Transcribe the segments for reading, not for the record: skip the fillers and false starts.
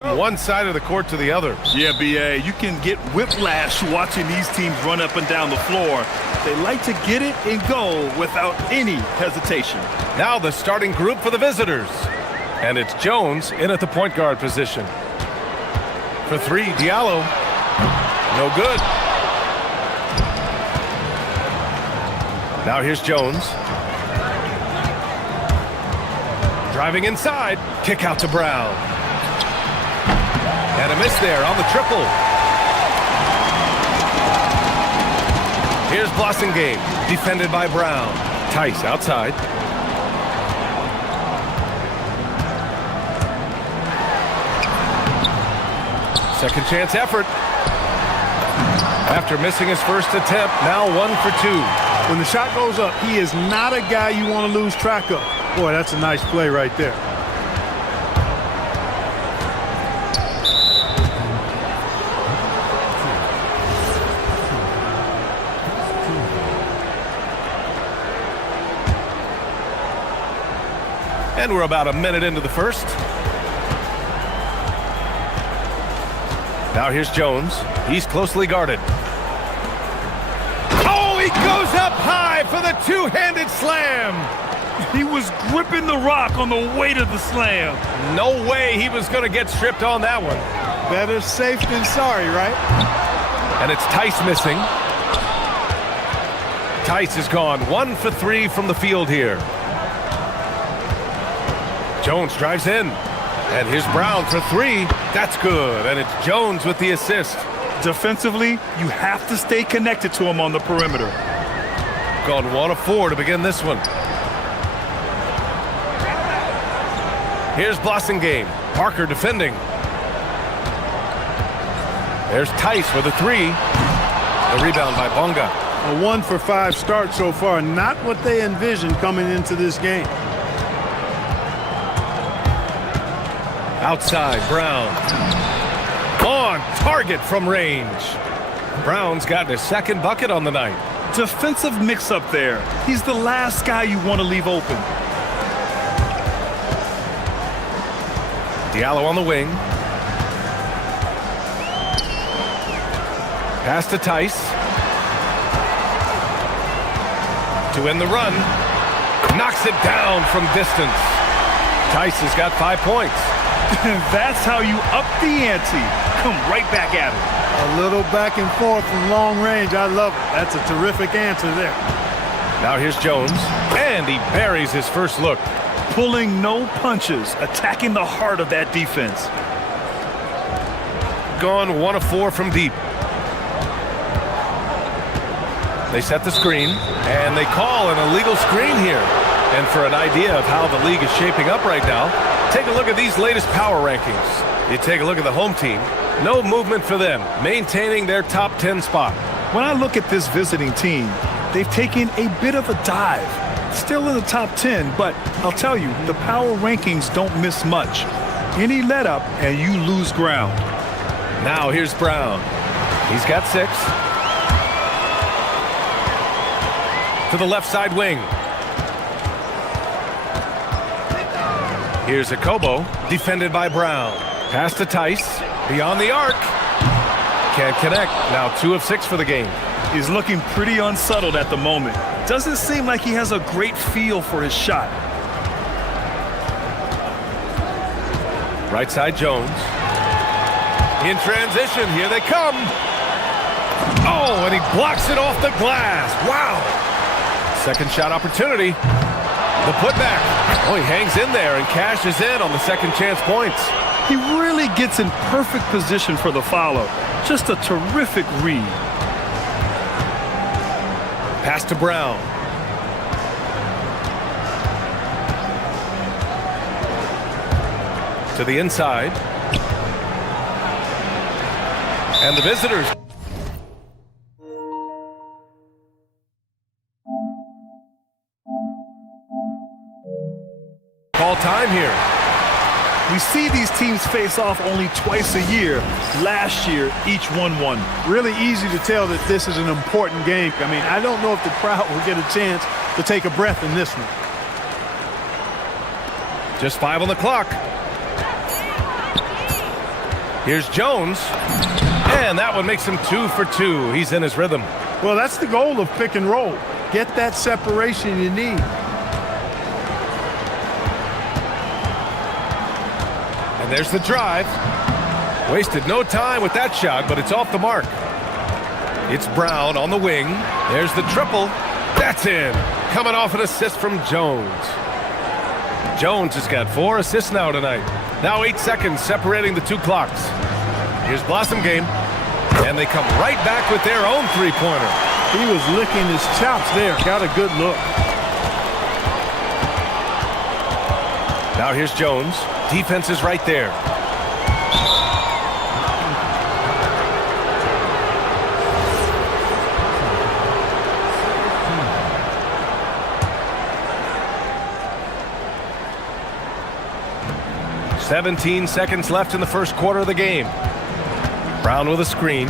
One side of the court to the other. Yeah, B.A., you can get whiplash watching these teams run up and down the floor. They like to get it and go without any hesitation. Now the starting group for the visitors. And it's Jones in at the point guard position. For three, Diallo. No good. Now here's Jones. Driving inside. Kick out to Brown. And a miss there on the triple. Here's Blossingame, defended by Brown. Tice outside. Second chance effort. After missing his first attempt, now 1 for 2. When the shot goes up, he is not a guy you want to lose track of. Boy, that's a nice play right there. And we're about a minute into the first. Now here's Jones. He's closely guarded. Oh, he goes up high for the two-handed slam. He was gripping the rock on the weight of the slam. No way he was going to get stripped on that one. Better safe than sorry, right? And it's Tice missing. Tice is gone 1 for 3 from the field here. Jones drives in. And here's Brown for 3. That's good. And it's Jones with the assist. Defensively, you have to stay connected to him on the perimeter. Gone 1 of 4 to begin this one. Here's Blossingame. Parker defending. There's Tice with a 3. The rebound by Bonga. A 1 for 5 start so far. Not what they envisioned coming into this game. Outside, Brown. On target from range. Brown's gotten his second bucket on the night. Defensive mix-up there. He's the last guy you want to leave open. Diallo on the wing. Pass to Tice. To end the run. Knocks it down from distance. Tice has got 5 points. That's how you up the ante. Come right back at it. A little back and forth from long range. I love it. That's a terrific answer there. Now here's Jones. And he buries his first look. Pulling no punches, attacking the heart of that defense. Gone 1 of 4 from deep. They set the screen, and they call an illegal screen here. And for an idea of how the league is shaping up right now, take a look at these latest power rankings. You take a look at the home team. No movement for them, maintaining their top 10 spot. When I look at this visiting team, they've taken a bit of a dive. Still in the top 10, but I'll tell you, the power rankings don't miss much. Any let up, and you lose ground. Now here's Brown. He's got 6. To the left side wing. Here's Akobo, defended by Brown. Pass to Tice, beyond the arc. Can't connect. Now 2 of 6 for the game. He's looking pretty unsettled at the moment. Doesn't seem like he has a great feel for his shot. Right side Jones. In transition, here they come. Oh, and he blocks it off the glass. Wow. Second shot opportunity. The putback. Oh, he hangs in there and cashes in on the second chance points. He really gets in perfect position for the follow. Just a terrific read. Pass to Brown. To the inside. And the visitors. Call time here. We see these teams face off only twice a year. Last year, each won 1. Really easy to tell that this is an important game. I mean, I don't know if the crowd will get a chance to take a breath in this one. Just 5 on the clock. Here's Jones. And that one makes him 2 for 2. He's in his rhythm. Well, that's the goal of pick and roll. Get that separation you need. And there's the drive. Wasted no time with that shot, but it's off the mark. It's Brown on the wing. There's the triple. That's in. Coming off an assist from Jones. Jones has got 4 assists now tonight. Now 8 seconds separating the 2 clocks. Here's Blossom Game. And they come right back with their own three-pointer. He was licking his chops there. Got a good look. Now here's Jones. Defense is right there. "17 seconds left in the first quarter of the game. Brown with a screen.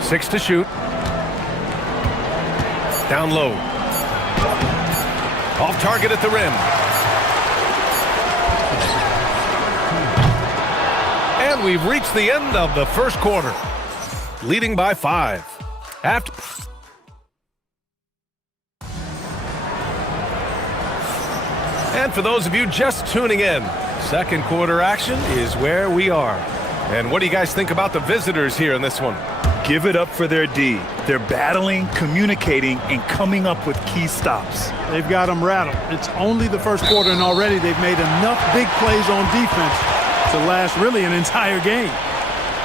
6 to shoot. Down low. Off target at the rim. And we've reached the end of the first quarter. Leading by 5. After... And for those of you just tuning in, second quarter action is where we are. And what do you guys think about the visitors here in this one? Give it up for their D. They're battling, communicating, and coming up with key stops. They've got them rattled. It's only the first quarter, and already they've made enough big plays on defense to last really an entire game.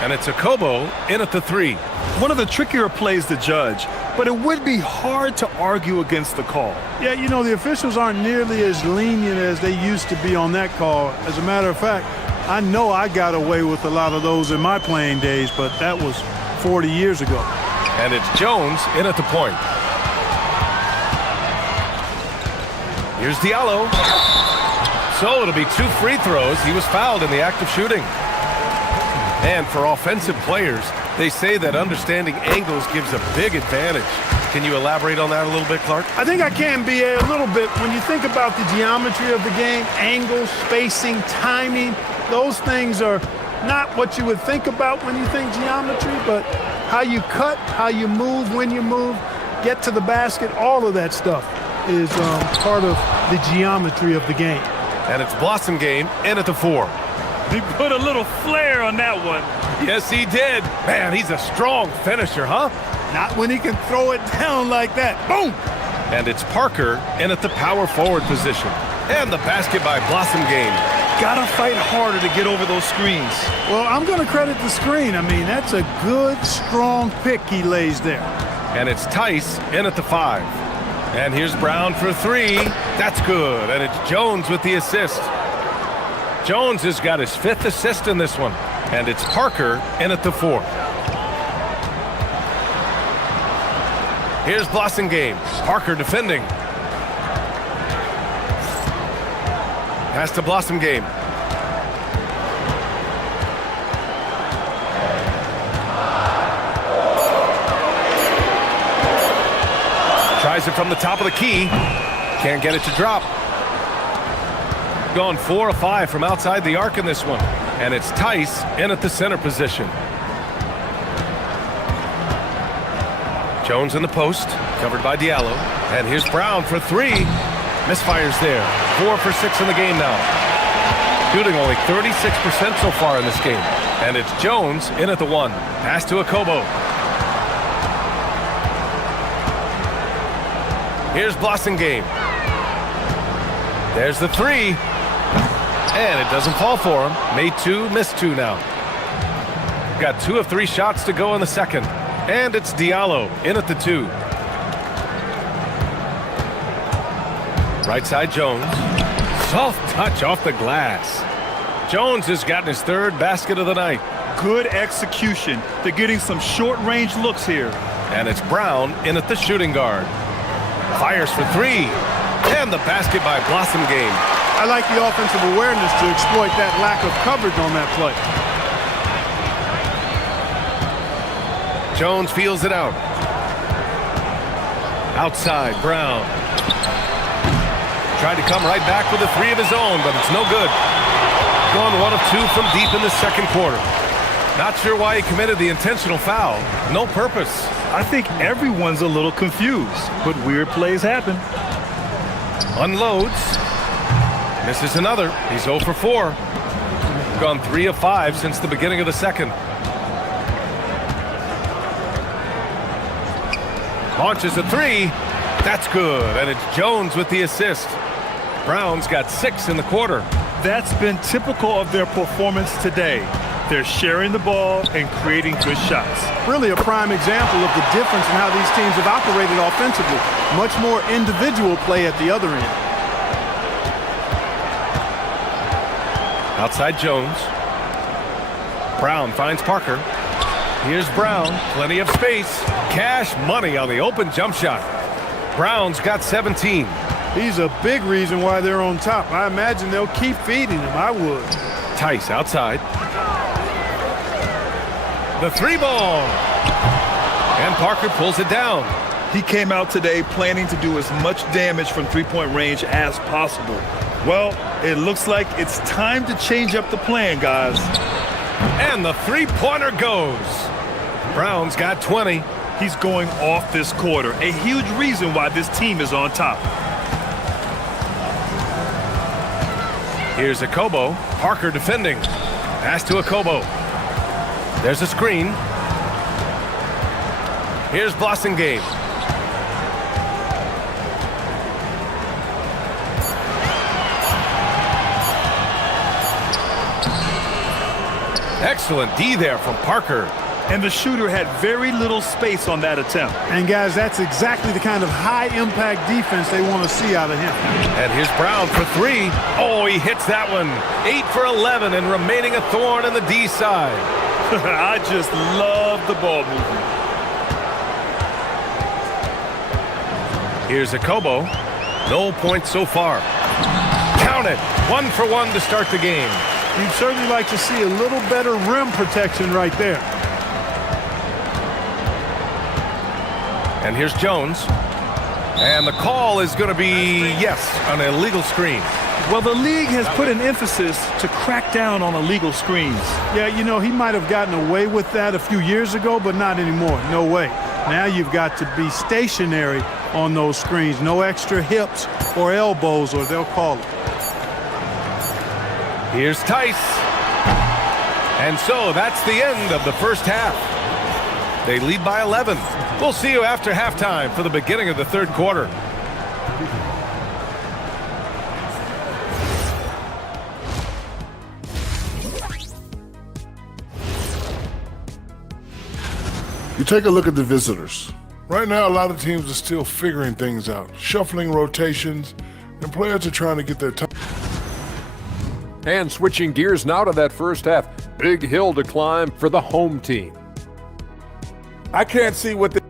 And it's Akobo in at the 3. One of the trickier plays to judge, but it would be hard to argue against the call. Yeah, you know, the officials aren't nearly as lenient as they used to be on that call. As a matter of fact, I know I got away with a lot of those in my playing days, but that was 40 years ago. And it's Jones in at the point. Here's Diallo. So it'll be 2 free throws. He was fouled in the act of shooting. And for offensive players, they say that understanding angles gives a big advantage. Can you elaborate on that a little bit, Clark? I think I can, B.A., a little bit. When you think about the geometry of the game, angles, spacing, timing, those things are not what you would think about when you think geometry, but how you cut, how you move, when you move, get to the basket, all of that stuff is part of the geometry of the game. And it's Blossom Game in at the 4. He put a little flair on that one. Yes, he did. Man, he's a strong finisher, huh? Not when he can throw it down like that. Boom! And it's Parker in at the power forward position. And the basket by Blossom Game. Gotta fight harder to get over those screens. Well, I'm going to credit the screen. I mean, that's a good, strong pick he lays there. And it's Tice in at the 5. And here's Brown for 3. That's good. And it's Jones with the assist. Jones has got his 5th assist in this one. And it's Parker in at the 4. Here's Blossom Game. Parker defending. Pass to Blossom Game. Tries it from the top of the key. Can't get it to drop. Gone 4 of 5 from outside the arc in this one. And it's Tice in at the center position. Jones in the post, covered by Diallo. And here's Brown for 3. Misfires there. 4 for 6 in the game now. Shooting only 36% so far in this game. And it's Jones in at the 1. Pass to Akobo. Here's Blossom Game. There's the 3. And it doesn't fall for him. Made 2, missed 2 now. Got 2 of 3 shots to go in the second. And it's Diallo in at the 2. Right side Jones. Soft touch off the glass. Jones has gotten his 3rd basket of the night. Good execution. They're getting some short-range looks here. And it's Brown in at the shooting guard. Fires for 3. And the basket by Blossom Game. I like the offensive awareness to exploit that lack of coverage on that play. Jones feels it out. Outside, Brown. Tried to come right back with a 3 of his own, but it's no good. Going 1 of 2 from deep in the second quarter. Not sure why he committed the intentional foul. No purpose. I think everyone's a little confused, but weird plays happen. Unloads. Misses another. He's 0 for 4. Gone 3 of 5 since the beginning of the second. Launches a 3. That's good. And it's Jones with the assist. Brown's got 6 in the quarter. That's been typical of their performance today. They're sharing the ball and creating good shots. Really a prime example of the difference in how these teams have operated offensively. Much more individual play at the other end. Outside Jones. Brown finds Parker. Here's Brown. Plenty of space. Cash money on the open jump shot. Brown's got 17. He's a big reason why they're on top. I imagine they'll keep feeding him. I would. Tice outside. The 3 ball. And Parker pulls it down. He came out today planning to do as much damage from three-point range as possible. Well, it looks like it's time to change up the plan, guys. And the 3-pointer goes. Brown's got 20. He's going off this quarter, a huge reason why this team is on top. Here's Akobo. Parker defending. Pass to Akobo. There's a screen. Here's Blossingame. Excellent D there from Parker. And the shooter had very little space on that attempt. And guys, that's exactly the kind of high-impact defense they want to see out of him. And here's Brown for 3. Oh, he hits that one. 8 for 11 and remaining a thorn in the D side. I just love the ball movement. Here's Akobo. No points so far. Count it. 1 for 1 to start the game. You'd certainly like to see a little better rim protection right there. And here's Jones. And the call is going to be, yes, an illegal screen. Well, the league has put an emphasis to crack down on illegal screens. Yeah, you know, he might have gotten away with that a few years ago, but not anymore. No way. Now you've got to be stationary on those screens. No extra hips or elbows, or they'll call it. Here's Tice. And so that's the end of the first half. They lead by 11. We'll see you after halftime for the beginning of the third quarter. You take a look at the visitors. Right now, a lot of teams are still figuring things out, shuffling rotations, and players are trying to get their time. And switching gears now to that first half. Big hill to climb for the home team. I can't see what the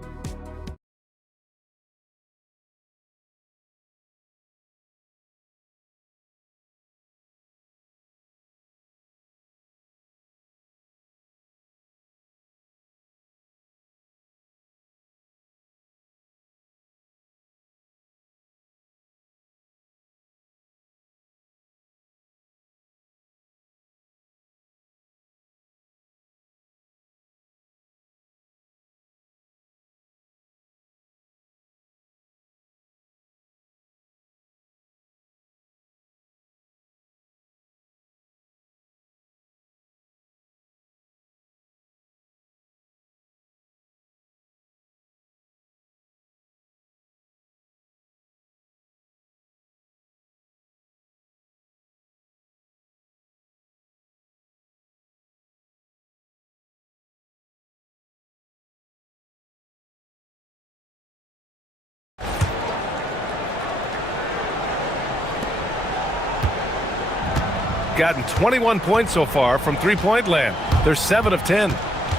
gotten 21 points so far from three-point land. They're 7 of 10.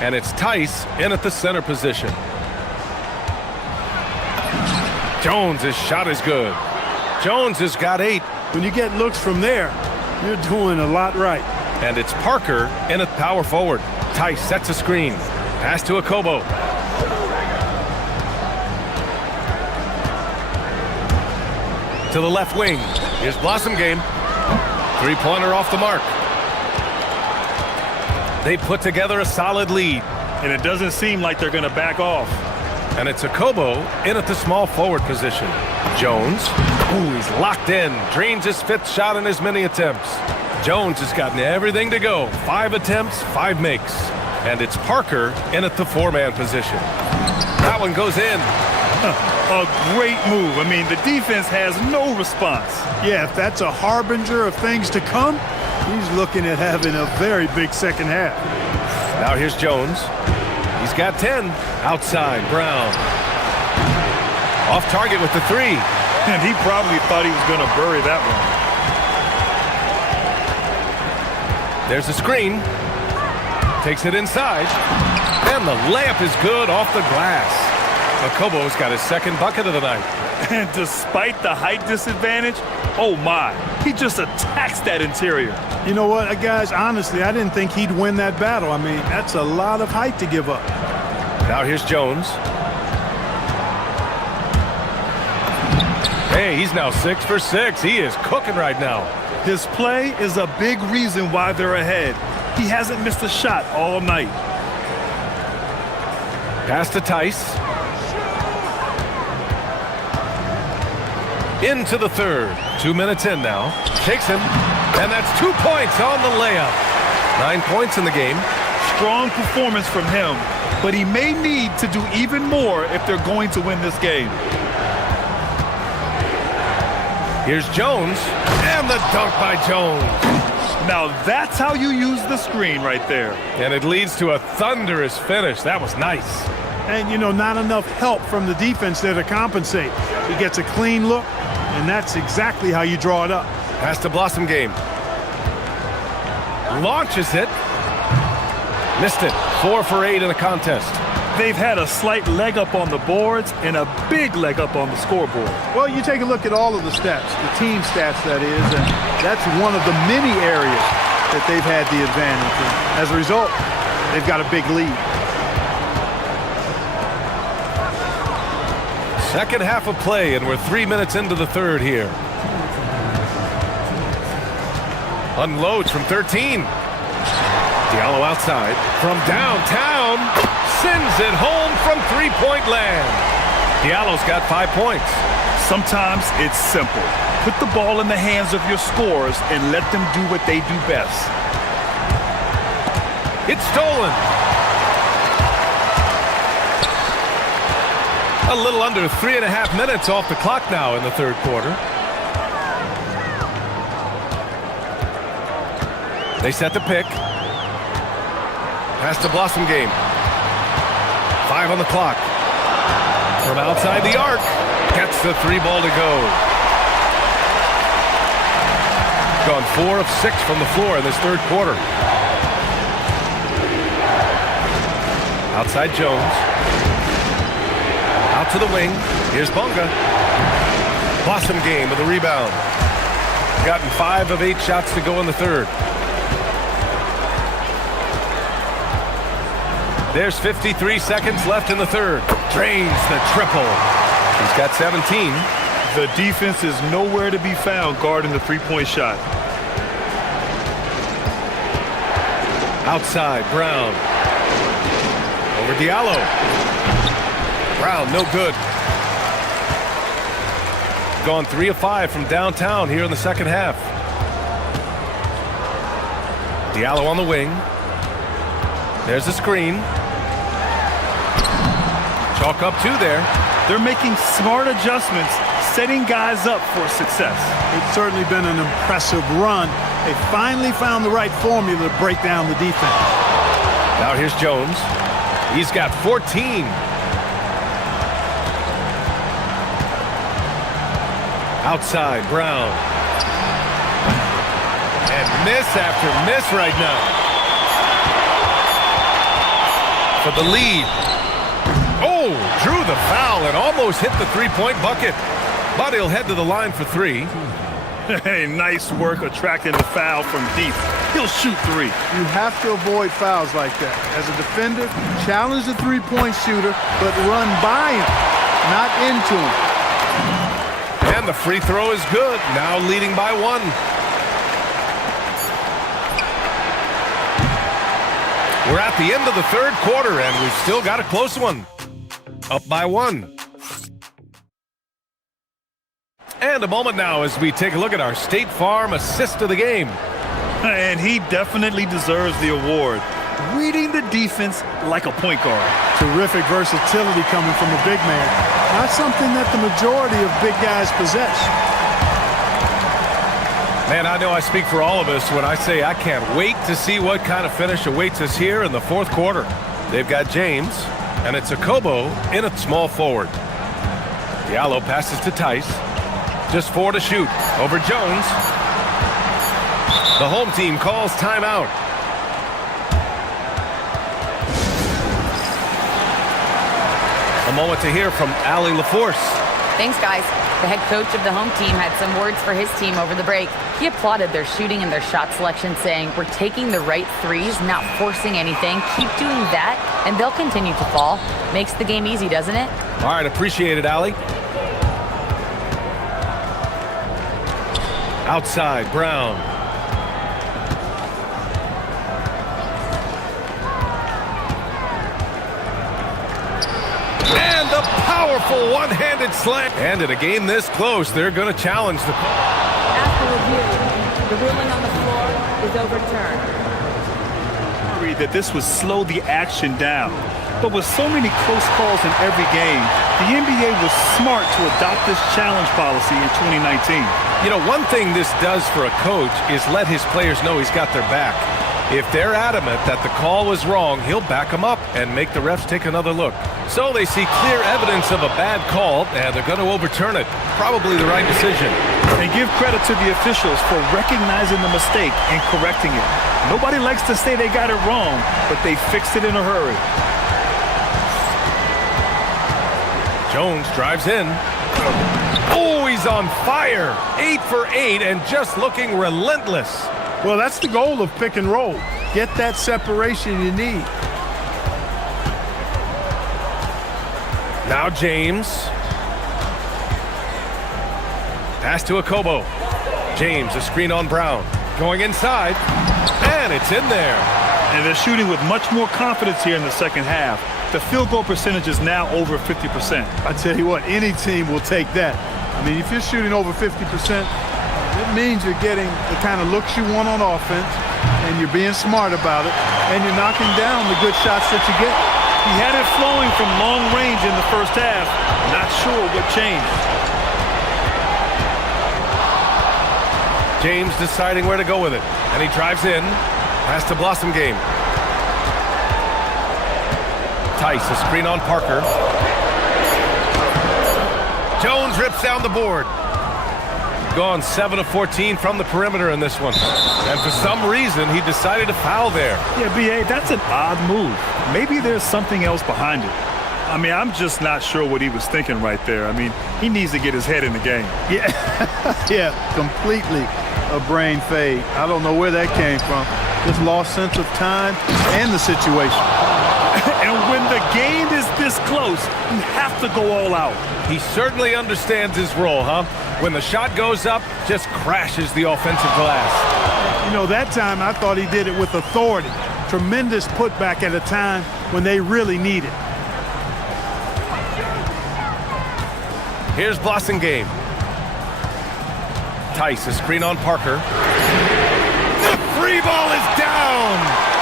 And it's Tice in at the center position. Jones' shot is good. Jones has got 8. When you get looks from there, you're doing a lot right. And it's Parker in at power forward. Tice sets a screen. Pass to Akobo. To the left wing. Here's Blossingame. Three-pointer off the mark. They put together a solid lead. And it doesn't seem like they're going to back off. And it's Akobo in at the small forward position. Jones, ooh, he's locked in. Drains his fifth shot in as many attempts. Jones has gotten everything to go. 5 attempts, 5 makes. And it's Parker in at the 4-man position. That one goes in. A great move. I mean, the defense has no response. Yeah, if that's a harbinger of things to come, he's looking at having a very big second half. Now here's Jones. He's got 10. Outside, Brown. Off target with the 3. And he probably thought he was going to bury that one. There's a screen. Takes it inside. And the layup is good off the glass. Akobo's got his second bucket of the night. And despite the height disadvantage, oh my, he just attacks that interior. You know what, guys, honestly, I didn't think he'd win that battle. I mean, that's a lot of height to give up. Now here's Jones. Hey, he's now 6 for 6. He is cooking right now. His play is a big reason why they're ahead. He hasn't missed a shot all night. Pass to Tice. Into the third. 2 minutes in now. Shakes him. And that's 2 points on the layup. 9 points in the game. Strong performance from him, but he may need to do even more if they're going to win this game. Here's Jones. And the dunk by Jones. Now that's how you use the screen right there. And it leads to a thunderous finish. That was nice. And, you know, not enough help from the defense there to compensate. He gets a clean look, and that's exactly how you draw it up. Pass to Blossom Game. Launches it. Missed it. 4 for 8 in the contest. They've had a slight leg up on the boards and a big leg up on the scoreboard. Well, you take a look at all of the stats, the team stats, that is, and that's one of the many areas that they've had the advantage. And as a result, they've got a big lead. Second half of play, and we're 3 minutes into the third here. Unloads from 13. Diallo outside. From downtown. Sends it home from three-point land. Diallo's got 5 points. Sometimes it's simple. Put the ball in the hands of your scorers and let them do what they do best. It's stolen. A little under 3.5 minutes off the clock now in the third quarter. They set the pick. Pass to Blossom Game. 5 on the clock. From outside the arc. Gets the 3 ball to go. Gone 4 of 6 from the floor in this third quarter. Outside Jones. Out to the wing. Here's Bonga. Blossom Game with a rebound. Gotten 5 of 8 shots to go in the third. There's 53 seconds left in the third. Drains the triple. He's got 17. The defense is nowhere to be found guarding the three-point shot. Outside, Brown. Over Diallo. Brown, no good. Gone 3 of 5 from downtown here in the second half. Diallo on the wing. There's a screen. Chalk up 2 there. They're making smart adjustments, setting guys up for success. It's certainly been an impressive run. They finally found the right formula to break down the defense. Now here's Jones. He's got 14. Outside, Brown. And miss after miss right now. For the lead. Oh, drew the foul and almost hit the three-point bucket. But he'll head to the line for 3. Hey, nice work attracting the foul from deep. He'll shoot 3. You have to avoid fouls like that. As a defender, challenge the three-point shooter, but run by him, not into him. And the free throw is good. Now leading by 1. We're at the end of the third quarter, and we've still got a close one. Up by 1. And a moment now as we take a look at our State Farm assist of the game. And he definitely deserves the award. Reading the defense like a point guard. Terrific versatility coming from a big man. Not something that the majority of big guys possess. Man, I know I speak for all of us when I say I can't wait to see what kind of finish awaits us here in the fourth quarter. They've got James, and it's a Kobo in at small forward. Diallo passes to Tice. Just 4 to shoot. Over Jones. The home team calls timeout. A moment to hear from Allie LaForce. Thanks, guys. The head coach of the home team had some words for his team over the break. He applauded their shooting and their shot selection, saying, "We're taking the right threes, not forcing anything. Keep doing that, and they'll continue to fall." Makes the game easy, doesn't it? All right, appreciate it, Allie. Outside, Brown. And a powerful one-handed slam. And in a game this close, they're going to challenge the... After review, the ruling on the floor is overturned. Agreed that this would slow the action down. But with so many close calls in every game, the NBA was smart to adopt this challenge policy in 2019. You know, one thing this does for a coach is let his players know he's got their back. If they're adamant that the call was wrong, he'll back them up and make the refs take another look. So they see clear evidence of a bad call, and they're going to overturn it. Probably the right decision. And give credit to the officials for recognizing the mistake and correcting it. Nobody likes to say they got it wrong, but they fixed it in a hurry. Jones drives in. Oh, he's on fire. 8 for 8 and just looking relentless. Well, that's the goal of pick and roll. Get that separation you need. Now James. Pass to Akobo. James, a screen on Brown. Going inside. And it's in there. And they're shooting with much more confidence here in the second half. The field goal percentage is now over 50%. I tell you what, any team will take that. I mean, if you're shooting over 50%, it means you're getting the kind of looks you want on offense, and you're being smart about it, and you're knocking down the good shots that you get. He had it flowing from long range in the first half. Not sure what changed. James deciding where to go with it. And he drives in. Pass to Blossom Game. Tice, a screen on Parker. Jones rips down the board. Gone 7 of 14 from the perimeter in this one. And for some reason, he decided to foul there. Yeah, B.A., that's an odd move. Maybe there's something else behind it. I mean, I'm just not sure what he was thinking right there. I mean, he needs to get his head in the game. Yeah, yeah, completely a brain fade. I don't know where that came from. Just lost sense of time and the situation. And when the game is this close, you have to go all out. He certainly understands his role, huh? When the shot goes up, just crashes the offensive glass. You know, that time I thought he did it with authority. Tremendous putback at a time when they really need it. Here's Blossom Game. Tice, a screen on Parker. The free ball is down!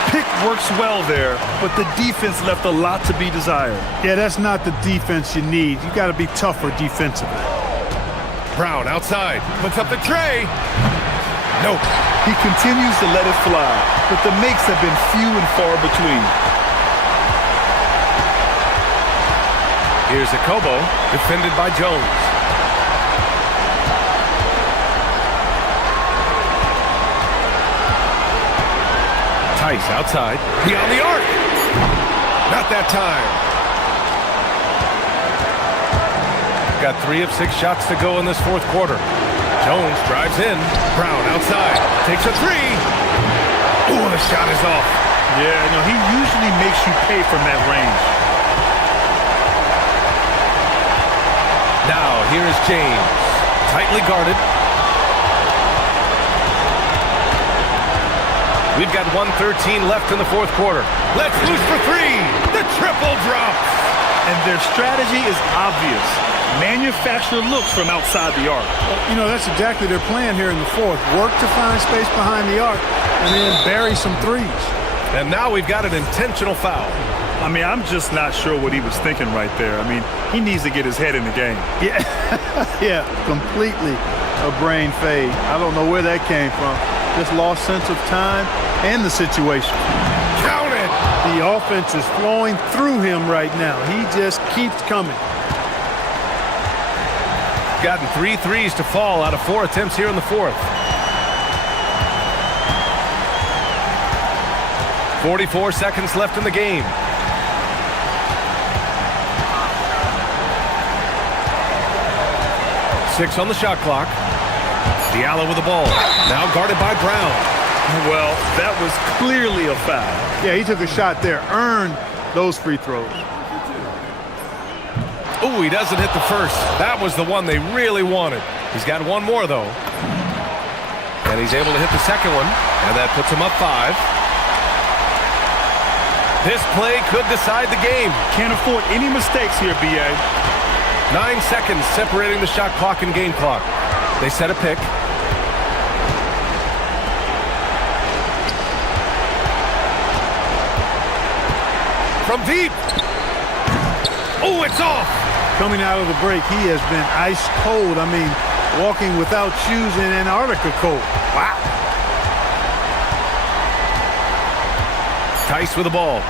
Pick works well there, but the defense left a lot to be desired. Yeah, that's not the defense you need. You got to be tougher defensively. Brown outside, puts up the tray. Nope. He continues to let it fly, but the makes have been few and far between. Here's Akobo, defended by Jones. Tice outside, beyond the arc. Not that time. Got 3 of 6 shots to go in this fourth quarter. Jones drives in. Brown outside, takes a 3. Ooh, the shot is off. Yeah, no, he usually makes you pay from that range. Now, here is James, tightly guarded. We've got 1:13 left in the fourth quarter. Let's loose for three. The triple drops. And their strategy is obvious. Manufacture looks from outside the arc. You know, that's exactly their plan here in the fourth. Work to find space behind the arc and then bury some threes. And now we've got an intentional foul. I mean, I'm just not sure what he was thinking right there. I mean, he needs to get his head in the game. Yeah, yeah, completely a brain fade. I don't know where that came from. Just lost sense of time and the situation. Count it! The offense is flowing through him right now. He just keeps coming. Gotten 3 threes to fall out of 4 attempts here in the fourth. 44 seconds left in the game. Six on the shot clock. Diallo with the ball. Now guarded by Brown. Well, that was clearly a foul. Yeah, he took a shot there, earned those free throws. Ooh, he doesn't hit the first. That was the one they really wanted. He's got one more, though. And he's able to hit the second one, and that puts him up 5. This play could decide the game. Can't afford any mistakes here, B.A. 9 seconds separating the shot clock and game clock. They set a pick. From deep. Oh, it's off. Coming out of the break, he has been ice cold. I mean, walking without shoes in Antarctica cold. Wow. Tice with the ball.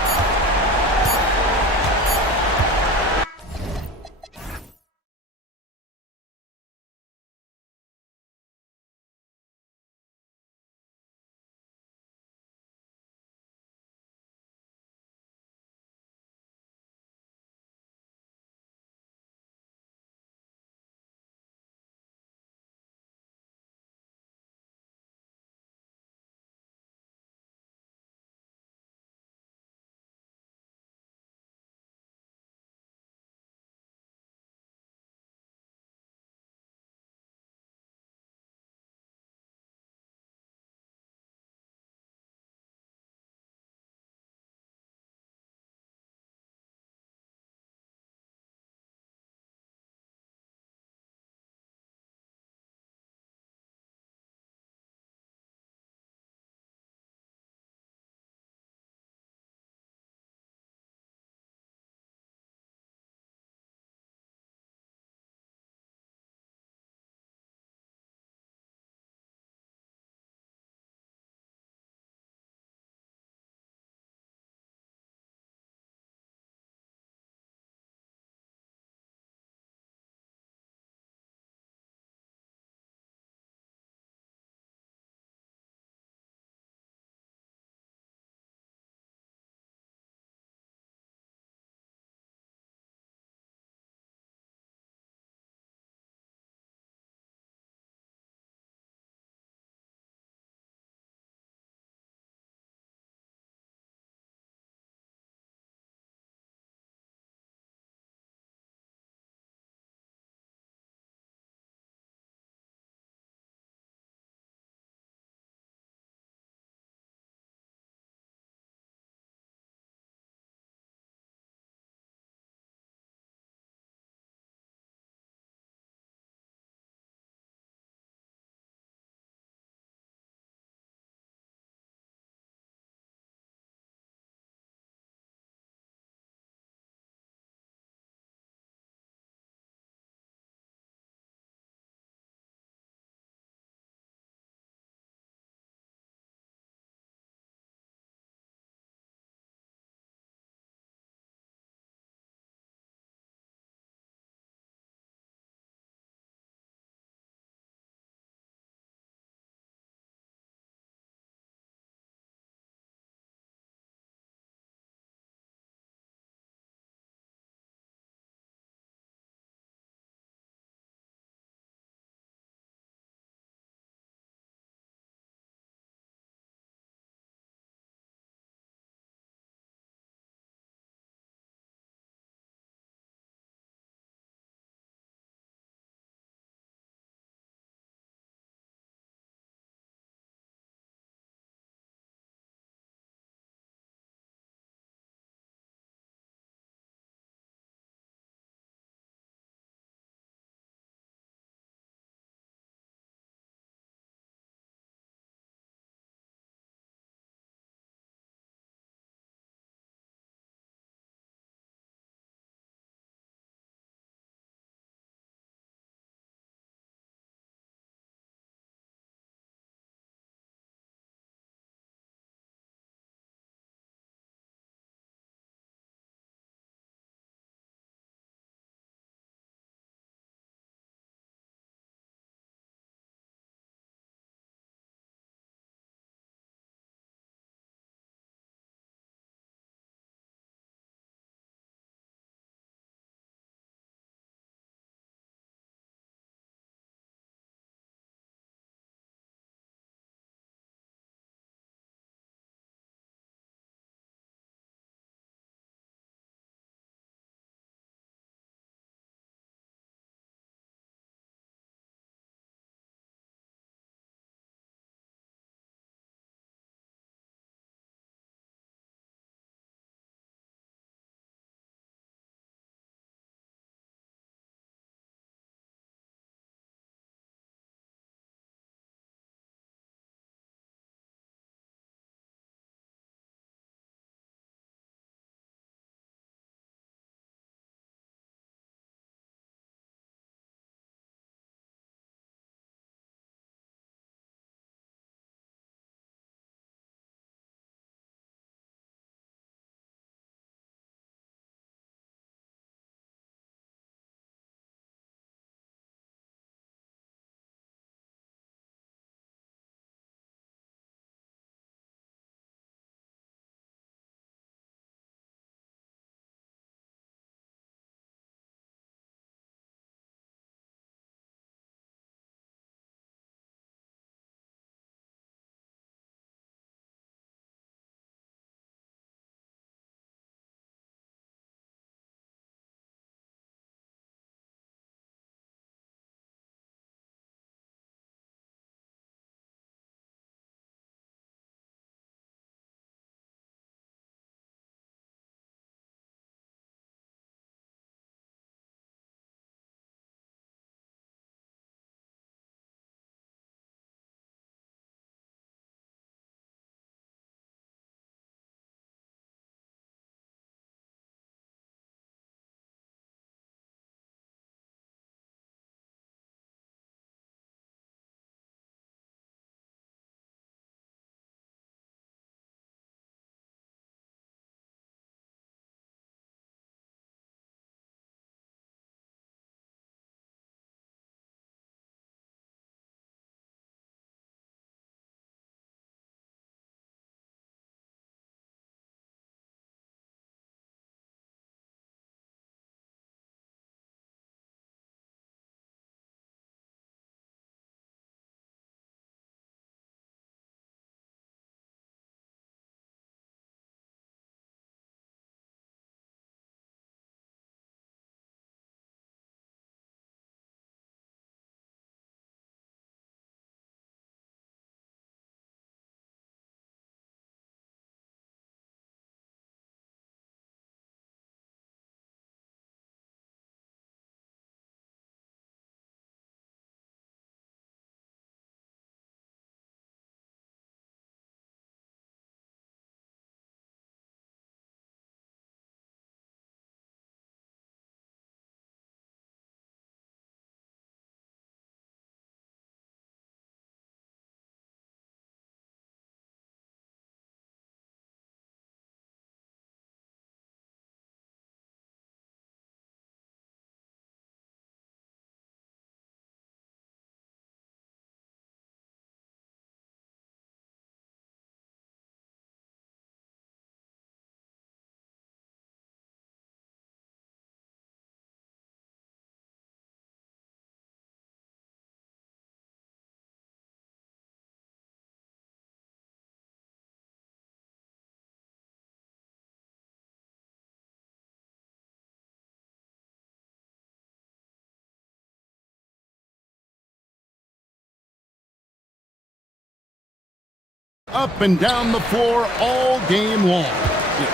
up and down the floor all game long.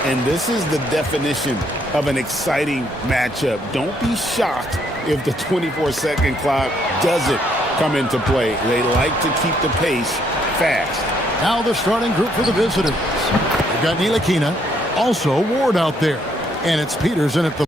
And this is the definition of an exciting matchup. Don't be shocked if the 24-second clock doesn't come into play. They like to keep the pace fast. Now the starting group for the visitors. They've got Ntilikina, also Ward out there. And it's Peterson at the...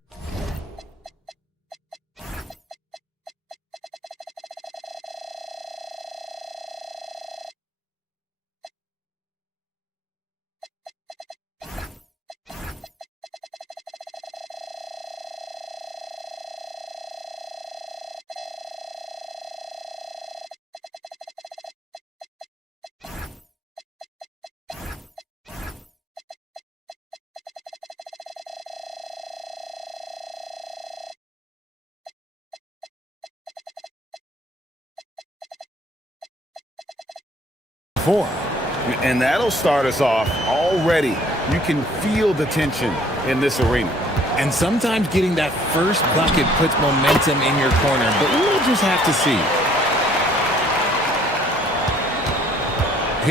And that'll start us off already. You can feel the tension in this arena. And sometimes getting that first bucket puts momentum in your corner, but we'll just have to see.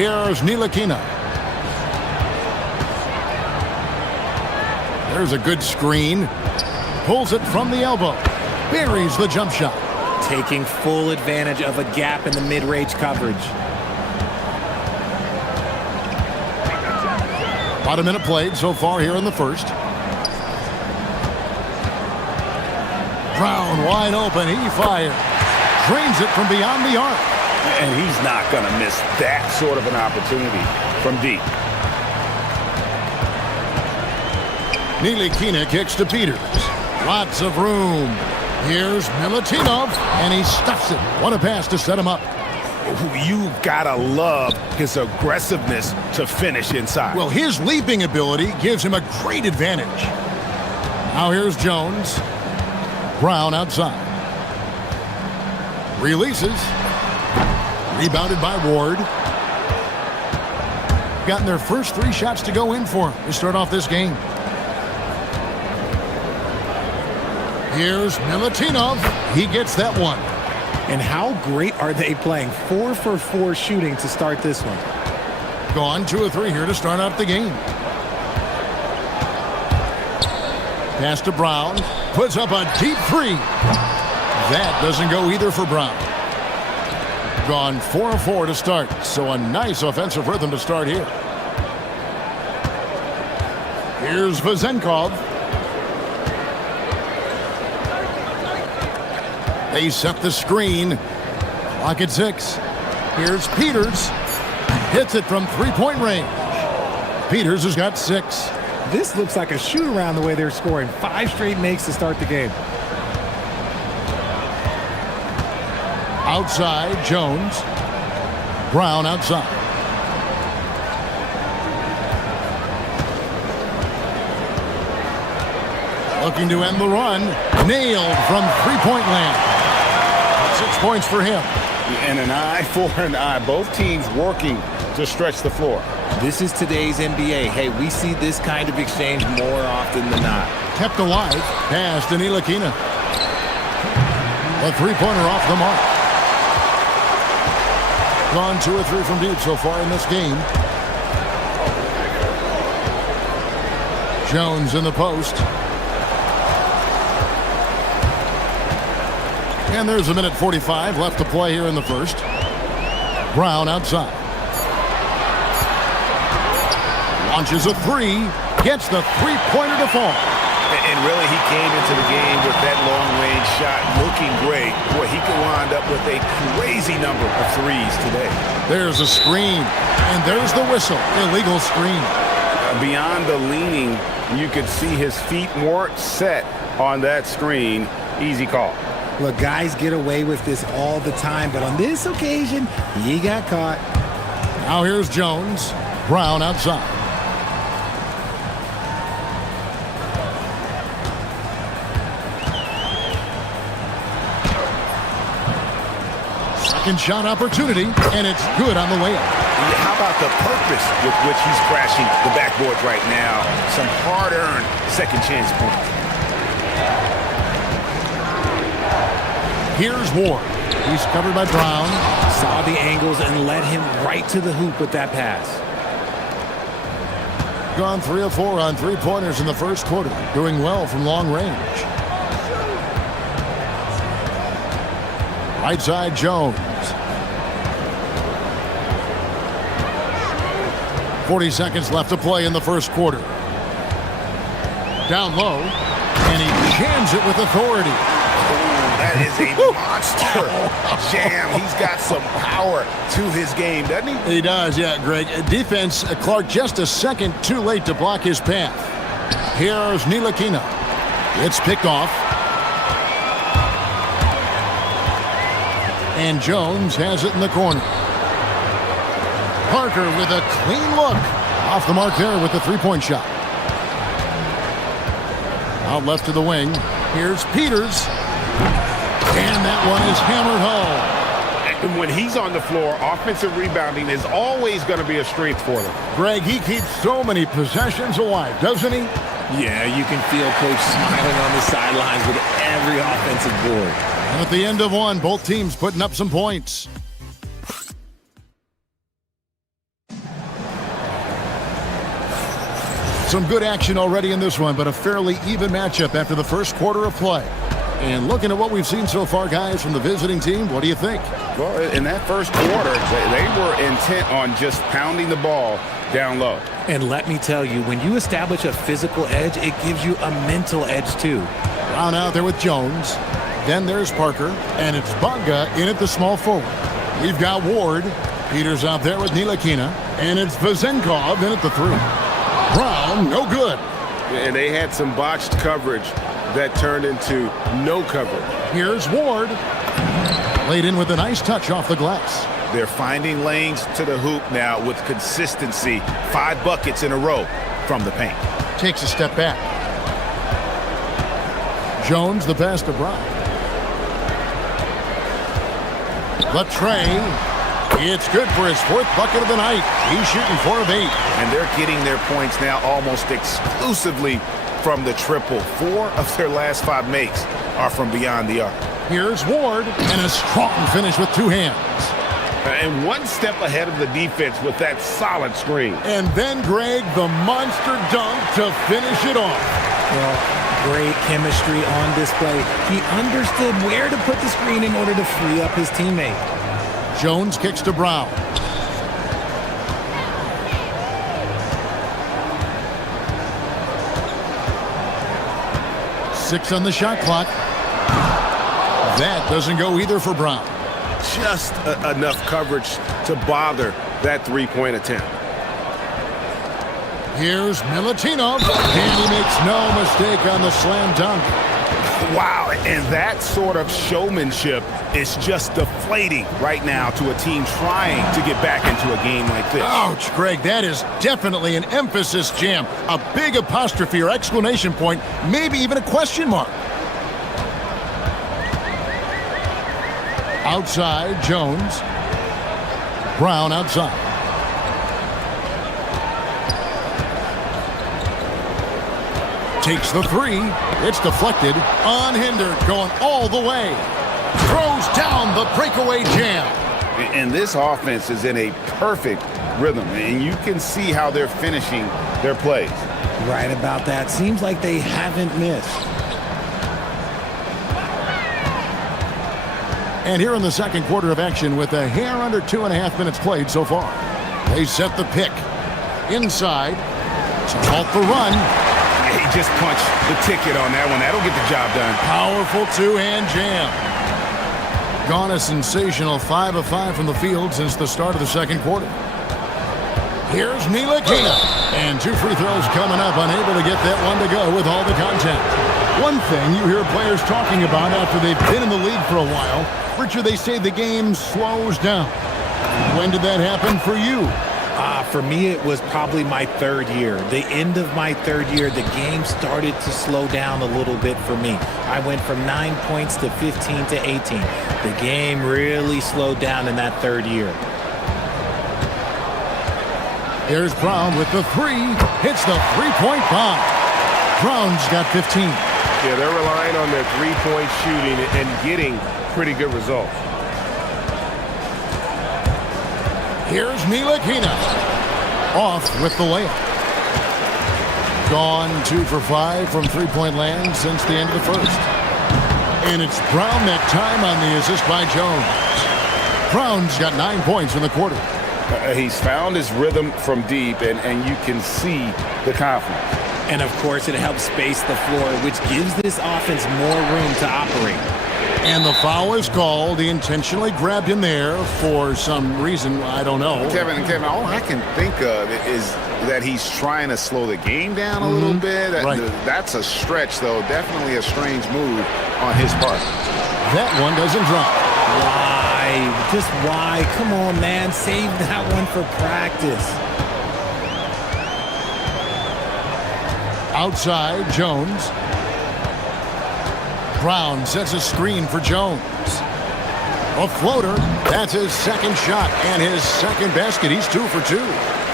Here's Ntilikina. There's a good screen. Pulls it from the elbow. Buries the jump shot. Taking full advantage of a gap in the mid-range coverage. About a minute played so far here in the first. Brown wide open. He fires. Drains it from beyond the arc. And he's not going to miss that sort of an opportunity from deep. Ntilikina kicks to Peters. Lots of room. Here's Milutinov, and he stuffs it. What a pass to set him up. You gotta love his aggressiveness to finish inside. Well, his leaping ability gives him a great advantage. Now here's Jones. Brown outside. Releases. Rebounded by Ward. Gotten their first 3 shots to go in for him to start off this game. Here's Milutinov. He gets that one. And how great are they playing? 4 for 4 shooting to start this one. Gone 2 of 3 here to start out the game. Pass to Brown. Puts up a deep 3. That doesn't go either for Brown. Gone 4 of 4 to start. So a nice offensive rhythm to start here. Here's Vezenkov. They set the screen. Clock at 6. Here's Peters. Hits it from 3-point range. Peters has got 6. This looks like a shoot-around the way they're scoring. 5 straight makes to start the game. Outside, Jones. Brown outside. Looking to end the run. Nailed from 3-point land. 6 points for him. And an eye for an eye. Both teams working to stretch the floor. This is today's NBA. Hey, we see this kind of exchange more often than not. Kept alive. Pass to Ntilikina. A 3-pointer off the mark. Gone 2 of 3 from deep so far in this game. Jones in the post. And there's a minute 45 left to play here in the first. Brown outside. Launches a 3. Gets the 3-pointer to fall. And really, he came into the game with that long-range shot looking great. Boy, he could wind up with a crazy number of 3s today. There's a screen. And there's the whistle. Illegal screen. Beyond the leaning, you could see his feet more set on that screen. Easy call. Look, guys get away with this all the time, but on this occasion, he got caught. Now here's Jones. Brown outside. Second shot opportunity, and it's good on the way up. How about the purpose with which he's crashing the backboards right now? Some hard-earned second chance points. Here's Ward. He's covered by Brown. Saw the angles and led him right to the hoop with that pass. Gone 3 of 4 on three-pointers in the first quarter. Doing well from long range. Right side, Jones. 40 seconds left to play in the first quarter. Down low, and he jams it with authority. That is a monster jam. He's got some power to his game, doesn't he? He does, yeah, Greg. Defense, Clark just a second too late to block his path. Here's Ntilikina. It's picked off. And Jones has it in the corner. Parker with a clean look. Off the mark there with the three-point shot. Out left to the wing. Here's Peters. And that one is hammered home. And when he's on the floor, offensive rebounding is always going to be a strength for them. Greg, he keeps so many possessions alive, doesn't he? Yeah, you can feel Coach smiling on the sidelines with every offensive board. And at the end of one, both teams putting up some points. Some good action already in this one, but a fairly even matchup after the first quarter of play. And looking at what we've seen so far, guys, from the visiting team, what do you think? Well, in that first quarter, they were intent on just pounding the ball down low. And let me tell you, when you establish a physical edge, it gives you a mental edge too. Brown out there with Jones. Then there's Parker, and it's Bonga in at the small forward. We've got Ward. Peters out there with Ntilikina, and it's Vezenkov in at the 3. Brown, no good. And they had some botched coverage that turned into no coverage. Here's Ward. Laid in with a nice touch off the glass. They're finding lanes to the hoop now with consistency. 5 buckets in a row from the paint. Takes a step back. Jones, the pass to Brown. Latre. It's good for his 4th bucket of the night. He's shooting 4 of 8. And they're getting their points now almost exclusively from the triple. 4 of their last 5 makes are from beyond the arc. Here's Ward, and a strong finish with 2 hands. And 1 step ahead of the defense with that solid screen. And then, Greg, the monster dunk to finish it off. Well, great chemistry on display. He understood where to put the screen in order to free up his teammate. Jones kicks to Brown. Six on the shot clock. That doesn't go either for Brown. Just enough coverage to bother that 3-point attempt. Here's Milutinov, and he makes no mistake on the slam dunk. Wow, and that sort of showmanship is just deflating right now to a team trying to get back into a game like this. Ouch, Greg, that is definitely an emphasis jam. A big apostrophe or exclamation point, maybe even a question mark. Outside, Jones. Brown outside. Takes the 3. It's deflected. Unhindered, going all the way. Throws down the breakaway jam. And this offense is in a perfect rhythm, and you can see how they're finishing their plays. Right about that. Seems like they haven't missed. And here in the second quarter of action with a hair under 2.5 minutes played so far. They set the pick. Inside to halt the run. He just punched the ticket on that one. That'll get the job done. Powerful 2-hand jam. Gone a sensational 5 of 5 from the field since the start of the second quarter. Here's Ntilikina. And 2 free throws coming up, unable to get that one to go with all the contact. One thing you hear players talking about after they've been in the league for a while, Richard, they say the game slows down. When did that happen for you? For me, it was probably my 3rd year. The end of my 3rd year, the game started to slow down a little bit for me. I went from 9 points to 15 to 18. The game really slowed down in that 3rd year. There's Brown with the 3. Hits the 3-point bomb. Brown's got 15. Yeah, they're relying on their 3-point shooting and getting pretty good results. Here's Ntilikina. Off with the layup. Gone 2 for 5 from three-point land since the end of the first. And it's Brown that time on the assist by Jones. Brown's got 9 points in the quarter. He's found his rhythm from deep, and you can see the confidence. And, of course, it helps space the floor, which gives this offense more room to operate. And the foul is called. He intentionally grabbed him there for some reason. I don't know. Kevin, all I can think of is that he's trying to slow the game down a little bit. Right. That's a stretch, though. Definitely a strange move on his part. That one doesn't drop. Why? Just why? Come on, man. Save that one for practice. Outside, Jones. Brown sets a screen for Jones. A floater. That's his second shot and his second basket. He's 2 for 2.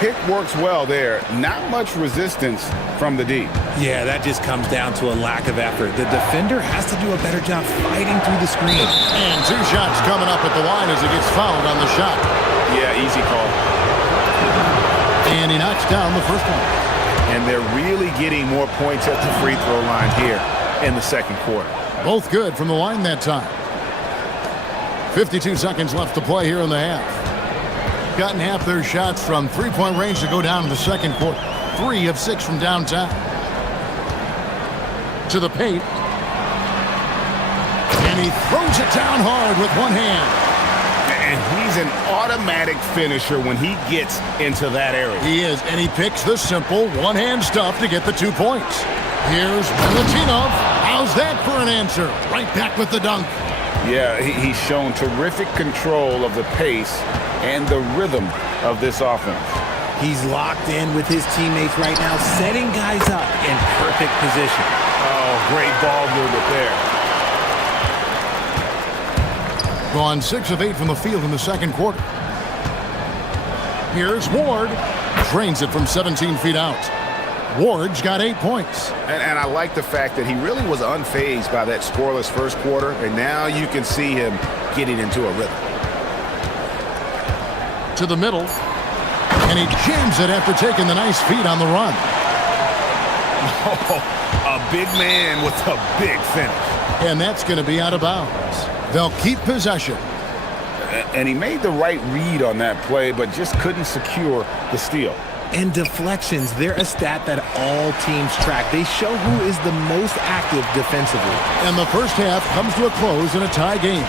Pick works well there. Not much resistance from the D. Yeah, that just comes down to a lack of effort. The defender has to do a better job fighting through the screen. And 2 shots coming up at the line as he gets fouled on the shot. Yeah, easy call. And he knocks down the first one. And they're really getting more points at the free throw line here in the second quarter. Both good from the line that time. 52 seconds left to play here in the half. Gotten half their shots from three-point range to go down in the second quarter. 3 of 6 from downtown. To the paint. And he throws it down hard with one hand. And he's an automatic finisher when he gets into that area. He is, and he picks the simple one-hand stuff to get the 2 points. Here's Valentinov. How's that for an answer? Right back with the dunk. Yeah, he's shown terrific control of the pace and the rhythm of this offense. He's locked in with his teammates right now, setting guys up in perfect position. Oh, great ball movement there. Gone 6 of 8 from the field in the second quarter. Here's Ward. Drains it from 17 feet out. Ward's got 8 points. And I like the fact that he really was unfazed by that scoreless first quarter, and now you can see him getting into a rhythm. To the middle. And he jams it after taking the nice feed on the run. Oh, a big man with a big finish. And that's going to be out of bounds. They'll keep possession. And he made the right read on that play, but just couldn't secure the steal. And deflections, they're a stat that all teams track. They show who is the most active defensively. And the first half comes to a close in a tie game.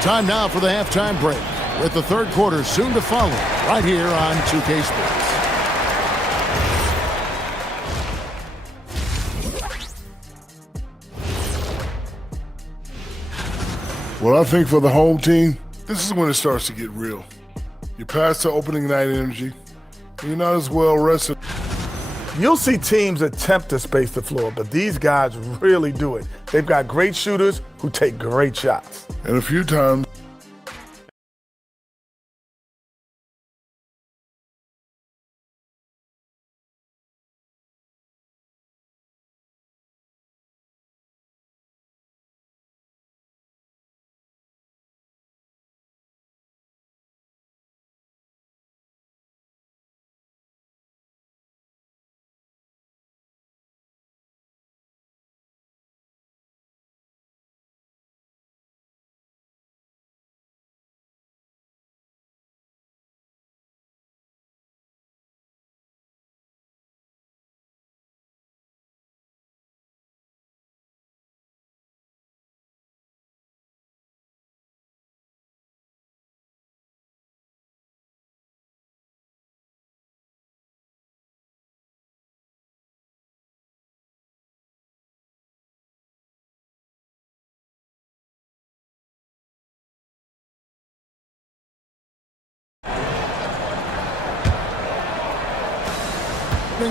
Time now for the halftime break, with the third quarter soon to follow, right here on 2K Sports. Well, I think for the home team, this is when it starts to get real. You're past the opening night energy. You're not as well rested. You'll see teams attempt to space the floor, but these guys really do it. They've got great shooters who take great shots. And a few times,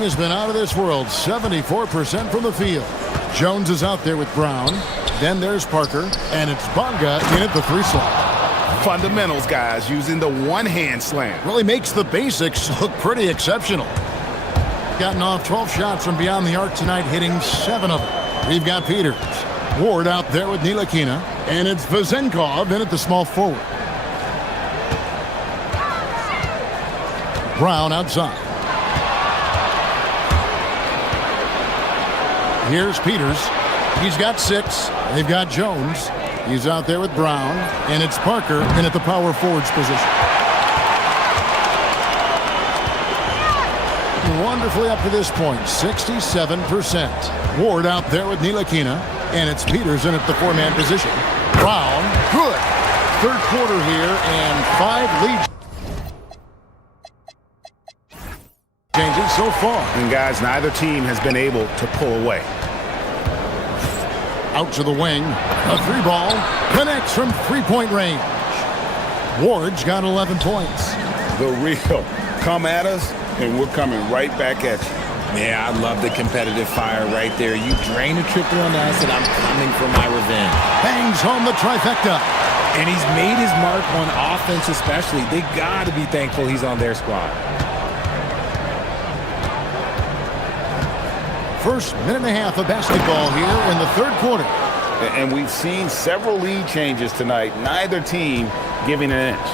Has been out of this world, 74% from the field. Jones is out there with Brown. Then there's Parker, and it's Bonga in at the 3 slot. Fundamentals, guys, using the one-hand slam. Really makes the basics look pretty exceptional. Gotten off 12 shots from beyond the arc tonight, hitting 7 of them. We've got Peters. Ward out there with Ntilikina, and it's Vezenkov in at the small forward. Brown outside. Here's Peters. He's got 6. They've got Jones. He's out there with Brown. And it's Parker in at the power forwards position. Wonderfully up to this point, 67%. Ward out there with Ntilikina. And it's Peters in at the 4-man position. Brown, good. Third quarter here and 5 lead changes so far. And guys, neither team has been able to pull away. Out to the wing. A 3-ball. Connects from 3-point range. Ward's got 11 points. The real. Come at us, and we're coming right back at you. Yeah, I love the competitive fire right there. You drain a triple on us, and I'm coming for my revenge. Bangs home the trifecta. And he's made his mark on offense especially. They got to be thankful he's on their squad. First minute and a half of basketball here in the third quarter. And we've seen several lead changes tonight. Neither team giving an inch.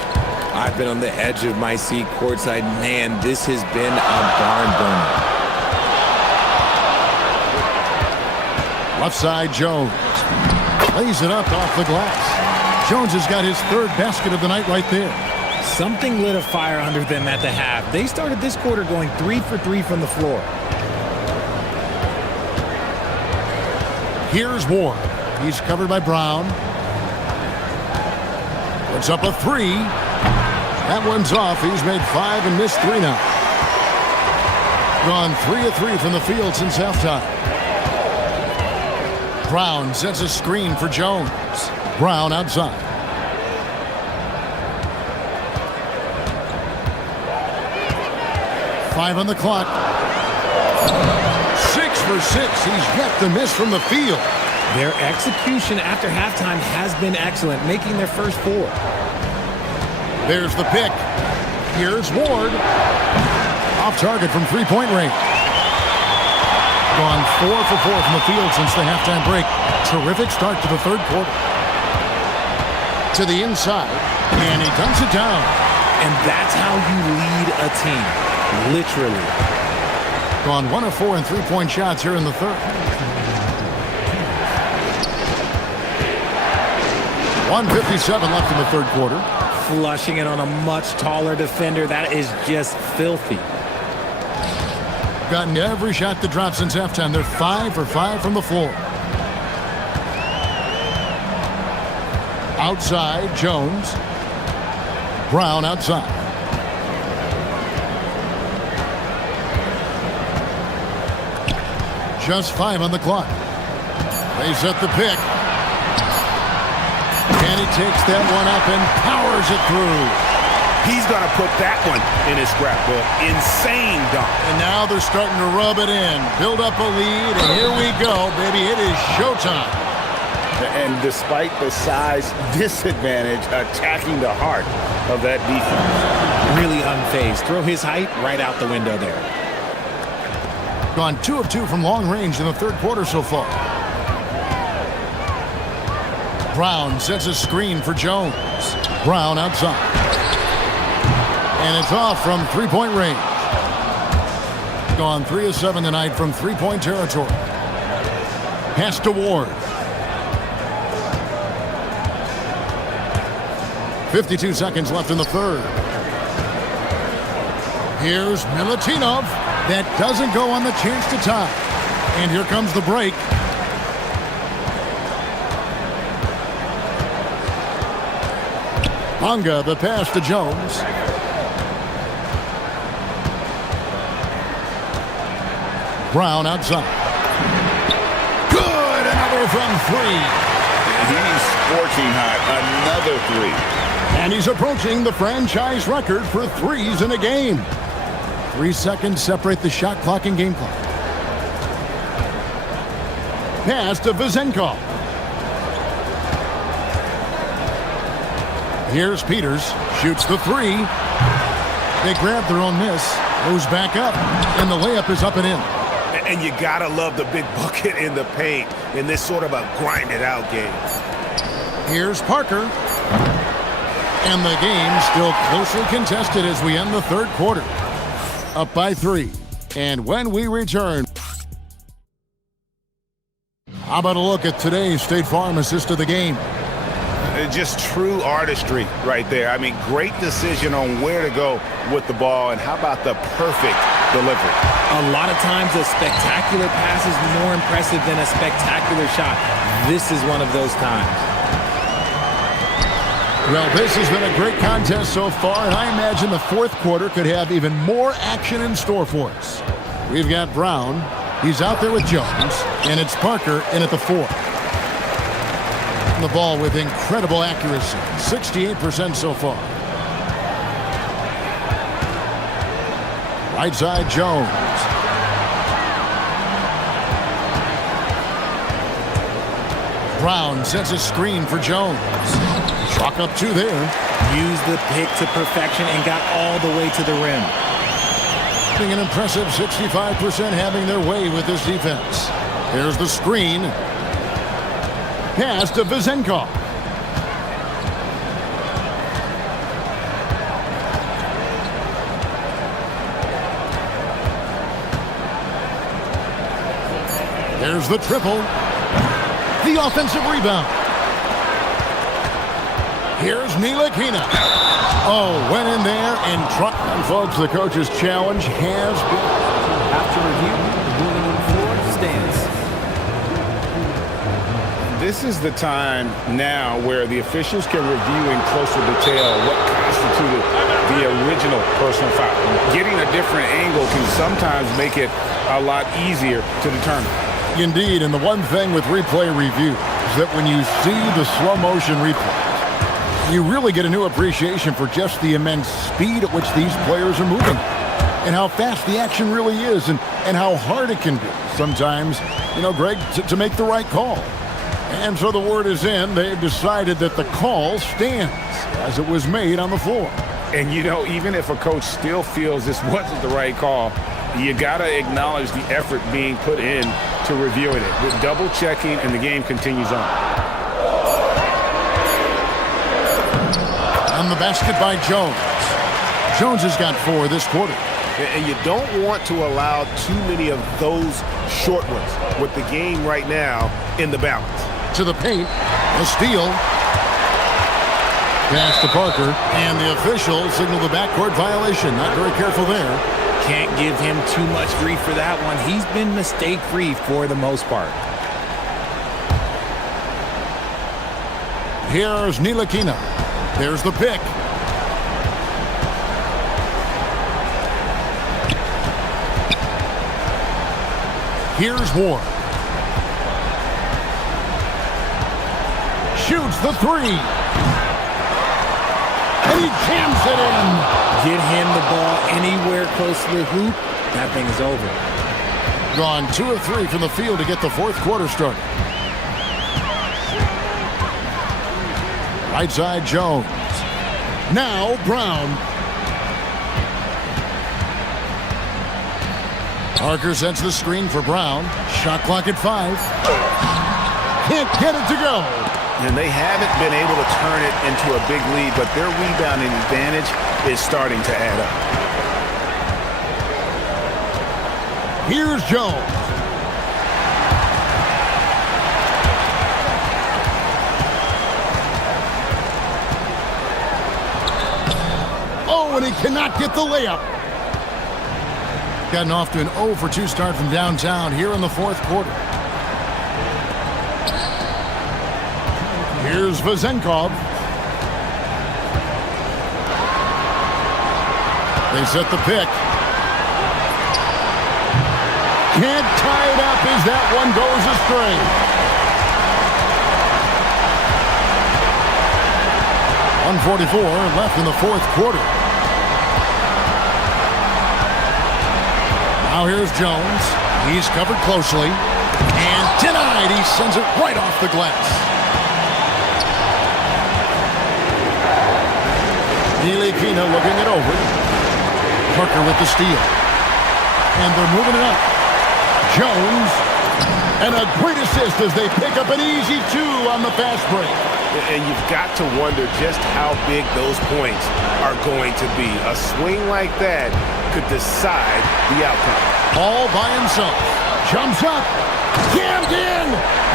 I've been on the edge of my seat courtside. Man, this has been a barn burner. Left side, Jones. Lays it up off the glass. Jones has got his 3rd basket of the night right there. Something lit a fire under them at the half. They started this quarter going 3 for 3 from the floor. Here's Ward. He's covered by Brown. Puts up a 3. That one's off. He's made 5 and missed 3 now. Gone 3 of 3 from the field since halftime. Brown sets a screen for Jones. Brown outside. Five on the clock. 6 for 6. He's yet to miss from the field. Their execution after halftime has been excellent, making their first 4. There's the pick. Here's Ward. Off target from 3-point range. Gone 4 for 4 from the field since the halftime break. Terrific start to the third quarter. To the inside, and he dunks it down. And that's how you lead a team, literally. Gone 1 of 4 in 3-point shots here in the third. 1:57 left in the third quarter. Flushing it on a much taller defender. That is just filthy. Gotten every shot to drop since halftime. They're 5 for 5 from the floor. Outside, Jones. Brown outside. Just 5 on the clock. They set the pick. And he takes that one up and powers it through. He's going to put that one in his scrapbook. Insane dunk. And now they're starting to rub it in. Build up a lead, and here we go, baby. It is showtime. And despite the size disadvantage, attacking the heart of that defense. Really unfazed. Throw his height right out the window there. Gone 2 of 2 from long range in the third quarter so far. Brown sets a screen for Jones. Brown outside. And it's off from 3-point range. Gone 3 of 7 tonight from 3-point territory. Pass to Ward. 52 seconds left in the third. Here's Milutinov. That doesn't go on the chance to tie. And here comes the break. Bonga, the pass to Jones. Brown outside. Good! Another from 3. He's scorching hot. Another 3. And he's approaching the franchise record for threes in a game. 3 seconds separate the shot clock and game clock. Pass to Vizenko. Here's Peters. Shoots the 3. They grab their own miss. Goes back up. And the layup is up and in. And you gotta love the big bucket in the paint in this sort of a grinded-out game. Here's Parker. And the game still closely contested as we end the third quarter. Up by 3. And when we return... How about a look at today's State Farm assist of the game? Just true artistry right there. I mean, great decision on where to go with the ball, and how about the perfect delivery? A lot of times a spectacular pass is more impressive than a spectacular shot. This is one of those times. Well, this has been a great contest so far, and I imagine the fourth quarter could have even more action in store for us. We've got Brown. He's out there with Jones, and it's Parker in at the 4. The ball with incredible accuracy, 68% so far. Right side, Jones. Brown sets a screen for Jones. Chalk up 2 there. Used the pick to perfection and got all the way to the rim. An impressive 65% having their way with this defense. Here's the screen. Pass to Vizenkov. There's the triple. The offensive rebound. Here's Ntilikina. Oh, went in there and tried. And folks, the coach's challenge has been. After review, the ruling on the floor stands. This is the time now where the officials can review in closer detail what constituted the original personal foul. Getting a different angle can sometimes make it a lot easier to determine. Indeed, and the one thing with replay review is that when you see the slow motion replay, you really get a new appreciation for just the immense speed at which these players are moving and how fast the action really is and how hard it can be sometimes, Greg, to make the right call. And so the word is in. They've decided that the call stands as it was made on the floor. And, even if a coach still feels this wasn't the right call, you got to acknowledge the effort being put in to reviewing it. With double checking, and the game continues on. On the basket by Jones. Jones has got 4 this quarter. And you don't want to allow too many of those short ones with the game right now in the balance. To the paint, a steal. Pass to Parker, and the official signaled the backcourt violation. Not very careful there. Can't give him too much grief for that one. He's been mistake-free for the most part. Here's Ntilikina. There's the pick. Here's Ward. Shoots the 3. And he jams it in. Get him the ball anywhere close to the hoop, that thing is over. Gone 2 of 3 from the field to get the fourth quarter started. Right side, Jones. Now, Brown. Parker sets the screen for Brown. Shot clock at 5. Can't get it to go. And they haven't been able to turn it into a big lead, but their rebounding advantage is starting to add up. Here's Jones. Oh, and he cannot get the layup. Gotten off to an 0 for 2 start from downtown here in the fourth quarter. Here's Vizenkov. They set the pick. Can't tie it up as that one goes astray. .144 left in the fourth quarter. Now here's Jones. He's covered closely. And denied. He sends it right off the glass. Ntilikina looking it over. Parker with the steal. And they're moving it up. Jones. And a great assist as they pick up an easy 2 on the fast break. And you've got to wonder just how big those points are going to be. A swing like that could decide the outcome. All by himself. Jumps up. Jammed in.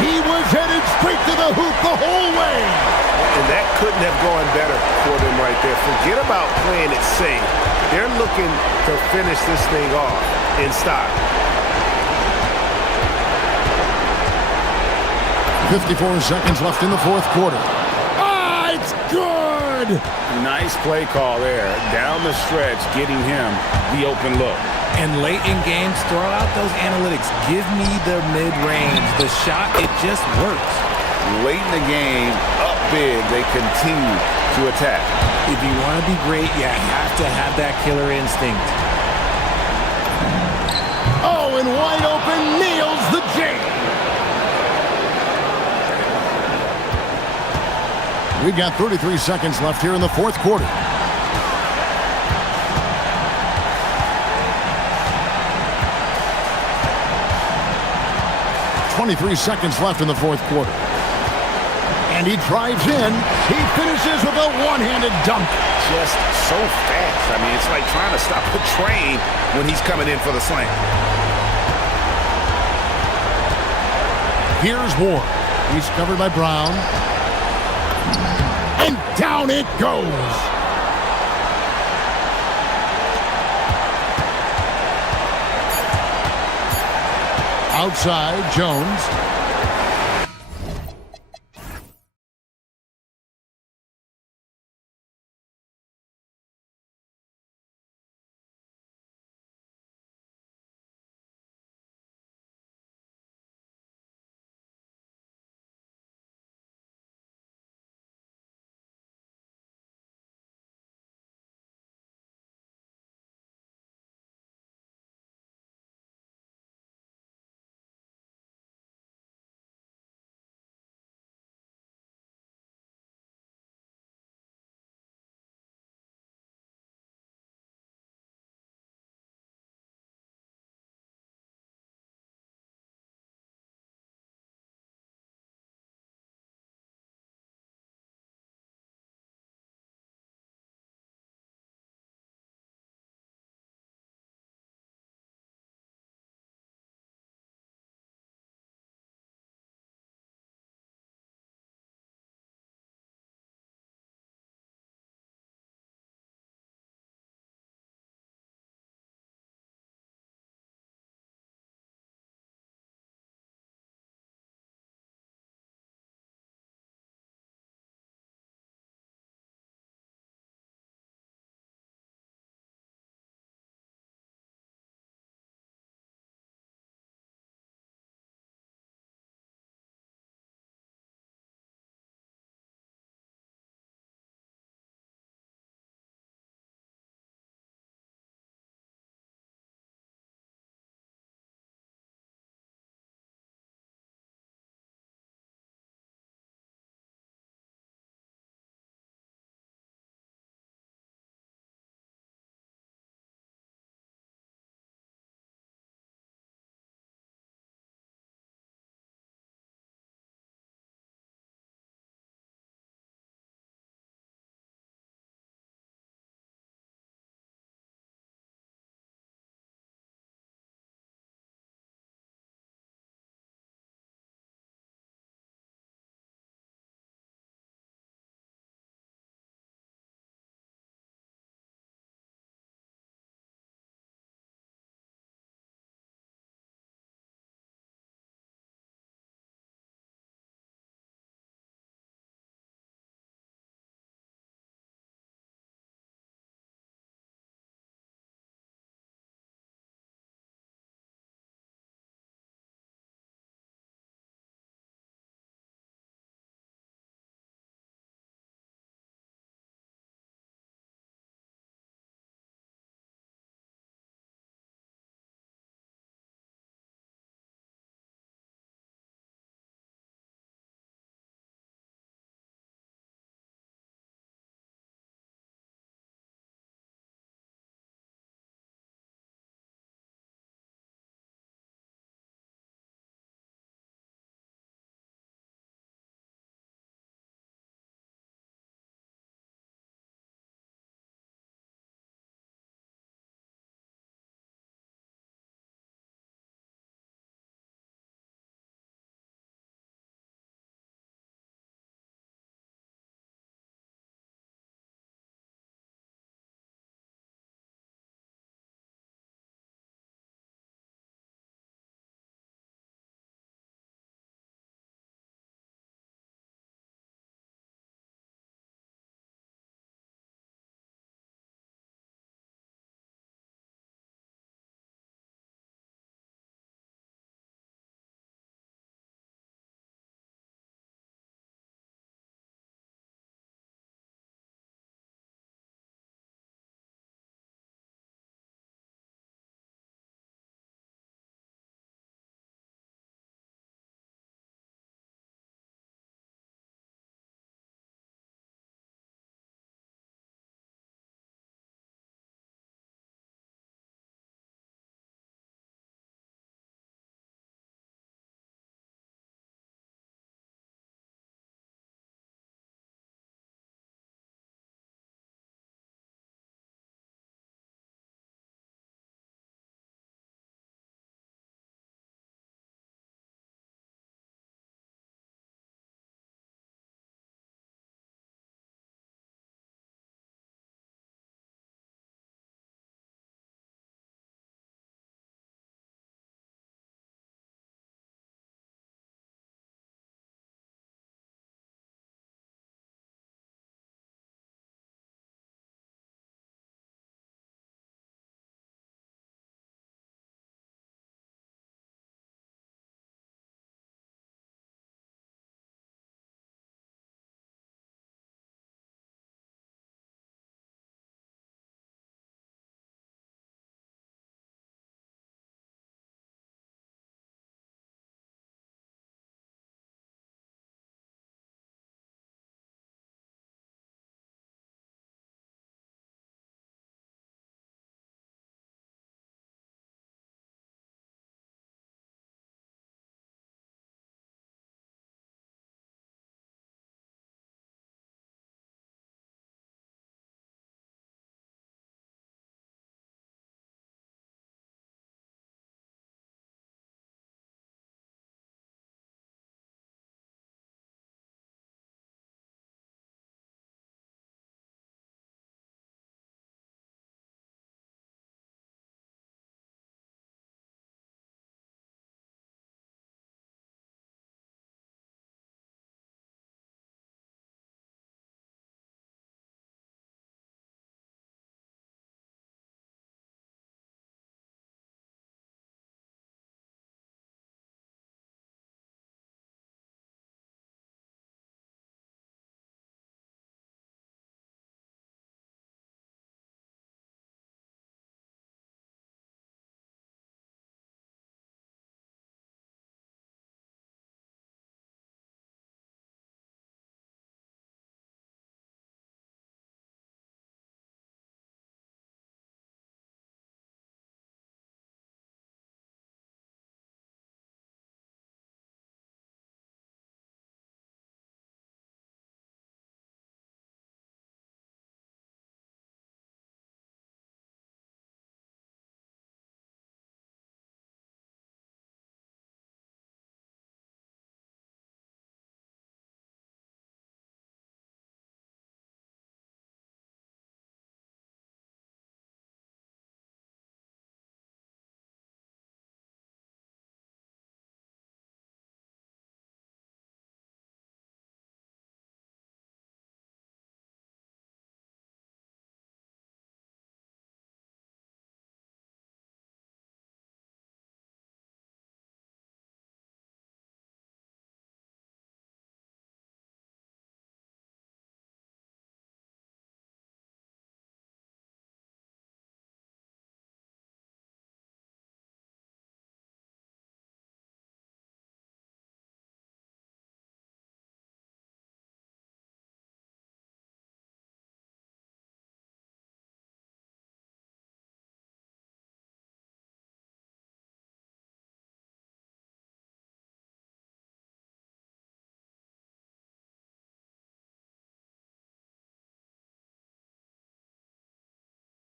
He was headed straight to the hoop the whole way. And that couldn't have gone better for them right there. Forget about playing it safe. They're looking to finish this thing off in style. 54 seconds left in the fourth quarter. Ah, it's good! Nice play call there. Down the stretch, getting him the open look. And late in games, throw out those analytics. Give me the mid-range. The shot, it just works. Late in the game, up big, they continue to attack. If you want to be great, you have to have that killer instinct. Oh, and wide open, nails the jam. We've got 33 seconds left here in the fourth quarter. .23 seconds left in the fourth quarter. And he drives in. He finishes with a one-handed dunk. Just so fast. I mean, it's like trying to stop a train when he's coming in for the slam. Here's Ward. He's covered by Brown. And down it goes. Outside, Jones.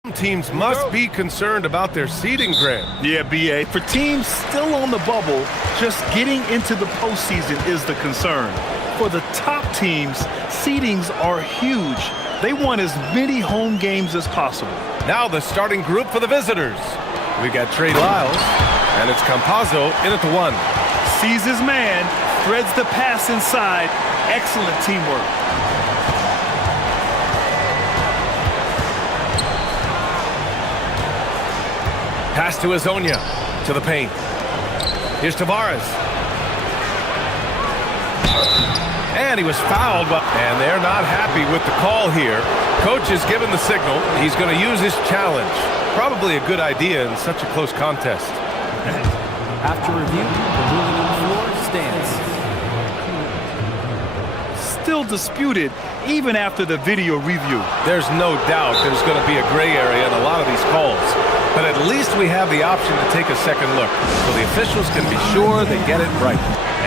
Teams must be concerned about their seeding, Grant. Yeah, BA. For teams still on the bubble, just getting into the postseason is the concern. For the top teams, seedings are huge. They want as many home games as possible. Now the starting group for the visitors. We got Trey Lyles, and it's Campazzo in at the 1. Sees his man, threads the pass inside. Excellent teamwork. Pass to Azonia, to the paint. Here's Tavares. And he was fouled, and they're not happy with the call here. Coach has given the signal. He's going to use his challenge. Probably a good idea in such a close contest. After review, the ruling on the floor stands. Still disputed even after the video review. There's no doubt there's going to be a gray area in a lot of these calls. But at least we have the option to take a second look, so the officials can be sure they get it right.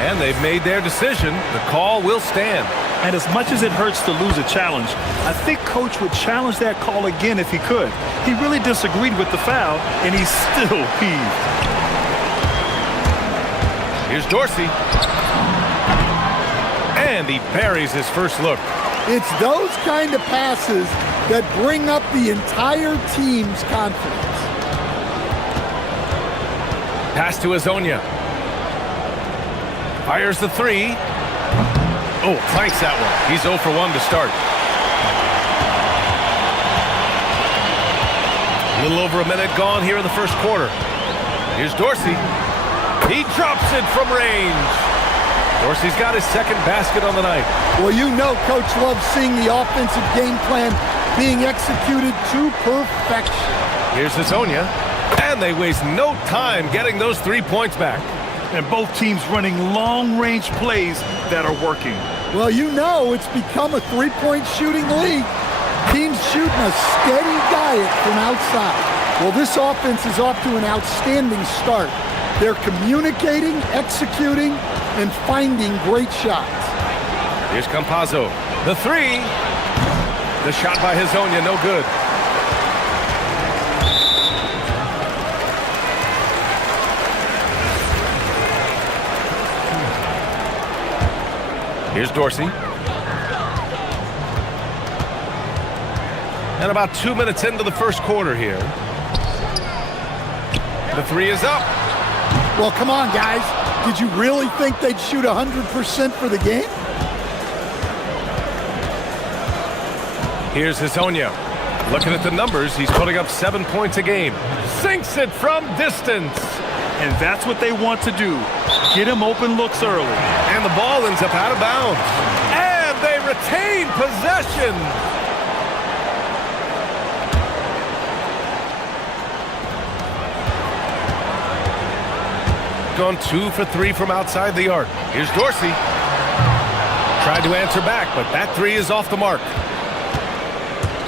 And they've made their decision. The call will stand. And as much as it hurts to lose a challenge, I think Coach would challenge that call again if he could. He really disagreed with the foul, and he's still peeved. Here's Dorsey. And he buries his first look. It's those kind of passes that bring up the entire team's confidence. Pass to Azonia. Fires the 3. Oh, clanks that one. He's 0 for 1 to start. A little over a minute gone here in the first quarter. Here's Dorsey. He drops it from range. Dorsey's got his second basket on the night. Well, you know Coach loves seeing the offensive game plan being executed to perfection. Here's Azonia. And they waste no time getting those 3 points back. And both teams running long-range plays that are working. Well, you know it's become a three-point shooting league. Teams shooting a steady diet from outside. Well, this offense is off to an outstanding start. They're communicating, executing, and finding great shots. Here's Campazzo. The 3. The shot by Azonia, no good. Here's Dorsey. And about 2 minutes into the first quarter here. The 3 is up. Well, come on, guys. Did you really think they'd shoot 100% for the game? Here's Azonia. Looking at the numbers, he's putting up 7 points a game. Sinks it from distance. And that's what they want to do. Get him open looks early. And the ball ends up out of bounds. And they retain possession. Gone 2 for 3 from outside the arc. Here's Dorsey. Tried to answer back, but that 3 is off the mark.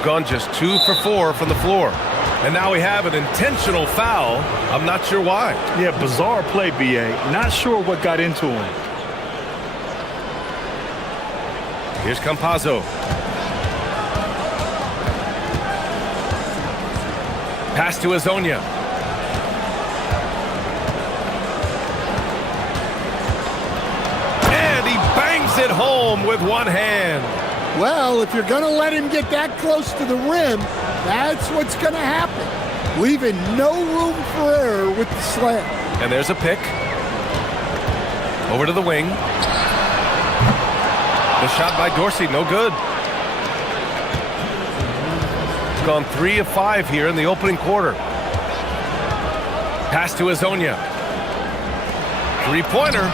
Gone just 2 for 4 from the floor. And now we have an intentional foul. I'm not sure why. Yeah, bizarre play, BA. Not sure what got into him. Here's Campazzo. Pass to Azonia. And he bangs it home with one hand. Well, if you're going to let him get that close to the rim, that's what's going to happen. Leaving no room for error with the slam. And there's a pick. Over to the wing. The shot by Dorsey, no good. Gone 3 of 5 here in the opening quarter. Pass to Azonia. 3-pointer.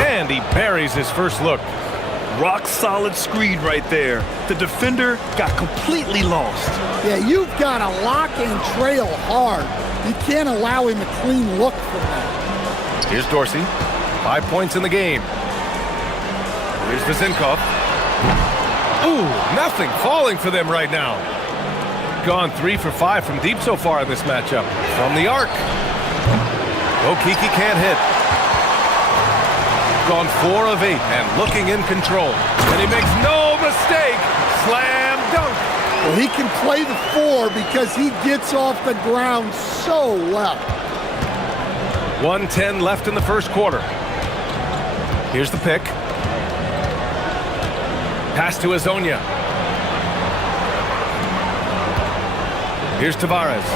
And he buries his first look. Rock solid screen right there. The defender got completely lost. Yeah, you've got to lock and trail hard. You can't allow him a clean look from that. Here's Dorsey. 5 points in the game. Here's Vizinkov. Ooh, nothing falling for them right now. Gone 3 for 5 from deep so far in this matchup. From the arc. Okiki can't hit. Gone 4 of 8 and looking in control. And he makes no mistake. Slam dunk. Well, He can play the 4 because he gets off the ground so well. 1:10 left in the first quarter. Here's the pick. Pass to Azonia. Here's Tavares.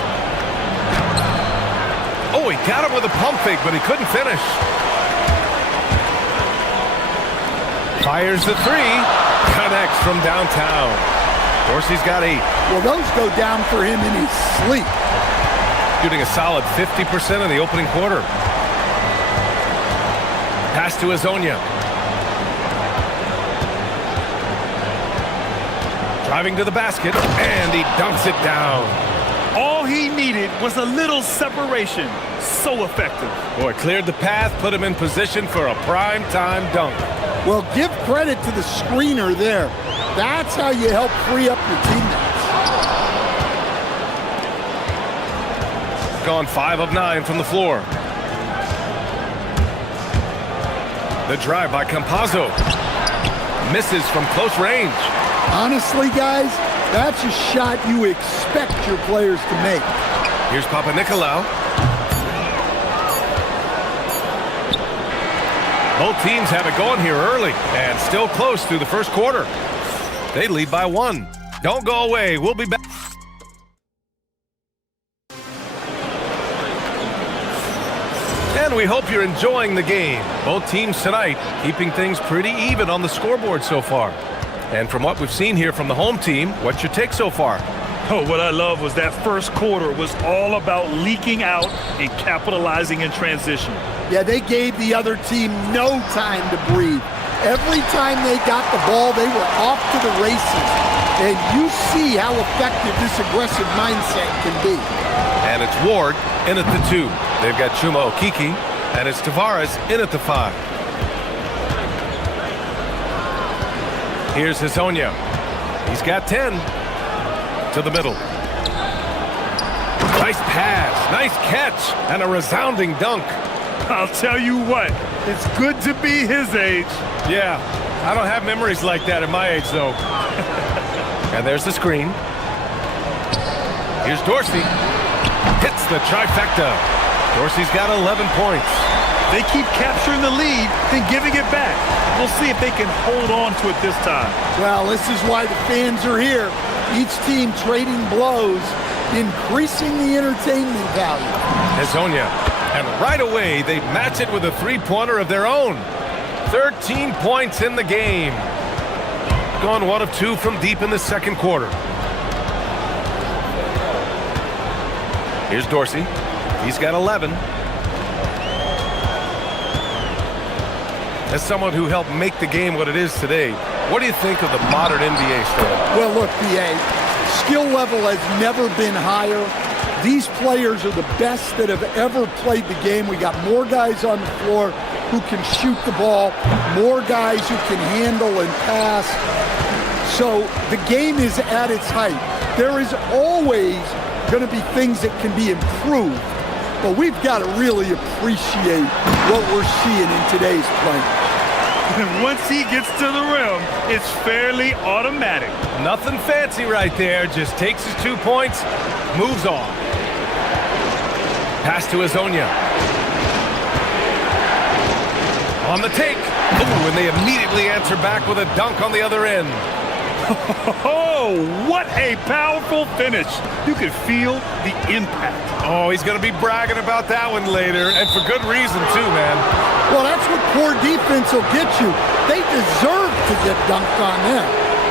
Oh, he got him with a pump fake, but he couldn't finish. Fires the 3. Connects from downtown. Dorsey's got 8. Well, those go down for him in his sleep. Shooting a solid 50% in the opening quarter. Pass to Azonia. Driving to the basket, and he dunks it down. All he needed was a little separation. So effective. Boy, cleared the path, put him in position for a prime-time dunk. Well, give credit to the screener there. That's how you help free up your teammates. Gone 5 of 9 from the floor. The drive by Campazzo. Misses from close range. Honestly, guys, that's a shot you expect your players to make. Here's Papanikolaou. Both teams have it going here early and still close through the first quarter. They lead by 1. Don't go away. We'll be back. And we hope you're enjoying the game. Both teams tonight keeping things pretty even on the scoreboard so far. And from what we've seen here from the home team, what's your take so far? Oh, what I love was that first quarter was all about leaking out and capitalizing in transition. Yeah, they gave the other team no time to breathe. Every time they got the ball, they were off to the races. And you see how effective this aggressive mindset can be. And it's Ward in at the 2. They've got Chuma Okiki, and it's Tavares in at the 5. Here's Azonia. He's got 10. To the middle. Nice pass, nice catch, and a resounding dunk. I'll tell you what, it's good to be his age. Yeah, I don't have memories like that at my age, though. And there's the screen. Here's Dorsey. Hits the trifecta. Dorsey's got 11 points. They keep capturing the lead, then giving it back. We'll see if they can hold on to it this time. Well, this is why the fans are here. Each team trading blows, increasing the entertainment value. Azonia. And right away, they match it with a 3-pointer of their own. 13 points in the game. Gone 1 of 2 from deep in the second quarter. Here's Dorsey. He's got 11. As someone who helped make the game what it is today, what do you think of the modern NBA style? Well, look, BA, skill level has never been higher. These players are the best that have ever played the game. We got more guys on the floor who can shoot the ball, more guys who can handle and pass. So the game is at its height. There is always going to be things that can be improved, but we've got to really appreciate what we're seeing in today's play. And once he gets to the rim, it's fairly automatic. Nothing fancy right there. Just takes his 2 points, moves on. Pass to Azonia. On the take. Ooh, and they immediately answer back with a dunk on the other end. Oh, what a powerful finish. You could feel the impact. Oh, he's going to be bragging about that one later, and for good reason, too, man. Well, that's what poor defense will get you. They deserve to get dunked on them.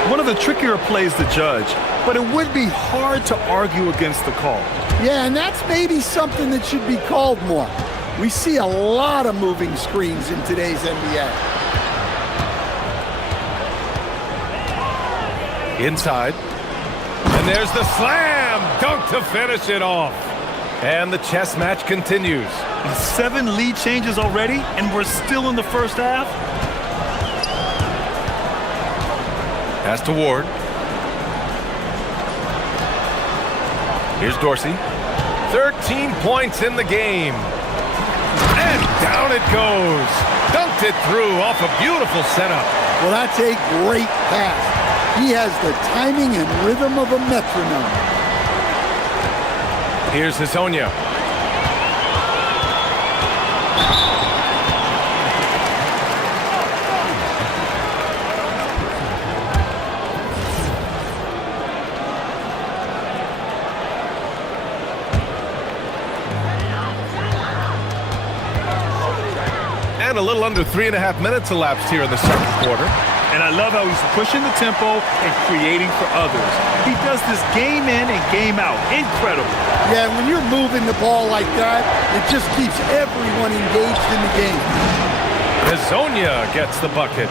One of the trickier plays to judge, but it would be hard to argue against the call. Yeah, and that's maybe something that should be called more. We see a lot of moving screens in today's NBA. Inside. And there's the slam dunk to finish it off. And the chess match continues. 7 lead changes already, and we're still in the first half. Pass to Ward. Here's Dorsey. 13 points in the game. And down it goes. Dunked it through off a beautiful setup. Well, that's a great pass. He has the timing and rhythm of a metronome. Here's Hazonia. And a little under 3.5 minutes elapsed here in the second quarter. And I love how he's pushing the tempo and creating for others. He does this game in and game out. Incredible. Yeah, when you're moving the ball like that, it just keeps everyone engaged in the game. Hazonia gets the bucket.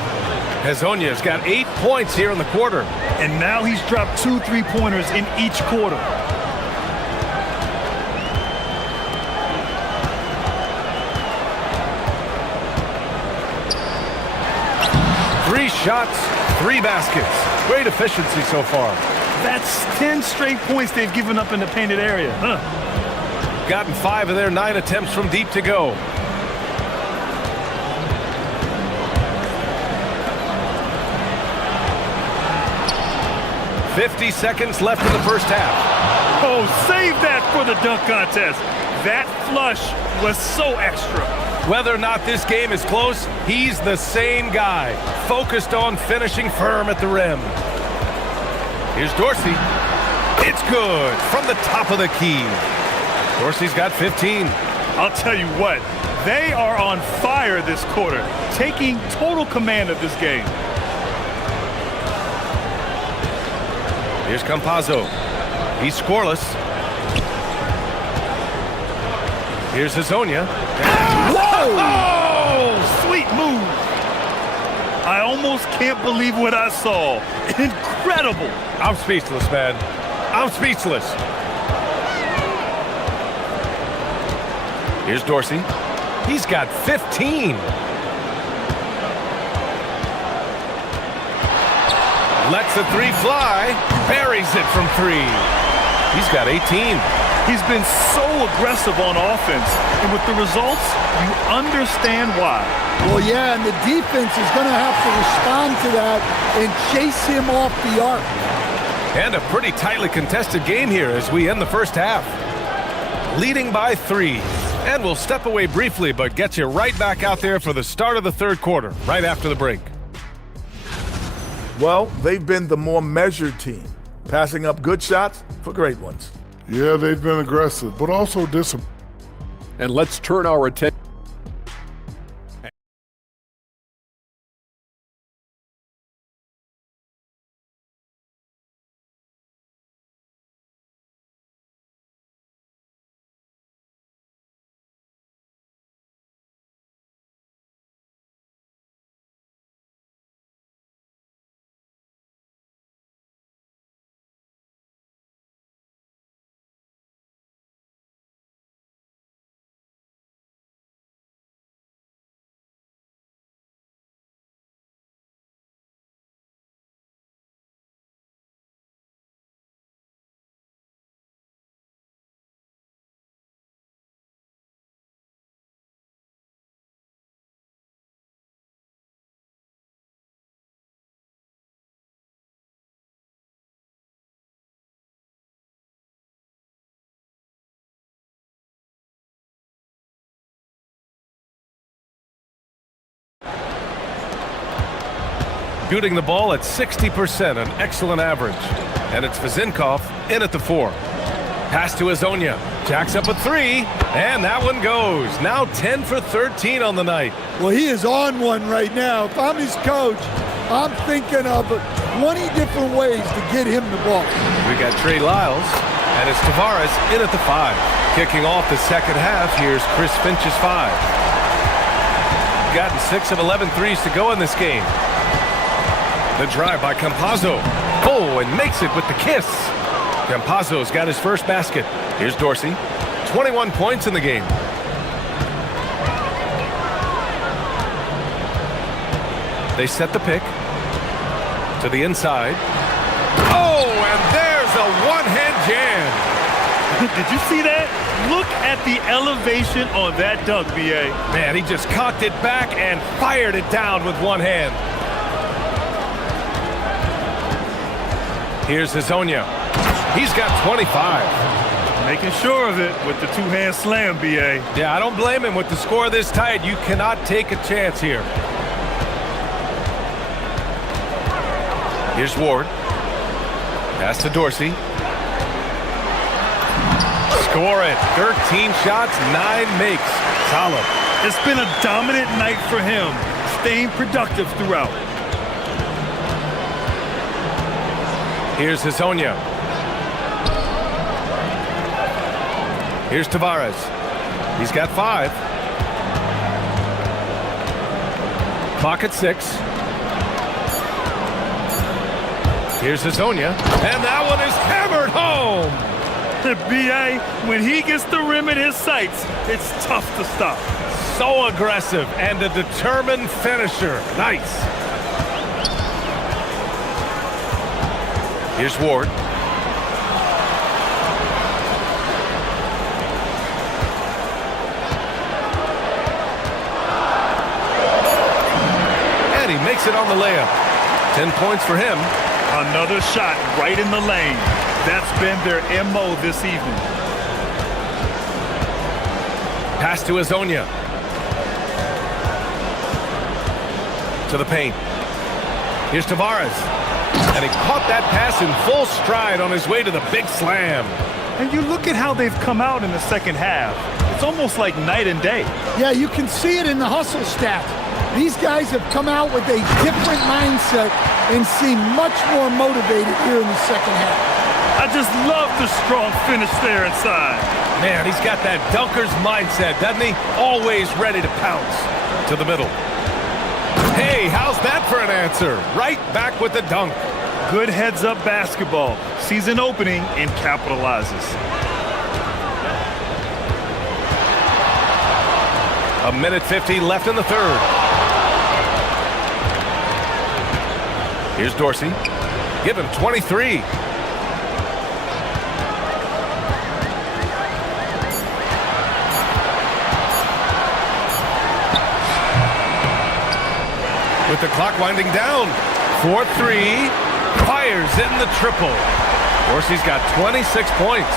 Hazonia's got 8 points here in the quarter. And now he's dropped 2 3-pointers in each quarter. Three shots, 3 baskets. Great efficiency so far. That's 10 straight points they've given up in the painted area. Gotten 5 of their 9 attempts from deep to go. "50 seconds left in the first half. Oh, save that for the dunk contest. That flush was so extra. Whether or not this game is close, he's the same guy, focused on finishing firm at the rim. Here's Dorsey. It's good from the top of the key. Dorsey's got 15. I'll tell you what, they are on fire this quarter, taking total command of this game. Here's Campazzo. He's scoreless. Here's Hazonia. Whoa! Oh, sweet move. I almost can't believe what I saw. Incredible. I'm speechless, man. I'm speechless. Here's Dorsey. He's got 15. Lets the 3 fly. Buries it from 3. He's got 18. He's been so aggressive on offense, and with the results, you understand why. Well, yeah, and the defense is going to have to respond to that and chase him off the arc. And a pretty tightly contested game here as we end the first half. Leading by 3. And we'll step away briefly, but get you right back out there for the start of the third quarter, right after the break. Well, they've been the more measured team, passing up good shots for great ones. Yeah, they've been aggressive, but also disciplined. And let's turn our attention. Shooting the ball at 60%, an excellent average. And it's Vezinkov in at the 4. Pass to Hazonia. Jacks up a 3, and that one goes. Now 10 for 13 on the night. Well, he is on one right now. If I'm his coach, I'm thinking of 20 different ways to get him the ball. We got Trey Lyles, and it's Tavares in at the 5. Kicking off the second half, here's Chris Finch's 5. Gotten 6 of 11 threes to go in this game. The drive by Campazzo. Oh, and makes it with the kiss. Campazzo's got his first basket. Here's Dorsey. 21 points in the game. They set the pick to the inside. Oh, and there's a one-hand jam. Did you see that? Look at the elevation on that dunk, B.A. Man, he just cocked it back and fired it down with one hand. Here's Hazonia. He's got 25. Making sure of it with the two-hand slam, B.A. Yeah, I don't blame him. With the score this tight, you cannot take a chance here. Here's Ward. Pass to Dorsey. Score it. 13 shots, 9 makes. Solid. It's been a dominant night for him, staying productive throughout. Here's Hazonia. Here's Tavares. He's got 5. Clock at 6. Here's Hazonia. And that one is hammered home. B.A., when he gets the rim in his sights, it's tough to stop. So aggressive and a determined finisher. Nice. Here's Ward. And he makes it on the layup. 10 points for him. Another shot right in the lane. That's been their MO this evening. Pass to Hazonia. To the paint. Here's Tavares. And he caught that pass in full stride on his way to the big slam. And you look at how they've come out in the second half. It's almost like night and day. Yeah, you can see it in the hustle stats. These guys have come out with a different mindset and seem much more motivated here in the second half. I just love the strong finish there inside. Man, he's got that dunker's mindset, doesn't he? Always ready to pounce. To the middle. Hey, how's that for an answer? Right back with the dunk. Good heads-up basketball. Sees an opening and capitalizes. A minute 50 left in the third. Here's Dorsey. Give him 23. With the clock winding down. 4-3. Fires in the triple. Dorsey's got 26 points.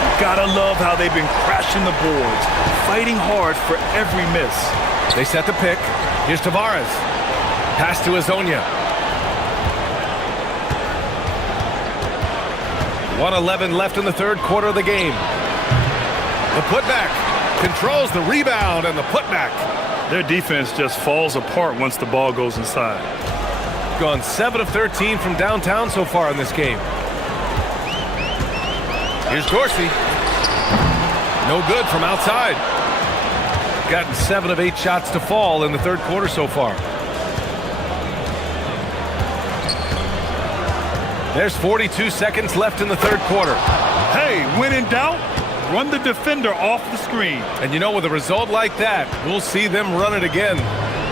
You gotta love how they've been crashing the boards, fighting hard for every miss. They set the pick. Here's Tavares. Pass to Hazonia. 1:11 left in the third quarter of the game. The putback. Controls the rebound and the putback. Their defense just falls apart once the ball goes inside. Gone 7 of 13 from downtown so far in this game. Here's Dorsey. No good from outside. Gotten 7 of 8 shots to fall in the third quarter so far. There's 42 seconds left in the third quarter. Hey, when in doubt, run the defender off the screen. And you know, with a result like that, we'll see them run it again.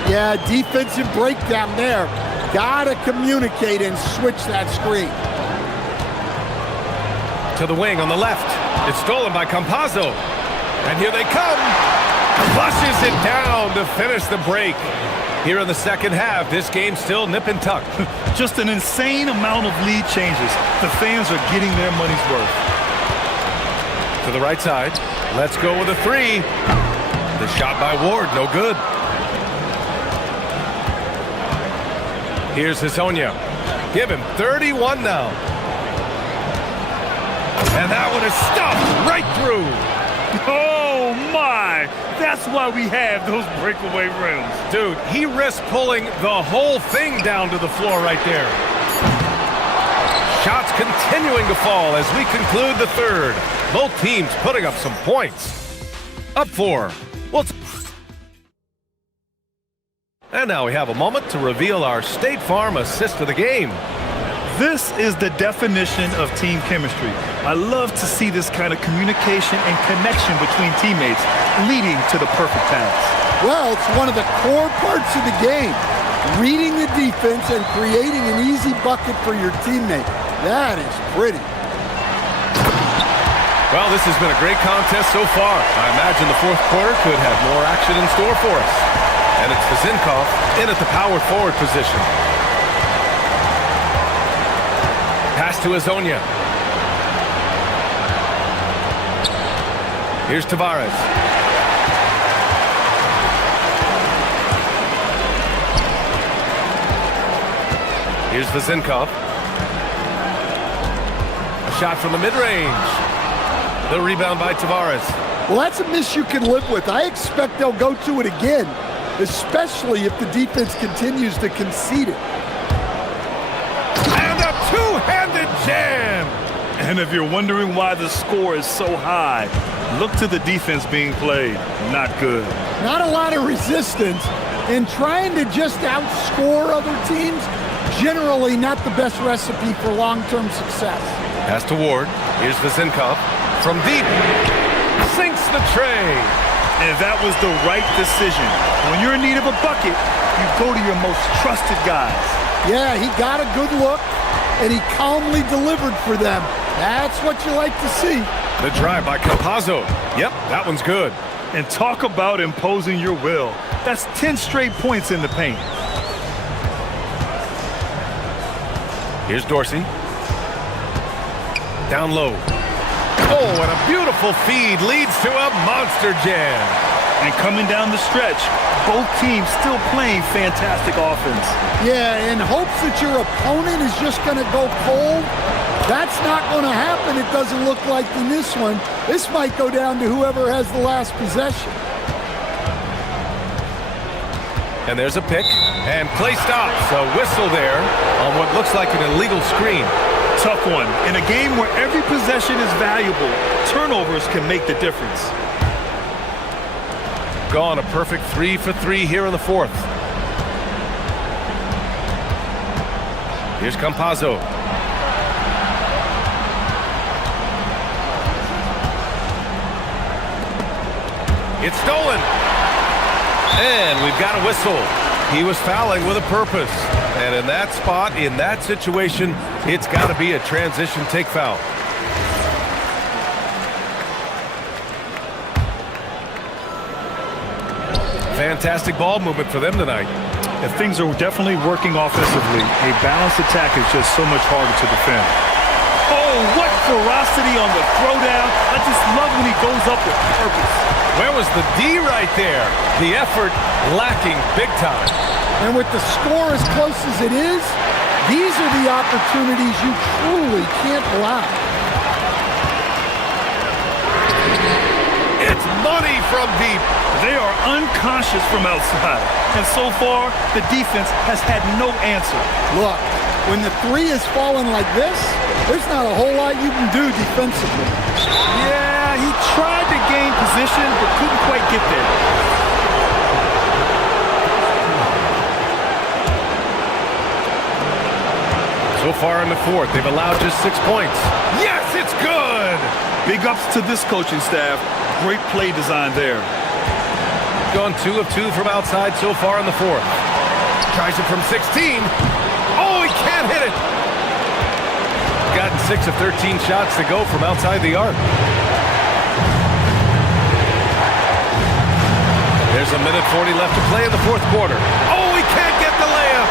Yeah, defensive breakdown there. Gotta communicate and switch that screen. To the wing on the left. It's stolen by Campazzo. And here they come. Flushes it down to finish the break. Here in the second half, this game's still nip and tuck. Just an insane amount of lead changes. The fans are getting their money's worth. To the right side. Let's go with a 3. The shot by Ward, no good. Here's Hazonia. Give him 31 now. And that one is stuffed right through. Oh, my. That's why we have those breakaway rims. Dude, he risked pulling the whole thing down to the floor right there. Shots continuing to fall as we conclude the third. Both teams putting up some points. Up 4. And now we have a moment to reveal our State Farm assist of the game. This is the definition of team chemistry. I love to see this kind of communication and connection between teammates leading to the perfect pass. Well, it's one of the core parts of the game. Reading the defense and creating an easy bucket for your teammate. That is pretty. Well, this has been a great contest so far. I imagine the fourth quarter could have more action in store for us. And it's Vezinkov in at the power forward position. Pass to Azonia. Here's Tavares. Here's Vezinkov. A shot from the mid-range. The rebound by Tavares. Well, that's a miss you can live with. I expect they'll go to it again, especially if the defense continues to concede it. And a two-handed jam! And if you're wondering why the score is so high, look to the defense being played. Not good. Not a lot of resistance, and trying to just outscore other teams, generally not the best recipe for long-term success. Pass to Ward. Here's Vezinkov. From deep. Sinks the tray. And that was the right decision. When you're in need of a bucket, you go to your most trusted guys. Yeah, he got a good look, and he calmly delivered for them. That's what you like to see. The drive by Campazzo. Yep, that one's good. And talk about imposing your will. That's 10 straight points in the paint. Here's Dorsey. Down low. Oh, and a beautiful feed leads to a monster jam. And coming down the stretch, both teams still playing fantastic offense. Yeah, in hopes that your opponent is just going to go cold. That's not going to happen, it doesn't look like in this one. This might go down to whoever has the last possession. And there's a pick, and play stops. A whistle there on what looks like an illegal screen. Tough one. In a game where every possession is valuable, turnovers can make the difference. Gone a perfect 3 for 3 here in the fourth. Here's Campazzo. It's stolen. And we've got a whistle. He was fouling with a purpose. And in that spot, in that situation, it's got to be a transition take foul. Fantastic ball movement for them tonight. And things are definitely working offensively. A balanced attack is just so much harder to defend. Oh, what ferocity on the throwdown. I just love when he goes up with purpose. Where was the D right there? The effort lacking big time. And with the score as close as it is, these are the opportunities you truly can't allow. It's money from deep. They are unconscious from outside. And so far, the defense has had no answer. Look, when the three is falling like this, there's not a whole lot you can do defensively. Yeah, he tried to gain position, but couldn't quite get there. So far in the fourth, they've allowed just 6 points. Yes, it's good! Big ups to this coaching staff. Great play design there. Gone 2 of 2 from outside so far in the fourth. Tries it from 16. Oh, he can't hit it! Gotten 6 of 13 shots to go from outside the arc. There's a minute 40 left to play in the fourth quarter. Oh, he can't get the layup!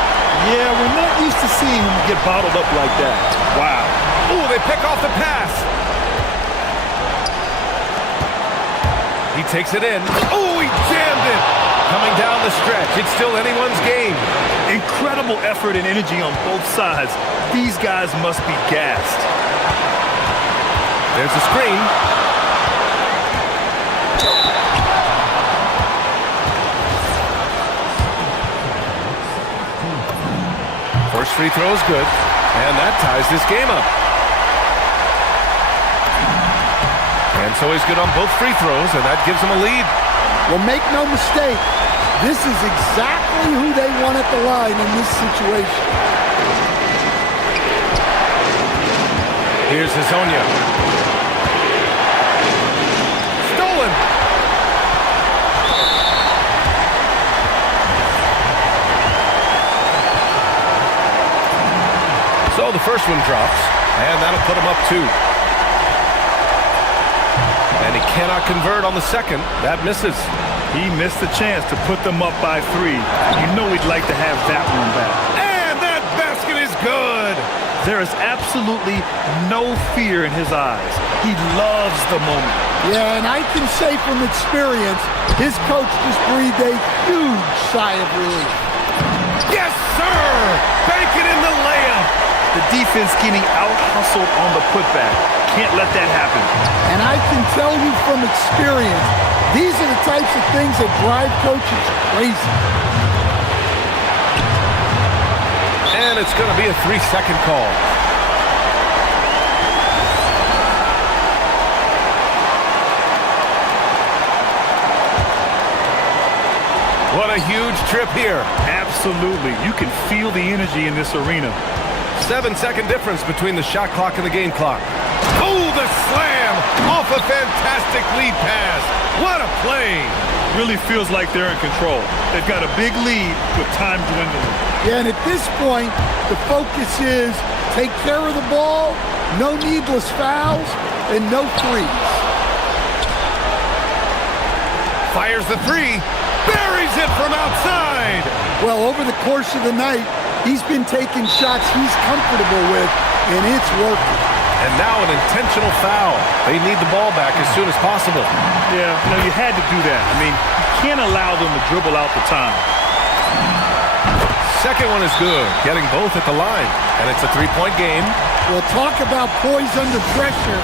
Yeah, we're not used to seeing him get bottled up like that. Wow. Oh, they pick off the pass. He takes it in. Oh, he jammed it! Coming down the stretch. It's still anyone's game. Incredible effort and energy on both sides. These guys must be gassed. There's a screen. First free throw is good, and that ties this game up. And so he's good on both free throws, and that gives him a lead. Well, make no mistake, this is exactly who they want at the line in this situation. Here's Azonia. Stolen! So the first one drops, and that'll put him up 2. And he cannot convert on the second. That misses. He missed the chance to put them up by 3. You know he'd like to have that one back. And that basket is good! There is absolutely no fear in his eyes. He loves the moment. Yeah, and I can say from experience, his coach just breathed a huge sigh of relief. Yes, sir! Banking in the layup. The defense getting out-hustled on the putback. Can't let that happen. And I can tell you from experience, these are the types of things that drive coaches crazy. And it's going to be a 3-second call. What a huge trip here. Absolutely. You can feel the energy in this arena. 7-second difference between the shot clock and the game clock. Oh, the slam off a fantastic lead pass. What a play. Really feels like they're in control. They've got a big lead with time dwindling. Yeah, and at this point, the focus is take care of the ball, no needless fouls, and no threes. Fires the three. Buries it from outside. Well, over the course of the night, he's been taking shots he's comfortable with, and it's working. And now an intentional foul. They need the ball back as soon as possible. Yeah, you had to do that. I mean, you can't allow them to dribble out the time. Second one is good, getting both at the line. And it's a three-point game. Well, talk about poise under pressure.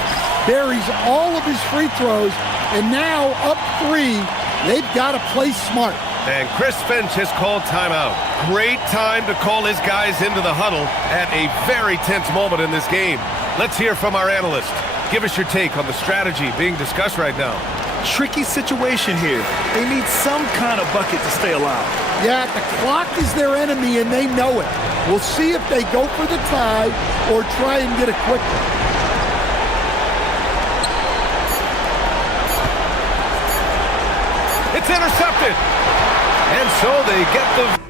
Buries all of his free throws, and now up 3, they've got to play smart. And Chris Finch has called timeout. Great time to call his guys into the huddle at a very tense moment in this game. Let's hear from our analyst. Give us your take on the strategy being discussed right now. Tricky situation here. They need some kind of bucket to stay alive. Yeah, the clock is their enemy, and they know it. We'll see if they go for the tie or try and get a quick one. It's intercepted. And so they get the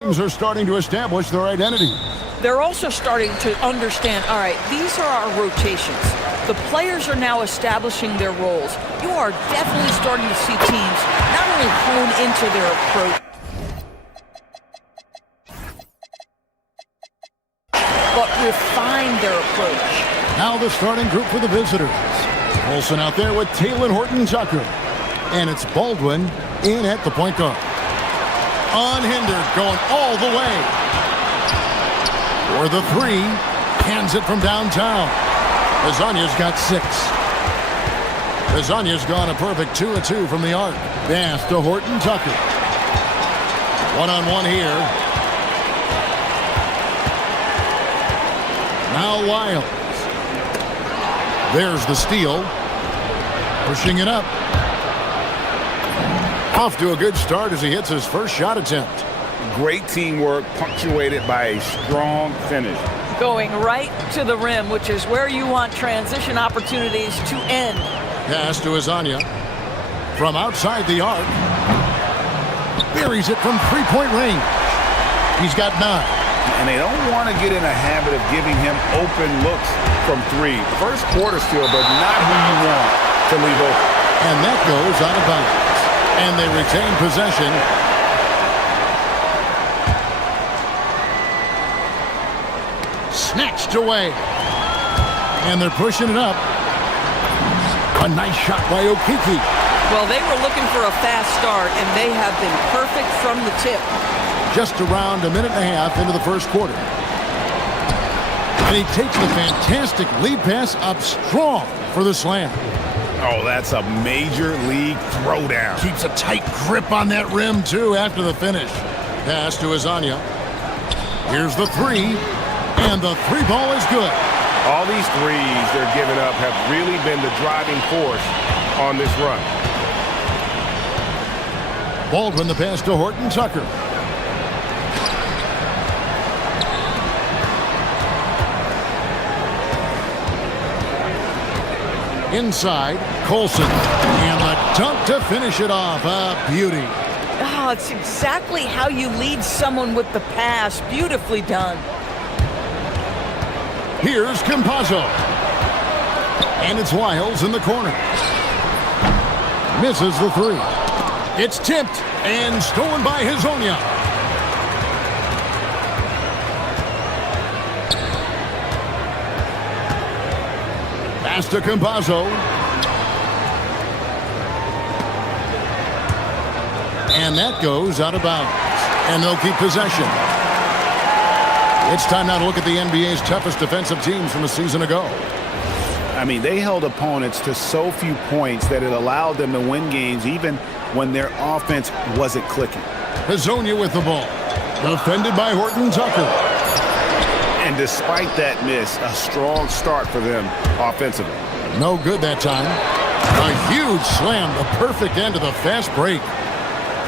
Teams are starting to establish their identity. They're also starting to understand, all right, these are our rotations. The players are now establishing their roles. You are definitely starting to see teams not only hone into their approach, but refine their approach. Now the starting group for the visitors. Olsen out there with Taylor Horton-Tucker. And it's Baldwin in at the point guard. Unhindered, going all the way. For the three, hands it from downtown. Lasagna's got 6. Lasagna's gone a perfect 2 of 2 from the arc. Pass to Horton-Tucker. One-on-one here. Now Wiles. There's the steal. Pushing it up. Off to a good start as he hits his first shot attempt. Great teamwork punctuated by a strong finish. Going right to the rim, which is where you want transition opportunities to end. Pass to Lasagna. From outside the arc. Buries it from three-point range. He's got 9. And they don't want to get in a habit of giving him open looks from 3. First quarter still, but not who you want to leave open. And that goes out of bounds. And they retain possession. Snatched away. And they're pushing it up. A nice shot by Okiki. Well, they were looking for a fast start, and they have been perfect from the tip. Just around a minute and a half into the first quarter. And he takes the fantastic lead pass up strong for the slam. Oh, that's a major league throwdown. Keeps a tight grip on that rim, too, after the finish. Pass to Lasagna. Here's the 3, and the 3 ball is good. All these threes they're giving up have really been the driving force on this run. Baldwin the pass to Horton-Tucker. Inside, Colson. And the dunk to finish it off. A beauty. Oh, it's exactly how you lead someone with the pass. Beautifully done. Here's Campazzo. And it's Wiles in the corner. Misses the 3. It's tipped and stolen by Hezonja. Pass to Campazzo. And that goes out of bounds. And they'll keep possession. It's time now to look at the NBA's toughest defensive teams from a season ago. I mean, they held opponents to so few points that it allowed them to win games even when their offense wasn't clicking. Hezonja with the ball. Defended by Horton-Tucker. And despite that miss, a strong start for them offensively. No good that time. A huge slam, the perfect end of the fast break.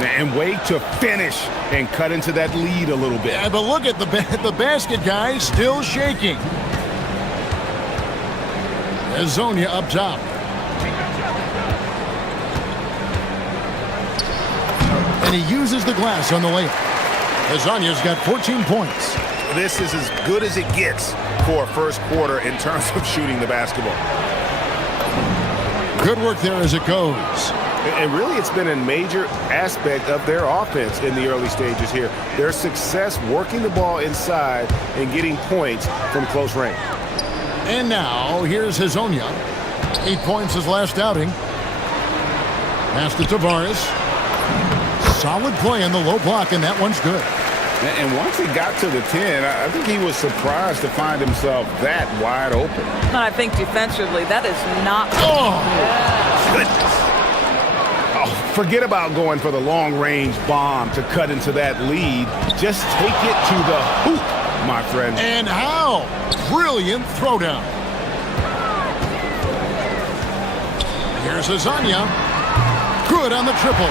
And way to finish and cut into that lead a little bit. Yeah, but look at the basket, guys, still shaking. Hezonja up top. And he uses the glass on the layup. Hezonja's got 14 points. This is as good as it gets for a first quarter in terms of shooting the basketball. Good work there as it goes. And really, it's been a major aspect of their offense in the early stages here. Their success working the ball inside and getting points from close range. And now, here's Hezonja. 8 points his last outing. Pass to Tavares. Solid play in the low block, and that one's good. And once he got to the 10, I think he was surprised to find himself that wide open. I think defensively, that is not... Oh, goodness. Oh, forget about going for the long-range bomb to cut into that lead. Just take it to the hoop, my friend. And how? Brilliant throwdown. Here's Hezonja. Good on the triple.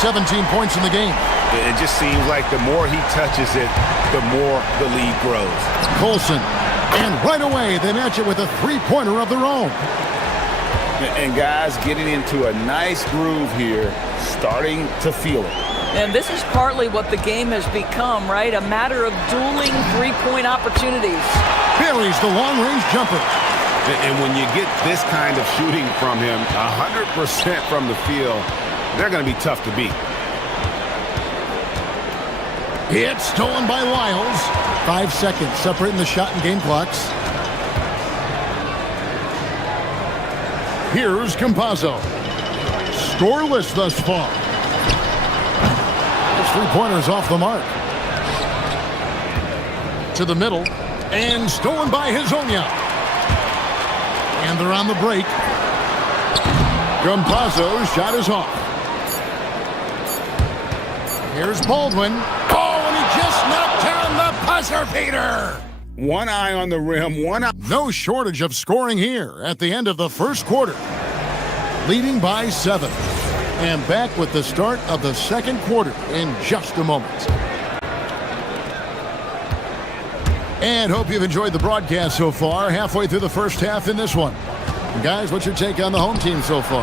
17 points in the game. It just seems like the more he touches it, the more the lead grows. Colson. And right away, they match it with a three-pointer of their own. And guys getting into a nice groove here, starting to feel it. And this is partly what the game has become, right? A matter of dueling three-point opportunities. Buries the long-range jumper. And when you get this kind of shooting from him, 100% from the field, they're going to be tough to beat. It's stolen by Lyles. 5 seconds separating the shot and game clocks. Here's Campazzo. Scoreless thus far. His three-pointer's off the mark. To the middle. And stolen by Hezonja. And they're on the break. Campazzo's shot is off. Here's Baldwin. Oh, and he just knocked down the buzzer beater. One eye on the rim, one eye. No shortage of scoring here at the end of the first quarter. Leading by 7. And back with the start of the second quarter in just a moment. And hope you've enjoyed the broadcast so far. Halfway through the first half in this one. Guys, what's your take on the home team so far?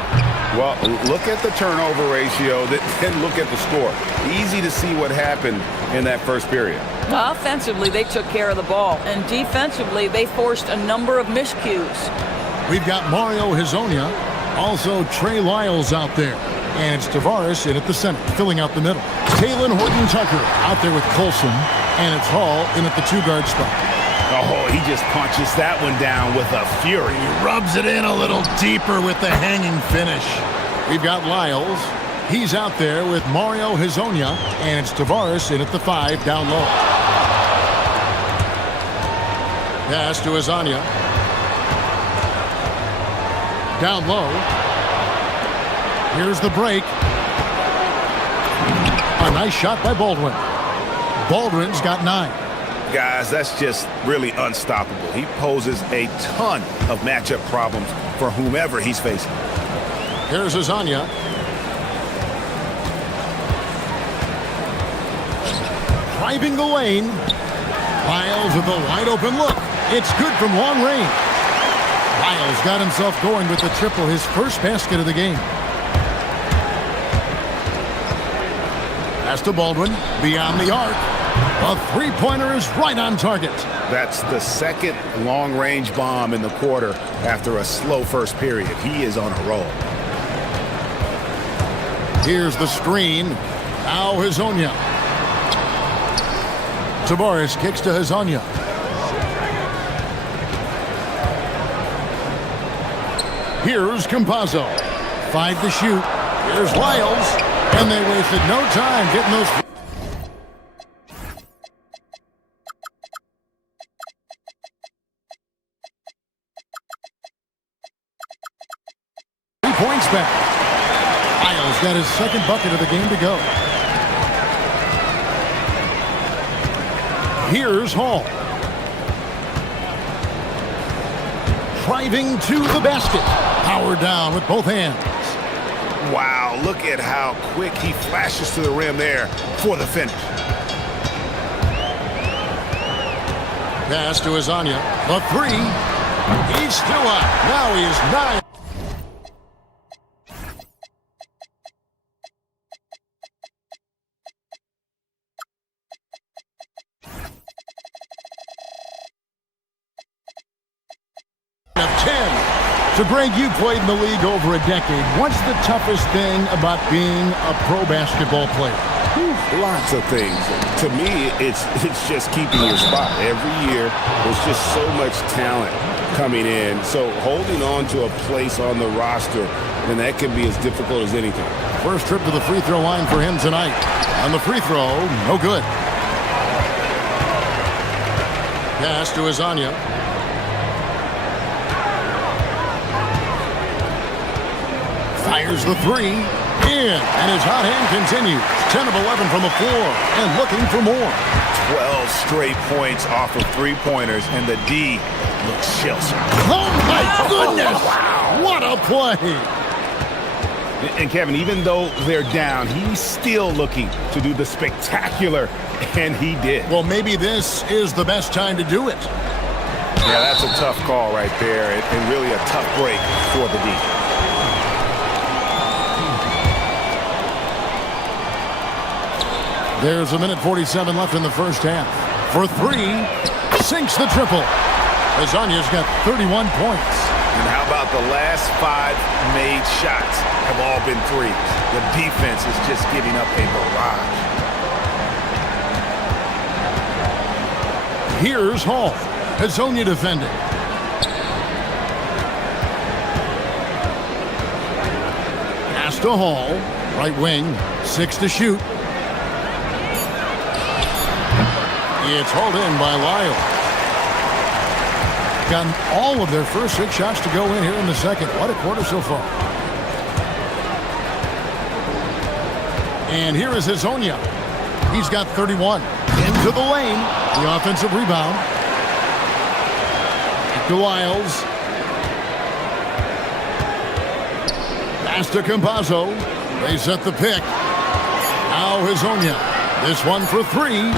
Well, look at the turnover ratio, then look at the score. Easy to see what happened in that first period. Offensively, they took care of the ball. And defensively, they forced a number of miscues. We've got Mario Hezonja, also Trey Lyles out there. And it's Tavares in at the center, filling out the middle. Talen Horton-Tucker out there with Colson. And it's Hall in at the two-guard spot. Oh, he just punches that one down with a fury. He rubs it in a little deeper with the hanging finish. We've got Lyles. He's out there with Mario Hezonja. And it's Tavares in at the 5 down low. Pass to Hezonja. Down low. Here's the break. A nice shot by Baldwin. Baldwin's got 9. Guys, that's just really unstoppable. He poses a ton of matchup problems for whomever he's facing. Here's Hezonja. Driving the lane. Lyles with a wide open look. It's good from long range. Lyles got himself going with the triple, his first basket of the game. Pass to Baldwin, beyond the arc. A three-pointer is right on target. That's the second long-range bomb in the quarter after a slow first period. He is on a roll. Here's the screen. Now Hezonja. Tavares kicks to Hezonja. Here's Campazzo. 5 to shoot. Here's Lyles. And they wasted no time getting those. Points back. Lyles got his second bucket of the game to go. Here's Hall. Driving to the basket. Power down with both hands. Wow, look at how quick he flashes to the rim there for the finish. Pass to Hezonja. The 3. He's still up. Now he is 9. So, Greg, you played in the league over a decade. What's the toughest thing about being a pro basketball player? Lots of things. To me, it's just keeping your spot. Every year, there's just so much talent coming in. So holding on to a place on the roster, and that can be as difficult as anything. First trip to the free throw line for him tonight. On the free throw, no good. Pass to Hezonja. Fires the 3. In. And his hot hand continues. 10 of 11 from the floor. And looking for more. 12 straight points off of three-pointers. And the D looks shell-shocked. Oh, my goodness. Wow. What a play. And Kevin, even though they're down, he's still looking to do the spectacular. And he did. Well, maybe this is the best time to do it. Yeah, that's a tough call right there. And really a tough break for the D. There's 1:47 left in the first half. For three, sinks the triple. Azania's got 31 points. And how about the last 5 made shots have all been threes? The defense is just giving up a barrage. Here's Hall. Hazonia defending. Pass to Hall. Right wing. 6 to shoot. It's hauled in by Lyle. Gotten all of their first 6 shots to go in here in the second. What a quarter so far. And here is Hazonia. He's got 31. Into the lane. The offensive rebound. To Lyles. Pass to Campazzo. They set the pick. Now Hazonia. This one for 3.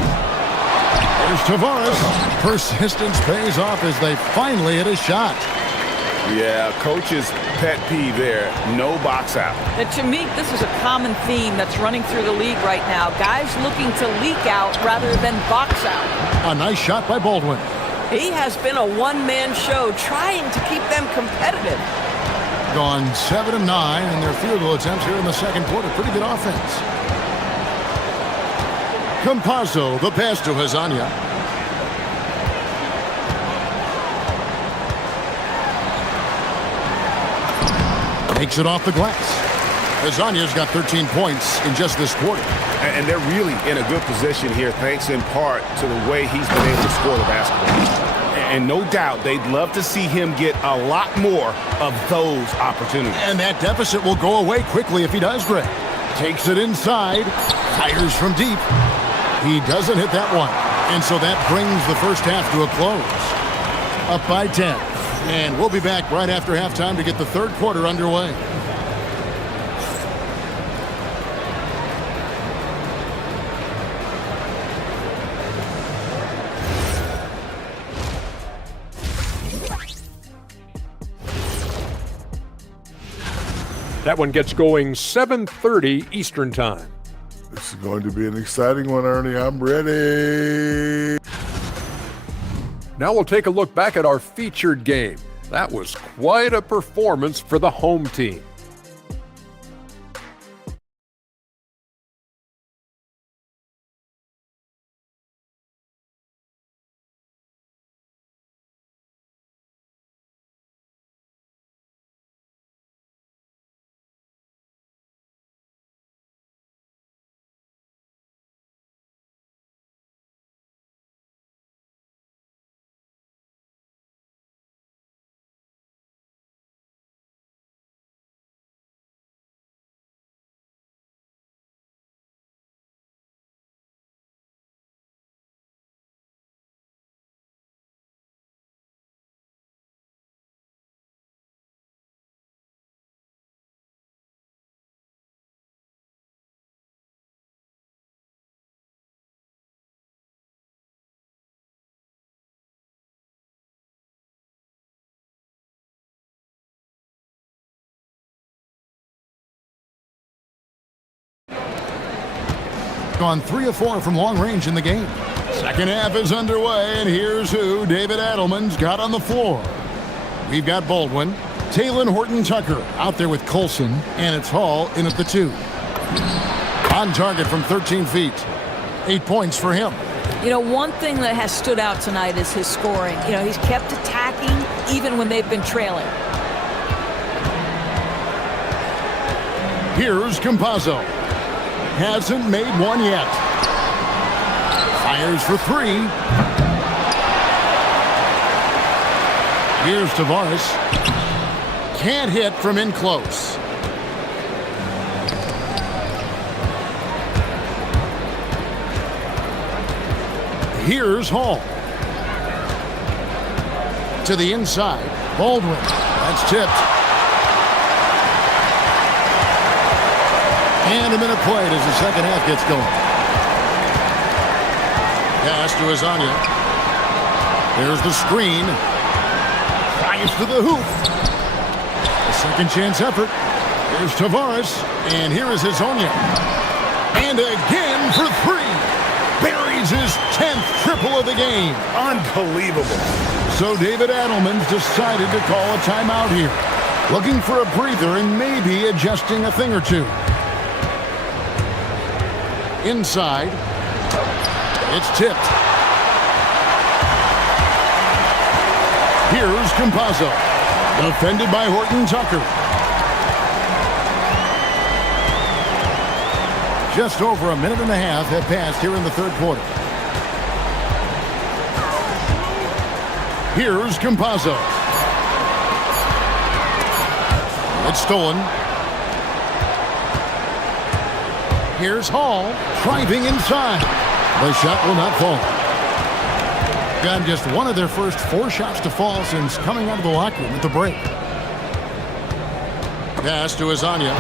There's Tavares. Persistence pays off as they finally hit a shot. Yeah, coach's pet peeve there. No box out. And to me, this is a common theme that's running through the league right now. Guys looking to leak out rather than box out. A nice shot by Baldwin. He has been a one-man show trying to keep them competitive. Gone 7 of 9 in their field goal attempts here in the second quarter. Pretty good offense. Campazzo, the pass to Hazonia. Takes it off the glass. Hazonia's got 13 points in just this quarter. And they're really in a good position here, thanks in part to the way he's been able to score the basketball. And no doubt they'd love to see him get a lot more of those opportunities. And that deficit will go away quickly if he does, Greg. Takes it inside. Fires from deep. He doesn't hit that one. And so that brings the first half to a close. Up by 10. And we'll be back right after halftime to get the third quarter underway. That one gets going 7:30 Eastern Time. This is going to be an exciting one, Ernie. I'm ready. Now we'll take a look back at our featured game. That was quite a performance for the home team. Gone 3 of 4 from long range in the game. Second half is underway, and here's who David Adelman's got on the floor. We've got Baldwin, Taylor Horton-Tucker out there with Colson, and it's Hall in at the 2. On target from 13 feet. 8 points for him. You know, one thing that has stood out tonight is his scoring. You know, he's kept attacking even when they've been trailing. Here's Campazzo. Hasn't made one yet. Fires for 3. Here's Tavares. Can't hit from in close. Here's Hall. To the inside. Baldwin. That's tipped. And a minute played as the second half gets going. Pass to Hazonia. There's the screen. Fires to the hoop. A second chance effort. Here's Tavares. And here is Hazonia. And again for three. Buries his 10th triple of the game. Unbelievable. So David Adelman's decided to call a timeout here. Looking for a breather and maybe adjusting a thing or two. Inside. It's tipped. Here's Campazzo. Defended by Horton Tucker. Just over a minute and a half have passed here in the third quarter. Here's Campazzo. It's stolen. Here's Hall, driving inside. The shot will not fall. Got just one of their first 4 shots to fall since coming out of the locker room at the break. Pass to Azania.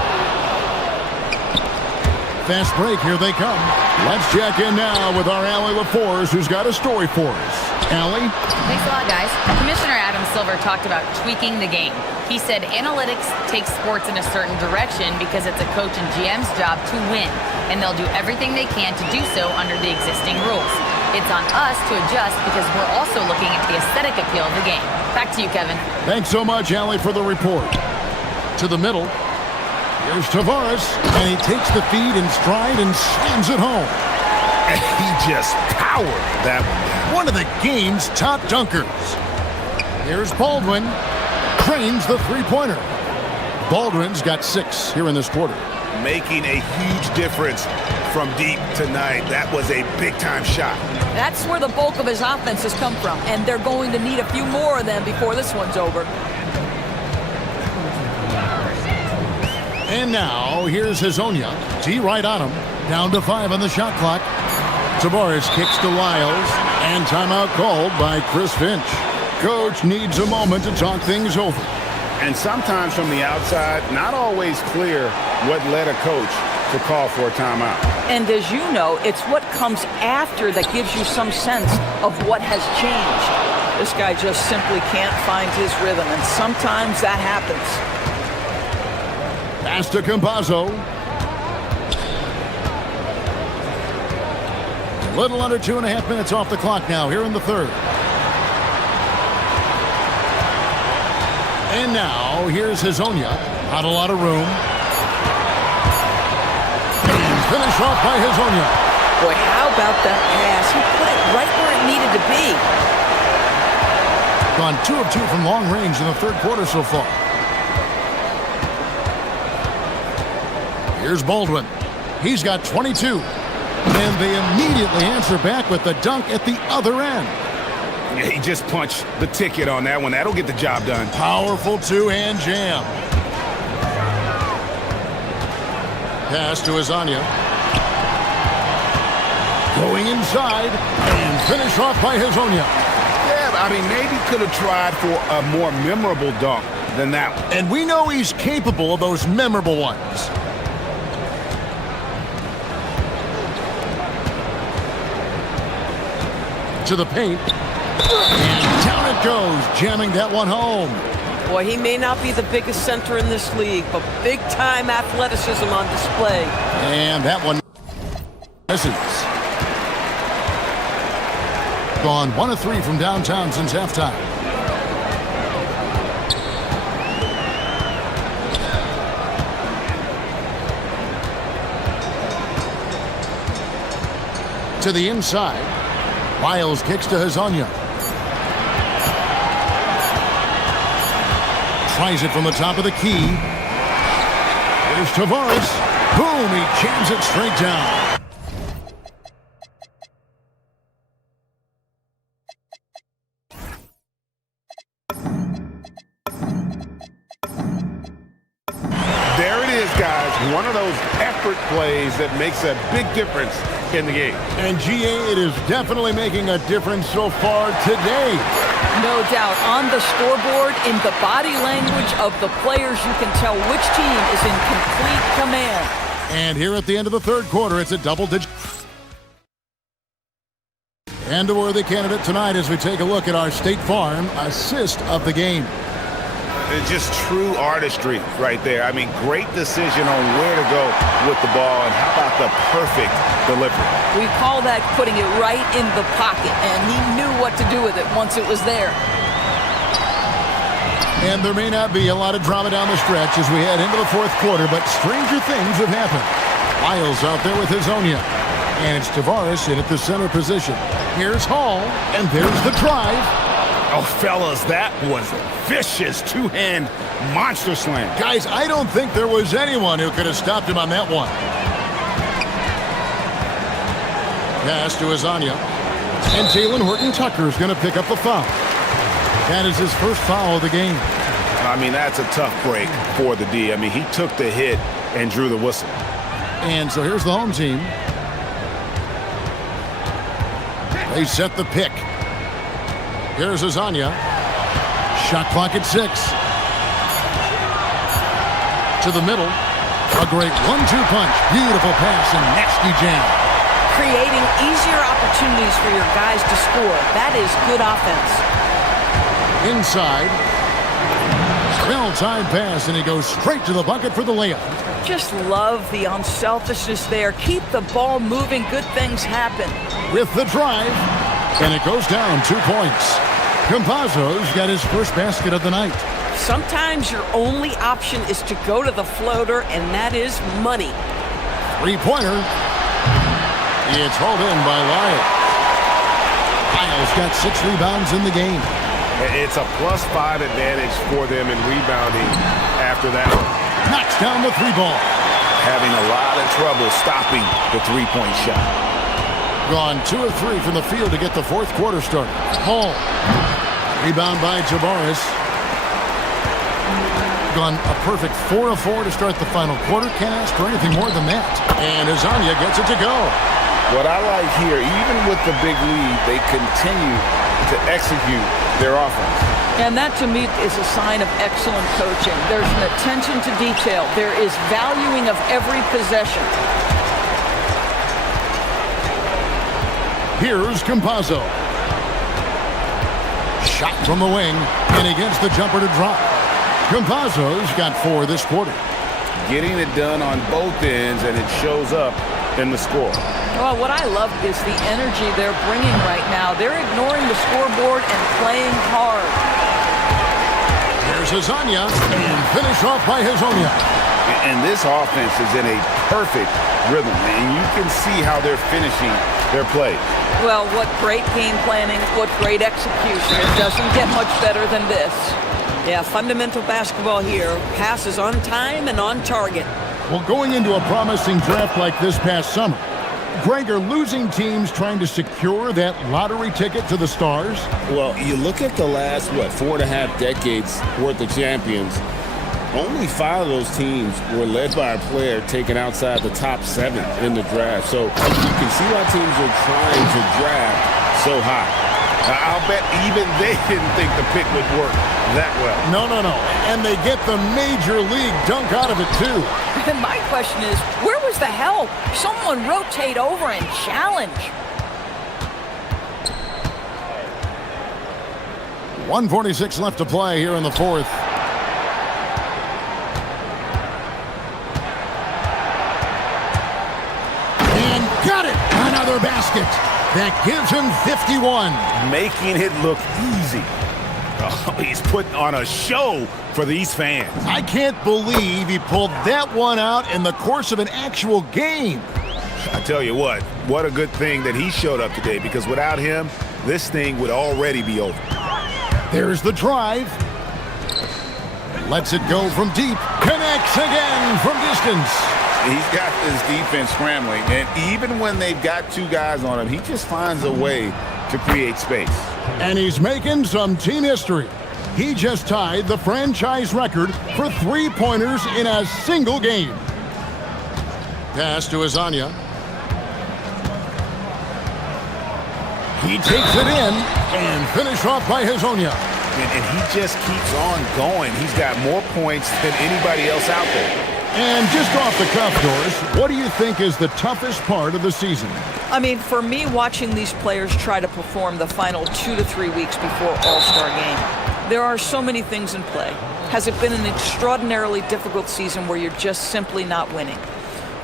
Fast break, here they come. Let's check in now with our Allie LaForce, who's got a story for us. Allie? Thanks a lot, guys. Commissioner Adam Silver talked about tweaking the game. He said analytics take sports in a certain direction because it's a coach and GM's job to win, and they'll do everything they can to do so under the existing rules. It's on us to adjust because we're also looking at the aesthetic appeal of the game. Back to you, Kevin. Thanks so much, Allie, for the report. To the middle. Here's Tavares, and he takes the feed in stride and slams it home. And he just powered that one. One of the game's top dunkers. Here's Baldwin. Cranes the three-pointer. Baldwin's got 6 here in this quarter. Making a huge difference from deep tonight. That was a big-time shot. That's where the bulk of his offense has come from, and they're going to need a few more of them before this one's over. And now, here's Hazonia. T right on him. Down to 5 on the shot clock. Tavares kicks to Lyles. And timeout called by Chris Finch. Coach needs a moment to talk things over. And sometimes from the outside, not always clear what led a coach to call for a timeout. And as you know, it's what comes after that gives you some sense of what has changed. This guy just simply can't find his rhythm, and sometimes that happens. Pass to Campazzo. A little under 2.5 minutes off the clock now here in the third. And now, here's Hazonia. Not a lot of room. And finished off by Hazonia. Boy, how about that pass? He put it right where it needed to be. Gone 2 of 2 from long range in the third quarter so far. Here's Baldwin. He's got 22. And they immediately answer back with the dunk at the other end. Yeah, he just punched the ticket on that one. That'll get the job done. Powerful two-hand jam. Pass to Azania. Going inside and finish off by Hazonia. Yeah, I mean, maybe could have tried for a more memorable dunk than that one. And we know he's capable of those memorable ones. To the paint. And down it goes, jamming that one home. Boy, he may not be the biggest center in this league, but big-time athleticism on display. And that one misses. Gone 1 of 3 from downtown since halftime. To the inside. Lyles kicks to Hazonia. Tries it from the top of the key. Here's Tavares. Boom, he jams it straight down. There it is, guys. One of those effort plays that makes a big difference in the game. And GA, it is definitely making a difference so far today. No doubt. On the scoreboard, in the body language of the players, you can tell which team is in complete command. And here at the end of the third quarter, it's a double-digit. And a worthy candidate tonight as we take a look at our State Farm assist of the game. Just true artistry right there. I mean, great decision on where to go with the ball, and how about the perfect delivery? We call that putting it right in the pocket, and he knew what to do with it once it was there. And there may not be a lot of drama down the stretch as we head into the fourth quarter, but stranger things have happened. Lyles out there with his Onya. And it's Tavares in at the center position. Here's Hall, and there's the drive. Oh, fellas, that was a vicious two-hand monster slam. Guys, I don't think there was anyone who could have stopped him on that one. Pass to Azania. And Jalen Horton-Tucker is going to pick up the foul. That is his first foul of the game. I mean, that's a tough break for the D. I mean, he took the hit and drew the whistle. And so here's the home team. They set the pick. Here's Azania. Shot clock at 6. To the middle. A great 1-2 punch. Beautiful pass and nasty jam. Creating easier opportunities for your guys to score. That is good offense. Inside. Well-timed pass, and he goes straight to the bucket for the layup. Just love the unselfishness there. Keep the ball moving. Good things happen. With the drive, and it goes down 2 points. Campazzo's got his first basket of the night. Sometimes your only option is to go to the floater, and that is money. Three-pointer. It's hauled in by Lyles. Lyles got 6 rebounds in the game. It's a +5 advantage for them in rebounding after that one. Knocks down the 3-ball. Having a lot of trouble stopping the three-point shot. Gone 2 of 3 from the field to get the fourth quarter started. Hall. Rebound by Tavares. Gone a perfect 4 of 4 to start the final quarter. Can't ask for anything more than that. And Azania gets it to go. What I like here, even with the big lead, they continue to execute their offense. And that, to me, is a sign of excellent coaching. There's an attention to detail. There is valuing of every possession. Here's Campazzo. Shot from the wing, and he gets the jumper to drop. Campazzo's got 4 this quarter. Getting it done on both ends, and it shows up in the score. Well, what I love is the energy they're bringing right now. They're ignoring the scoreboard and playing hard. Here's Azania, and finish off by Hazonia. And this offense is in a perfect rhythm, and you can see how they're finishing their play. Well, what great game planning, what great execution. It doesn't get much better than this. Yeah, fundamental basketball here. Passes on time and on target. Well, going into a promising draft like this past summer, Greg, are losing teams trying to secure that lottery ticket to the stars? Well, you look at the last, 4.5 decades worth of champions, only 5 of those teams were led by a player taken outside the top 7 in the draft. So you can see why teams are trying to draft so high. I'll bet even they didn't think the pick would work that well. No. And they get the major league dunk out of it, too. My question is, where was the help? Someone rotate over and challenge. 1:46 left to play here in the fourth. And got it! Another basket. That gives him 51. Making it look easy. Oh, he's putting on a show for these fans. I can't believe he pulled that one out in the course of an actual game. I tell you what a good thing that he showed up today, because without him, this thing would already be over. There's the drive. Lets it go from deep. Connects again from distance. He's got this defense scrambling, and even when they've got 2 guys on him, he just finds a way to create space. And he's making some team history. He just tied the franchise record for 3-pointers in a single game. Pass to Azania. He takes it in and finished off by Hazonia. And he just keeps on going. He's got more points than anybody else out there. And just off the cuff, Doris, what do you think is the toughest part of the season? I mean, for me, watching these players try to perform the final 2 to 3 weeks before All-Star game. There are so many things in play. Has it been an extraordinarily difficult season where you're just simply not winning?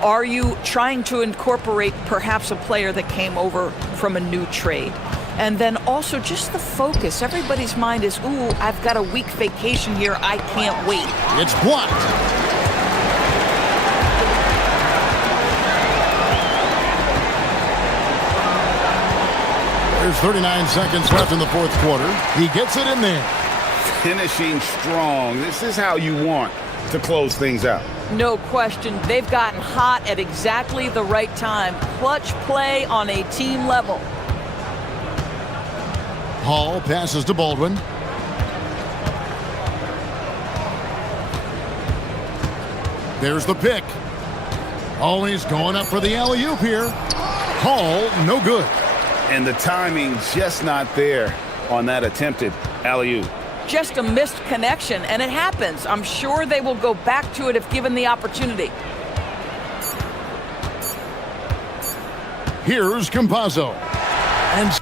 Are you trying to incorporate perhaps a player that came over from a new trade? And then also just the focus. Everybody's mind is, ooh, I've got a week vacation here. I can't wait. It's blocked. There's 39 seconds left in the fourth quarter. He gets it in there. Finishing strong. This is how you want to close things out. No question. They've gotten hot at exactly the right time. Clutch play on a team level. Hall passes to Baldwin. There's the pick. Always going up for the alley-oop here. Hall, no good. And the timing just not there on that attempted alley-oop. Just a missed connection, and it happens. I'm sure they will go back to it if given the opportunity. Here's Campazzo. And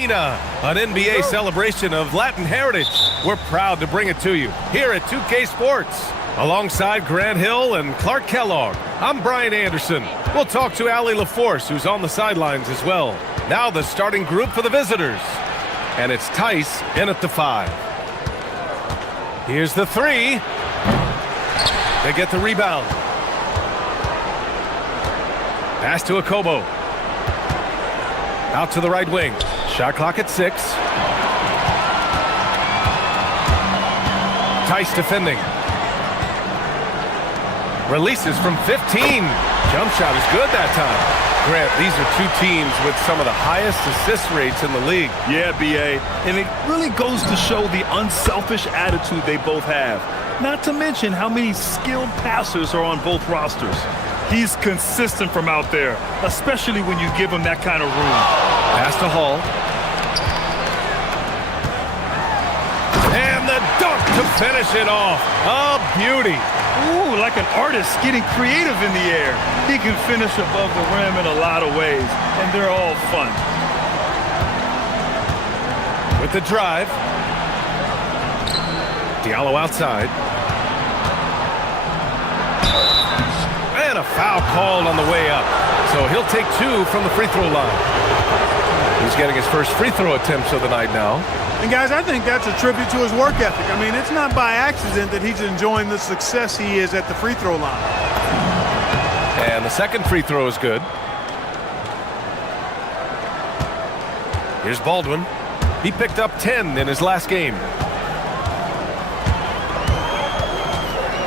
An NBA celebration of Latin heritage. We're proud to bring it to you here at 2K Sports. Alongside Grant Hill and Clark Kellogg, I'm Brian Anderson. We'll talk to Allie LaForce, who's on the sidelines as well. Now the starting group for the visitors. And it's Tice in at the 5. Here's the 3. They get the rebound. Pass to Akobo. Out to the right wing. Shot clock at 6. Tice defending. Releases from 15. Jump shot is good that time. Grant, these are two teams with some of the highest assist rates in the league. Yeah, B.A. And it really goes to show the unselfish attitude they both have. Not to mention how many skilled passers are on both rosters. He's consistent from out there, especially when you give him that kind of room. Pass to Hall. And the dunk to finish it off. A beauty. Ooh, like an artist getting creative in the air. He can finish above the rim in a lot of ways, and they're all fun. With the drive. Diallo outside. And a foul called on the way up. So he'll take 2 from the free throw line. He's getting his first free throw attempts of the night now. And guys, I think that's a tribute to his work ethic. I mean, it's not by accident that he's enjoying the success he is at the free throw line. And the second free throw is good. Here's Baldwin. He picked up 10 in his last game.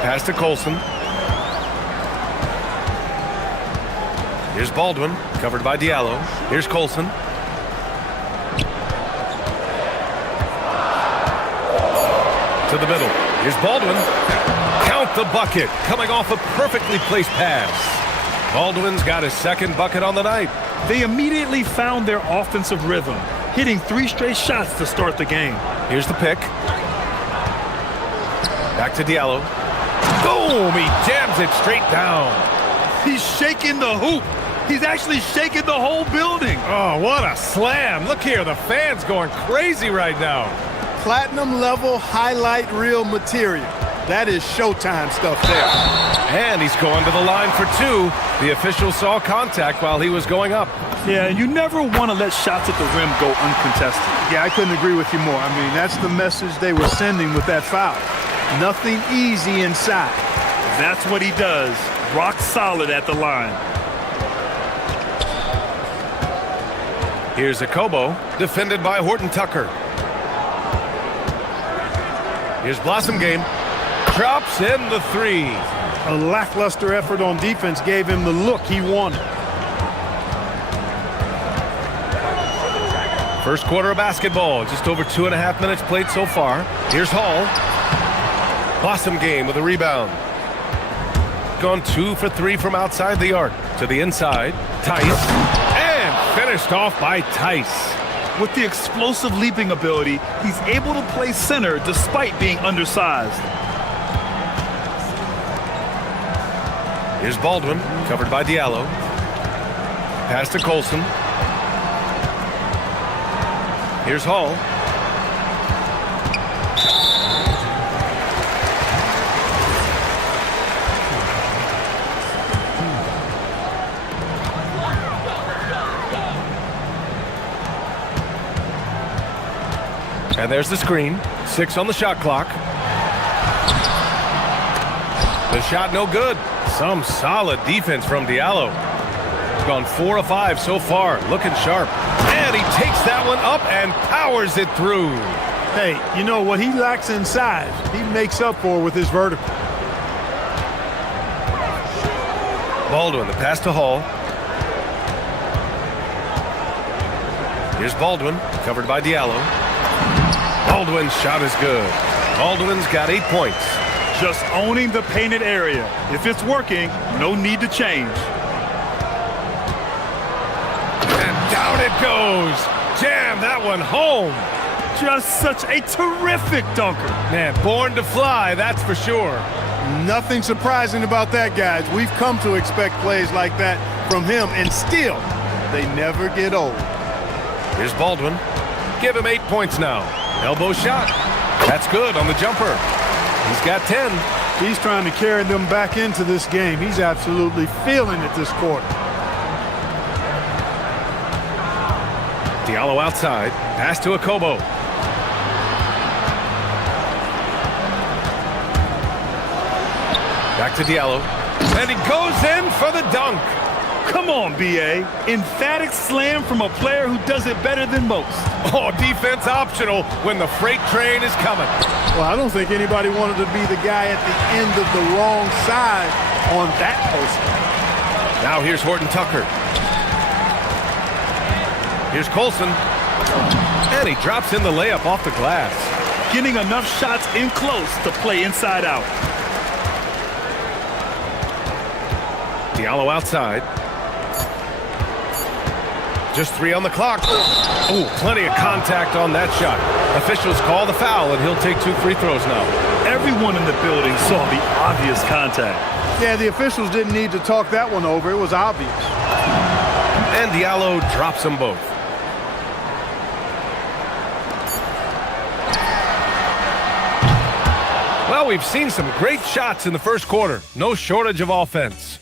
Pass to Colson. Here's Baldwin, covered by Diallo. Here's Colson. To the middle. Here's Baldwin. Count the bucket. Coming off a perfectly placed pass. Baldwin's got his second bucket on the night. They immediately found their offensive rhythm, hitting 3 straight shots to start the game. Here's the pick. Back to Diallo. Boom! He jams it straight down. He's shaking the hoop. He's actually shaking the whole building. Oh, what a slam. Look here, the fans going crazy right now. Platinum level highlight reel material. That is Showtime stuff there. And he's going to the line for 2. The official saw contact while he was going up. Yeah, you never want to let shots at the rim go uncontested. Yeah, I couldn't agree with you more. I mean, that's the message they were sending with that foul. Nothing easy inside. That's what he does. Rock solid at the line. Here's Akobo, defended by Horton Tucker. Here's Blossom Game. Drops in the 3. A lackluster effort on defense gave him the look he wanted. First quarter of basketball. Just over 2.5 minutes played so far. Here's Hall. Blossom Game with a rebound. Gone 2 for 3 from outside the arc. To the inside. Tice. And finished off by Tice. With the explosive leaping ability, he's able to play center despite being undersized. Here's Baldwin, covered by Diallo. Pass to Colson. Here's Hall. And there's the screen. 6 on the shot clock. The shot no good. Some solid defense from Diallo. Gone 4 of 5 so far. Looking sharp. And he takes that one up and powers it through. Hey, you know what he lacks in size, he makes up for with his vertical. Baldwin, the pass to Hall. Here's Baldwin, covered by Diallo. Baldwin's shot is good. Baldwin's got 8 points. Just owning the painted area. If it's working, no need to change. And down it goes. Jam that one home. Just such a terrific dunker. Man, born to fly, that's for sure. Nothing surprising about that, guys. We've come to expect plays like that from him, and still, they never get old. Here's Baldwin. Give him 8 points now. Elbow shot. That's good on the jumper. He's got 10. He's trying to carry them back into this game. He's absolutely feeling it this quarter. Diallo outside. Pass to Akobo. Back to Diallo. And he goes in for the dunk. Come on, B.A. Emphatic slam from a player who does it better than most. Oh, defense optional when the freight train is coming. Well, I don't think anybody wanted to be the guy at the end of the wrong side on that poster. Now here's Horton Tucker. Here's Colson. And he drops in the layup off the glass. Getting enough shots in close to play inside out. Diallo outside. Just 3 on the clock. Oh, plenty of contact on that shot. Officials call the foul, and he'll take 2 free throws now. Everyone in the building saw the obvious contact. Yeah, the officials didn't need to talk that one over. It was obvious. And Diallo drops them both. Well, we've seen some great shots in the first quarter. No shortage of offense.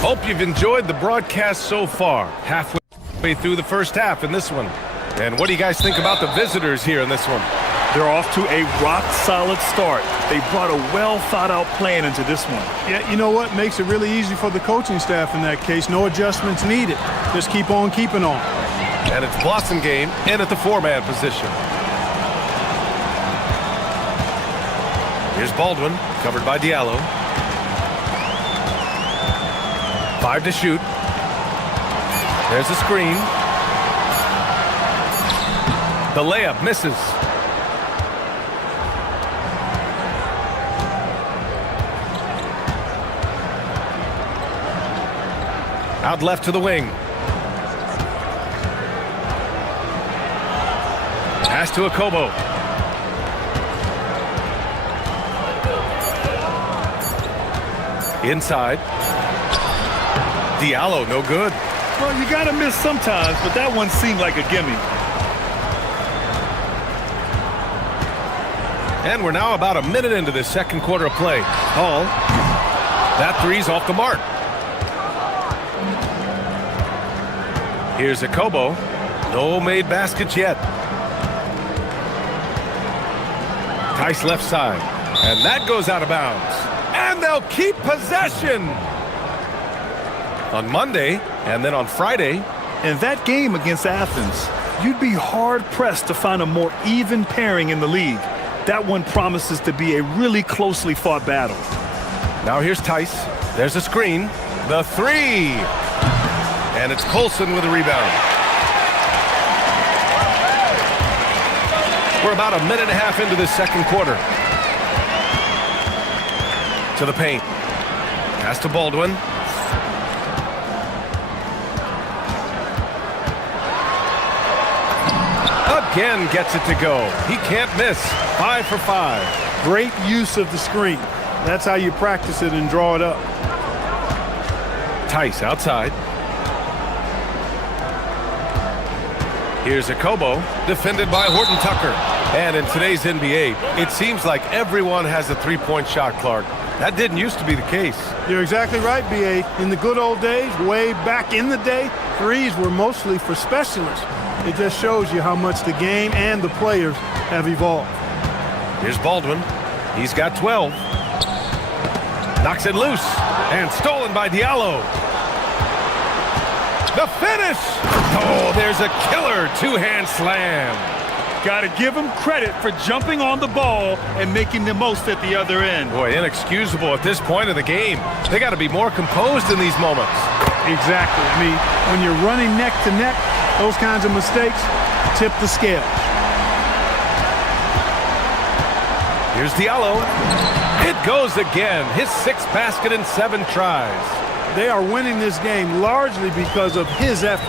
Hope you've enjoyed the broadcast so far. Halfway through the first half in this one. And what do you guys think about the visitors here in this one? They're off to a rock-solid start. They brought a well-thought-out plan into this one. Yeah, you know what? Makes it really easy for the coaching staff in that case. No adjustments needed. Just keep on keeping on. And it's Blossom game in at the 4-man position. Here's Baldwin, covered by Diallo. 5 to shoot. There's a screen. The layup misses. Out left to the wing. Pass to Akobo. Inside. Diallo, no good. Well, you gotta miss sometimes, but that one seemed like a gimme. And we're now about a minute into this second quarter of play. Hall. That three's off the mark. Here's Akobo. No made baskets yet. Tice left side. And that goes out of bounds. And they'll keep possession. On Monday, and then on Friday. In that game against Athens, you'd be hard-pressed to find a more even pairing in the league. That one promises to be a really closely fought battle. Now here's Tice. There's a screen. The 3. And it's Colson with a rebound. We're about a minute and a half into this second quarter. To the paint. Pass to Baldwin. Again gets it to go. He can't miss. 5 for 5. Great use of the screen. That's how you practice it and draw it up. Tice outside. Here's Akobo, defended by Horton Tucker. And in today's NBA, it seems like everyone has a three-point shot, Clark. That didn't used to be the case. You're exactly right, B.A. In the good old days, way back in the day, threes were mostly for specialists. It just shows you how much the game and the players have evolved. Here's Baldwin. He's got 12. Knocks it loose. And stolen by Diallo. The finish! Oh, there's a killer two-hand slam. Gotta give him credit for jumping on the ball and making the most at the other end. Boy, inexcusable at this point of the game. They got to be more composed in these moments. Exactly. I mean, when you're running neck to neck, those kinds of mistakes tip the scale. Here's Diallo. It goes again. His 6th basket in 7 tries. They are winning this game largely because of his effort.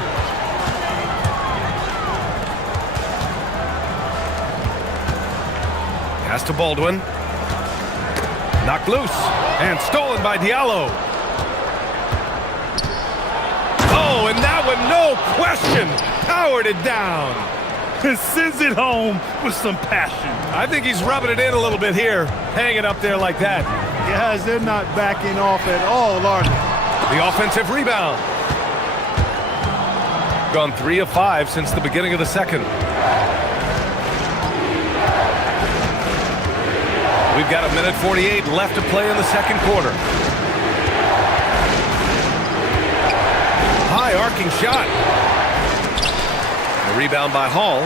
Pass to Baldwin. Knocked loose. And stolen by Diallo. no question, powered it down. Sends it home with some passion. I think he's rubbing it in a little bit here, hanging up there like that. Guys, they're not backing off at all, are they? The offensive rebound. Gone 3 of 5 since the beginning of the second. We've got 1:48 left to play in the second quarter. High arcing shot. A rebound by Hall.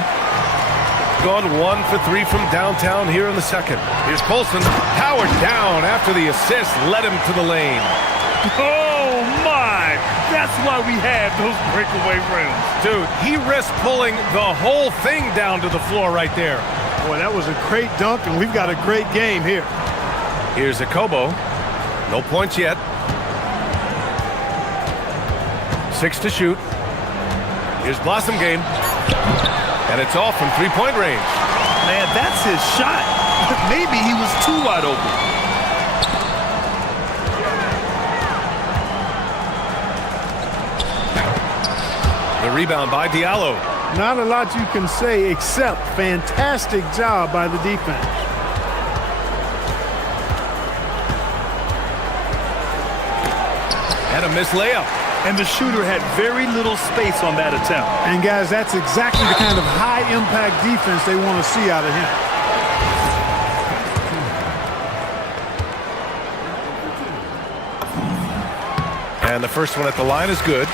Gone 1 for 3 from downtown here in the second. Here's Colson. Powered down after the assist led him to the lane. Oh, my! That's why we have those breakaway rims. Dude, he risked pulling the whole thing down to the floor right there. Boy, that was a great dunk, and we've got a great game here. Here's Akobo. No points yet. 6 to shoot. Here's Blossom Game. And it's off from three-point range. Man, that's his shot. Maybe he was too wide open. The rebound by Diallo. Not a lot you can say except fantastic job by the defense. And a missed layup. And the shooter had very little space on that attempt. And guys, that's exactly the kind of high-impact defense they want to see out of him. And the first one at the line is good.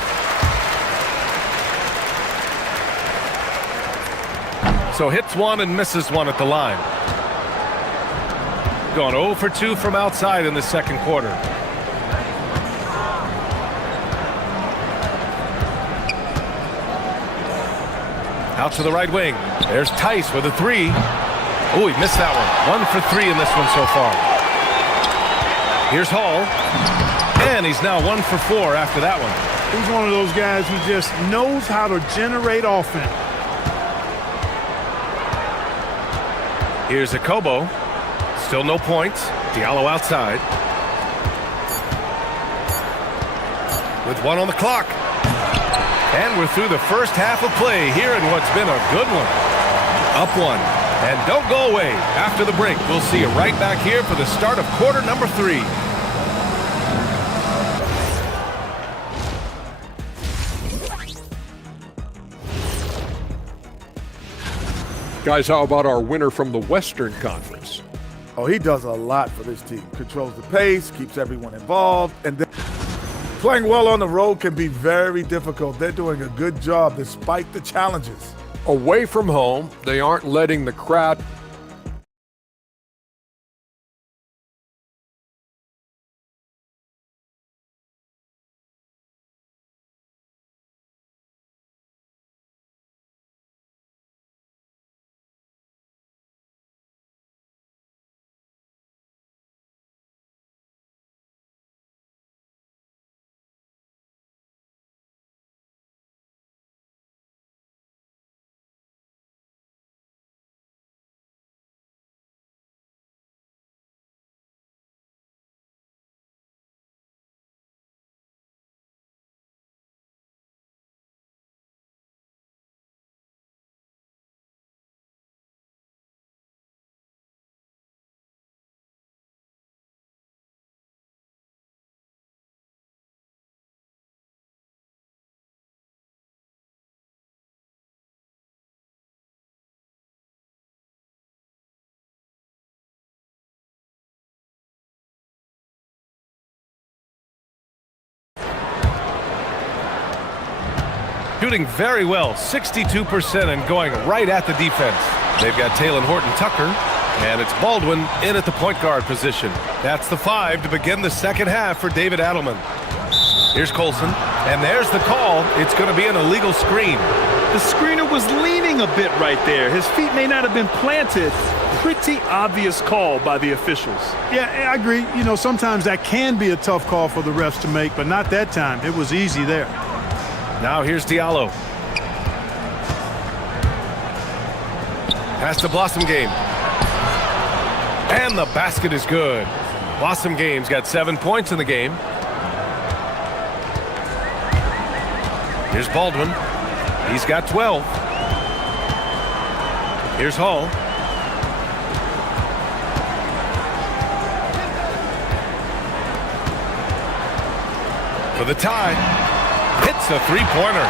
So hits one and misses one at the line. Gone 0 for 2 from outside in the second quarter. Out to the right wing. There's Tice with a 3. Oh, he missed that one. 1 for 3 in this one so far. Here's Hall. And he's now 1 for 4 after that one. He's one of those guys who just knows how to generate offense. Here's Akobo. Still no points. Diallo outside. With 1 on the clock. And we're through the first half of play here in what's been a good one. Up 1. And don't go away. After the break, we'll see you right back here for the start of quarter number 3. Guys, how about our winner from the Western Conference? Oh, he does a lot for this team. Controls the pace, keeps everyone involved, and then playing well on the road can be very difficult. They're doing a good job despite the challenges. Away from home, they aren't letting the crowd. Shooting very well, 62% and going right at the defense. They've got Taylor Horton-Tucker, and it's Baldwin in at the point guard position. That's the 5 to begin the second half for David Adelman. Here's Colson, and there's the call. It's going to be an illegal screen. The screener was leaning a bit right there. His feet may not have been planted. Pretty obvious call by the officials. Yeah, I agree. You know, sometimes that can be a tough call for the refs to make, but not that time. It was easy there. Now here's Diallo. Pass to Blossom Game. And the basket is good. Blossom Game's got 7 points in the game. Here's Baldwin. He's got 12. Here's Hall. For the tie. Hits a three-pointer.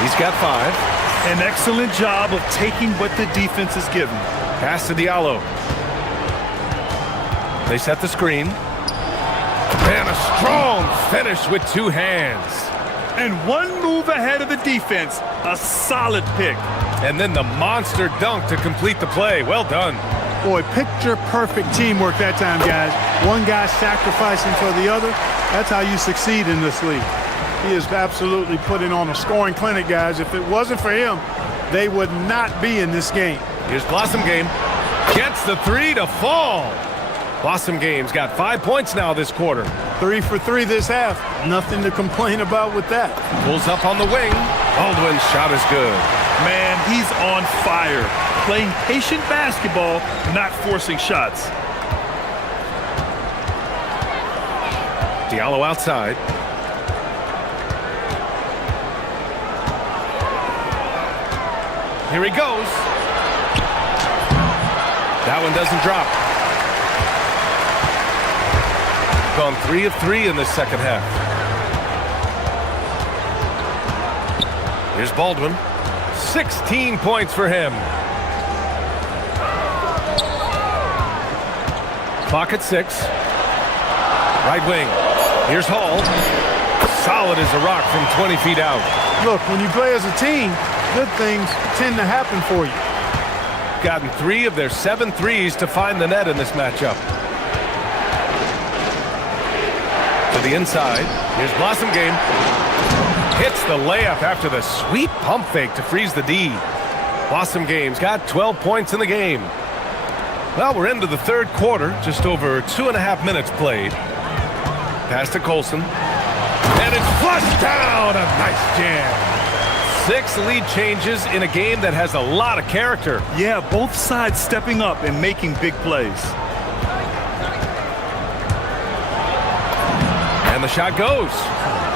He's got 5. An excellent job of taking what the defense is given. Pass to Diallo. They set the screen. And a strong finish with 2 hands. And one move ahead of the defense. A solid pick. And then the monster dunk to complete the play. Well done. Boy, picture-perfect teamwork that time, guys. One guy sacrificing for the other. That's how you succeed in this league. He is absolutely putting on a scoring clinic, guys. If it wasn't for him, they would not be in this game. Here's Blossom Game. Gets the 3 to fall. Blossom Game's got 5 points now this quarter. 3 for 3 this half. Nothing to complain about with that. Pulls up on the wing. Baldwin's shot is good. Man, he's on fire. Playing patient basketball, not forcing shots. Diallo outside. Here he goes. That one doesn't drop. Gone 3 of 3 in the second half. Here's Baldwin. 16 points for him. Clock at 6. Right wing. Here's Hall. Solid as a rock from 20 feet out. Look, when you play as a team, good things tend to happen for you. Gotten 3 of their 7 threes to find the net in this matchup. To the inside. Here's Blossom Game. Hits the layup after the sweet pump fake to freeze the D. Blossom Game's got 12 points in the game. Well, we're into the third quarter. Just over 2.5 minutes played. Pass to Colson. And it's flushed down. A nice jam. 6 lead changes in a game that has a lot of character. Yeah, both sides stepping up and making big plays. And the shot goes.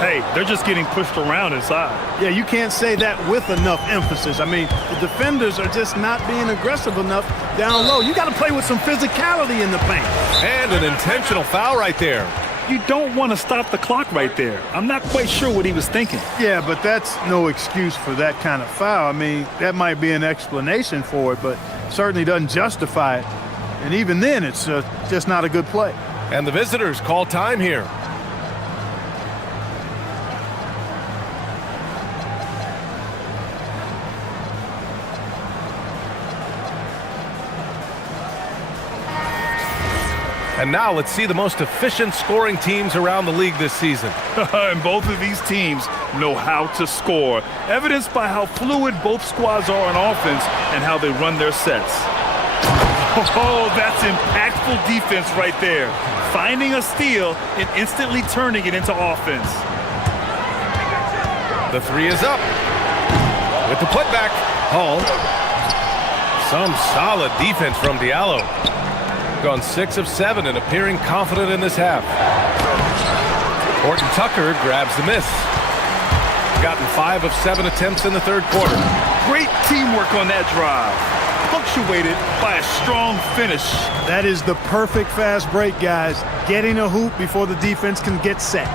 Hey, they're just getting pushed around inside. Yeah, you can't say that with enough emphasis. I mean, the defenders are just not being aggressive enough down low. You got to play with some physicality in the paint. And an intentional foul right there. You don't want to stop the clock right there. I'm not quite sure what he was thinking. Yeah, but that's no excuse for that kind of foul. I mean, that might be an explanation for it, but certainly doesn't justify it. And even then, it's just not a good play. And the visitors call time here. And now let's see the most efficient scoring teams around the league this season. And both of these teams know how to score, evidenced by how fluid both squads are on offense and how they run their sets. Oh, that's impactful defense right there. Finding a steal and instantly turning it into offense. The 3 is up. With the putback, Hall. Some solid defense from Diallo. Gone 6 of 7 and appearing confident in this half. Horton Tucker grabs the miss. Gotten 5 of 7 attempts in the third quarter. Great teamwork on that drive. Punctuated by a strong finish. That is the perfect fast break, guys. Getting a hoop before the defense can get set.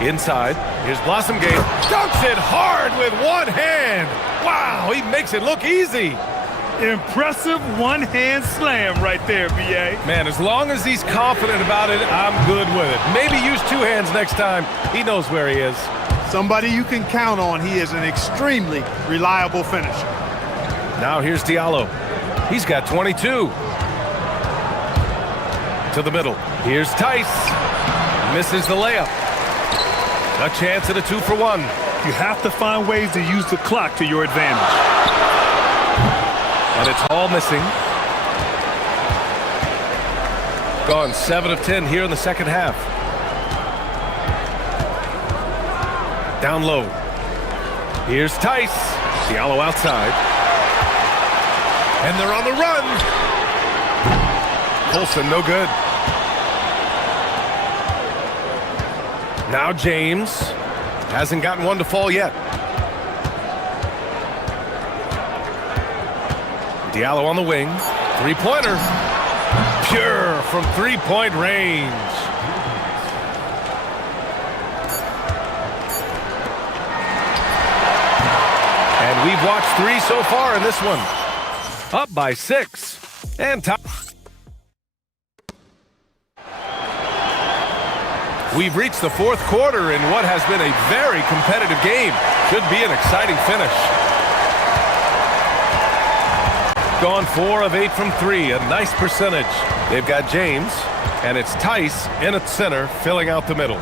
Inside, here's Blossom Game. Dunks it hard with one hand. Wow, he makes it look easy. Impressive one-hand slam right there, B.A. Man, as long as he's confident about it, I'm good with it. Maybe use 2 hands next time. He knows where he is. Somebody you can count on. He is an extremely reliable finisher. Now here's Diallo. He's got 22. To the middle. Here's Tice. Misses the layup. A chance at a 2-for-1. You have to find ways to use the clock to your advantage. And it's all missing. Gone 7 of 10 here in the second half. Down low. Here's Tice. Diallo outside. And they're on the run. Colson, no good. Now James. Hasn't gotten one to fall yet. Diallo on the wing. Three-pointer. Pure from three-point range. And we've watched 3 so far in this one. Up by 6. And top. We've reached the 4th quarter in what has been a very competitive game. Should be an exciting finish. Gone 4 of 8 from 3, a nice percentage. They've got James, and it's Tice in at center, filling out the middle.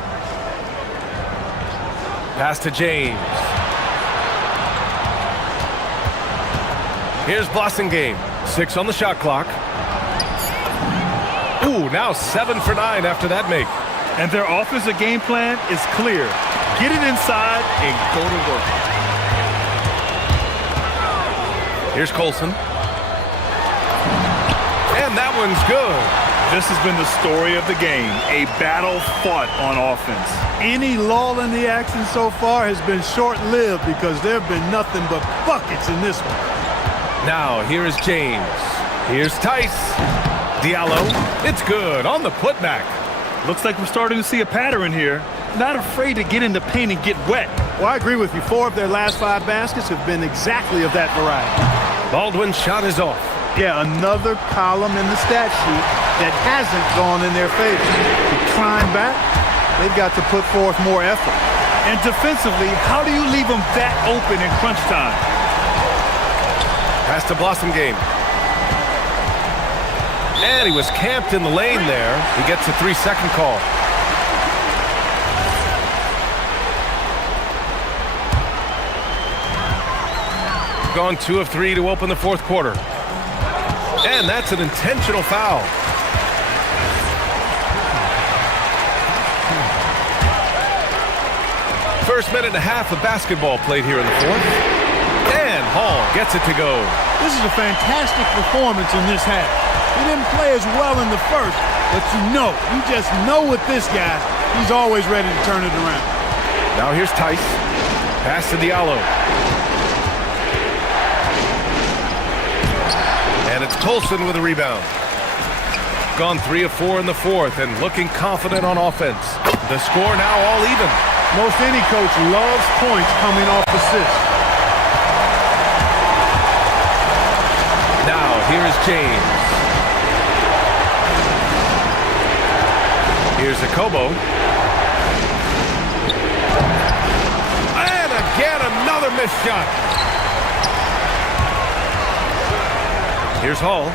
Pass to James. Here's Blossingame. 6 on the shot clock. Ooh, now 7 for 9 after that make. And their offensive game plan is clear. Get it inside and go to work. Here's Colson. And that one's good. This has been the story of the game. A battle fought on offense. Any lull in the action so far has been short-lived because there have been nothing but buckets in this one. Now, here is James. Here's Tice. Diallo. It's good on the putback. Looks like we're starting to see a pattern here. Not afraid to get in the paint and get wet. Well, I agree with you. 4 of their last 5 baskets have been exactly of that variety. Baldwin's shot is off. Yeah, another column in the stat sheet that hasn't gone in their favor. To climb back, they've got to put forth more effort. And defensively, how do you leave them that open in crunch time? Pass to Blossingame. And he was camped in the lane there. He gets a 3-second call. Gone 2 of 3 to open the 4th quarter. And that's an intentional foul. First minute and a half of basketball played here in the 4th. And Hall gets it to go. This is a fantastic performance in this half. He didn't play as well in the first, but you just know with this guy, he's always ready to turn it around. Now here's Tice. Pass to Diallo. And it's Colson with a rebound. Gone 3 of 4 in the 4th and looking confident on offense. The score now all even. Most any coach loves points coming off assists. Now here is James. Here's Akobo. And again, another missed shot. Here's Hall.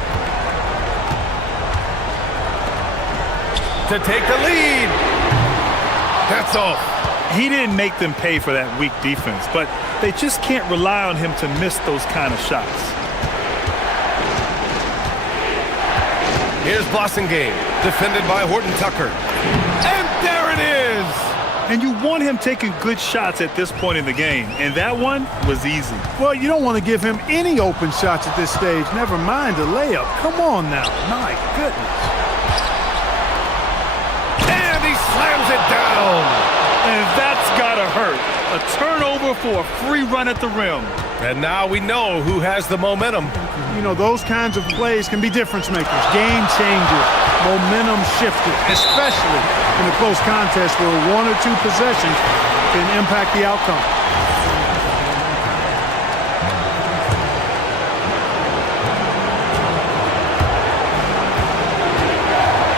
To take the lead. That's all. He didn't make them pay for that weak defense, but they just can't rely on him to miss those kind of shots. Here's Blossingame, defended by Horton Tucker. And there it is! And you want him taking good shots at this point in the game, and that one was easy. Well, you don't want to give him any open shots at this stage, never mind a layup. Come on now, my goodness. And he slams it down! And that's gotta hurt. A turnover for a free run at the rim. And now we know who has the momentum. You know, those kinds of plays can be difference makers, game changers, momentum shifters, especially in a close contest where 1 or 2 possessions can impact the outcome.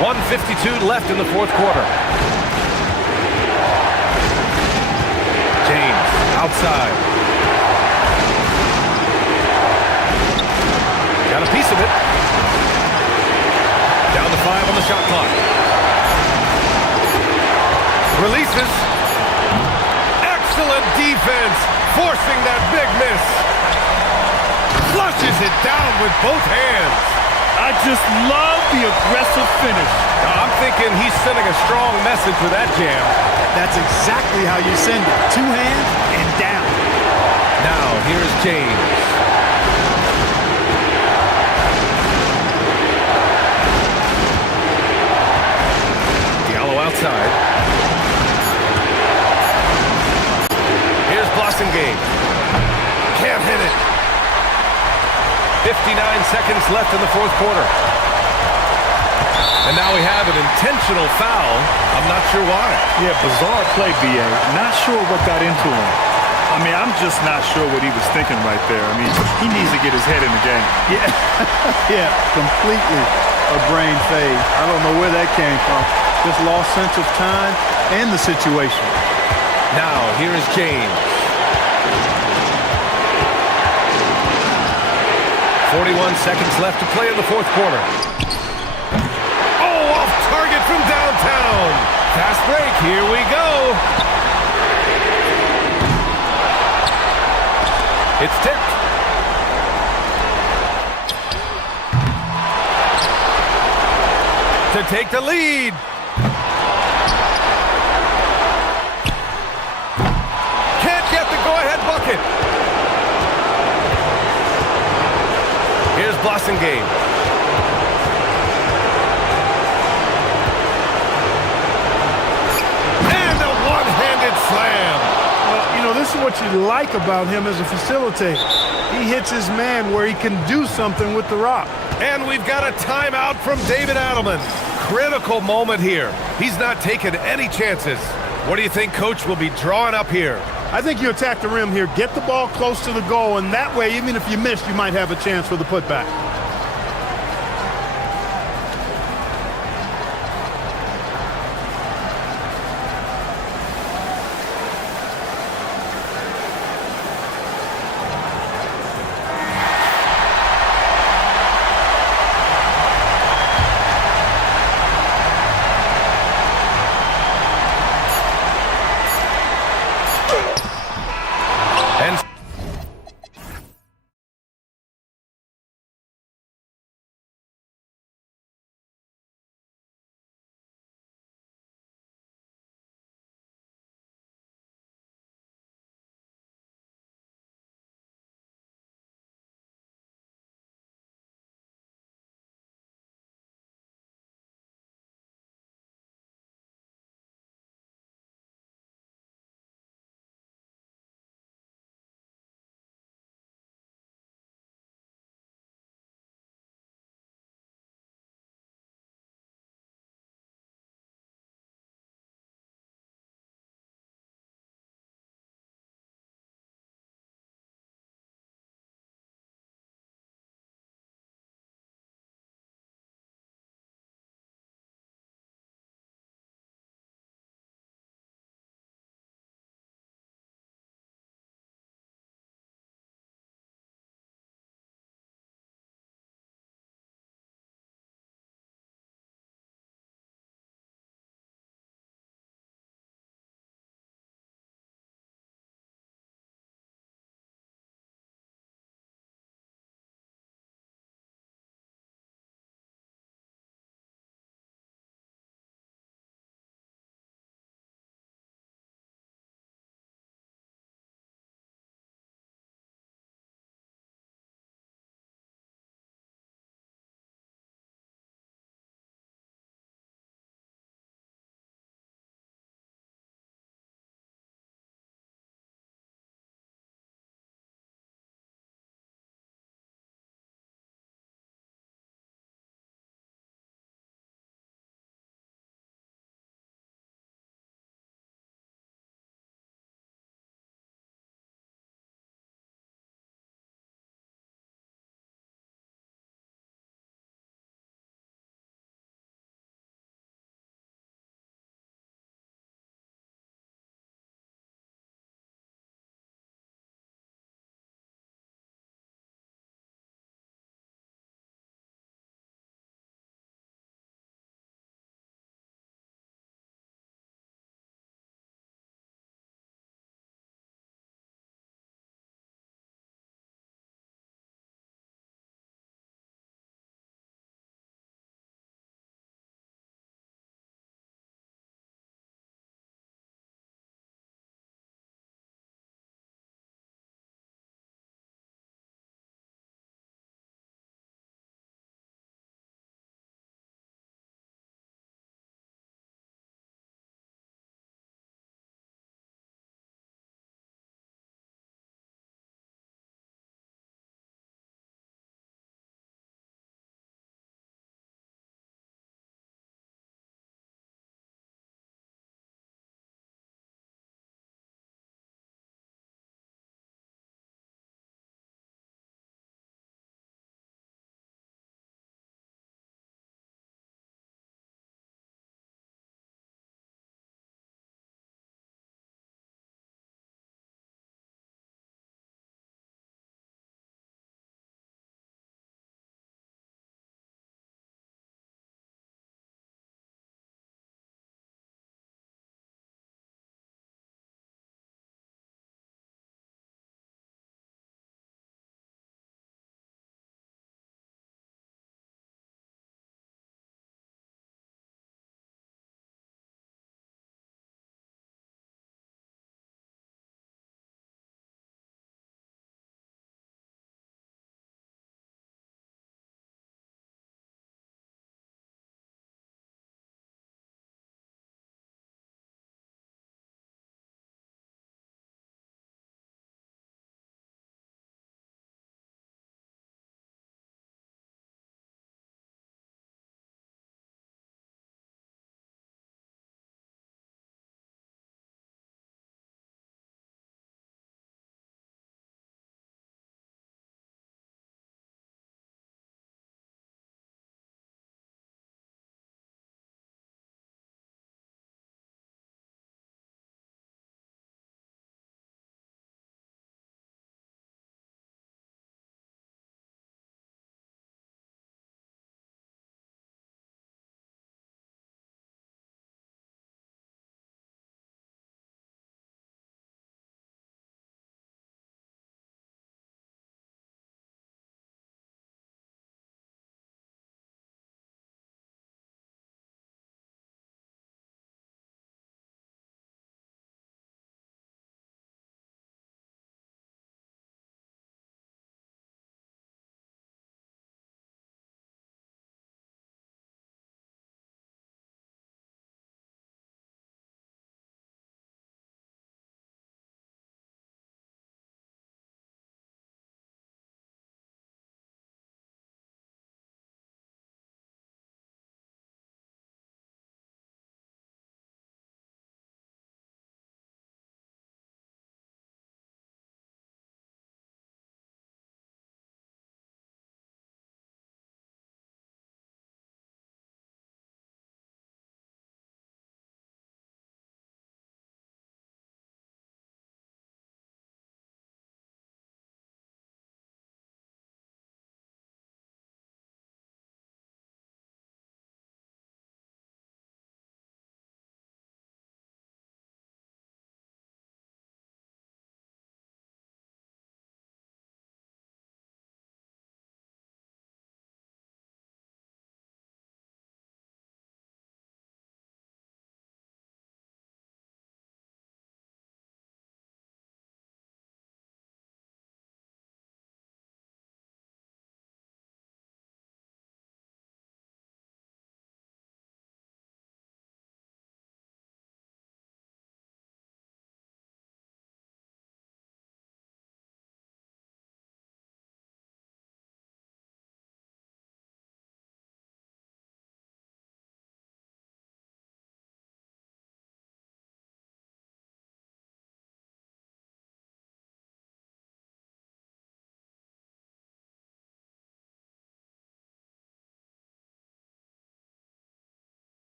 .152 left in the 4th quarter. James outside. Got a piece of it. Down to 5 on the shot clock. Releases. Excellent defense, forcing that big miss. Flushes it down with both hands. I just love the aggressive finish. Now, I'm thinking he's sending a strong message with that jam. That's exactly how you send it. 2 hands and down. Now, here's James. Outside. Here's Blossingame. Can't hit it. 59 seconds left in the fourth quarter. And now we have an intentional foul. I'm not sure why. Yeah, bizarre play, B.A. Not sure what got into him. I mean, I'm just not sure what he was thinking right there. I mean, he needs to get his head in the game. Yeah, yeah, completely a brain fade. I don't know where that came from. Just lost sense of time and the situation. Now, here is James. 41 seconds left to play in the fourth quarter. Oh, off target from downtown. Fast break, here we go. It's tipped. To take the lead. Can't get the go-ahead bucket. Here's Blossengame. And a one-handed slam. Well, you know, this is what you like about him as a facilitator. He hits his man where he can do something with the rock. And we've got a timeout from David Adelman. Critical moment here. He's not taking any chances. What do you think Coach will be drawing up here? I think you attack the rim here, get the ball close to the goal, and that way, even if you miss, you might have a chance for the putback.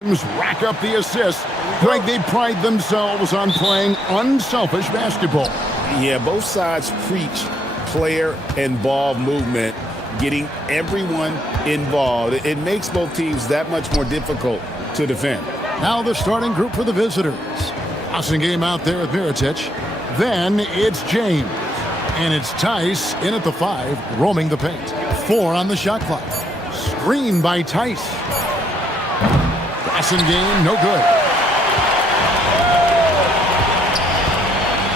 Rack up the assists. Greg, they pride themselves on playing unselfish basketball. Yeah, both sides preach player and ball movement, getting everyone involved. It makes both teams that much more difficult to defend. Now the starting group for the visitors. Passing game out there with Mirotic. Then it's James. And it's Tice in at the 5, roaming the paint. 4 on the shot clock. Screen by Tice. Passing game, no good.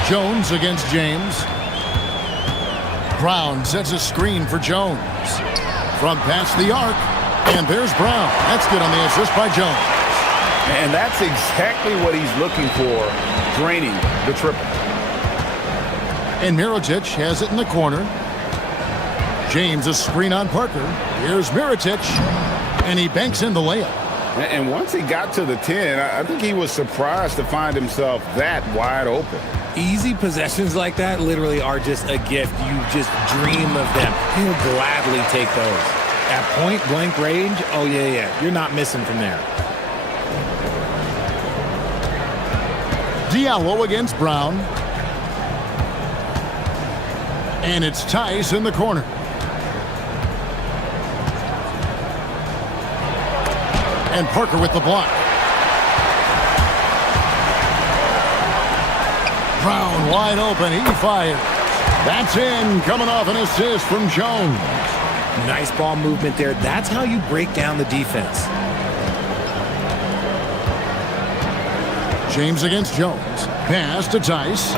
Jones against James. Brown sets a screen for Jones. From past the arc, and there's Brown. That's good on the assist by Jones. And that's exactly what he's looking for, draining the triple. And Mirotic has it in the corner. James a screen on Parker. Here's Mirotic, and he banks in the layup. And once he got to the 10, I think he was surprised to find himself that wide open. Easy possessions like that literally are just a gift. You just dream of them. He'll gladly take those. At point blank range, oh yeah. You're not missing from there. Diallo against Brown. And it's Tice in the corner. And Parker with the block. Brown wide open. He fires. That's in. Coming off an assist from Jones. Nice ball movement there. That's how you break down the defense. James against Jones. Pass to Tice.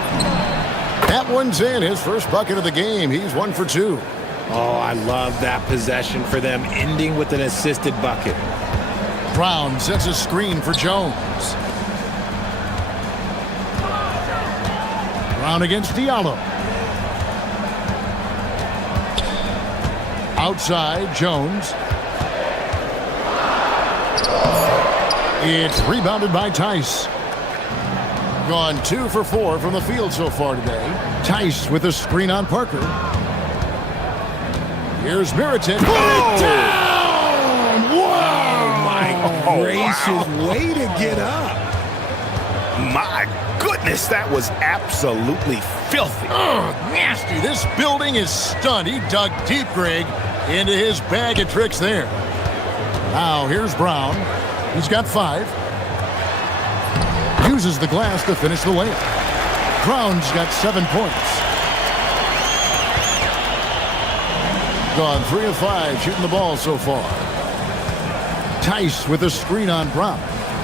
That one's in. His first bucket of the game. He's 1 for 2. Oh, I love that possession for them, ending with an assisted bucket. Brown sets a screen for Jones. Brown against Diallo. Outside, Jones. It's rebounded by Tice. Gone 2 for 4 from the field so far today. Tice with a screen on Parker. Here's Mirotic. Put it down! Wow! Oh, my gracious. Way to get up. My goodness, that was absolutely filthy. Nasty. This building is stunned. He dug deep, Greg, into his bag of tricks there. Now, here's Brown. He's got 5. Uses the glass to finish the layup. Brown's got 7 points. Gone 3 of 5 shooting the ball so far. Tice with a screen on Brown.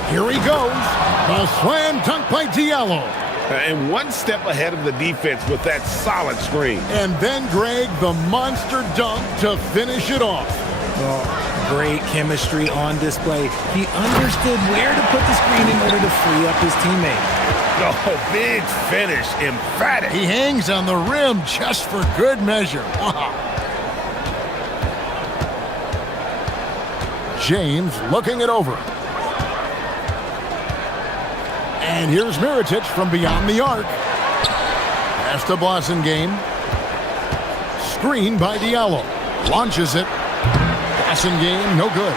Here he goes. A slam dunk by Diallo. And 1 step ahead of the defense with that solid screen. And then, Greg, the monster dunk to finish it off. Great chemistry on display. He understood where to put the screen in order to free up his teammate. Oh, big finish. Emphatic. He hangs on the rim just for good measure. Wow. James looking it over. And here's Mirotic from beyond the arc. Pass to Blasingame. Screen by Diallo. Launches it. Passing game, no good.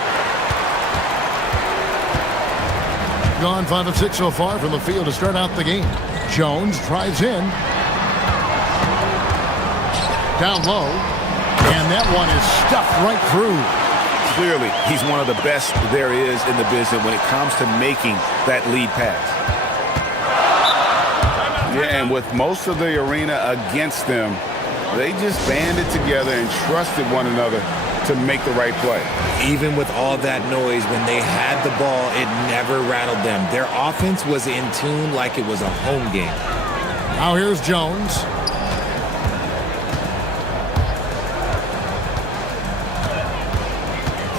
Gone 5 of 6 so far from the field to start out the game. Jones drives in. Down low. And that one is stuffed right through. Clearly, he's one of the best there is in the business when it comes to making that lead pass. Yeah, and with most of the arena against them, they just banded together and trusted one another to make the right play. Even with all that noise, when they had the ball, it never rattled them. Their offense was in tune like it was a home game. Now here's Jones.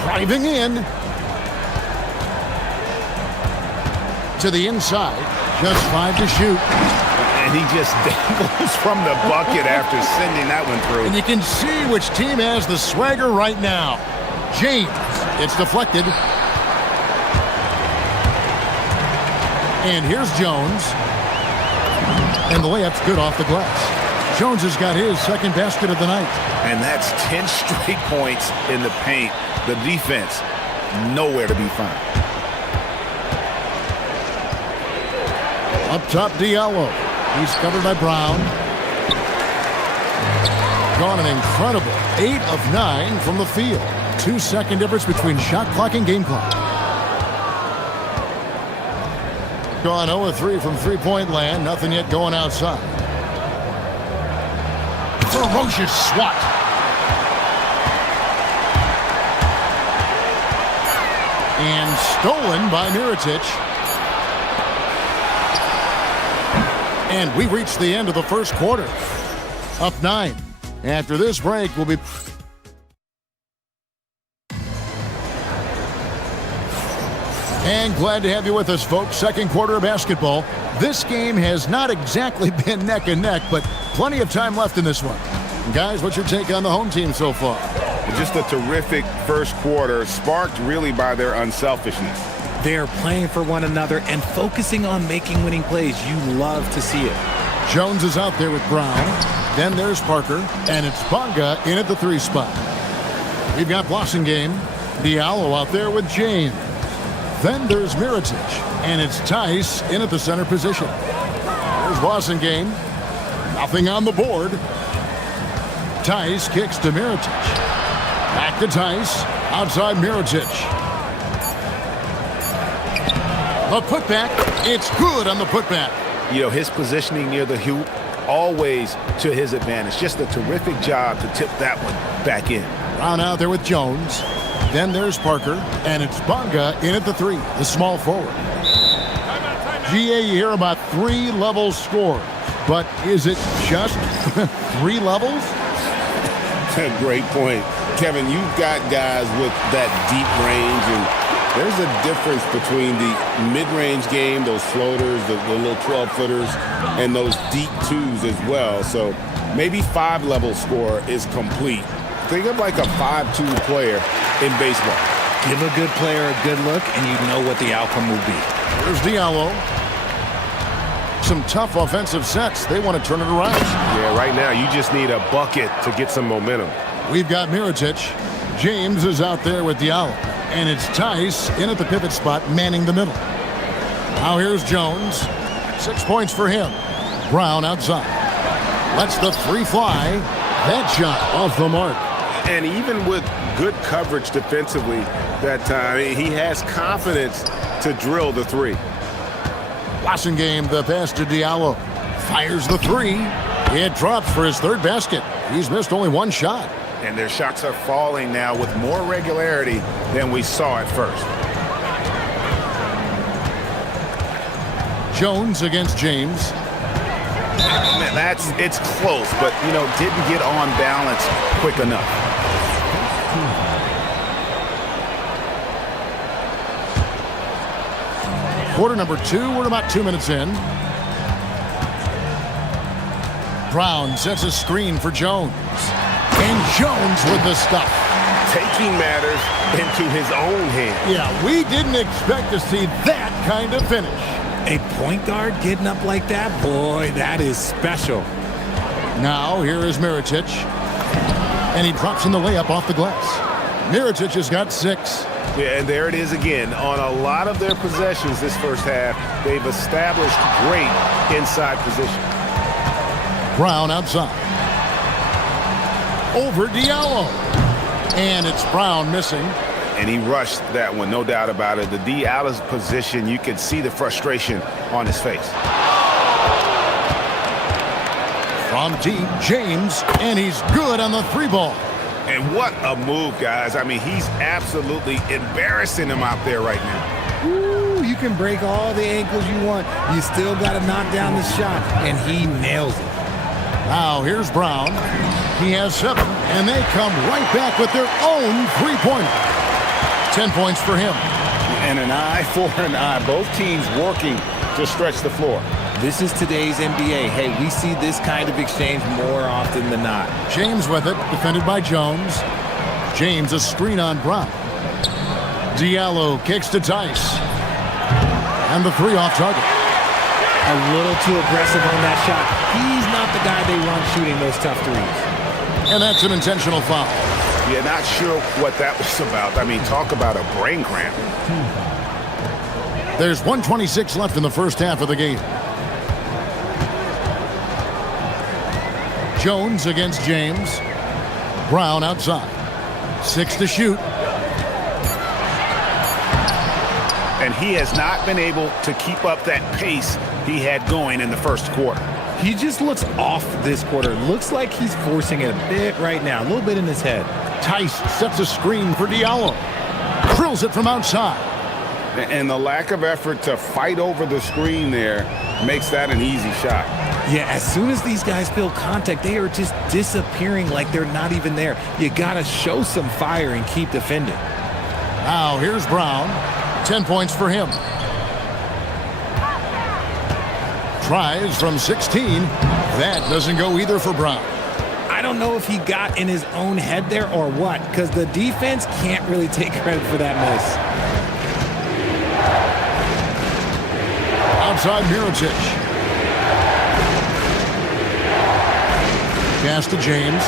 Driving in. To the inside. Just 5 to shoot. And he just dangles from the bucket after sending that one through. And you can see which team has the swagger right now. James. It's deflected. And here's Jones. And the layup's good off the glass. Jones has got his second basket of the night. And that's 10 straight points in the paint. The defense, nowhere to be found. Up top, Diallo. He's covered by Brown. Gone an incredible 8 of 9 from the field. 2-second difference between shot clock and game clock. Gone 0 of 3 from three-point land. Nothing yet going outside. Ferocious swat. And stolen by Mirotic. And we reached the end of the first quarter. Up 9. After this break, we'll be... And glad to have you with us, folks. Second quarter of basketball. This game has not exactly been neck and neck, but plenty of time left in this one. Guys, what's your take on the home team so far? Just a terrific first quarter, sparked really by their unselfishness. They're playing for one another and focusing on making winning plays. You love to see it. Jones is out there with Brown. Then there's Parker, and it's Bonga in at the 3 spot. We've got Blossingame, Diallo out there with James. Then there's Mirotic, and it's Tice in at the center position. There's Blossingame. Nothing on the board. Tice kicks to Mirotic. Back to Tice. Outside Mirotic. The putback. It's good on the putback. You know, his positioning near the hoop, always to his advantage. Just a terrific job to tip that one back in. Brown out there with Jones. Then there's Parker, and it's Bonga in at the 3, the small forward. GA, you hear about 3-level scores, but is it just 3 levels? Great point. Kevin, you've got guys with that deep range, and there's a difference between the mid-range game, those floaters, the little 12-footers, and those deep 2s as well. So maybe 5-level score is complete. Think of like a 5-2 player in baseball. Give a good player a good look, and you know what the outcome will be. There's Diallo. Some tough offensive sets. They want to turn it around. Yeah, right now you just need a bucket to get some momentum. We've got Mirotic. James is out there with Diallo. And it's Tice in at the pivot spot, manning the middle. Now here's Jones. 6 points for him. Brown outside. Lets the 3 fly. That shot off the mark. And even with good coverage defensively that time, he has confidence to drill the 3. Blossingame, the pass to Diallo. Fires the 3. It drops for his 3rd basket. He's missed only 1 shot. And their shots are falling now with more regularity than we saw at first. Jones against James. Man, it's close, but, you know, didn't get on balance quick enough. Quarter number 2, we're about 2 minutes in. Brown sets a screen for Jones. And Jones with the stuff. Taking matters into his own hands. Yeah, we didn't expect to see that kind of finish. A point guard getting up like that? Boy, that is special. Now, here is Mirotic. And he drops in the layup off the glass. Mirotic has got 6. Yeah, and there it is again. On a lot of their possessions this first half, they've established great inside position. Brown outside. Over Diallo. And it's Brown missing. And he rushed that one, no doubt about it. The Diallo's position, you can see the frustration on his face. From deep, James, and he's good on the 3 ball. And what a move, guys. I mean, he's absolutely embarrassing him out there right now. Ooh, you can break all the ankles you want. You still got to knock down the shot, and he nails it. Now, here's Brown. He has 7, and they come right back with their own 3-pointer. 10 points for him. And an eye for an eye. Both teams working to stretch the floor. This is today's NBA. Hey, we see this kind of exchange more often than not. James with it, defended by Jones. James a screen on Brown. Diallo kicks to Tice. And the 3 off target. A little too aggressive on that shot. He's not the guy they want shooting those tough 3s. And that's an intentional foul. Yeah, not sure what that was about. I mean, talk about a brain cramp. There's 1:26 left in the first half of the game. Jones against James. Brown outside. 6 to shoot. And he has not been able to keep up that pace he had going in the first quarter. He just looks off this quarter. Looks like he's forcing it a bit right now, a little bit in his head. Tice sets a screen for Diallo. Drills it from outside. And the lack of effort to fight over the screen there makes that an easy shot. Yeah, as soon as these guys feel contact, they are just disappearing like they're not even there. You got to show some fire and keep defending. Now here's Brown. 10 points for him. Tries from 16. That doesn't go either for Brown. I don't know if he got in his own head there or what, because the defense can't really take credit for that miss. Outside Mirotic. Pass to James.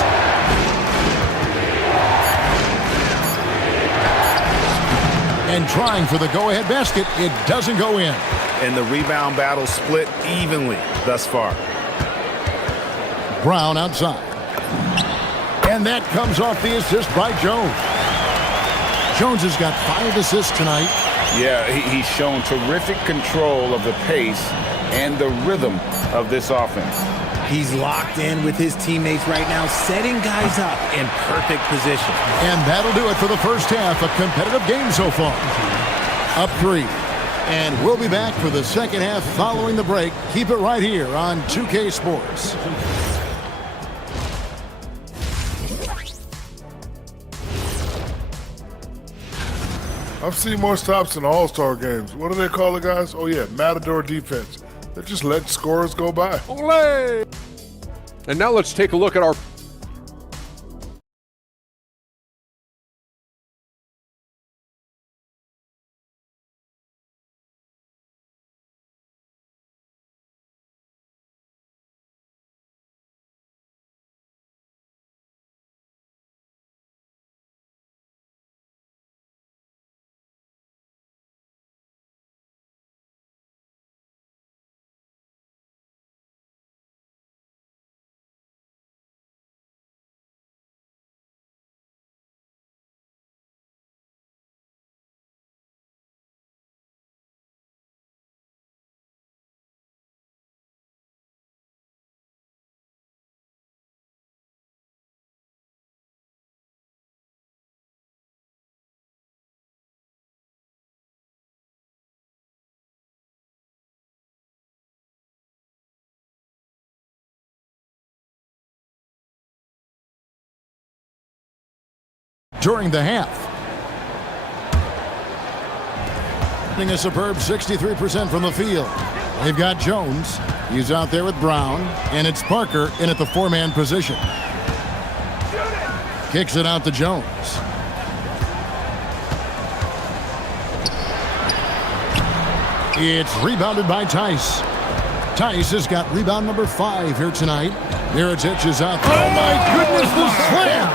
And trying for the go-ahead basket. It doesn't go in. And the rebound battle split evenly thus far. Brown outside. And that comes off the assist by Jones. Jones has got 5 assists tonight. Yeah, he's shown terrific control of the pace and the rhythm of this offense. He's locked in with his teammates right now, setting guys up in perfect position. And that'll do it for the first half. A competitive game so far. Up 3. And we'll be back for the second half following the break. Keep it right here on 2K Sports. I've seen more stops in All-Star games. What do they call it, guys? Oh, yeah, Matador defense. They just let scores go by. Olé! And now let's take a look at our during the half. Hitting a superb 63% from the field. They've got Jones. He's out there with Brown. And it's Parker in at the 4-man position. Kicks it out to Jones. It's rebounded by Tice. Tice has got rebound number 5 here tonight. Mirotic is out there. Oh my goodness, the slam!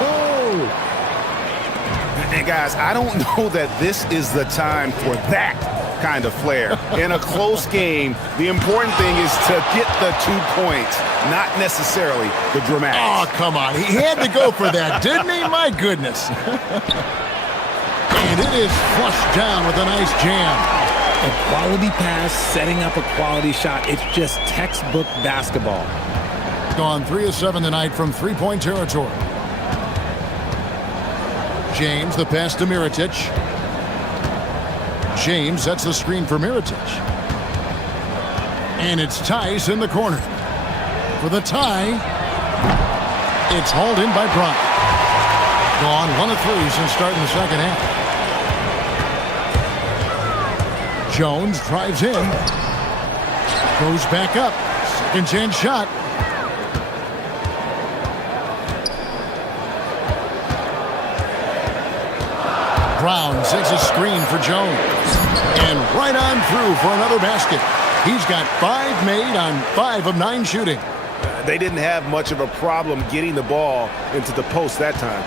And guys, I don't know that this is the time for that kind of flair. In a close game, the important thing is to get the 2 points, not necessarily the dramatics. Oh, come on. He had to go for that, didn't he? My goodness. And it is flushed down with a nice jam. A quality pass, setting up a quality shot. It's just textbook basketball. Gone 3 of 7 tonight from 3-point territory. James, the pass to Mirotic. James sets the screen for Mirotic. And it's Tice in the corner. For the tie, it's hauled in by Brown. Gone 1 of 3 since starting the second half. Jones drives in. Goes back up. Second chance shot. Brown sets a screen for Jones. And right on through for another basket. He's got 5 made on 5 of 9 shooting. They didn't have much of a problem getting the ball into the post that time.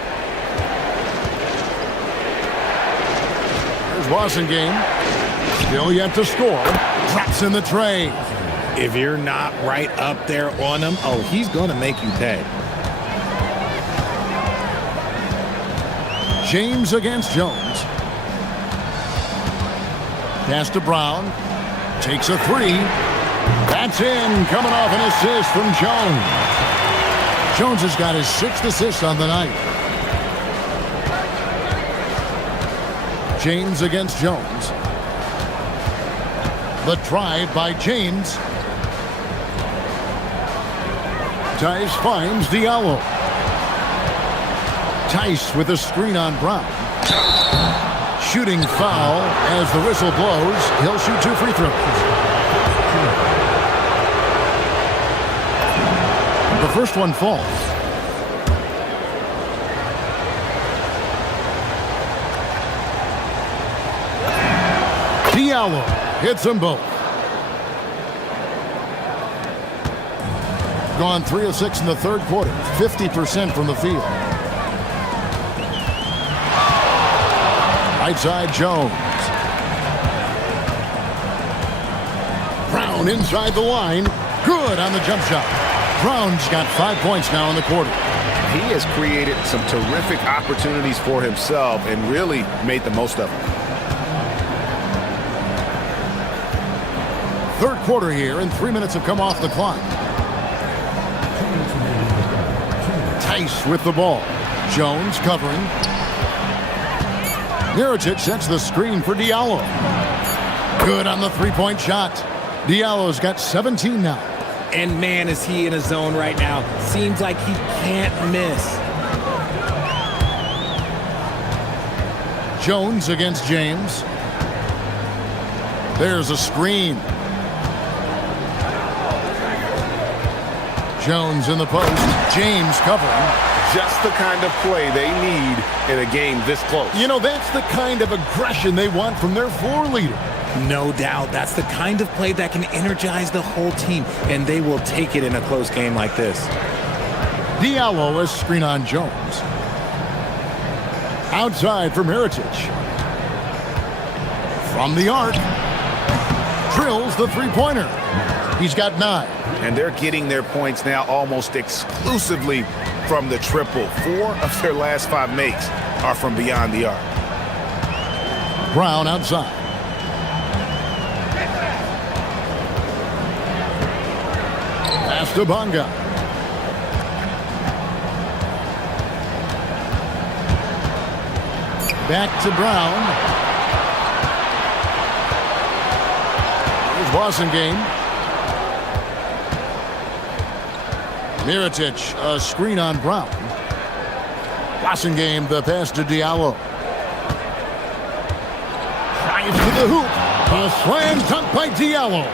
Here's Wasengame. Still yet to score. Drops in the tray. If you're not right up there on him, oh, he's going to make you pay. James against Jones. Pass to Brown. Takes a three. That's in. Coming off an assist from Jones. Jones has got his 6th assist on the night. James against Jones. The drive by James. Tice finds Diallo. Tice with a screen on Brown. Shooting foul as the whistle blows. He'll shoot 2 free throws. The first one falls. Diallo hits them both. Gone 3 of 6 in the third quarter. 50% from the field. Right side Jones. Brown inside the line. Good on the jump shot. Brown's got 5 points now in the quarter. He has created some terrific opportunities for himself and really made the most of them. Third quarter here, and 3 minutes have come off the clock. Tice with the ball. Jones covering. Mirotic sets the screen for Diallo. Good on the three-point shot. Diallo's got 17 now. And man, is he in a zone right now. Seems like he can't miss. Jones against James. There's a screen. Jones in the post. James covering. Just the kind of play they need in a game this close. You know, that's the kind of aggression they want from their floor leader. No doubt. That's the kind of play that can energize the whole team, and they will take it in a close game like this. Diallo is screen on Jones. Outside for Mirotic. From the arc. Drills the three-pointer. He's got 9. And they're getting their points now almost exclusively from the triple. 4 of their last 5 makes are from beyond the arc. Brown outside. Pass to Bonga. Back to Brown. Here's Boston game. Mirotic, a screen on Brown. Boston game, the pass to Diallo. Drives to the hoop. A slam dunk by Diallo.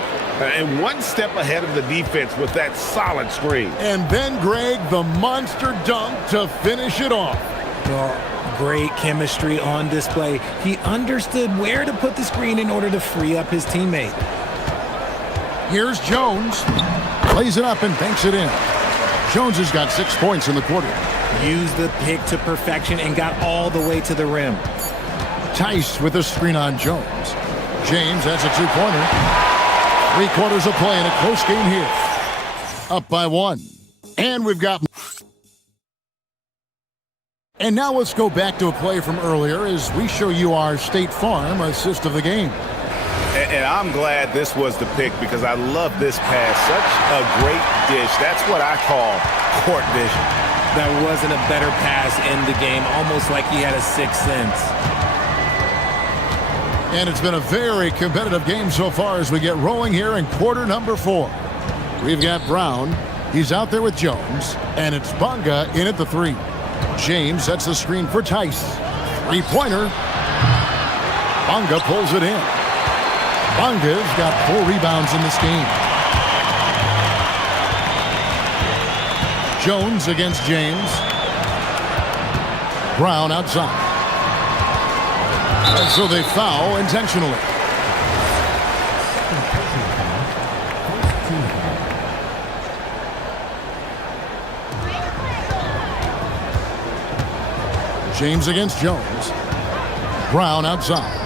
And one step ahead of the defense with that solid screen. And then Greg, the monster dunk to finish it off. Well, great chemistry on display. He understood where to put the screen in order to free up his teammate. Here's Jones. Plays it up and banks it in. Jones has got 6 points in the quarter. Used the pick to perfection and got all the way to the rim. Tice with a screen on Jones. James has a 2-pointer. 3 quarters of play in a close game here. Up by 1. And we've got... And now let's go back to a play from earlier as we show you our State Farm assist of the game. And I'm glad this was the pick because I love this pass. Such a great dish. That's what I call court vision. That wasn't a better pass in the game, almost like he had a 6th sense. And it's been a very competitive game so far as we get rolling here in quarter number 4. We've got Brown. He's out there with Jones. And it's Bonga in at the 3. James sets the screen for Tice. 3-pointer. Bonga pulls it in. Bonga's got 4 rebounds in this game. Jones against James. Brown outside. And so they foul intentionally. James against Jones. Brown outside.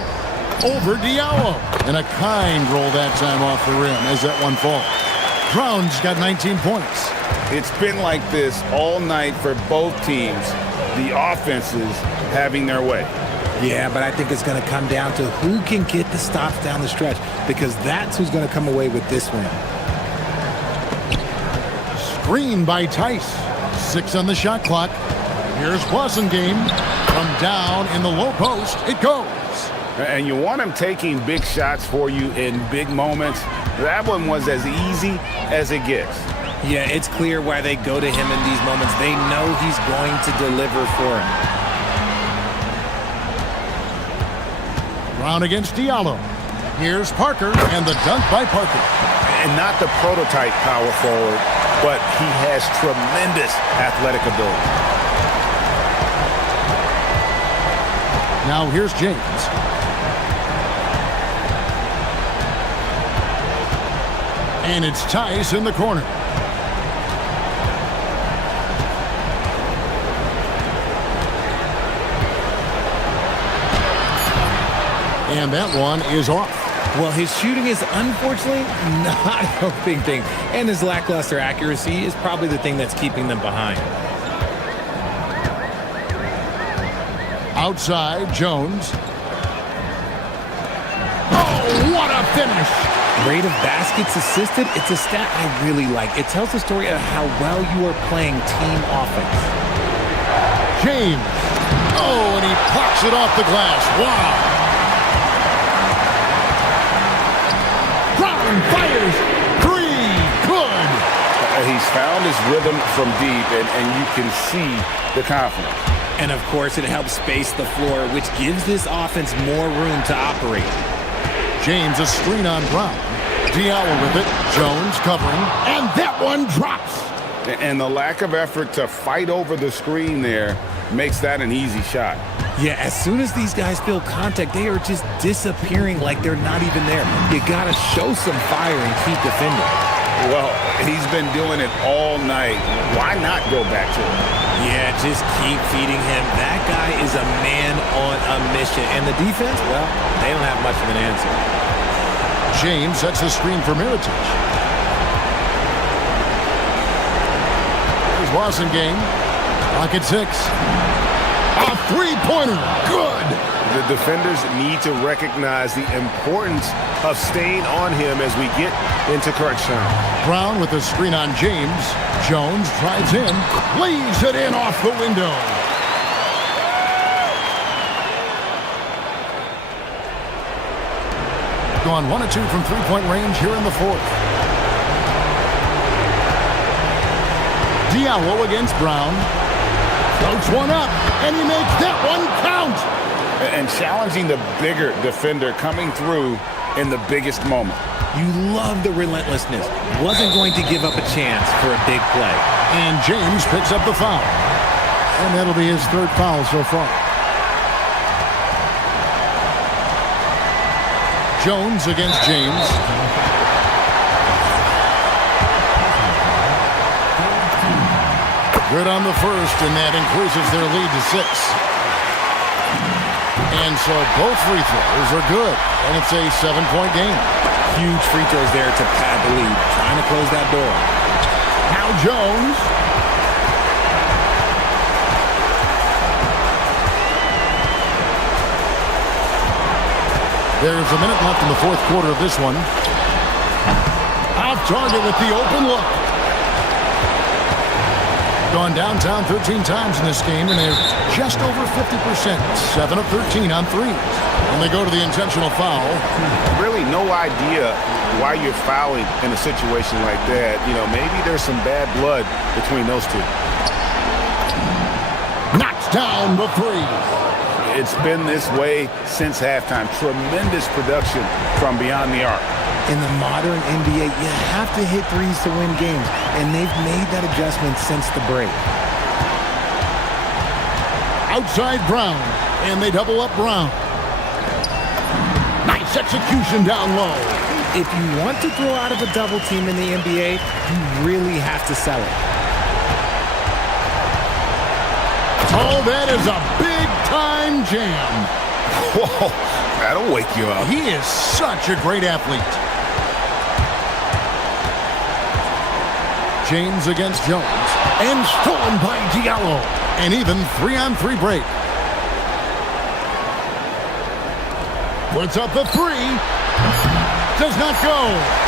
Over Diallo. And a kind roll that time off the rim as that one falls. Brown's got 19 points. It's been like this all night for both teams. The offenses having their way. Yeah, but I think it's going to come down to who can get the stops down the stretch, because that's who's going to come away with this win. Screen by Tice. 6 on the shot clock. Here's Game. From down in the low post, it goes. And you want him taking big shots for you in big moments. That one was as easy as it gets. Yeah, it's clear why they go to him in these moments. They know he's going to deliver for him. Brown against Diallo. Here's Parker, and the dunk by Parker. And not the prototype power forward, but he has tremendous athletic ability. Now here's James. And it's Tice in the corner. And that one is off. Well, his shooting is unfortunately not helping things. And his lackluster accuracy is probably the thing that's keeping them behind. Outside, Jones. Oh, what a finish! Rate of baskets assisted, it's a stat I really like. It tells the story of how well you are playing team offense. James. Oh, and he plucks it off the glass. Wow. Brown fires. 3. Good. He's found his rhythm from deep, and you can see the confidence. And of course, it helps space the floor, which gives this offense more room to operate. James a screen on Brown. Diallo with it. Jones covering. And that one drops. And the lack of effort to fight over the screen there makes that an easy shot. Yeah, as soon as these guys feel contact, they are just disappearing like they're not even there. You got to show some fire and keep defending. Well, he's been doing it all night. Why not go back to him? Yeah, just keep feeding him. That guy is a man on a mission. And the defense, well, they don't have much of an answer. James sets the screen for Mirotic. Here's Game. Pocket 6. A three-pointer. Good. The defenders need to recognize the importance of staying on him as we get into crunch time. Brown with the screen on James. Jones drives in. Leaves it in off the window. Gone 1 of 2 from three-point range here in the fourth. Diallo against Brown. Floats one up, and he makes that one count. And challenging the bigger defender coming through in the biggest moment. You love the relentlessness. Wasn't going to give up a chance for a big play. And James picks up the foul. And that'll be his third foul so far. Jones against James. Good on the first, and that increases their lead to 6. And so both free throws are good, and it's a 7-point game. Huge free throws there to pad the lead, trying to close that door. Now Jones. There's a minute left in the fourth quarter of this one. Off target with the open look. Gone downtown 13 times in this game, and they're just over 50%. 7 of 13 on threes. And they go to the intentional foul. Really no idea why you're fouling in a situation like that. You know, maybe there's some bad blood between those two. Knocks down the three. It's been this way since halftime. Tremendous production from beyond the arc. In the modern NBA, you have to hit threes to win games, and they've made that adjustment since the break. Outside Brown, and they double up Brown. Nice execution down low. If you want to throw out of a double team in the NBA, you really have to sell it. Oh, that is a big-time jam. Whoa, that'll wake you up. He is such a great athlete. James against Jones. And stolen by Diallo. An even 3-on-3 break. Puts up the three. Does not go.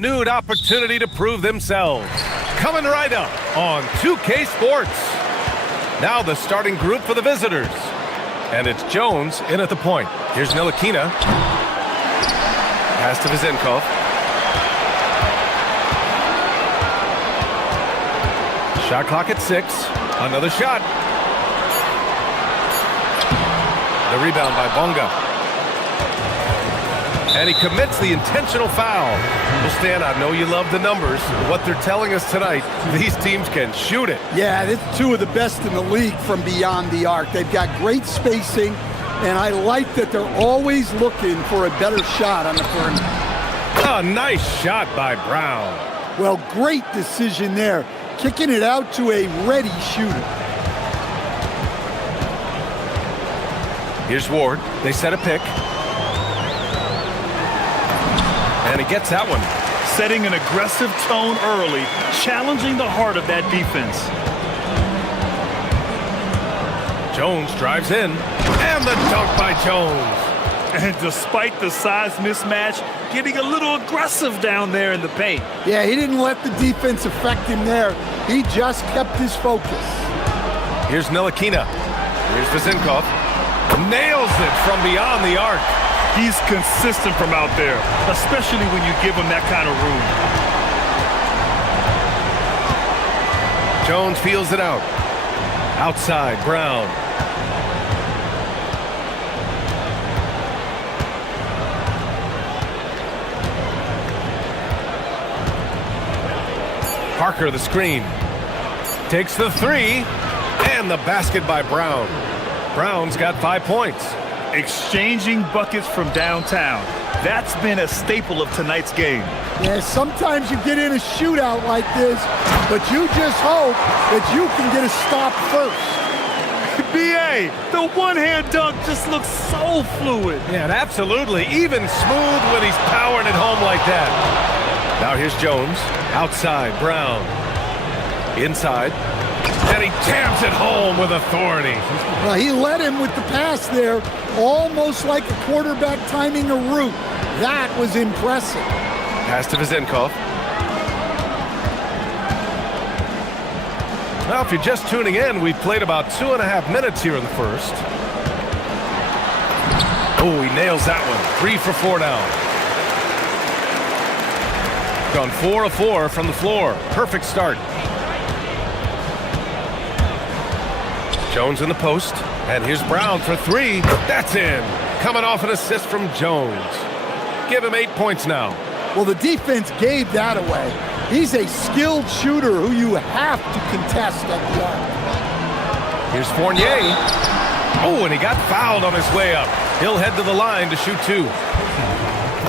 Renewed opportunity to prove themselves. Coming right up on 2K Sports. Now the starting group for the visitors. And it's Jones in at the point. Here's Ntilikina. Pass to Vezenkov. Shot clock at 6. Another shot. The rebound by Bonga. And he commits the intentional foul. Well, Stan, I know you love the numbers. What they're telling us tonight, these teams can shoot it. Yeah, it's two of the best in the league from beyond the arc. They've got great spacing, and I like that they're always looking for a better shot on the perimeter. A nice shot by Brown. Well, great decision there. Kicking it out to a ready shooter. Here's Ward. They set a pick. And he gets that one. Setting an aggressive tone early, challenging the heart of that defense. Jones drives in. And the dunk by Jones. And despite the size mismatch, getting a little aggressive down there in the paint. Yeah, he didn't let the defense affect him there. He just kept his focus. Here's Ntilikina. Here's Vezenkov. Nails it from beyond the arc. He's consistent from out there, especially when you give him that kind of room. Jones feels it out. Outside, Brown. Parker, the screen. Takes the three. And the basket by Brown. Brown's got 5 points. Exchanging buckets from downtown. That's been a staple of tonight's game. Yeah, sometimes you get in a shootout like this, but you just hope that you can get a stop first. B.A., the one-hand dunk just looks so fluid. Yeah, and absolutely. Even smooth when he's powering it home like that. Now here's Jones. Outside, Brown. Inside. And he jams it home with authority. Well, he led him with the pass there, almost like a quarterback timing a route. That was impressive. Pass to Vezenkov. Now, if you're just tuning in, we've played about 2.5 minutes here in the first. Oh, he nails that one. 3 for 4 now. Gone 4 of 4 from the floor. Perfect start. Jones in the post, and here's Brown for 3. That's in. Coming off an assist from Jones. Give him 8 points now. Well, the defense gave that away. He's a skilled shooter who you have to contest at the arc. Here's Fournier. Oh, and he got fouled on his way up. He'll head to the line to shoot 2.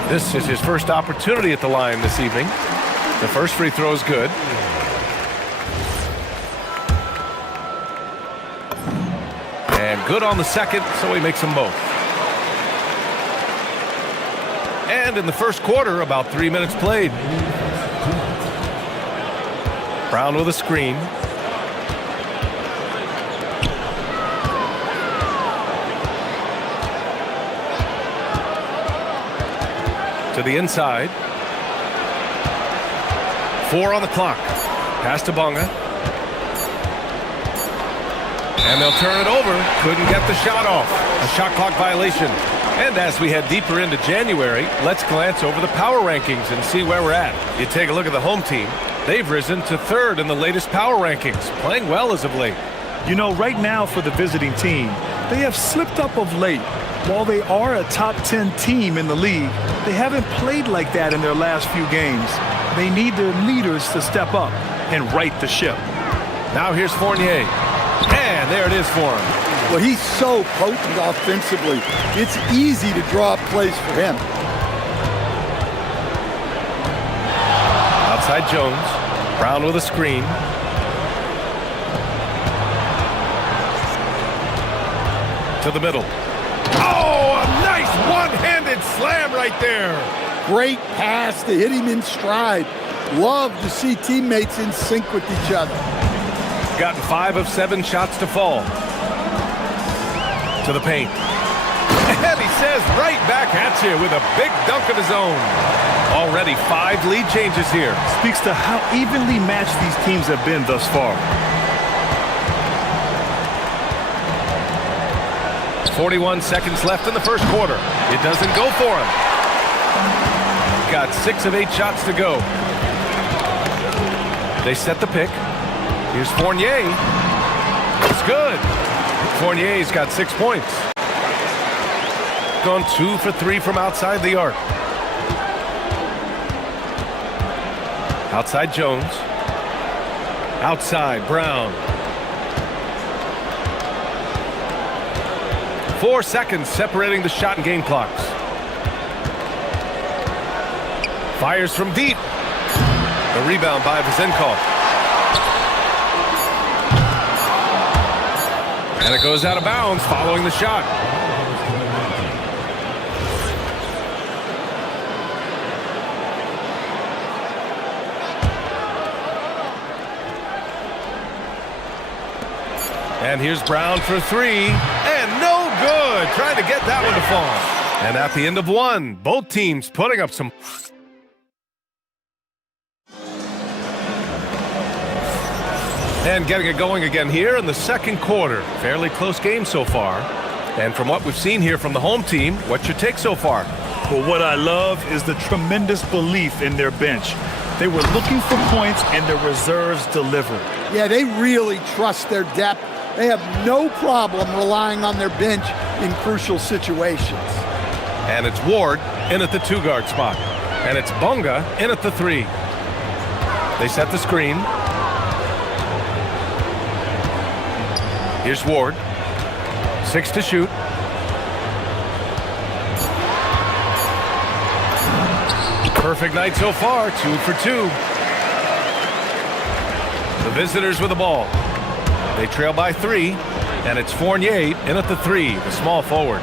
This is his first opportunity at the line this evening. The first free throw is good. And good on the second, so he makes them both. And in the first quarter, about 3 minutes played. Brown with a screen. To the inside. 4 on the clock. Pass to Bonga. And they'll turn it over. Couldn't get the shot off. A shot clock violation. And as we head deeper into January, let's glance over the power rankings and see where we're at. You take a look at the home team. They've risen to 3rd in the latest power rankings, playing well as of late. You know, right now for the visiting team, they have slipped up of late. While they are a top 10 team in the league, they haven't played like that in their last few games. They need their leaders to step up and right the ship. Now here's Fournier. And there it is for him. Well, he's so potent offensively. It's easy to draw up plays for him. Outside Jones. Brown with a screen. To the middle. Oh, a nice one-handed slam right there. Great pass to hit him in stride. Love to see teammates in sync with each other. Gotten 5 of 7 shots to fall. To the paint. And he says right back at you with a big dunk of his own. Already 5 lead changes here. Speaks to how evenly matched these teams have been thus far. 41 seconds left in the first quarter. It doesn't go for him. Got 6 of 8 shots to go. They set the pick. Here's Fournier. It's good. Fournier's got 6 points. Gone 2 for 3 from outside the arc. Outside Jones. Outside Brown. 4 seconds separating the shot and game clocks. Fires from deep. The rebound by Vizenkov. And it goes out of bounds following the shot. And here's Brown for 3. And no good. Trying to get that one to fall. And at the end of 1, both teams putting up some... And getting it going again here in the second quarter. Fairly close game so far. And from what we've seen here from the home team, what's your take so far? Well, what I love is the tremendous belief in their bench. They were looking for points and their reserves delivered. Yeah, they really trust their depth. They have no problem relying on their bench in crucial situations. And it's Ward in at the 2-guard spot. And it's Bunga in at the 3. They set the screen. Here's Ward. 6 to shoot. Perfect night so far, 2 for 2. The visitors with the ball. They trail by 3, and it's Fournier in at the 3, the small forward.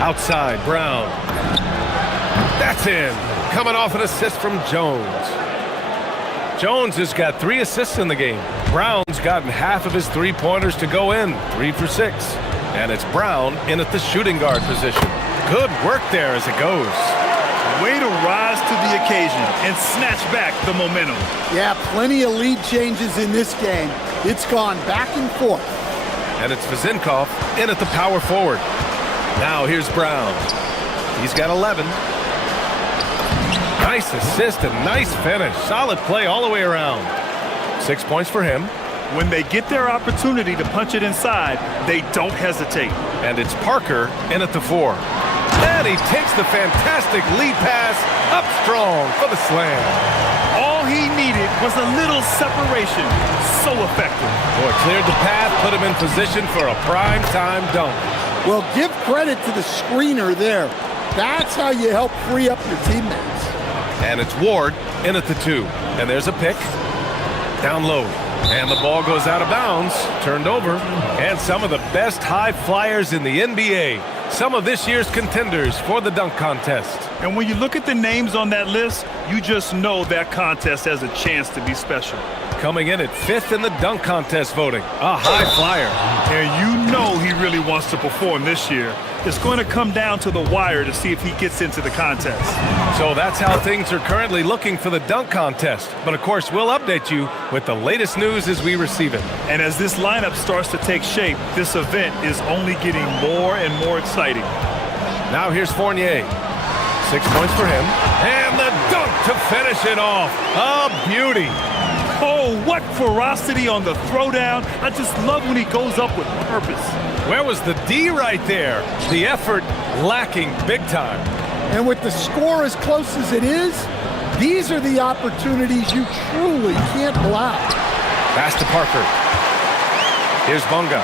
Outside, Brown. That's in. Coming off an assist from Jones. Jones has got 3 assists in the game. Brown's gotten half of his 3-pointers to go in, 3 for 6. And it's Brown in at the shooting guard position. Good work there as it goes. Way to rise to the occasion and snatch back the momentum. Yeah, plenty of lead changes in this game. It's gone back and forth. And it's Vizenkov in at the power forward. Now here's Brown. He's got 11. Nice assist and nice finish. Solid play all the way around. 6 points for him. When they get their opportunity to punch it inside, they don't hesitate. And it's Parker in at the 4. And he takes the fantastic lead pass up strong for the slam. All he needed was a little separation. So effective. Boy, cleared the path, put him in position for a prime-time dunk. Well, give credit to the screener there. That's how you help free up your teammates. And it's Ward in at the 2. And there's a pick. Down low. And the ball goes out of bounds. Turned over. And some of the best high flyers in the NBA. Some of this year's contenders for the dunk contest. And when you look at the names on that list, you just know that contest has a chance to be special. Coming in at 5th in the dunk contest voting. A high flyer. And you know he really wants to perform this year. It's going to come down to the wire to see if he gets into the contest. So that's how things are currently looking for the dunk contest. But of course, we'll update you with the latest news as we receive it. And as this lineup starts to take shape, this event is only getting more and more exciting. Now here's Fournier. 6 points for him. And the dunk to finish it off. A beauty. Oh, what ferocity on the throwdown. I just love when he goes up with purpose. Where was the D right there? The effort lacking big time. And with the score as close as it is, these are the opportunities you truly can't allow. Pass to Parker. Here's Bunga.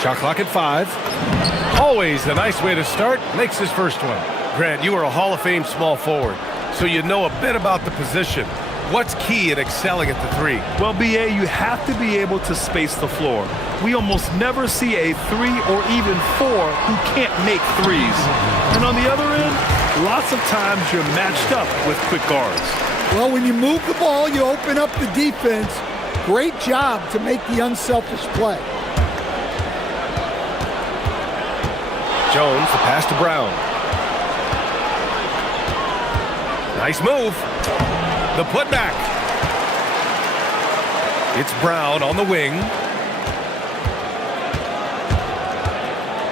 Shot clock at 5. Always a nice way to start. Makes his first one. Grant, you are a Hall of Fame small forward, so you know a bit about the position. What's key in excelling at the 3? Well, BA, you have to be able to space the floor. We almost never see a 3 or even 4 who can't make threes. And on the other end, lots of times you're matched up with quick guards. Well, when you move the ball, you open up the defense. Great job to make the unselfish play. Jones, the pass to Brown. Nice move. The putback. It's Brown on the wing.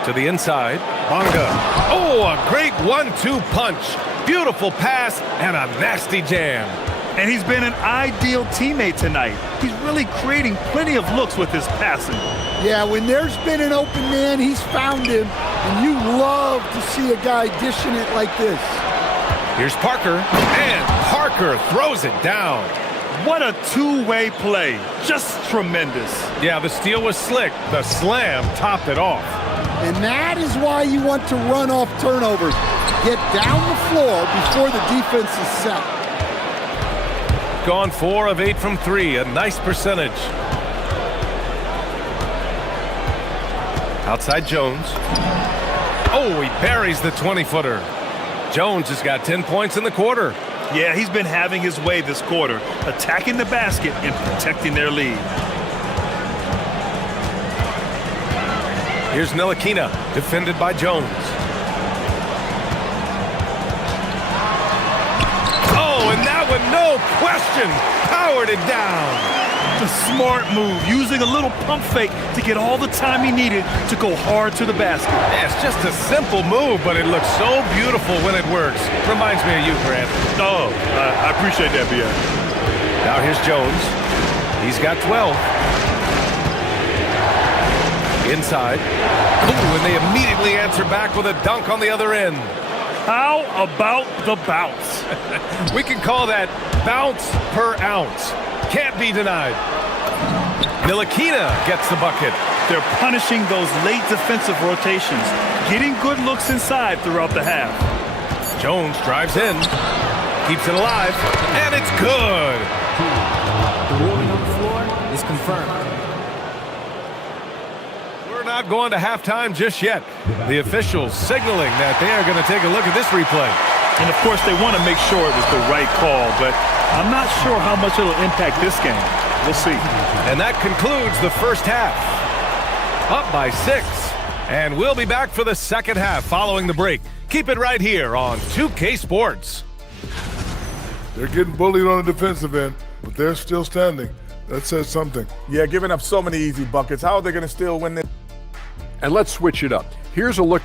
To the inside. Bonga. Oh, a great 1-2 punch. Beautiful pass and a nasty jam. And he's been an ideal teammate tonight. He's really creating plenty of looks with his passing. Yeah, when there's been an open man, he's found him. And you love to see a guy dishing it like this. Here's Parker. And Parker throws it down. What a two-way play. Just tremendous. Yeah, the steal was slick. The slam topped it off. And that is why you want to run off turnovers. Get down the floor before the defense is set. Gone 4 of 8 from 3. A nice percentage. Outside Jones. Oh, he buries the 20-footer. Jones has got 10 points in the quarter. Yeah, he's been having his way this quarter, attacking the basket and protecting their lead. Here's Ntilikina, defended by Jones. Oh, and that one, no question, powered it down. The smart move, using a little pump fake to get all the time he needed to go hard to the basket. Yeah, it's just a simple move, but it looks so beautiful when it works. Reminds me of you, Grant. Oh, I appreciate that, BS. Now here's Jones. He's got 12. Inside. Ooh, and they immediately answer back with a dunk on the other end. How about the bounce? We can call that bounce per ounce. Can't be denied. Ntilikina gets the bucket. They're punishing those late defensive rotations, getting good looks inside throughout the half. Jones drives in, keeps it alive, and it's good. The ruling on the floor is confirmed. We're not going to halftime just yet. The officials signaling that they are going to take a look at this replay. And of course, they want to make sure it was the right call, but I'm not sure how much it'll impact this game. We'll see. And that concludes the first half. Up by 6. And we'll be back for the second half following the break. Keep it right here on 2K Sports. They're getting bullied on the defensive end, but they're still standing. That says something. Yeah, giving up so many easy buckets. How are they going to still win this? And let's switch it up. Here's a look.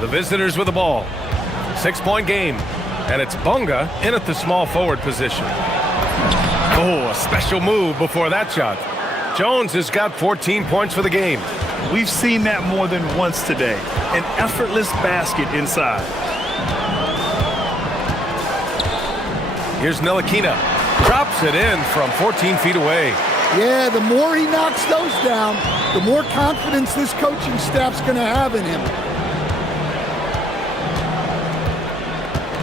The visitors with the ball. 6-point game. And it's Bonga in at the small forward position. Oh, a special move before that shot. Jones has got 14 points for the game. We've seen that more than once today. An effortless basket inside. Here's Ntilikina. Drops it in from 14 feet away. Yeah, the more he knocks those down, the more confidence this coaching staff's going to have in him.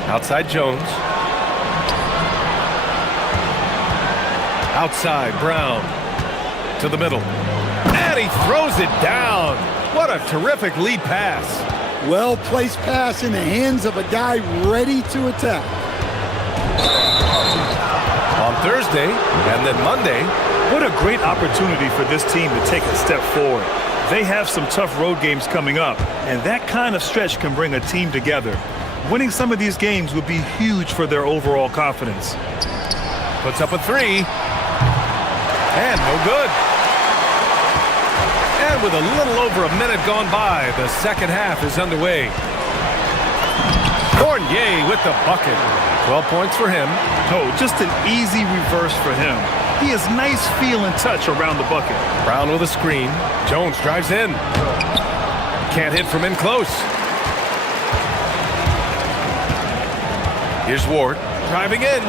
Outside Jones. Outside Brown. To the middle. And he throws it down. What a terrific lead pass. Well-placed pass in the hands of a guy ready to attack. On Thursday and then Monday. What a great opportunity for this team to take a step forward. They have some tough road games coming up, and that kind of stretch can bring a team together. Winning some of these games would be huge for their overall confidence. Puts up a three. And no good. And with a little over a minute gone by, the second half is underway. Fournier with the bucket. 12 points for him. Oh, just an easy reverse for him. He has nice feel and touch around the bucket. Brown with a screen. Jones drives in. Can't hit from in close. Here's Ward. Driving in.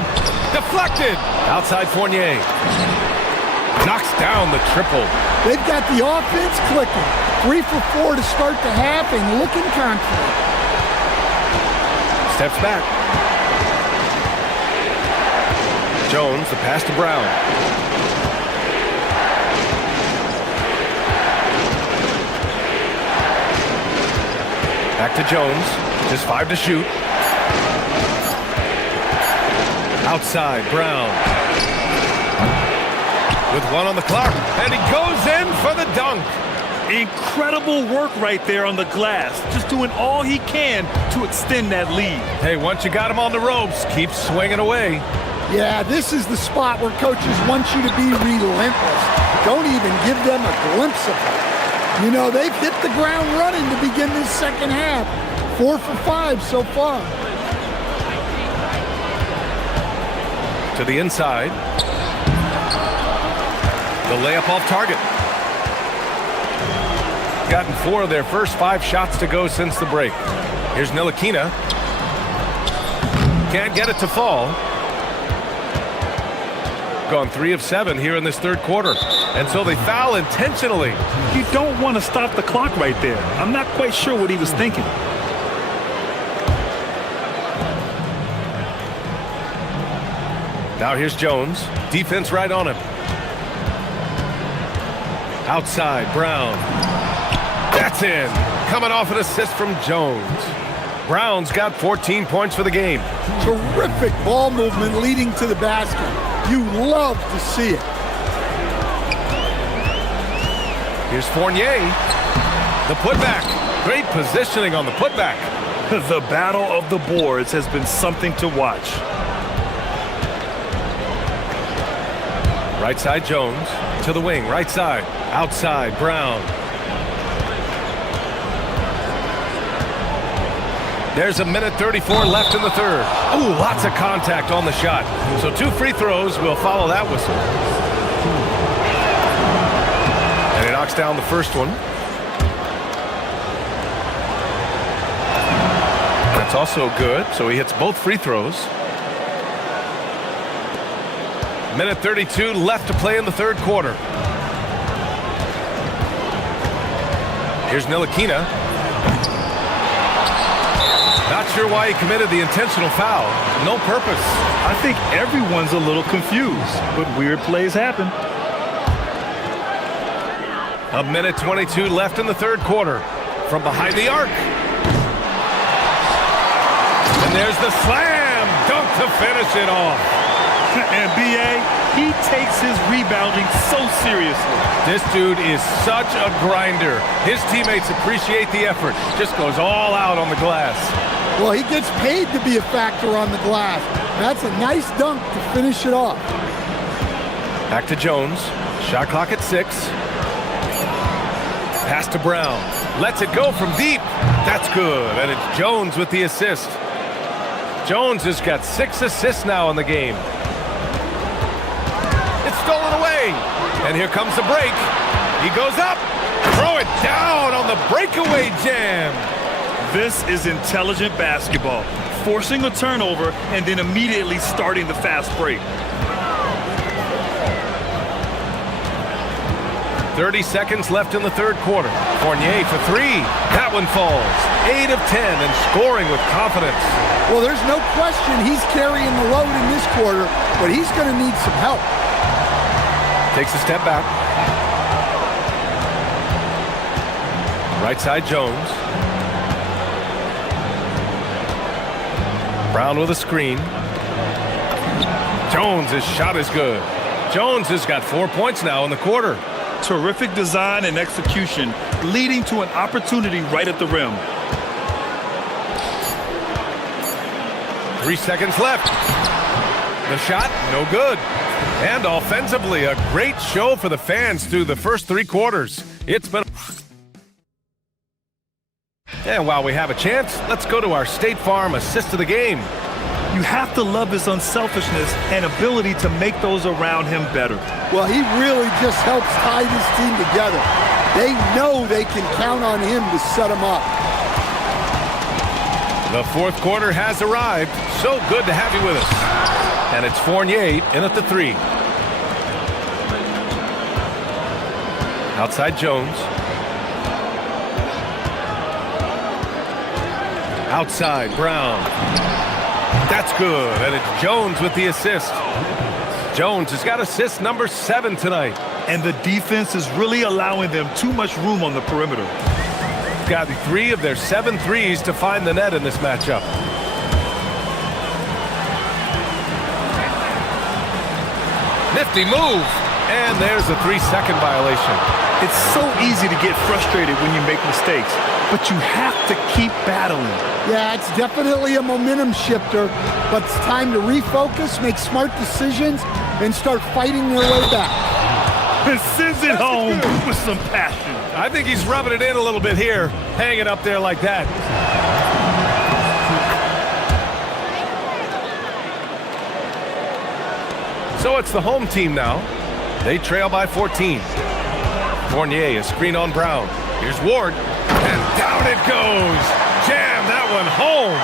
Deflected. Outside Fournier. Knocks down the triple. They've got the offense clicking. 3 for 4 to start the half and looking confident. Steps back. Jones, the pass to Brown. Back to Jones. Just 5 to shoot. Outside, Brown. With 1 on the clock. And he goes in for the dunk. Incredible work right there on the glass. Just doing all he can to extend that lead. Hey, once you got him on the ropes, keep swinging away. Yeah, this is the spot where coaches want you to be relentless. Don't even give them a glimpse of it. You know, they've hit the ground running to begin this second half. 4 for 5 so far. To the inside. The layup off target. Gotten 4 of their first 5 shots to go since the break. Here's Ntilikina. Can't get it to fall. Gone 3 of 7 here in this third quarter. And so they foul intentionally. You don't want to stop the clock right there. I'm not quite sure what he was thinking. Now here's Jones. Defense right on him. Outside, Brown. That's in. Coming off an assist from Jones. Brown's got 14 points for the game. Terrific ball movement leading to the basket. You love to see it. Here's Fournier. The putback. Great positioning on the putback. The battle of the boards has been something to watch. Right side, Jones. To the wing, right side. Outside, Brown. There's a minute 34 left in the third. Ooh, lots of contact on the shot. So 2 free throws will follow that whistle. And he knocks down the first one. That's also good. So he hits both free throws. Minute 32 left to play in the third quarter. Here's Ntilikina. Not sure why he committed the intentional foul. No purpose. I think everyone's a little confused, but weird plays happen. A minute 22 left in the third quarter. From behind the arc. And there's the slam dunk to finish it off. And B.A., he takes his rebounding so seriously. This dude is such a grinder. His teammates appreciate the effort. Just goes all out on the glass. Well, he gets paid to be a factor on the glass. That's a nice dunk to finish it off. Back to Jones. Shot clock at 6. Pass to Brown. Lets it go from deep. That's good. And it's Jones with the assist. Jones has got 6 assists now in the game. It's stolen away. And here comes the break. He goes up. Throw it down on the breakaway jam. This is intelligent basketball. Forcing a turnover and then immediately starting the fast break. 30 seconds left in the third quarter. Fournier for 3. That one falls. 8 of 10 and scoring with confidence. Well, there's no question he's carrying the load in this quarter, but he's going to need some help. Takes a step back. Right side, Jones. Brown with a screen. Jones' shot is good. Jones has got 4 points now in the quarter. Terrific design and execution, leading to an opportunity right at the rim. 3 seconds left. The shot, no good. And offensively, a great show for the fans through the first 3 quarters. It's been... And while we have a chance, let's go to our State Farm assist of the game. You have to love his unselfishness and ability to make those around him better. Well, he really just helps tie this team together. They know they can count on him to set them up. The fourth quarter has arrived. So good to have you with us. And it's Fournier in at the 3. Outside Jones. Outside Brown. That's good, and it's Jones with the assist. Jones has got assist number 7 tonight. And the defense is really allowing them too much room on the perimeter. Got 3 of their 7 threes to find the net in this matchup. Nifty move, and there's a 3-second violation. It's so easy to get frustrated when you make mistakes, but you have to keep battling. Yeah, it's definitely a momentum shifter, but it's time to refocus, make smart decisions, and start fighting their way back. And sends it home with some passion. I think he's rubbing it in a little bit here, hanging up there like that. So it's the home team now. They trail by 14. Fournier, a screen on Brown. Here's Ward, and down it goes. Jam that one home.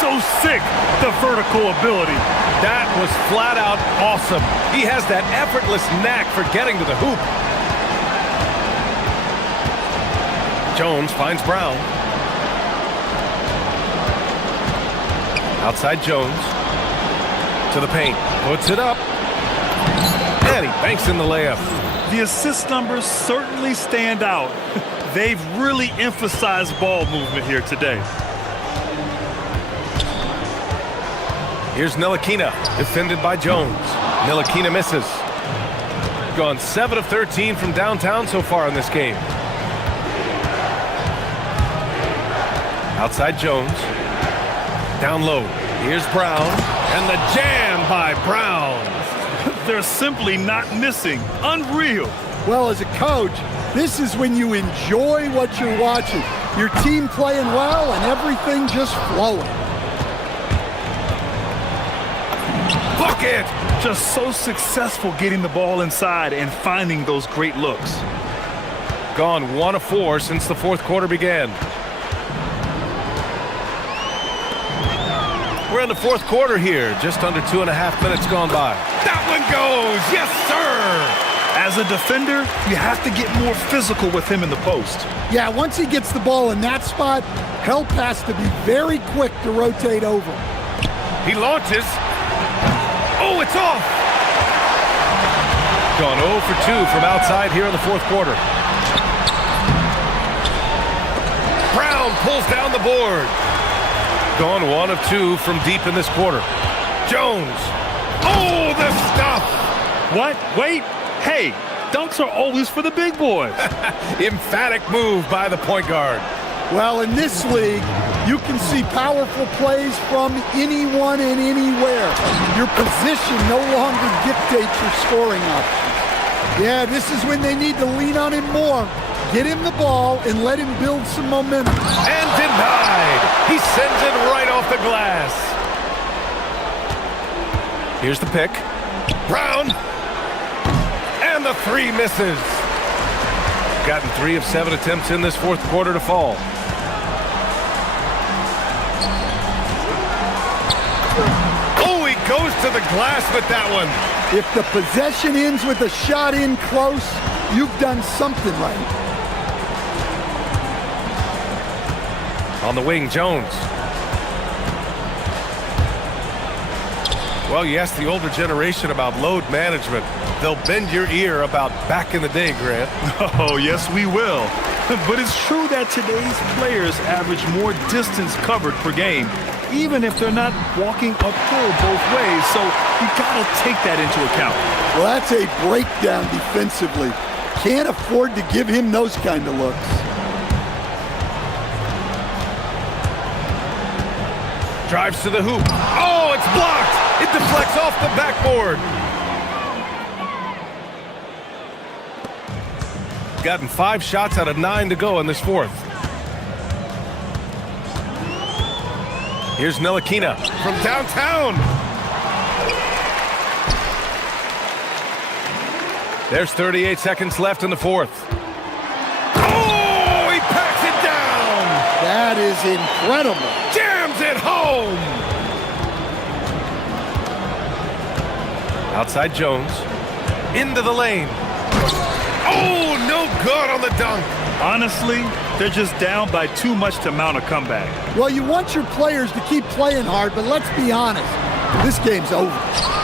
So sick, the vertical ability. That was flat out awesome. He has that effortless knack for getting to the hoop. Jones finds Brown. Outside Jones. To the paint. Puts it up. And he banks in the layup. The assist numbers certainly stand out. They've really emphasized ball movement here today. Here's Ntilikina, defended by Jones. Ntilikina misses. Gone 7 of 13 from downtown so far in this game. Outside Jones. Down low. Here's Brown. And the jam by Brown. They're simply not missing. Unreal. Well, as a coach, this is when you enjoy what you're watching. Your team playing well and everything just flowing. Bucket! Just so successful getting the ball inside and finding those great looks. Gone 1 of 4 since the fourth quarter began. We're in the fourth quarter here, just under 2.5 minutes gone by. That one goes, yes sir! As a defender, you have to get more physical with him in the post. Yeah, once he gets the ball in that spot, help has to be very quick to rotate over. He launches. Oh, it's off! Gone 0 for 2 from outside here in the fourth quarter. Brown pulls down the board. Gone 1 of 2 from deep in this quarter. Jones. Oh, the stuff! What? Wait. Hey, dunks are always for the big boys. Emphatic move by the point guard. Well, in this league, you can see powerful plays from anyone and anywhere. Your position no longer dictates your scoring options. Yeah, this is when they need to lean on him more. Get him the ball and let him build some momentum. And denied. He sends it right off the glass. Here's the pick. Brown. And the 3 misses. Gotten 3 of 7 attempts in this fourth quarter to fall. Oh, he goes to the glass with that one. If the possession ends with a shot in close, you've done something right. On the wing, Jones. Well, you ask the older generation about load management. They'll bend your ear about back in the day, Grant. Oh, yes, we will. But it's true that today's players average more distance covered per game, even if they're not walking uphill both ways. So you got to take that into account. Well, that's a breakdown defensively. Can't afford to give him those kind of looks. Drives to the hoop. Oh, it's blocked. It deflects off the backboard. Gotten 5 shots out of 9 to go in this fourth. Here's Ntilikina from downtown. There's 38 seconds left in the fourth. Oh, he packs it down. That is incredible. Jams it home. Outside Jones. Into the lane. Oh, no good on the dunk. Honestly, they're just down by too much to mount a comeback. Well, you want your players to keep playing hard, but let's be honest. This game's over.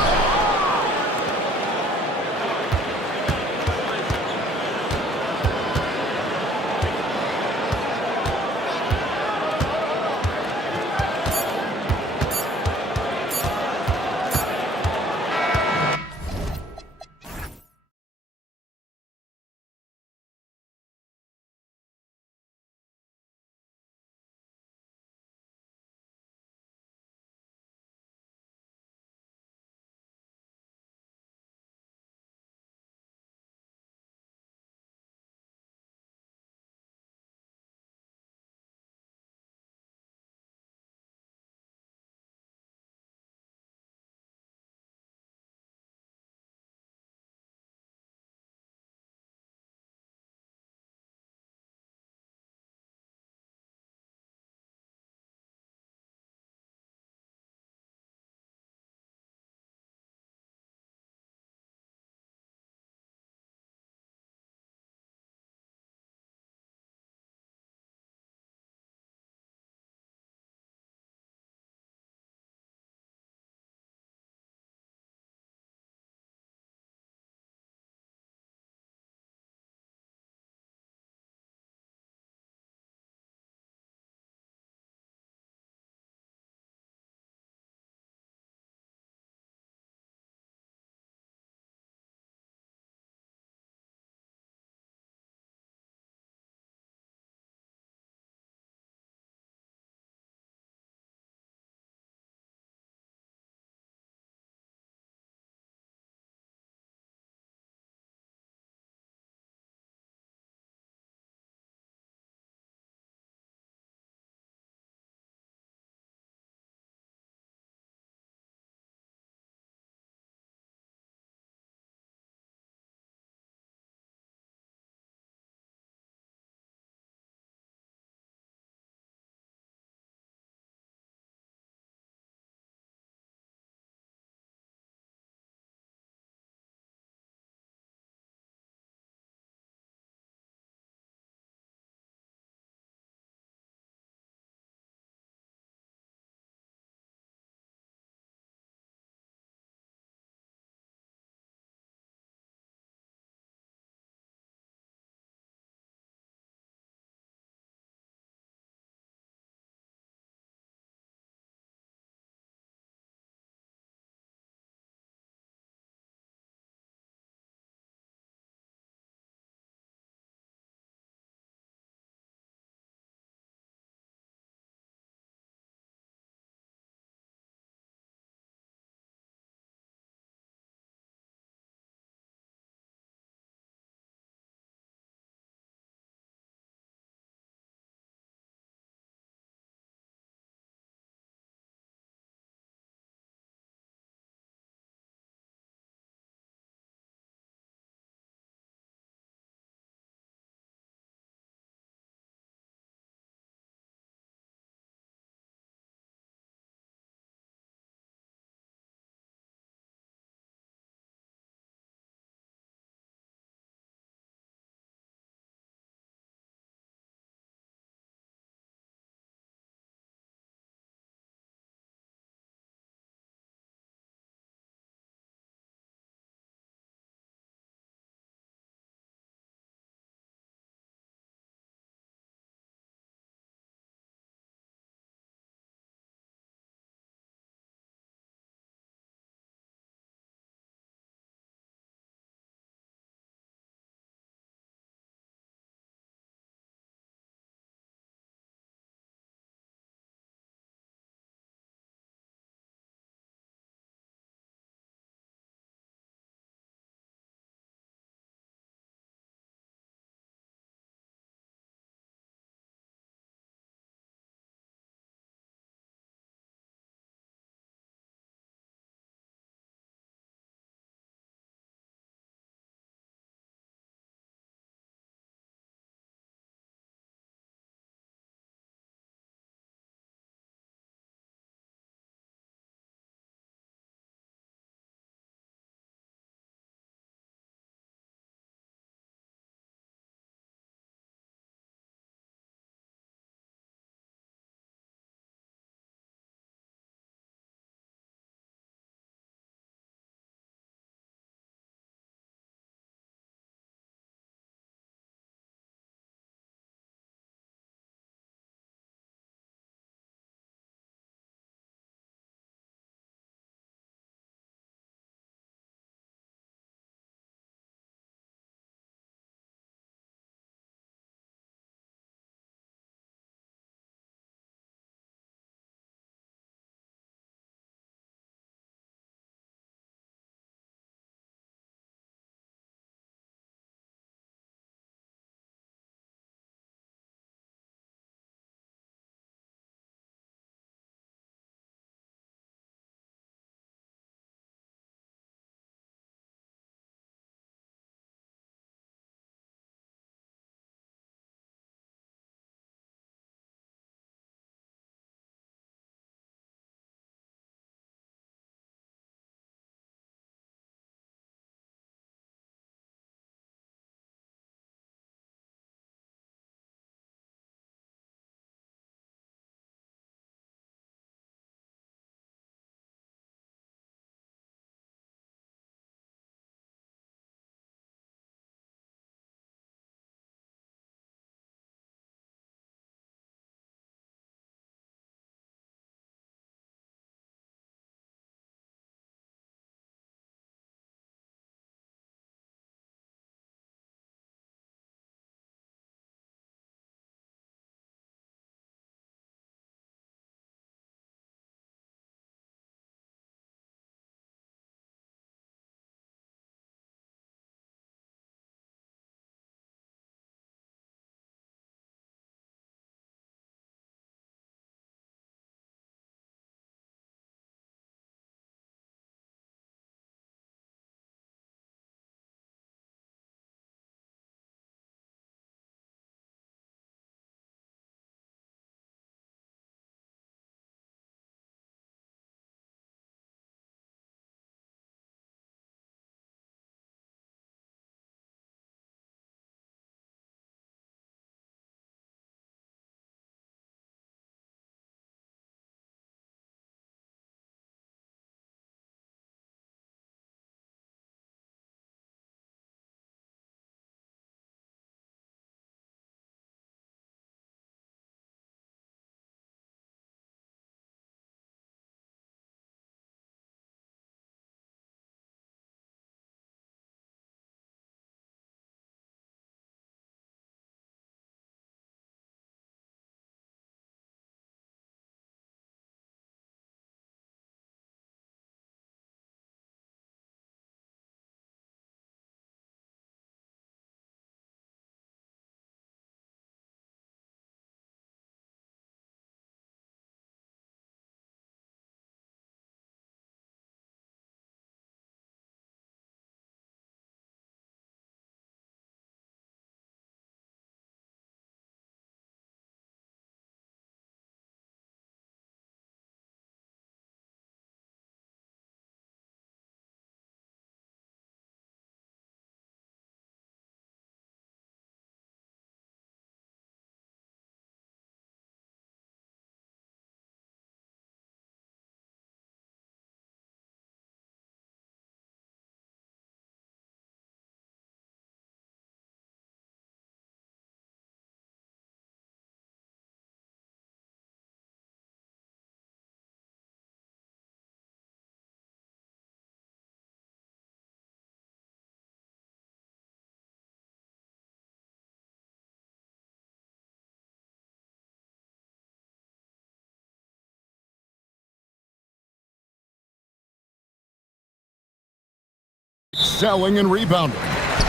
excelling in rebounding.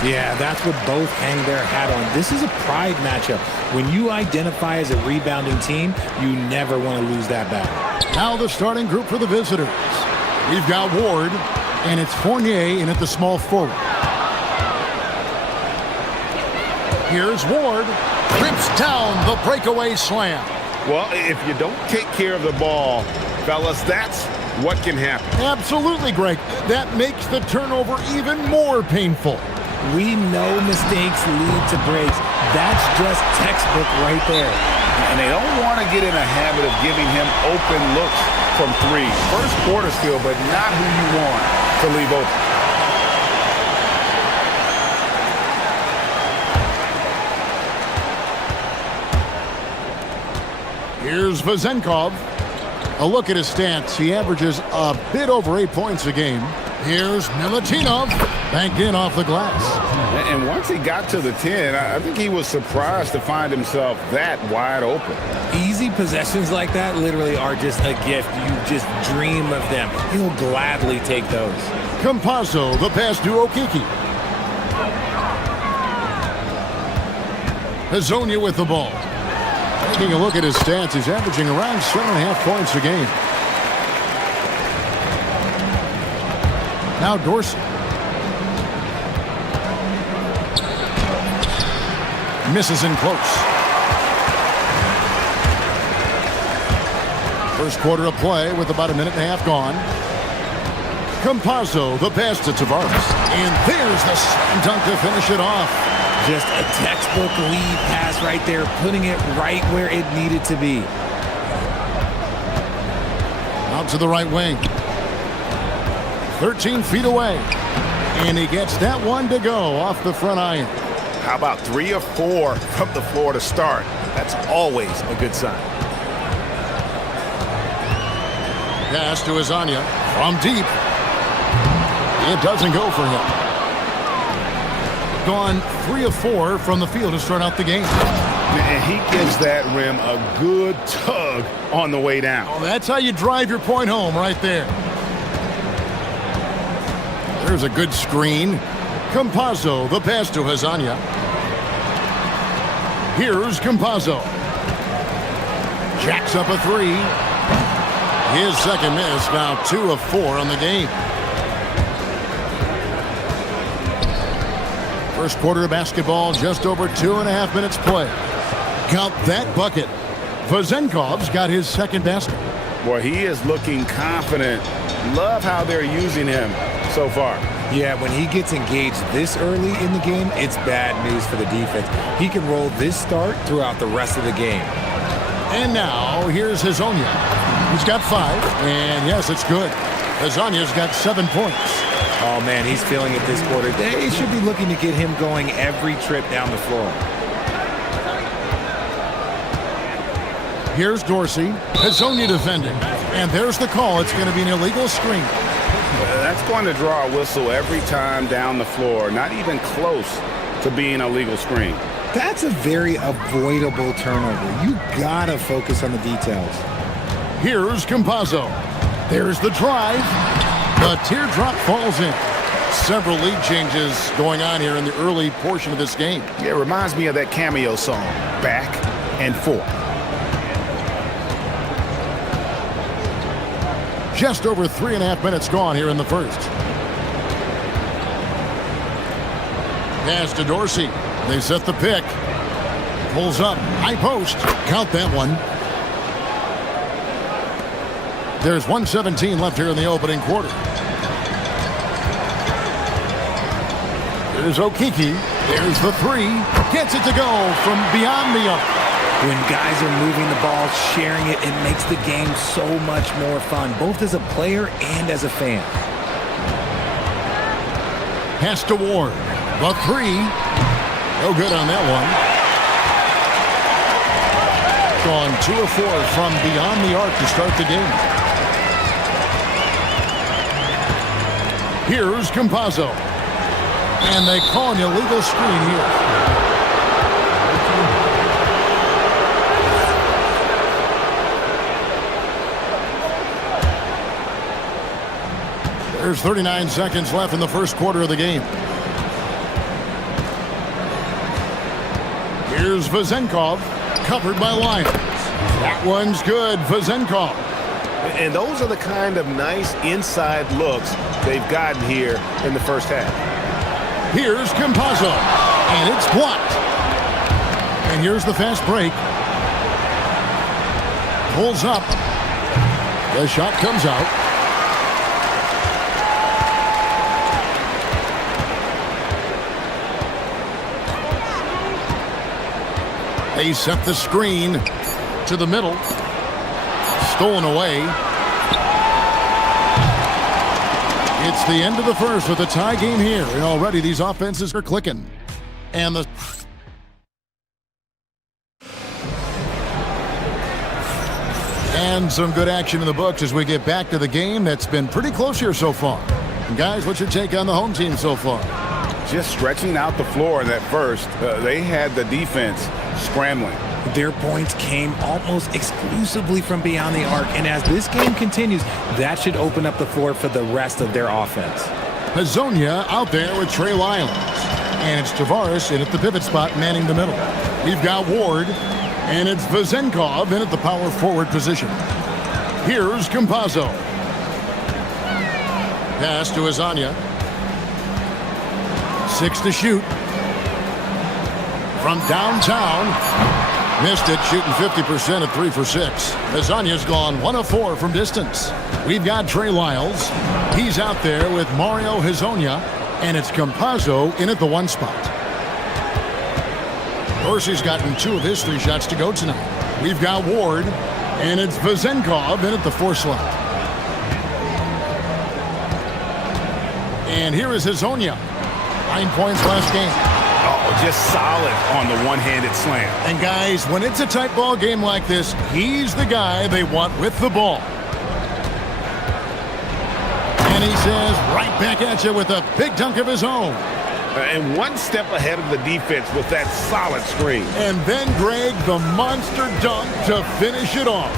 Yeah, that's what both hang their hat on. This is a pride matchup. When you identify as a rebounding team, you never want to lose that battle. Now the starting group for the visitors. We've got Ward, and it's Fournier in at the small forward. Here's Ward. Rips down the breakaway slam. Well, if you don't take care of the ball, fellas, that's what can happen. Absolutely, Greg. That makes the turnover even more painful. We know mistakes lead to breaks. That's just textbook right there. And they don't want to get in a habit of giving him open looks from three. First quarter still, but not who you want to leave open. Here's Vezenkov. A look at his stats. He averages a bit over 8 points a game. Here's Milutinov, banked in off the glass. And once he got to the 10, I think he was surprised to find himself that wide open. Easy possessions like that literally are just a gift. You just dream of them. He'll gladly take those. Campazzo, the pass to Okiki. Hazonia with the ball. Taking a look at his stats, he's averaging around 7.5 points a game. Now Dorsey. Misses in close. First quarter of play with about 1.5 minutes gone. Campazzo, the pass to Tavares. And there's the slam dunk to finish it off. Just a textbook lead pass right there, putting it right where it needed to be. Out to the right wing. 13 feet away. And he gets that one to go off the front iron. How about 3 or 4 from the floor to start? That's always a good sign. Pass to Hazonia from deep. It doesn't go for him. Gone 3 of 4 from the field to start out the game. And he gives that rim a good tug on the way down. Well, that's how you drive your point home right there. There's a good screen. Campazzo, the pass to Hazonia. Here's Campazzo. Jacks up a 3. His second miss, now 2 of 4 on the game. First quarter of basketball, just over 2.5 minutes play. Count that bucket. Vezenkov's got his second basket. Boy, he is looking confident. Love how they're using him so far. Yeah, when he gets engaged this early in the game, it's bad news for the defense. He can roll this start throughout the rest of the game. And now, here's Hazonia. He's got 5, and yes, it's good. Hazonia's got 7 points. Oh, man, he's feeling it this quarter. They should be looking to get him going every trip down the floor. Here's Dorsey. Hazonia defending. And there's the call. It's going to be an illegal screen. That's going to draw a whistle every time down the floor. Not even close to being a legal screen. That's a very avoidable turnover. You got to focus on the details. Here's Campazzo. There's the drive. The teardrop falls in. Several lead changes going on here in the early portion of this game. Yeah, it reminds me of that cameo song, Back and Forth. Just over 3.5 minutes gone here in the first. Pass to Dorsey. They set the pick. Pulls up. High post. Count that one. There's 1:17 left here in the opening quarter. There's Okiki. There's the 3. Gets it to go from beyond the arc. When guys are moving the ball, sharing it, it makes the game so much more fun, both as a player and as a fan. Pass to Ward. The 3. No good on that one. Gone 2 of 4 from beyond the arc to start the game. Here's Campazzo. And they call an illegal screen here. There's 39 seconds left in the first quarter of the game. Here's Vezenkov, covered by Lyons. That one's good, Vezenkov. And those are the kind of nice inside looks they've gotten here in the first half. Here's Campazzo, and it's blocked. And here's the fast break. Pulls up. The shot comes out. They set the screen to the middle. Stolen away. It's the end of the first with a tie game here. And already these offenses are clicking. And the... And some good action in the books as we get back to the game that's been pretty close here so far. And guys, what's your take on the home team so far? Just stretching out the floor in that first. They had the defense scrambling. Their points came almost exclusively from beyond the arc, and as this game continues, that should open up the floor for the rest of their offense. Hazonia out there with Trey Lyons. And it's Tavares in at the pivot spot, manning the middle. We've got Ward, and it's Vezenkov in at the power forward position. Here's Campazzo. Pass to Hazonia. 6 to shoot. From downtown. Missed it, shooting 50% at 3 for 6. Hazonia's gone 1 of 4 from distance. We've got Trey Lyles. He's out there with Mario Hazonia, and it's Campazzo in at the 1 spot. Dorsey's gotten 2 of his 3 shots to go tonight. We've got Ward, and it's Vezenkov in at the 4 slot. And here is Hazonia. 9 points last game. Oh, just solid on the one-handed slam. And guys, when it's a tight ball game like this, he's the guy they want with the ball. And he says, right back at you with a big dunk of his own. And 1 step ahead of the defense with that solid screen. And then Greg, the monster dunk to finish it off.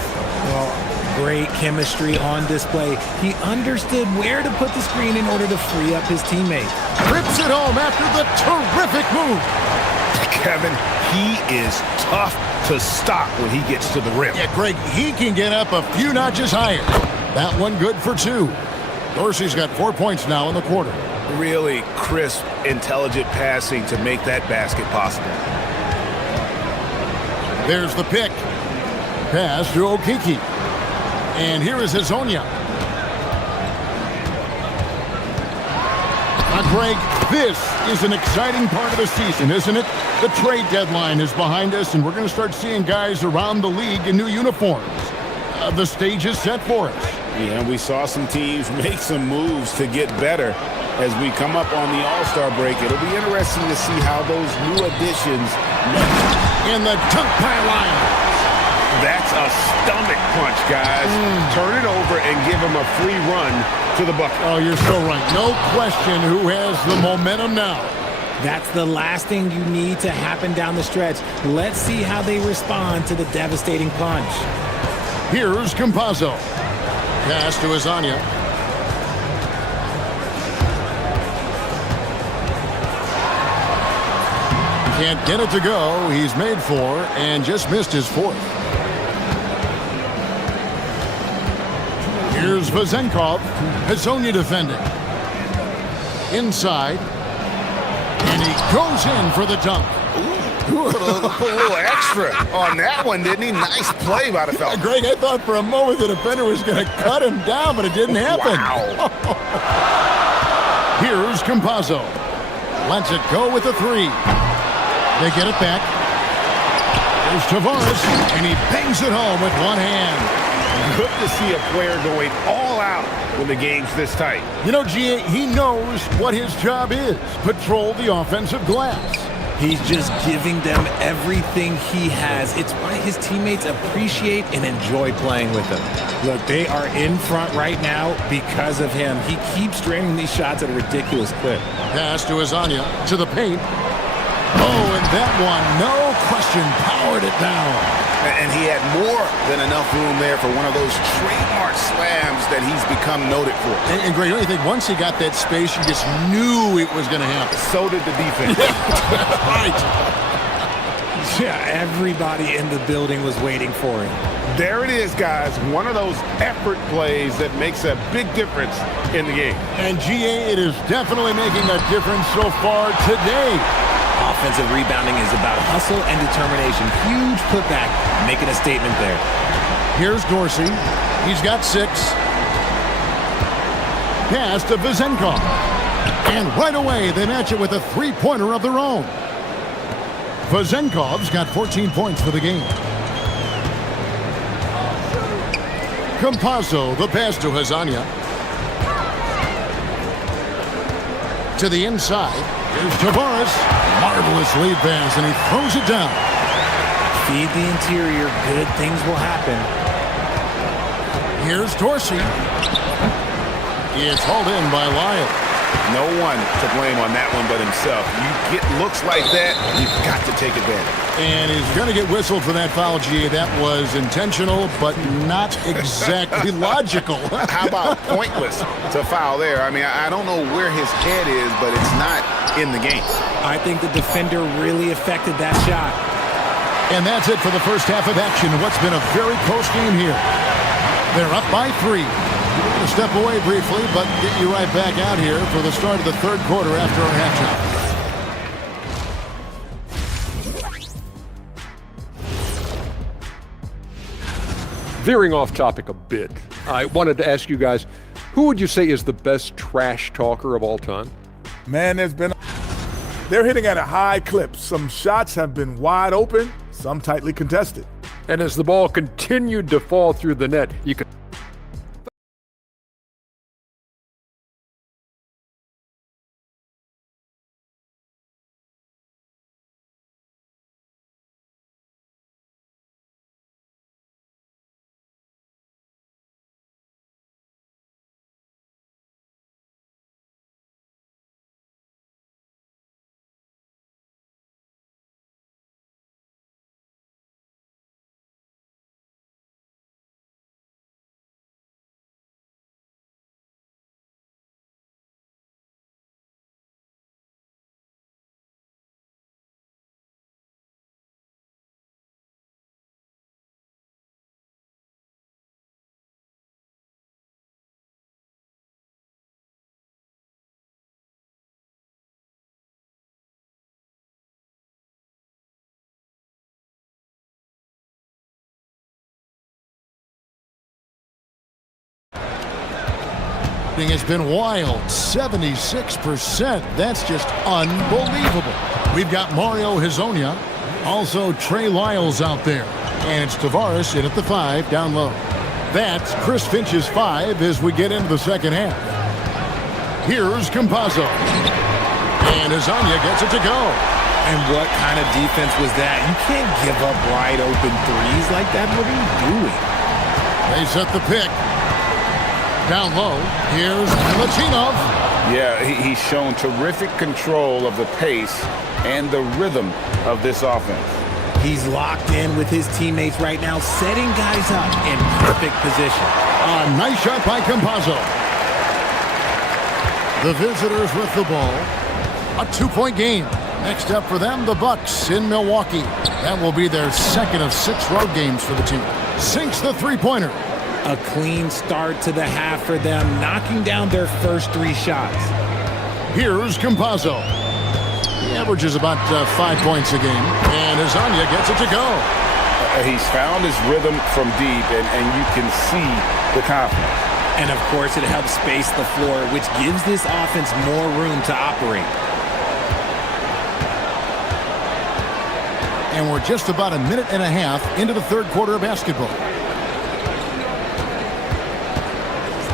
Well, great chemistry on display. He understood where to put the screen in order to free up his teammate. Rips it home after the terrific move. Kevin, he is tough to stop when he gets to the rim. Yeah, Greg, he can get up a few notches higher. That one good for 2. Dorsey's got 4 points now in the quarter. Really crisp, intelligent passing to make that basket possible. There's the pick. Pass to Okiki. And here is Hazonia. Now, Greg, this is an exciting part of the season, isn't it? The trade deadline is behind us, and we're going to start seeing guys around the league in new uniforms. The stage is set for us. Yeah, we saw some teams make some moves to get better as we come up on the All-Star break. It'll be interesting to see how those new additions in the dunk by Lyons. That's a stomach punch, guys. Turn it over and give him a free run to the bucket. Oh, you're so right. No question who has the momentum now. That's the last thing you need to happen down the stretch. Let's see how they respond to the devastating punch. Here's Campazzo. Pass to Hazonia. Can't get it to go. He's made 4 and just missed his 4th. Here's Vezenkov. Hazonia defending. Inside. And he goes in for the dunk. Ooh, put a little extra on that one, didn't he? Nice play by the fella. Greg, I thought for a moment the defender was going to cut him down, but it didn't happen. Wow. Here's Campazzo. Lets it go with the 3. They get it back. There's Tavares, and he bangs it home with 1 hand. Good to see a player going all out when the game's this tight. You know, G.A., he knows what his job is. Patrol the offensive glass. He's just giving them everything he has. It's why his teammates appreciate and enjoy playing with him. Look, they are in front right now because of him. He keeps draining these shots at a ridiculous clip. Pass to Hazonia, to the paint. Oh, and that one, no question, powered it down. And he had more than enough room there for one of those trademark slams that he's become noted for. And Greg, don't you think once he got that space, you just knew it was going to happen? So did the defense. Right. Yeah, everybody in the building was waiting for him. There it is, guys. One of those effort plays that makes a big difference in the game. And GA, it is definitely making a difference so far today. Offensive rebounding is about hustle and determination. Huge putback, making a statement there. Here's Dorsey. He's got 6. Pass to Vezenkov. And right away, they match it with a three-pointer of their own. Vezenkov's got 14 points for the game. Campazzo, the pass to Hazania. To the inside. Here's Tavares. Marvelous lead pass, and he throws it down. Feed the interior. Good things will happen. Here's Dorsey. It's hauled in by Lyle. No one to blame on that one but himself. You get looks like that, you've got to take advantage. And he's going to get whistled for that foul, GA. That was intentional, but not exactly logical. How about pointless to foul there? I mean, I don't know where his head is, but it's not in the game. I think the defender really affected that shot. And that's it for the first half of action. What's been a very close game here. They're up by 3. We're going to step away briefly, but get you right back out here for the start of the third quarter after our halftime. Veering off topic a bit, I wanted to ask you guys, who would you say is the best trash talker of all time? Man, they're hitting at a high clip. Some shots have been wide open, some tightly contested. And as the ball continued to fall through the net, you could has been wild. 76%. That's just unbelievable. We've got Mario Hezonja. Also Trey Lyles out there. And it's Tavares in at the 5 down low. That's Chris Finch's 5 as we get into the second half. Here's Campazzo. And Hezonja gets it to go. And what kind of defense was that? You can't give up wide open threes like that. What are you doing? They set the pick. Down low, here's Latinov. Yeah, he's shown terrific control of the pace and the rhythm of this offense. He's locked in with his teammates right now, setting guys up in perfect position. A nice shot by Campazzo. The visitors with the ball. A 2-point game. Next up for them, the Bucks in Milwaukee. That will be their second of 6 road games for the team. Sinks the three-pointer. A clean start to the half for them, knocking down their first 3 shots. Here's Campazzo. He averages about 5 points a game, and Hezonja gets it to go. He's found his rhythm from deep, and you can see the confidence. And of course, it helps space the floor, which gives this offense more room to operate. And we're just about a minute and a half into the third quarter of basketball.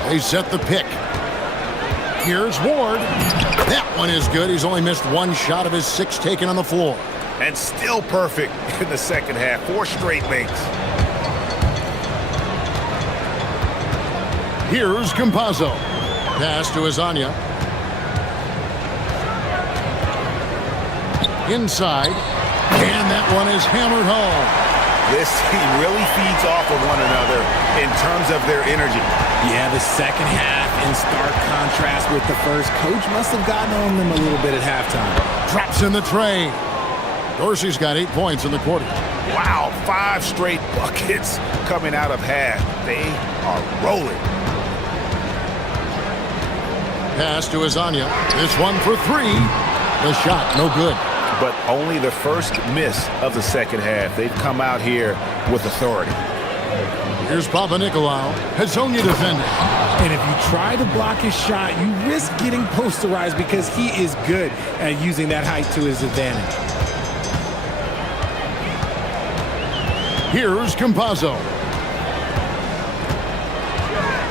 They set the pick. Here's Ward. That one is good. He's only missed 1 shot of his 6 taken on the floor. And still perfect in the second half. 4 straight makes. Here's Campazzo. Pass to Hezonja. Inside. And that one is hammered home. This team really feeds off of one another in terms of their energy. Yeah, the second half in stark contrast with the first. Coach must have gotten on them a little bit at halftime. Drops in the tray. Dorsey's got 8 points in the quarter. Wow, 5 straight buckets coming out of half. They are rolling. Pass to Azania. This one for 3. The shot, no good. But only the first miss of the second half. They've come out here with authority. Here's Papa Nicolau. Hazonia defending. And if you try to block his shot, you risk getting posterized because he is good at using that height to his advantage. Here's Campazzo.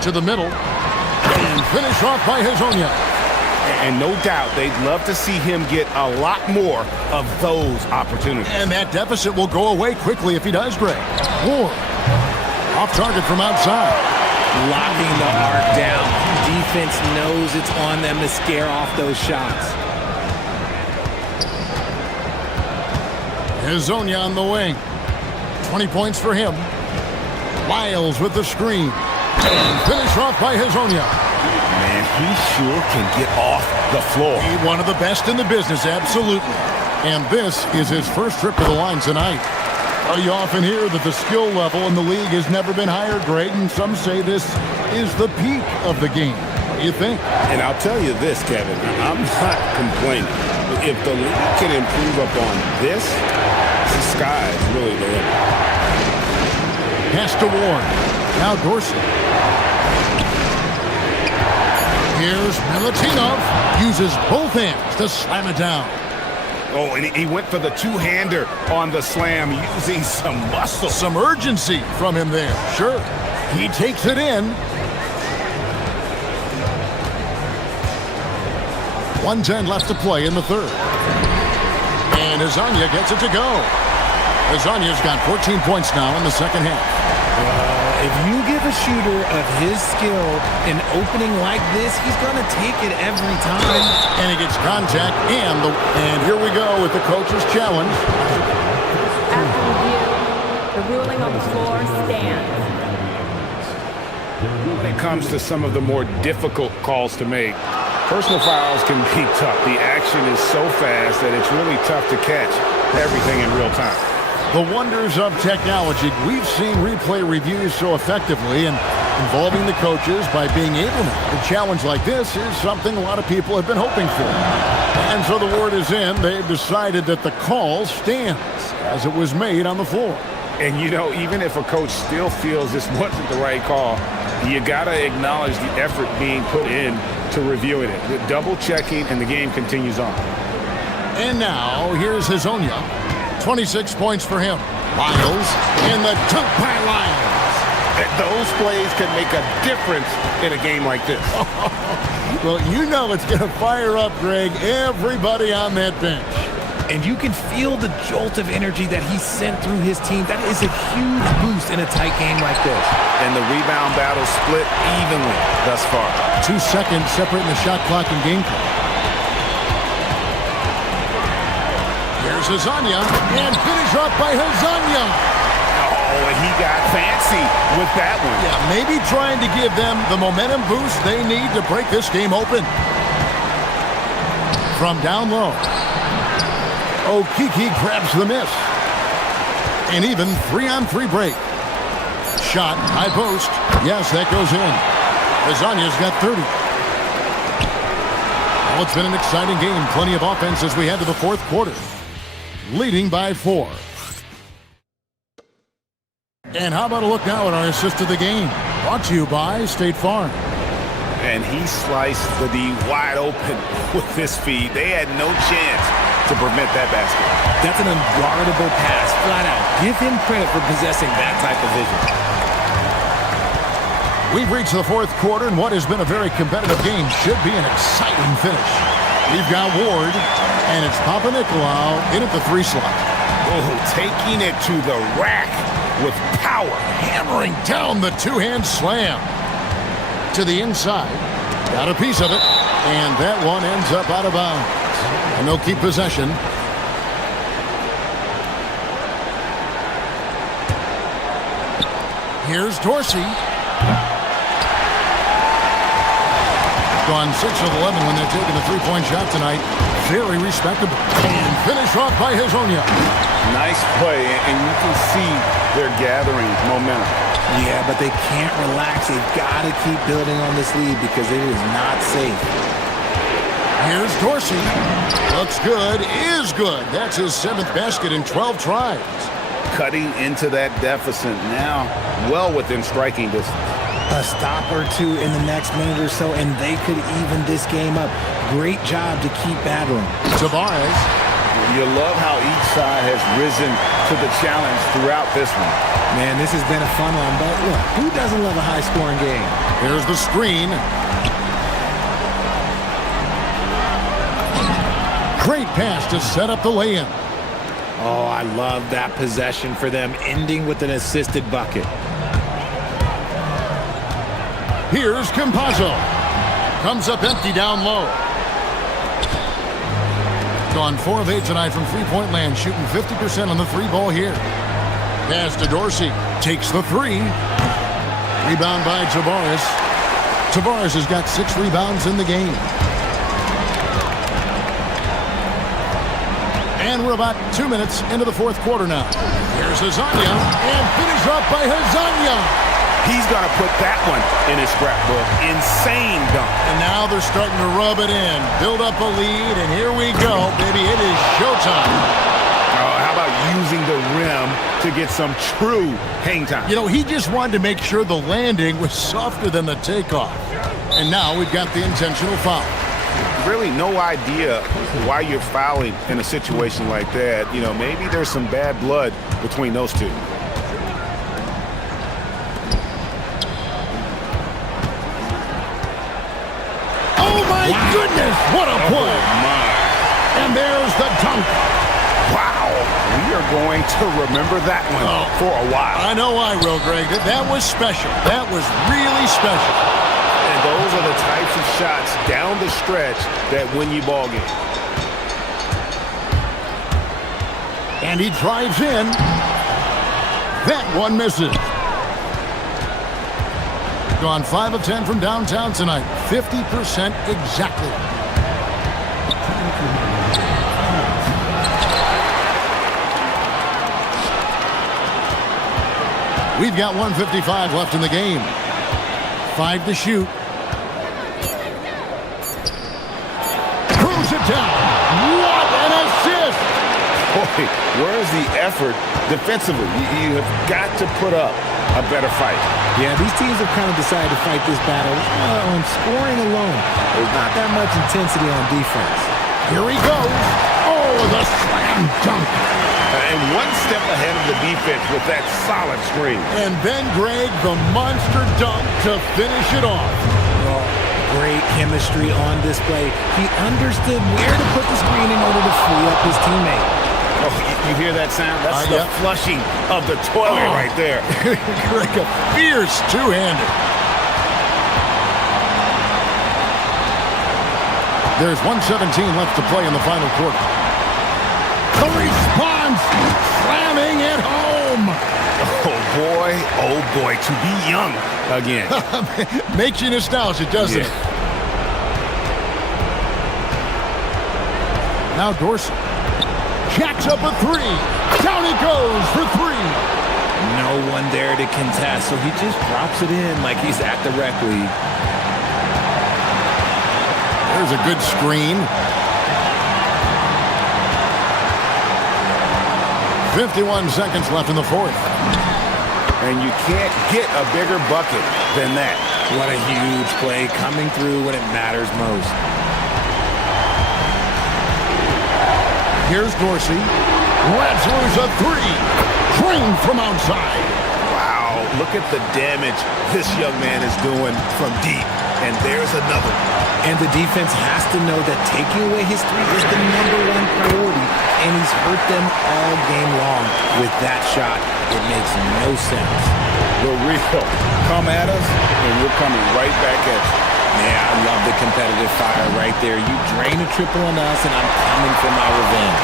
To the middle. And finish off by Hazonia. And no doubt they'd love to see him get a lot more of those opportunities. And that deficit will go away quickly if he does, Greg. Ward. Off target from outside. Locking the arc down. Defense knows it's on them to scare off those shots. Hazonia on the wing. 20 points for him. Lyles with the screen. And finish off by Hazonia. Man, he sure can get off the floor. He's one of the best in the business, absolutely. And this is his first trip to the line tonight. You often hear that the skill level in the league has never been higher, Greg, and some say this is the peak of the game. What do you think? And I'll tell you this, Kevin, I'm not complaining. If the league can improve upon this, the sky is really the limit. Pass to Ward. Now Dorsey. Here's Milutinov. Uses both hands to slam it down. Oh, and he went for the two-hander on the slam, using some muscle. Some urgency from him there. Sure. He takes it in. 1:10 left to play in the third. And Hazonia gets it to go. Hazania's got 14 points now in the second half. If you give a shooter of his skill an opening like this, he's going to take it every time. And he gets contact, and here we go with the coach's challenge. After review, the ruling on the floor stands. When it comes to some of the more difficult calls to make, personal fouls can be tough. The action is so fast that it's really tough to catch everything in real time. The wonders of technology. We've seen replay reviews so effectively and involving the coaches by being able to. A challenge like this is something a lot of people have been hoping for. And so the word is in. They've decided that the call stands as it was made on the floor. And, you know, even if a coach still feels this wasn't the right call, you got to acknowledge the effort being put in to reviewing it. The double checking, and the game continues on. And now, here's Hazonia. 26 points for him. Lyles in the dunk by Lyles. Those plays can make a difference in a game like this. Well, you know it's going to fire up, Greg, everybody on that bench. And you can feel the jolt of energy that he sent through his team. That is a huge boost in a tight game like this. And the rebound battle split evenly thus far. 2 seconds separating the shot clock and game clock. Here's Hazonia, and finish off by Hazonia. Oh, and he got fancy with that one. Yeah, maybe trying to give them the momentum boost they need to break this game open. From down low. Okiki grabs the miss. And even 3-on-3 break. Shot, high post. Yes, that goes in. Hazania's got 30. Well, it's been an exciting game. Plenty of offense as we head to the fourth quarter. Leading by 4. And how about a look now at our assist of the game? Brought to you by State Farm. And he sliced the D wide open with his feet. They had no chance to prevent that basket. That's an unguardable pass, flat out. Give him credit for possessing that type of vision. We've reached the fourth quarter, and what has been a very competitive game should be an exciting finish. We've got Ward, and it's Papa Nicolau in at the 3 slot. Oh, taking it to the rack with power. Hammering down the two-hand slam. To the inside. Got a piece of it, and that one ends up out of bounds. And they'll keep possession. Here's Dorsey. Gone 6 of 11 when they're taking the three-point shot tonight. Very respectable. And finish off by Hazonia. Nice play, and you can see they're gathering momentum. Yeah, but they can't relax. They've got to keep building on this lead because it is not safe. Here's Dorsey. Looks good, is good. That's his 7th basket in 12 tries. Cutting into that deficit now, well within striking distance. A stop or two in the next minute or so, and they could even this game up. Great job to keep battling. Tavares. You love how each side has risen to the challenge throughout this one. Man, this has been a fun one, but look, who doesn't love a high-scoring game? Here's the screen. Great pass to set up the lay-in. Oh, I love that possession for them, ending with an assisted bucket. Here's Campazzo. Comes up empty down low. Gone 4 of 8 tonight from three-point land, shooting 50% on the 3-ball here. Pass to Dorsey. Takes the 3. Rebound by Tavares. Tavares has got 6 rebounds in the game. And we're about 2 minutes into the 4th quarter now. Here's Hazonia, and finish up by Hazonia. He's going to put that one in his scrapbook. Insane dunk. And now they're starting to rub it in, build up a lead, and here we go, baby. It is showtime. Oh, how about using the rim to get some true hang time? You know, he just wanted to make sure the landing was softer than the takeoff. And now we've got the intentional foul. Really no idea why you're fouling in a situation like that. You know, maybe there's some bad blood between those two. Oh my goodness, what a play! Oh my. And there's the dunk. Wow, we are going to remember that one for a while. I know I will, Greg. That was special. That was really special. And those are the types of shots down the stretch that win you ball games. And he drives in. That one misses. Gone 5 of 10 from downtown tonight. 50% exactly. We've got 1:55 left in the game. 5 to shoot. Throws it down. What an assist! Boy, where's the effort defensively? You have got to put up a better fight. Yeah, these teams have kind of decided to fight this battle on scoring alone. There's not that much intensity on defense. Here he goes. Oh, the slam dunk. And one step ahead of the defense with that solid screen. And then, Greg, the monster dunk to finish it off. Oh, great chemistry on display. He understood where to put the screen in order to free up his teammate. Oh, you hear that sound? That's the flushing of the toilet right there. Greg, a fierce two-hander. There's 1:17 left to play in the final quarter. The response, slamming it home. Oh boy, to be young again. Makes you nostalgic, doesn't it? Now Dorsey jacks up a 3. Down he goes for 3. No one there to contest, so he just drops it in like he's at the rec league. There's a good screen. 51 seconds left in the 4th. And you can't get a bigger bucket than that. What a huge play coming through when it matters most. Here's Dorsey. Lets loose a 3. Trained from outside. Wow, look at the damage this young man is doing from deep. And there's another. And the defense has to know that taking away his 3 is the #1 priority. And he's hurt them all game long with that shot. It makes no sense. The real come at us, and we're coming right back at you. Yeah, I love the competitive fire right there. You drain a triple on us, and I'm coming for my revenge.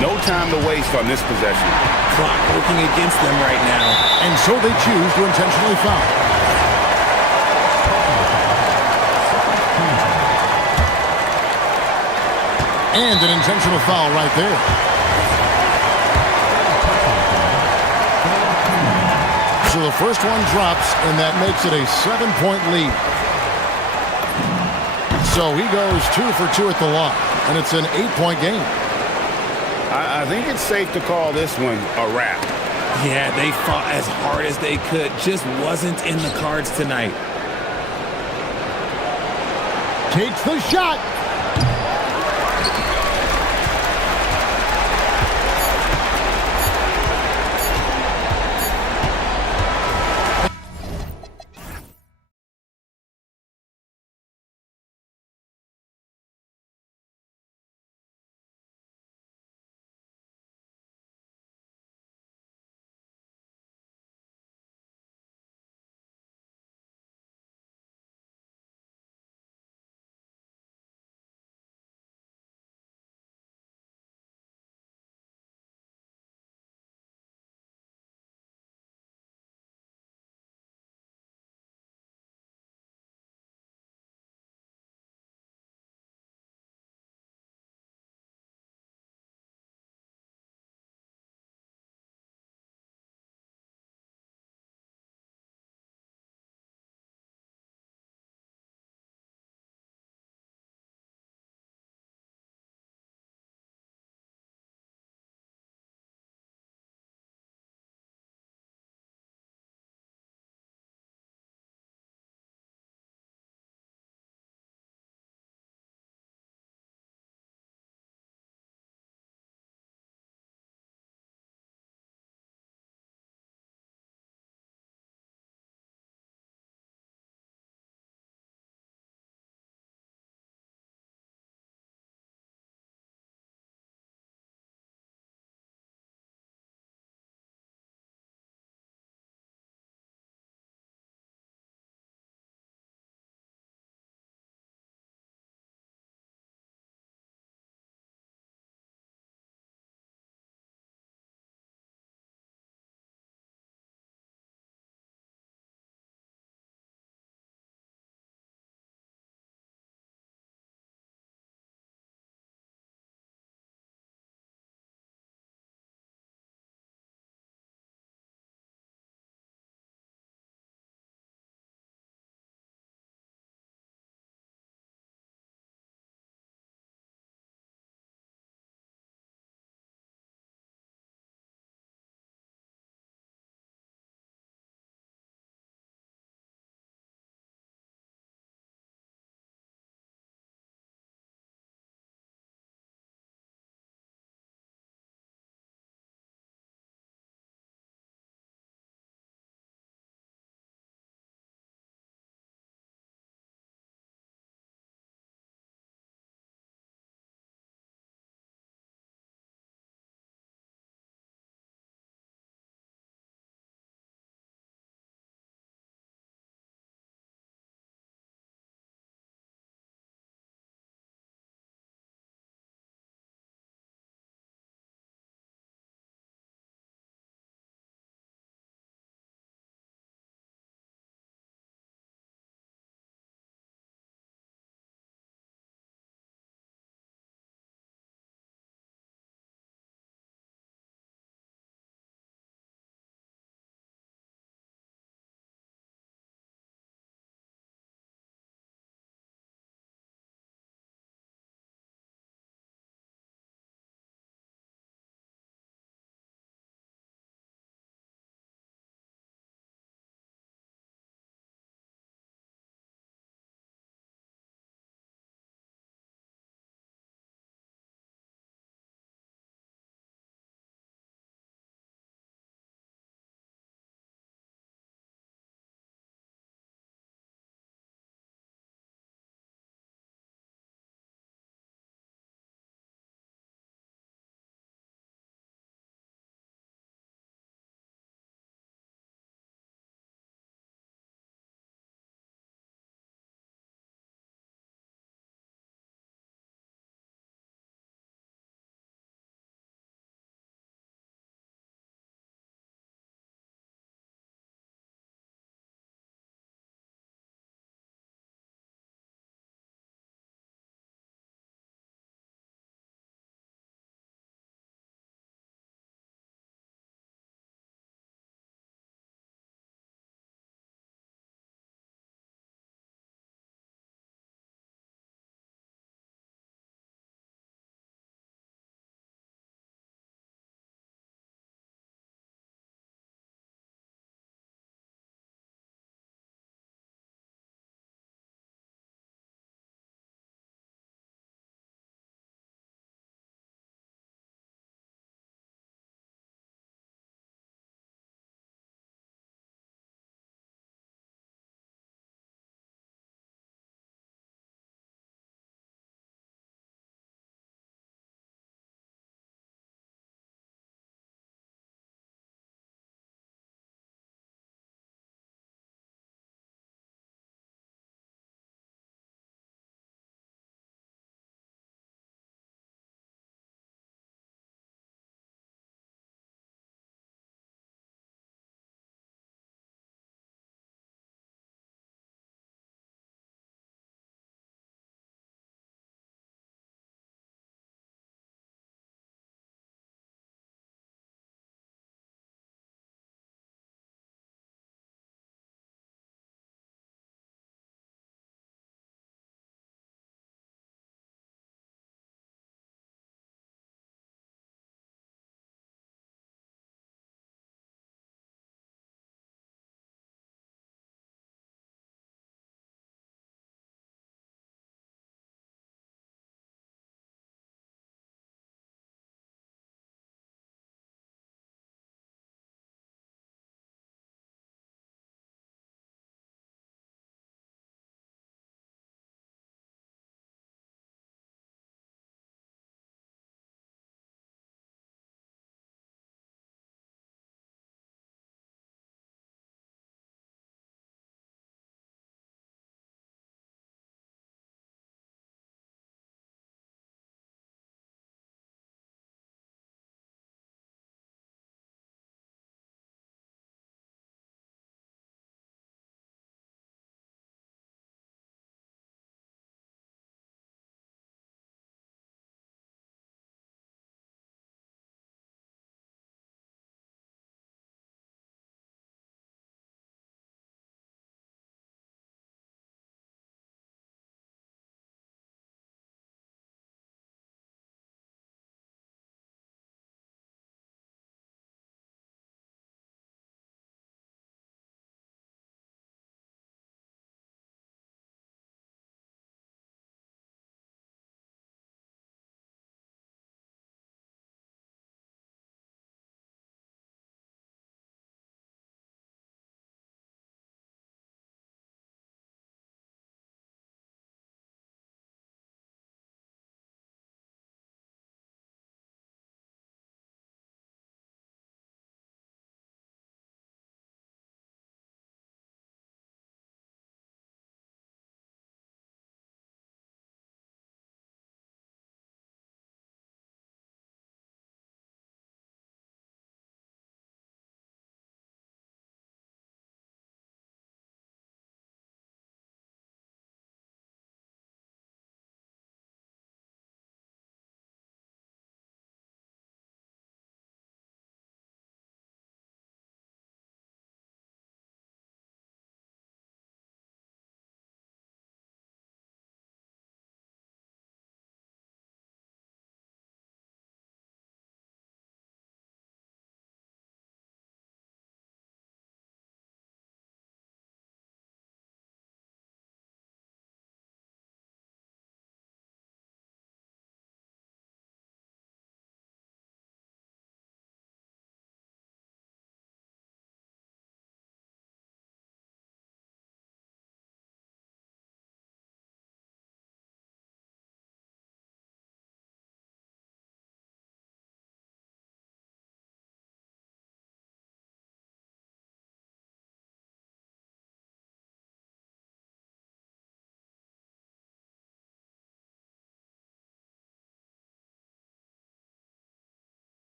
No time to waste on this possession. Clock working against them right now. And so they choose to intentionally foul. And an intentional foul right there. So the first one drops, and that makes it a 7-point lead. So he goes 2 for 2 at the line, and it's an 8-point game. I think it's safe to call this one a wrap. Yeah, they fought as hard as they could. Just wasn't in the cards tonight. Takes the shot.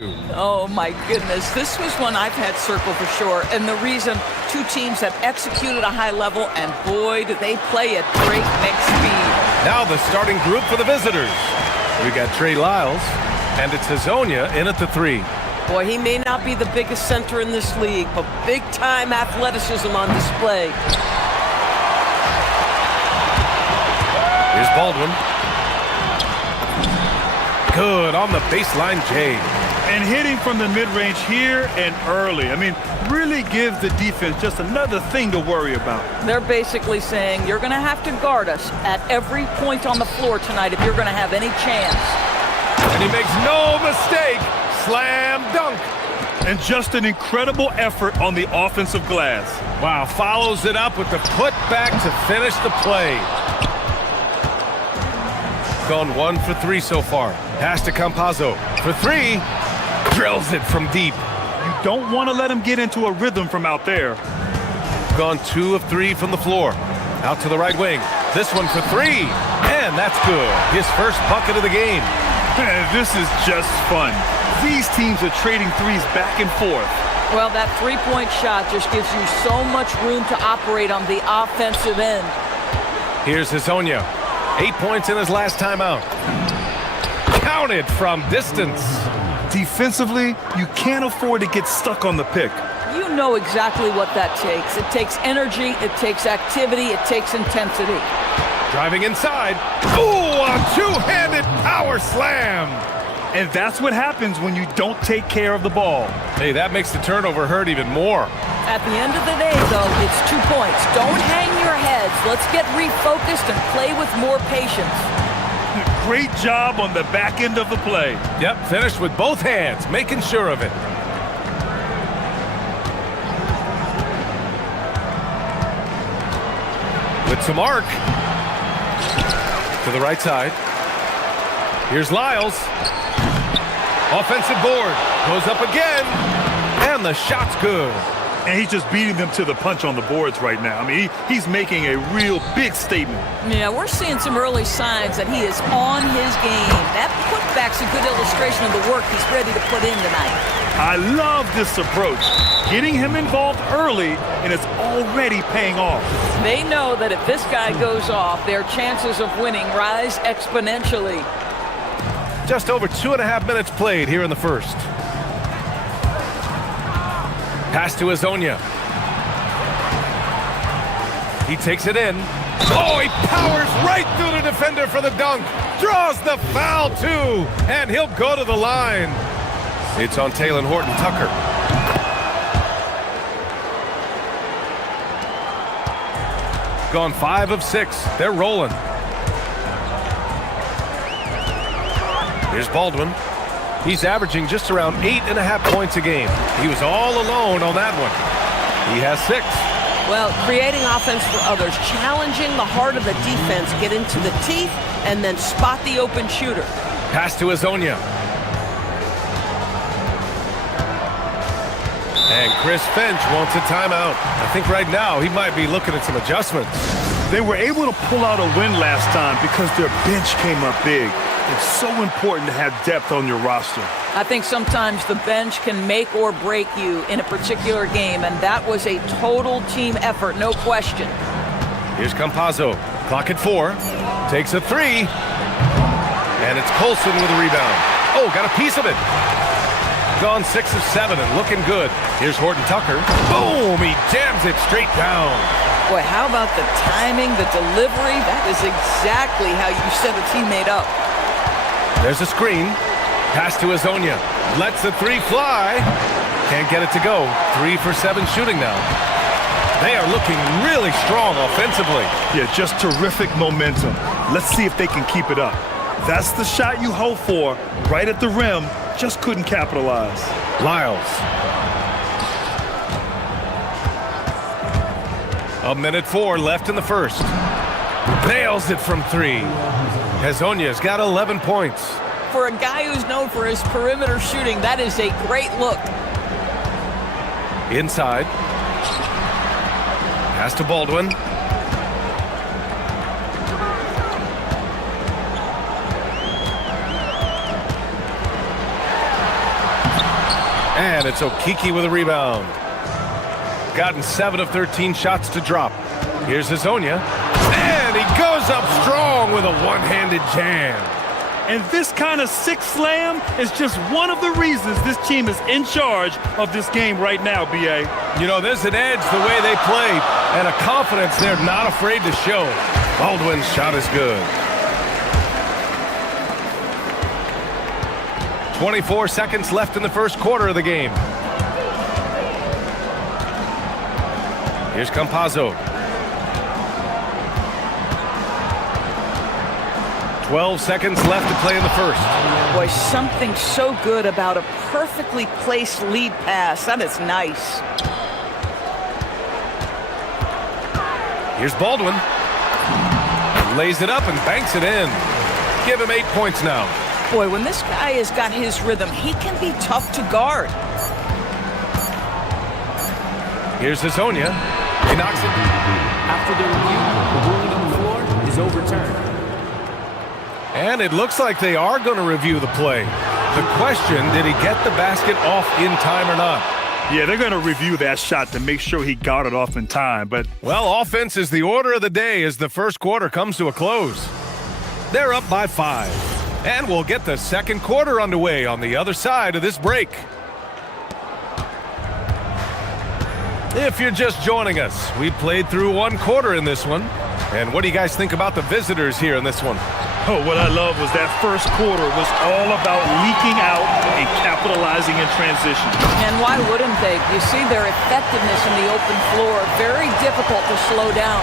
Oh, my goodness. This was one I've had circled for sure. And the reason, two teams have executed a high level, and boy, do they play at breakneck speed. Now the starting group for the visitors. We got Trey Lyles, and it's Hazonia in at the 3. Boy, he may not be the biggest center in this league, but big-time athleticism on display. Here's Baldwin. Good on the baseline, Jay. And hitting from the mid-range here and early. I mean, really gives the defense just another thing to worry about. They're basically saying, you're going to have to guard us at every point on the floor tonight if you're going to have any chance. And he makes no mistake. Slam dunk. And just an incredible effort on the offensive glass. Wow, follows it up with the putback to finish the play. Gone 1 for 3 so far. Pass to Campazzo for 3. Drills it from deep. You don't want to let him get into a rhythm from out there. Gone 2 of 3 from the floor. Out to the right wing. This one for 3. And that's good. His first bucket of the game. This is just fun. These teams are trading threes back and forth. Well, that three-point shot just gives you so much room to operate on the offensive end. Here's Hazonia. 8 points in his last timeout. Counted from distance. Defensively, you can't afford to get stuck on the pick. You know exactly what that takes. It takes energy, it takes activity, it takes intensity. Driving inside. Ooh, a two-handed power slam. And that's what happens when you don't take care of the ball. Hey, that makes the turnover hurt even more. At the end of the day, though, it's 2 points. Don't hang your heads. Let's get refocused and play with more patience. Great job on the back end of the play. Yep, finished with both hands, making sure of it. With some arc. To the right side. Here's Lyles. Offensive board. Goes up again. And the shot's good. And he's just beating them to the punch on the boards right now. I mean, he's making a real big statement. Yeah, we're seeing some early signs that he is on his game. That putback's a good illustration of the work he's ready to put in tonight. I love this approach. Getting him involved early, and it's already paying off. They know that if this guy goes off, their chances of winning rise exponentially. Just over 2.5 minutes played here in the first. Pass to Hazonia. He takes it in. Oh, he powers right through the defender for the dunk. Draws the foul, too. And he'll go to the line. It's on Taylor Horton-Tucker. Gone 5 of 6. They're rolling. Here's Baldwin. He's averaging just around 8.5 points a game. He was all alone on that one. He has 6. Well, creating offense for others, challenging the heart of the defense, get into the teeth, and then spot the open shooter. Pass to Hazonia. And Chris Finch wants a timeout. I think right now he might be looking at some adjustments. They were able to pull out a win last time because their bench came up big. It's so important to have depth on your roster. I think sometimes the bench can make or break you in a particular game, and that was a total team effort, no question. Here's Campazzo. Clock at 4. Takes a 3. And it's Colson with a rebound. Oh, got a piece of it. Gone 6 of 7 and looking good. Here's Horton-Tucker. Boom! He jams it straight down. Boy, how about the timing, the delivery? That is exactly how you set a teammate up. There's a screen. Pass to Hazonia. Lets the 3 fly. Can't get it to go. 3 for 7 shooting now. They are looking really strong offensively. Yeah, just terrific momentum. Let's see if they can keep it up. That's the shot you hope for. Right at the rim. Just couldn't capitalize. Lyles. A minute 4 left in the first. Nails it from 3. Hazonia's got 11 points. For a guy who's known for his perimeter shooting, that is a great look. Inside. Pass to Baldwin. And it's Okiki with a rebound. Gotten 7 of 13 shots to drop. Here's Hazonia. And he goes up strong with a one-handed jam. And this kind of sick slam is just one of the reasons this team is in charge of this game right now, B.A. You know, there's an edge the way they play and a confidence they're not afraid to show. Baldwin's shot is good. 24 seconds left in the first quarter of the game. Here's Campazzo. 12 seconds left to play in the first. Boy, something so good about a perfectly placed lead pass. That is nice. Here's Baldwin. Lays it up and banks it in. Give him 8 points now. Boy, when this guy has got his rhythm, he can be tough to guard. Here's Hazonia. He knocks it. After the review, the ruling on the floor is overturned. And it looks like they are going to review the play. The question, did he get the basket off in time or not? Yeah, they're going to review that shot to make sure he got it off in time, but... Well, offense is the order of the day as the first quarter comes to a close. They're up by 5. And we'll get the second quarter underway on the other side of this break. If you're just joining us, we played through 1 quarter in this one. And what do you guys think about the visitors here in this one? Oh, what I love was that first quarter was all about leaking out and capitalizing in transition. And why wouldn't they? You see their effectiveness in the open floor. Very difficult to slow down.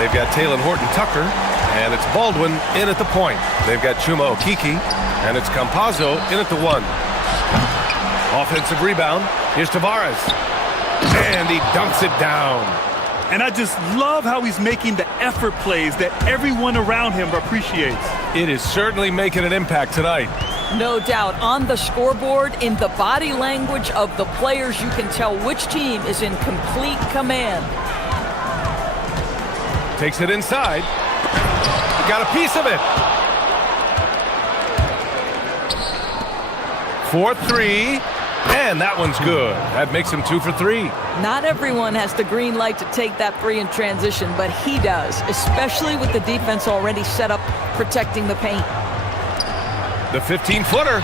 They've got Taylor Horton-Tucker, and it's Baldwin in at the point. They've got Chuma Okiki, and it's Campazzo in at the 1. Offensive rebound. Here's Tavares. And he dunks it down. And I just love how he's making the effort plays that everyone around him appreciates. It is certainly making an impact tonight. No doubt. On the scoreboard, in the body language of the players, you can tell which team is in complete command. Takes it inside. He got a piece of it. 4-3. And that one's good. That makes him 2 for 3. Not everyone has the green light to take that 3 in transition, but he does, especially with the defense already set up protecting the paint. The 15-footer.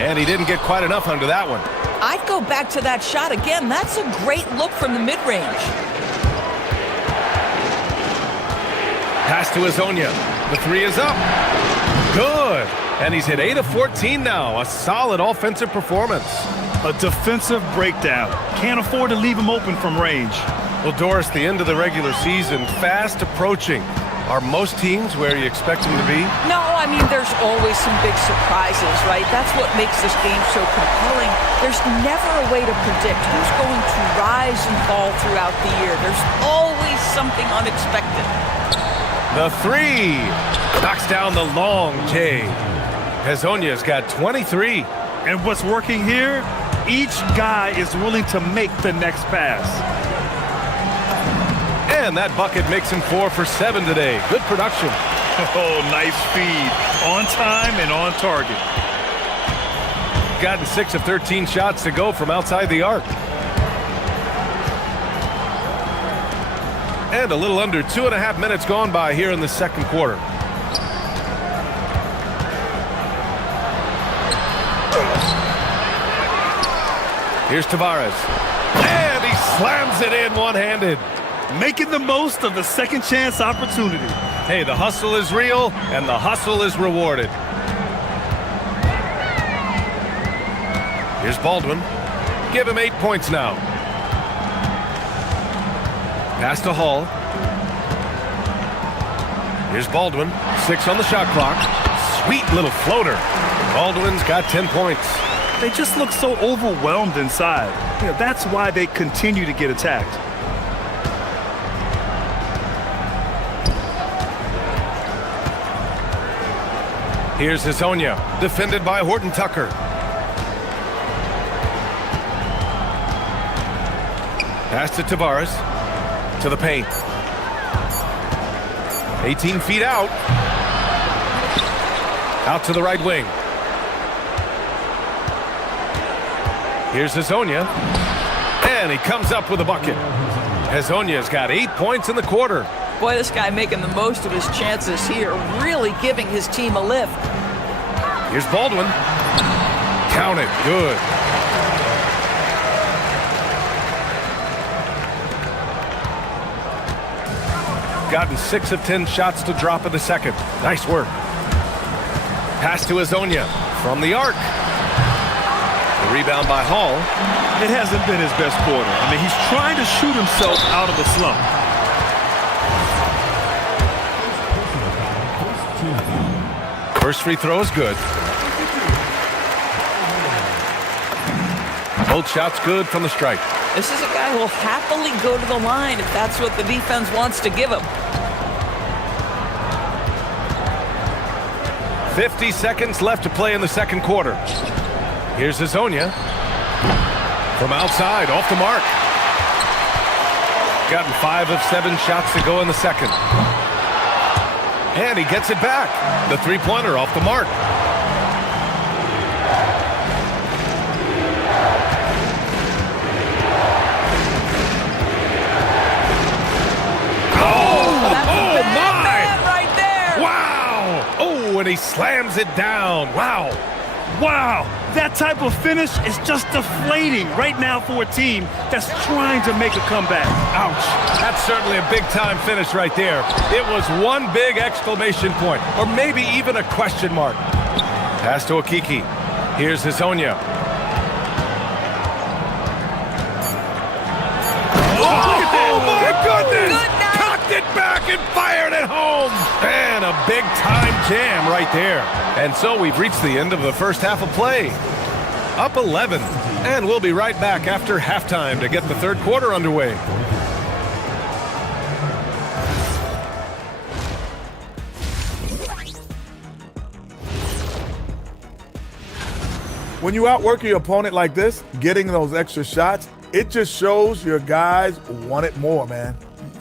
And he didn't get quite enough under that one. I'd go back to that shot again. That's a great look from the mid-range. Pass to Hazonia. The 3 is up. Good. And he's hit 8 of 14 now. A solid offensive performance. A defensive breakdown. Can't afford to leave him open from range. Well, Doris, the end of the regular season fast approaching. Are most teams where you expect them to be? No, I mean, there's always some big surprises, right? That's what makes this game so compelling. There's never a way to predict who's going to rise and fall throughout the year. There's always something unexpected. The 3 knocks down the long J. Hazonia's got 23. And what's working here? Each guy is willing to make the next pass. And that bucket makes him 4 for 7 today. Good production. Oh, nice feed. On time and on target. Gotten 6 of 13 shots to go from outside the arc. And a little under 2.5 minutes gone by here in the second quarter. Here's Tavares. And he slams it in one-handed. Making the most of the second chance opportunity. Hey, the hustle is real, and the hustle is rewarded. Here's Baldwin. Give him 8 points now. Pass to Hall. Here's Baldwin. 6 on the shot clock. Sweet little floater. Baldwin's got 10 points. They just look so overwhelmed inside. You know, that's why they continue to get attacked. Here's Hazonia, defended by Horton-Tucker. Pass to Tavares. To the paint. 18 feet out. Out to the right wing. Here's Hazonia. And he comes up with a bucket. Hazonia's got 8 points in the quarter. Boy, this guy making the most of his chances here, really giving his team a lift. Here's Baldwin. Count it. Good. Gotten 6 of 10 shots to drop in the second. Nice work. Pass to Hazonia from the arc. The rebound by Hall. It hasn't been his best quarter. I mean, he's trying to shoot himself out of a slump. First free throw is good. Both shots good from the stripe. This is a guy who will happily go to the line if that's what the defense wants to give him. 50 seconds left to play in the second quarter. Here's Hazonia. From outside, off the mark. Gotten 5 of 7 shots to go in the second. And he gets it back. The three-pointer off the mark. And he slams it down. Wow. Wow. That type of finish is just deflating right now for a team that's trying to make a comeback. Ouch. That's certainly a big-time finish right there. It was one big exclamation point, or maybe even a question mark. Pass to Okiki. Here's Hazonia. Oh my goodness! Cocked it back and fired it home! And a big-time jam right there. And so we've reached the end of the first half of play. Up 11. And we'll be right back after halftime to get the third quarter underway. When you outwork your opponent like this, getting those extra shots, it just shows your guys want it more, man.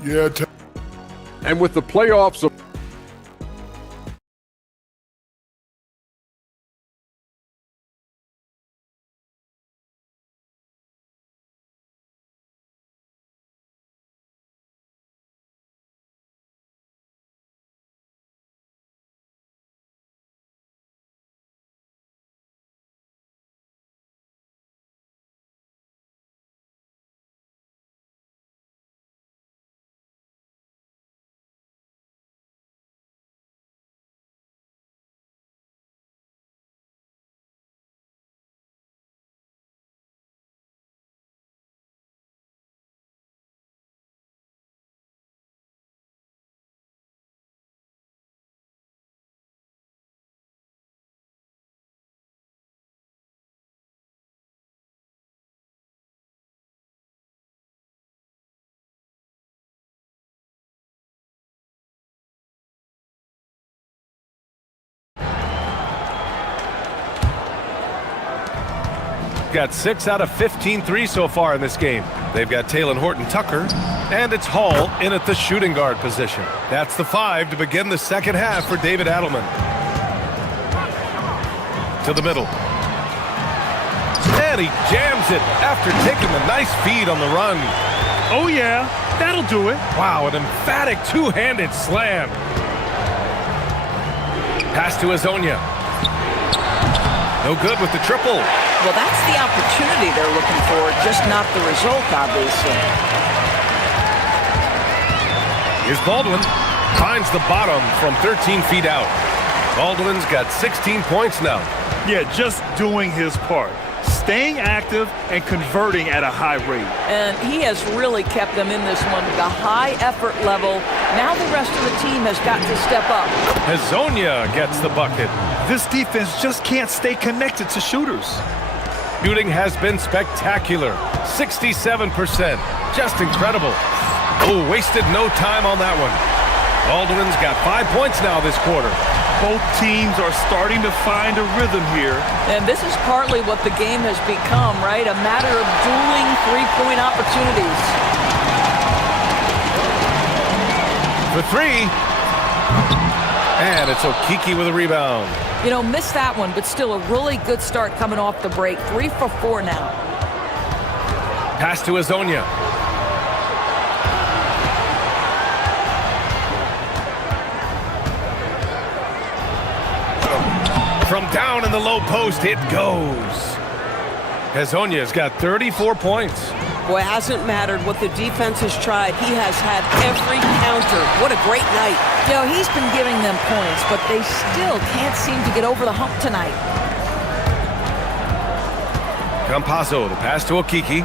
Yeah. And with the playoffs got 6 out of 15 threes so far in this game. They've got Taylor Horton-Tucker, and it's Hall in at the shooting guard position. That's the 5 to begin the second half for David Adelman. To the middle. And he jams it after taking the nice feed on the run. Oh yeah, that'll do it. Wow, an emphatic two-handed slam. Pass to Hazonia. No good with the triple. Well, that's the opportunity they're looking for, just not the result, obviously. Here's Baldwin. Finds the bottom from 13 feet out. Baldwin's got 16 points now. Yeah, just doing his part. Staying active and converting at a high rate. And he has really kept them in this one with a high effort level. Now the rest of the team has got to step up. Hazonia gets the bucket. This defense just can't stay connected to shooters. Shooting has been spectacular. 67%. Just incredible. Oh, wasted no time on that one. Baldwin's got 5 points now this quarter. Both teams are starting to find a rhythm here. And this is partly what the game has become, right? A matter of dueling three-point opportunities. For 3. And it's Okiki with a rebound. You know, missed that one, but still a really good start coming off the break. 3 for 4 now. Pass to Hazonia. From down in the low post, it goes. Hazonia's got 34 points. Boy, it hasn't mattered what the defense has tried. He has had every counter. What a great night. You know, he's been giving them points, but they still can't seem to get over the hump tonight. Campazzo, the pass to Okiki.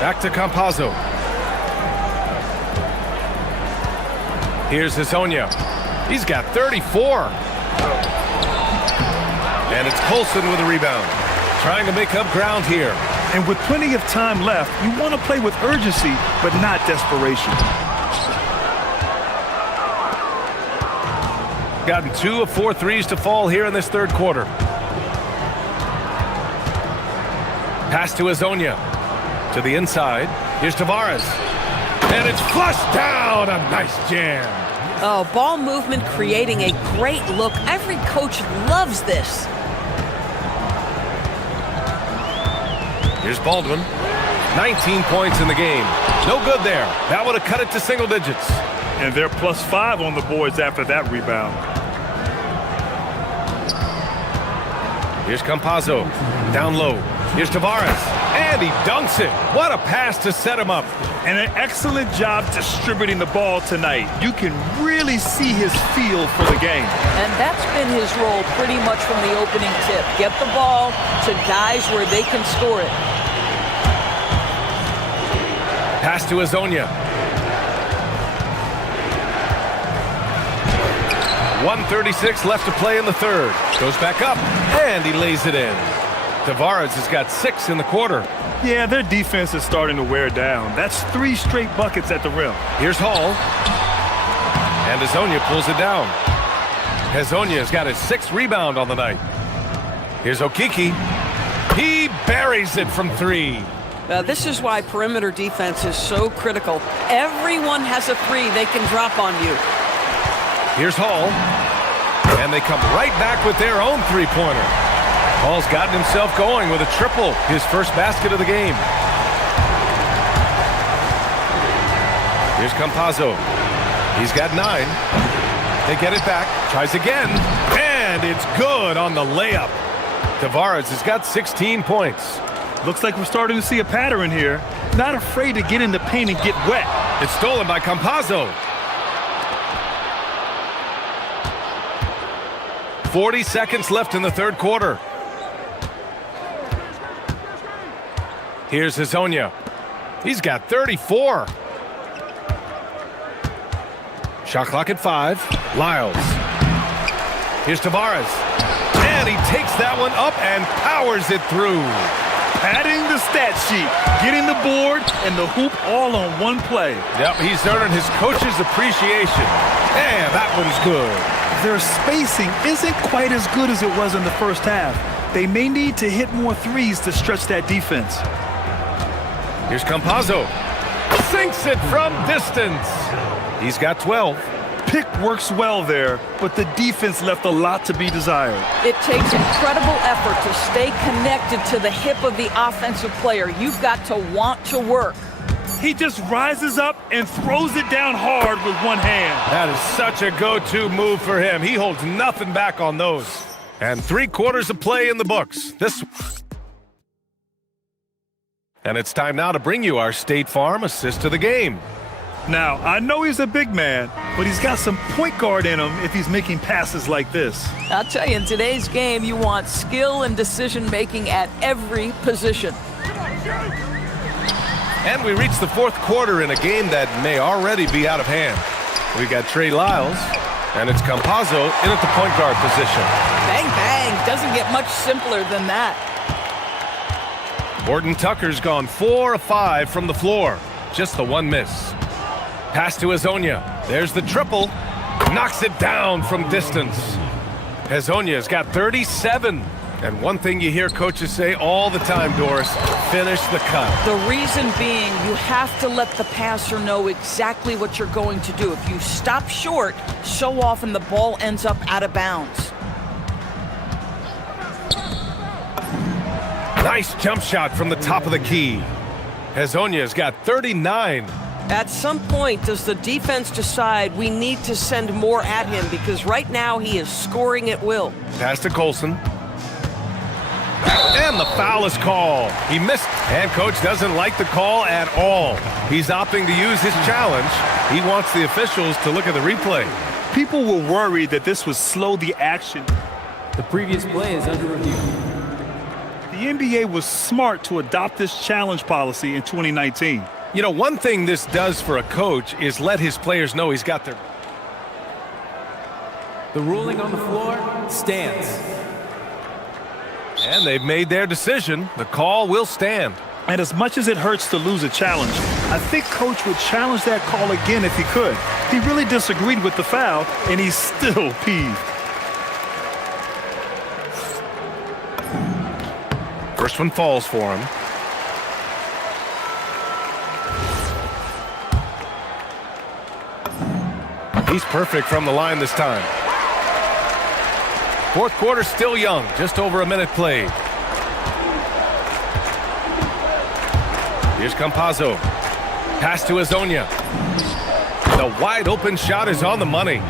Back to Campazzo. Here's Hazonia. He's got 34. And it's Colson with a rebound. Trying to make up ground here. And with plenty of time left, you want to play with urgency, but not desperation. Gotten 2 of 4 threes to fall here in this third quarter. Pass to Hazonia. To the inside. Here's Tavares. And it's flushed down. A nice jam. Oh, ball movement creating a great look. Every coach loves this. Here's Baldwin. 19 points in the game. No good there. That would have cut it to single digits. And they're +5 on the boards after that rebound. Here's Campazzo. Down low. Here's Tavares. And he dunks it. What a pass to set him up. And an excellent job distributing the ball tonight. You can really see his feel for the game. And that's been his role pretty much from the opening tip. Get the ball to guys where they can score it. Pass to Hazonia. 1:36 left to play in the third. Goes back up, and he lays it in. Tavares has got 6 in the quarter. Yeah, their defense is starting to wear down. That's 3 straight buckets at the rim. Here's Hall. And Hazonia pulls it down. Hazonia's got his 6th rebound on the night. Here's Okiki. He buries it from 3. This is why perimeter defense is so critical. Everyone has a 3 they can drop on you. Here's Hall. And they come right back with their own 3-pointer. Hall's gotten himself going with a triple, his first basket of the game. Here's Campazzo. He's got 9. They get it back, tries again, and it's good on the layup. Tavares has got 16 points. Looks like we're starting to see a pattern here. Not afraid to get in the paint and get wet. It's stolen by Campazzo. 40 seconds left in the third quarter. Here's Hazonia. He's got 34. Shot clock at 5. Lyles. Here's Tavares. And he takes that one up and powers it through. Padding the stat sheet, getting the board and the hoop all on one play. Yep, he's earning his coach's appreciation. And that one's good. Their spacing isn't quite as good as it was in the first half. They may need to hit more threes to stretch that defense. Here's Campazzo. Sinks it from distance. He's got 12. Pick works well there, but the defense left a lot to be desired. It takes incredible effort to stay connected to the hip of the offensive player. You've got to want to work. He just rises up and throws it down hard with one hand. That is such a go-to move for him. He holds nothing back on those. And 3/4 of play in the books. And it's time now to bring you our State Farm assist of the game. Now, I know he's a big man, but he's got some point guard in him if he's making passes like this. I'll tell you, in today's game, you want skill and decision-making at every position. And we reach the fourth quarter in a game that may already be out of hand. We got Trey Lyles, and it's Campazzo in at the point guard position. Bang, bang. Doesn't get much simpler than that. Horton Tucker's gone 4 of 5 from the floor. Just the one miss. Pass to Hazonia. There's the triple. Knocks it down from distance. Hazonia's got 37. And one thing you hear coaches say all the time, Doris, finish the cut. The reason being, you have to let the passer know exactly what you're going to do. If you stop short, so often the ball ends up out of bounds. Nice jump shot from the top of the key. Hezonja's got 39. At some point, does the defense decide we need to send more at him? Because right now he is scoring at will. Pass to Colson. And the foul is called. He missed, and coach doesn't like the call at all. He's opting to use his challenge. He wants the officials to look at the replay. People were worried that this would slow the action. The previous play is under review. The NBA was smart to adopt this challenge policy in 2019. You know, one thing this does for a coach is let his players know he's got their... The ruling on the floor stands. And they've made their decision. The call will stand. And as much as it hurts to lose a challenge, I think coach would challenge that call again if he could. He really disagreed with the foul, and he's still peeved. First one falls for him. He's perfect from the line this time. Fourth quarter still young, just over a minute played. Here's Campazzo. Pass to Hezonja. The wide open shot is on the money.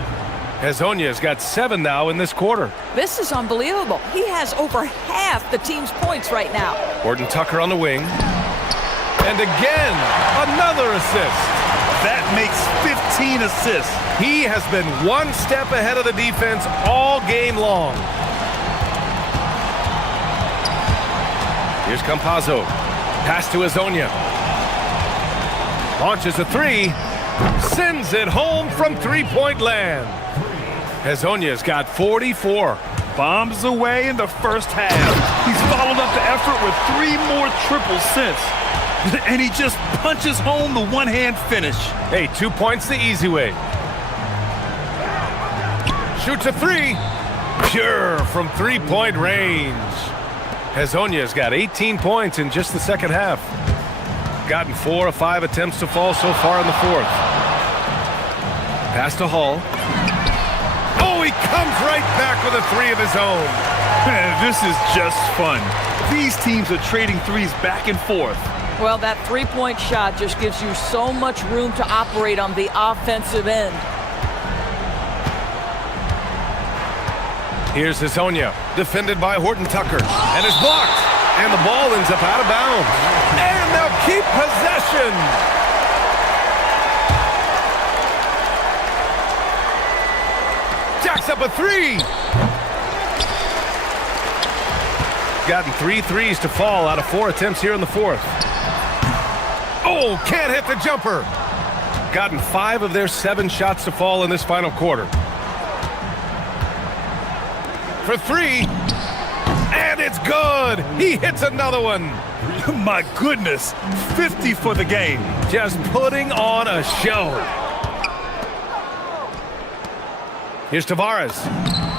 Hezonja's got 7 now in this quarter. This is unbelievable. He has over half the team's points right now. Horton Tucker on the wing. And again, another assist. That makes 15 assists. He has been one step ahead of the defense all game long. Here's Campazzo. Pass to Hezonja. Launches a three. Sends it home from three-point land. Hezonja's got 44. Bombs away in the first half. He's followed up the effort with 3 more triples since. And he just punches home the one-hand finish. Hey, 2 points the easy way. Shoots a three. Pure from three-point range. Hezonja's got 18 points in just the second half. Gotten 4 of 5 attempts to fall so far in the fourth. Pass to Hall. Oh, he comes right back with a three of his own. This is just fun. These teams are trading threes back and forth. Well, that three-point shot just gives you so much room to operate on the offensive end. Here's Hezonja, defended by Horton Tucker, and is blocked. And the ball ends up out of bounds. And they'll keep possession. Jacks up a three. Gotten 3 threes to fall out of 4 attempts here in the fourth. Oh, can't hit the jumper. Gotten 5 of their 7 shots to fall in this final quarter. For 3. And it's good. He hits another one. My goodness. 50 for the game. Just putting on a show. Here's Tavares.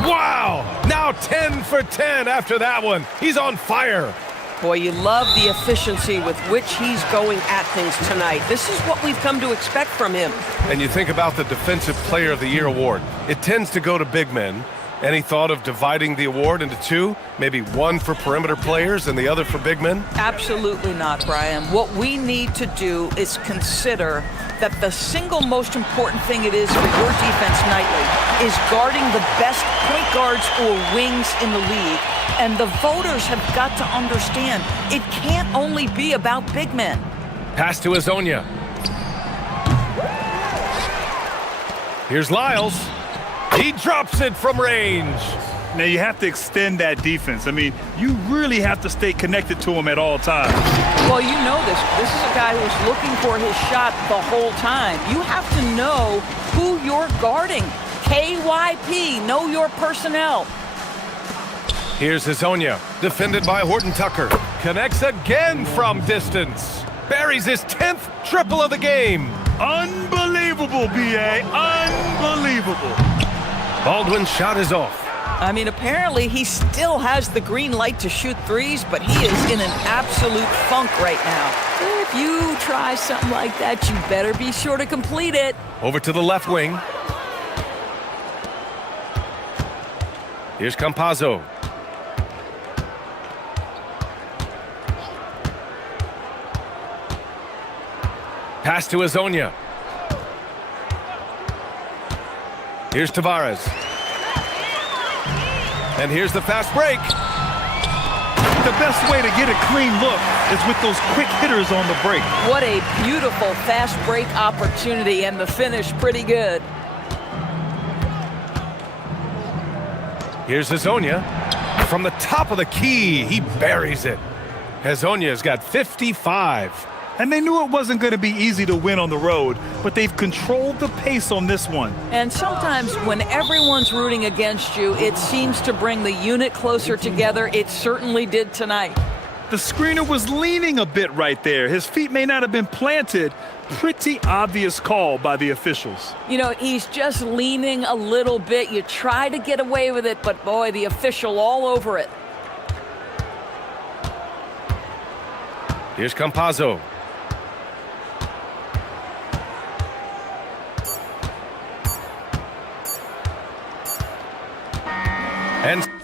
Wow! Now 10 for 10 after that one. He's on fire. Boy, you love the efficiency with which he's going at things tonight. This is what we've come to expect from him. And you think about the Defensive Player of the Year award. It tends to go to big men. Any thought of dividing the award into 2? Maybe 1 for perimeter players and the other for big men? Absolutely not, Brian. What we need to do is consider that the single most important thing it is for your defense nightly is guarding the best point guards or wings in the league. And the voters have got to understand it can't only be about big men. Pass to Hezonja. Here's Lyles. He drops it from range. Now you have to extend that defense. I mean, you really have to stay connected to him at all times. Well, you know this. This is a guy who's looking for his shot the whole time. You have to know who you're guarding. KYP, know your personnel. Here's Hezonja, defended by Horton Tucker. Connects again from distance. Buries his 10th triple of the game. Unbelievable, B.A. Unbelievable. Baldwin's shot is off. I mean, apparently he still has the green light to shoot threes, but he is in an absolute funk right now. If you try something like that, you better be sure to complete it. Over to the left wing. Here's Campazzo. Pass to Azonia. Here's Tavares. And here's the fast break. The best way to get a clean look is with those quick hitters on the break. What a beautiful fast break opportunity, and the finish pretty good. Here's Azonia. From the top of the key, he buries it. Azonia's got 55. And they knew it wasn't going to be easy to win on the road, but they've controlled the pace on this one. And sometimes when everyone's rooting against you, it seems to bring the unit closer together. It certainly did tonight. The screener was leaning a bit right there. His feet may not have been planted. Pretty obvious call by the officials. You know, he's just leaning a little bit. You try to get away with it, but boy, the official all over it. Here's Campazzo. And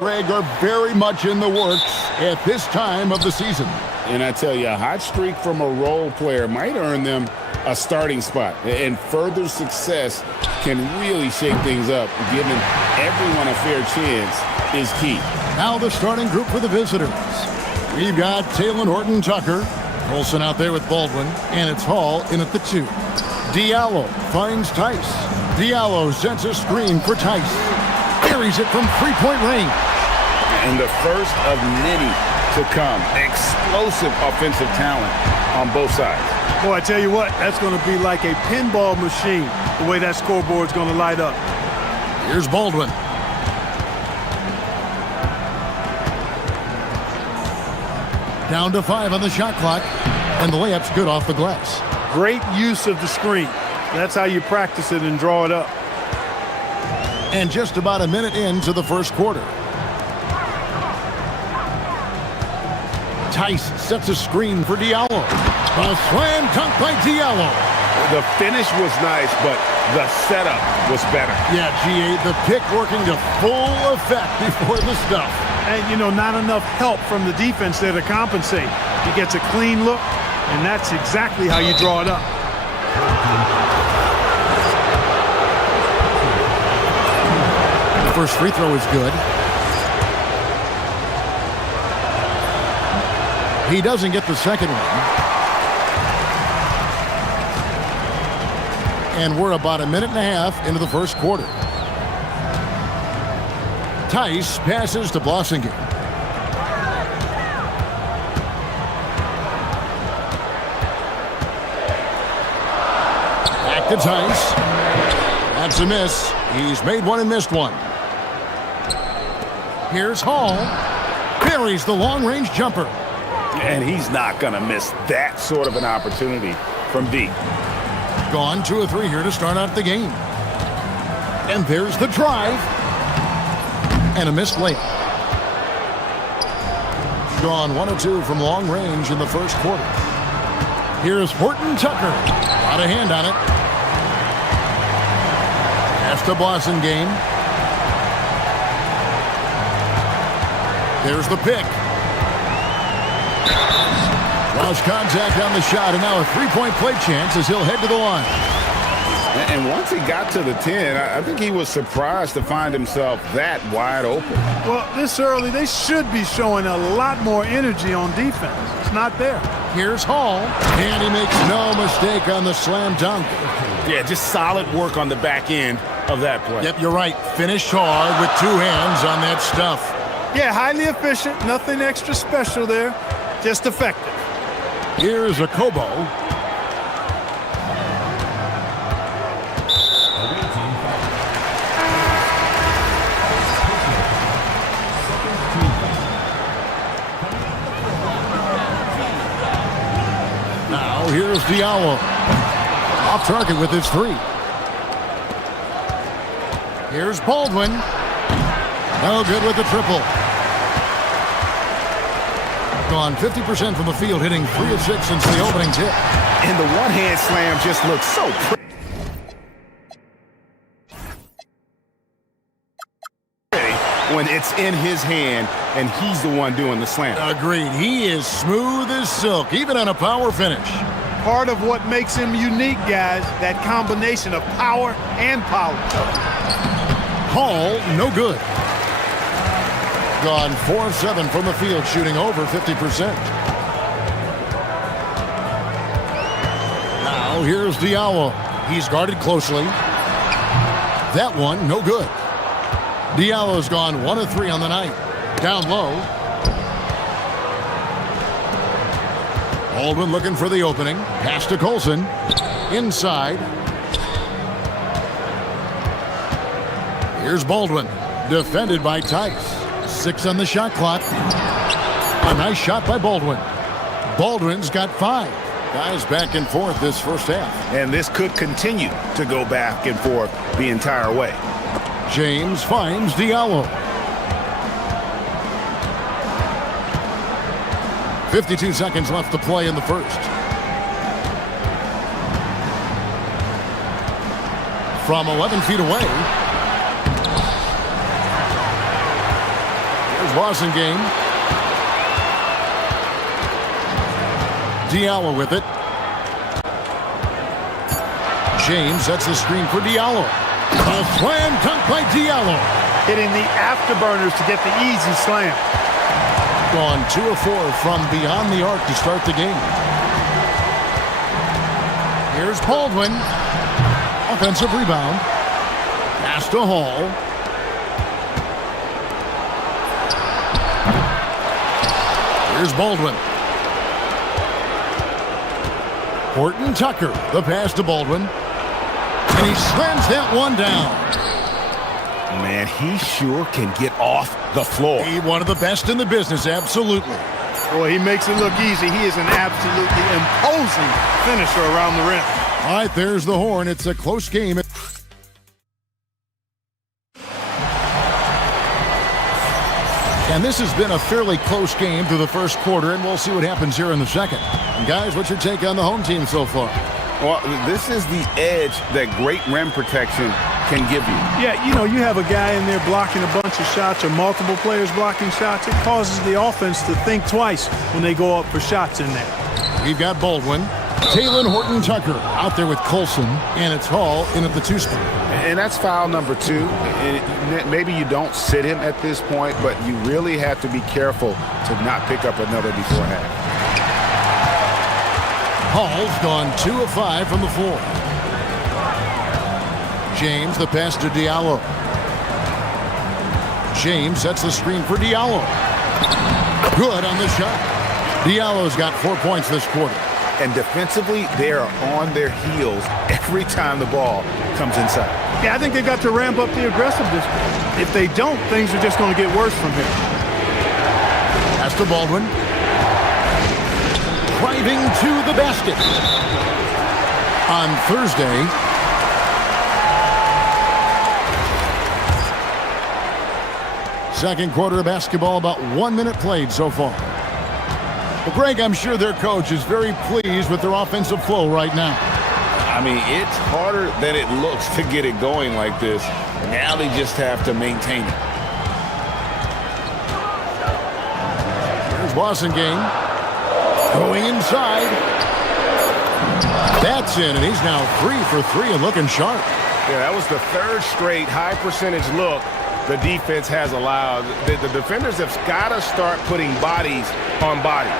Greg, are very much in the works at this time of the season. And I tell you, a hot streak from a role player might earn them a starting spot. And further success can really shake things up. Giving everyone a fair chance is key. Now the starting group for the visitors. We've got Taylor Horton-Tucker, Olsen out there with Baldwin, and it's Hall in at the 2. Diallo finds Tice. Diallo sets a screen for Tice. Carries it from three-point range. And the first of many to come. Explosive offensive talent on both sides. Boy, I tell you what, that's going to be like a pinball machine, the way that scoreboard's going to light up. Here's Baldwin. Down to 5 on the shot clock, and the layup's good off the glass. Great use of the screen. That's how you practice it and draw it up. And just about a minute into the first quarter. Tice sets a screen for Diallo. A slam dunk by Diallo. The finish was nice, but the setup was better. Yeah, G8, the pick working to full effect before the stuff. And, you know, not enough help from the defense there to compensate. He gets a clean look, and that's exactly how you draw it up. The first free throw is good. He doesn't get the second one. And we're about a minute and a half into the first quarter. Tice passes to Blossinger. Back to Tice. That's a miss. He's made one and missed one. Here's Hall. Buries the long-range jumper. And he's not going to miss that sort of an opportunity from deep. Gone 2 of 3 here to start out the game. And there's the drive. And a missed layup. Gone 1 of 2 from long range in the first quarter. Here's Horton-Tucker. Got a hand on it. Pass to Blossinger. There's the pick. Lost contact on the shot, and now a three-point play chance as he'll head to the line. And once he got to the 10, I think he was surprised to find himself that wide open. Well, this early, they should be showing a lot more energy on defense. It's not there. Here's Hall, and he makes no mistake on the slam dunk. Yeah, just solid work on the back end of that play. Yep, you're right. Finished hard with 2 hands on that stuff. Yeah, highly efficient. Nothing extra special there. Just effective. Here's a Kobo. Now here's Diallo. Off target with his 3. Here's Baldwin. No good with the triple. Gone 50% from the field, hitting 3 of 6 since the opening tip. And the one-hand slam just looks so pretty when it's in his hand and he's the one doing the slam. Agreed. He is smooth as silk, even on a power finish. Part of what makes him unique, guys, that combination of power and polish. Hall, no good. Gone 4 of 7 from the field, shooting over 50%. Now here's Diallo. He's guarded closely. That one, no good. Diallo's gone 1 of 3 on the night. Down low. Baldwin looking for the opening. Pass to Colson. Inside. Here's Baldwin. Defended by Tice. 6 on the shot clock. A nice shot by Baldwin. Baldwin's got 5. Guys back and forth this first half. And this could continue to go back and forth the entire way. James finds Diallo. 52 seconds left to play in the first. From 11 feet away. Wasengame. Diallo with it. James sets the screen for Diallo. A slam dunk by Diallo. Hitting the afterburners to get the easy slam. Gone 2 of 4 from beyond the arc to start the game. Here's Baldwin. Offensive rebound. Pass to Hall. Here's Baldwin. Horton Tucker, the pass to Baldwin. And he slams that one down. Man, he sure can get off the floor. He one of the best in the business, absolutely. Boy, he makes it look easy. He is an absolutely imposing finisher around the rim. All right, there's the horn. It's a close game. And this has been a fairly close game through the first quarter, and we'll see what happens here in the second. And guys, what's your take on the home team so far? Well, this is the edge that great rim protection can give you. Yeah, you know, you have a guy in there blocking a bunch of shots or multiple players blocking shots. It causes the offense to think twice when they go up for shots in there. We've got Baldwin. Taylor Horton Tucker out there with Colson, and it's Hall in at the 2 spot. And that's foul number 2. And maybe you don't sit him at this point, but you really have to be careful to not pick up another before half. Hall's gone 2 of 5 from the floor. James, the pass to Diallo. James sets the screen for Diallo. Good on the shot. Diallo's got 4 points this quarter. And defensively, they are on their heels every time the ball comes inside. Yeah, I think they've got to ramp up the aggressiveness. If they don't, things are just going to get worse from here. Pass to Baldwin. Driving to the basket. On Thursday, second quarter of basketball, about 1 minute played so far. Well, Greg, I'm sure their coach is very pleased with their offensive flow right now. I mean, it's harder than it looks to get it going like this. Now they just have to maintain it. Here's Wasengame. Going inside. That's in, and he's now 3 for 3 and looking sharp. Yeah, that was the 3rd straight high percentage look the defense has allowed. The defenders have got to start putting bodies on bodies.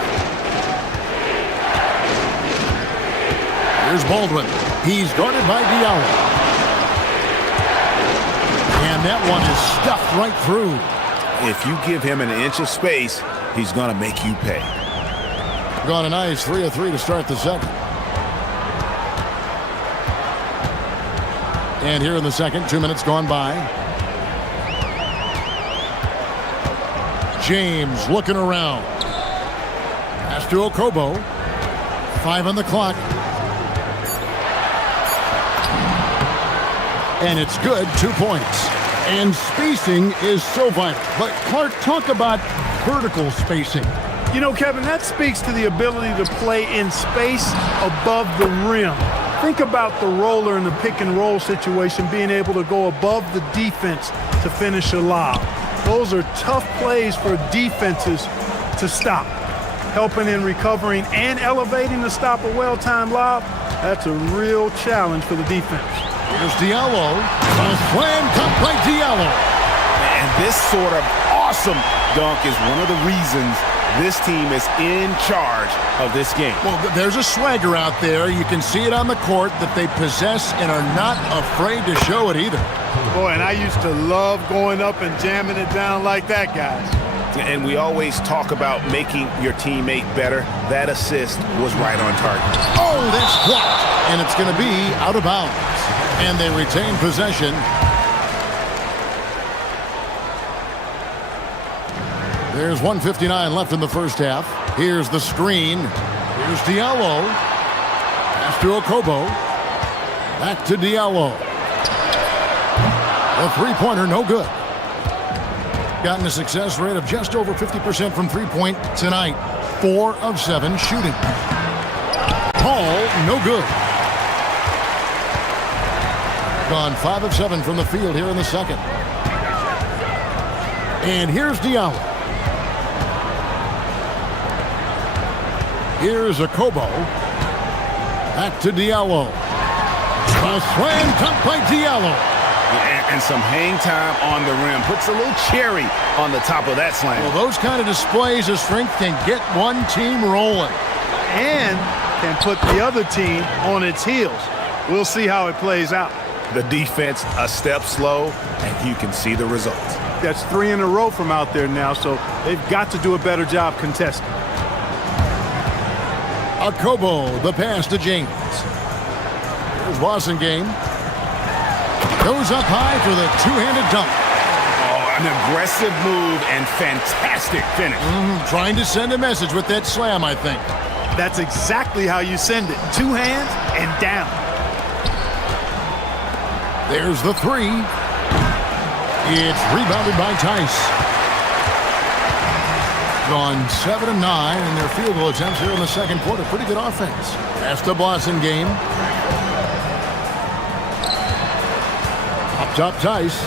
Here's Baldwin. He's guarded by Diallo. And that one is stuffed right through. If you give him an inch of space, he's going to make you pay. Gone a nice 3 of 3 to start the second. And here in the second, 2 minutes gone by. James looking around. Pass to Okobo. 5 on the clock. And it's good, 2 points. And spacing is so vital. But Clark, talk about vertical spacing. You know, Kevin, that speaks to the ability to play in space above the rim. Think about the roller in the pick and roll situation, being able to go above the defense to finish a lob. Those are tough plays for defenses to stop. Helping in recovering and elevating to stop a well-timed lob, that's a real challenge for the defense. Here's Diallo. A slam dunk by Diallo. And this sort of awesome dunk is one of the reasons this team is in charge of this game. Well, there's a swagger out there. You can see it on the court that they possess and are not afraid to show it either. Boy, and I used to love going up and jamming it down like that, guys. And we always talk about making your teammate better. That assist was right on target. Oh, that's blocked. And it's going to be out of bounds. And they retain possession. There's 1:59 left in the first half. Here's the screen. Here's Diallo. Pass to Okobo. Back to Diallo. The three-pointer no good. Gotten a success rate of just over 50% from three-point tonight. 4 of 7 shooting. Hall, no good. Gone 5 of 7 from the field here in the second. And here's Diallo. Here's a Kobo. Back to Diallo. A slam dunk by Diallo. And some hang time on the rim. Puts a little cherry on the top of that slam. Well, those kind of displays of strength can get one team rolling. And can put the other team on its heels. We'll see how it plays out. The defense a step slow, and you can see the results. That's 3 in a row from out there now, so they've got to do a better job contesting. Akobo, the pass to James. Here's Wasengame. Goes up high for the two-handed dunk. Oh, an aggressive move and fantastic finish. Trying to send a message with that slam, I think. That's exactly how you send it. 2 hands and down. There's the three. It's rebounded by Tice. Gone 7 of 9 in their field goal attempts here in the second quarter. Pretty good offense. That's the Wasengame. Up top, Tice.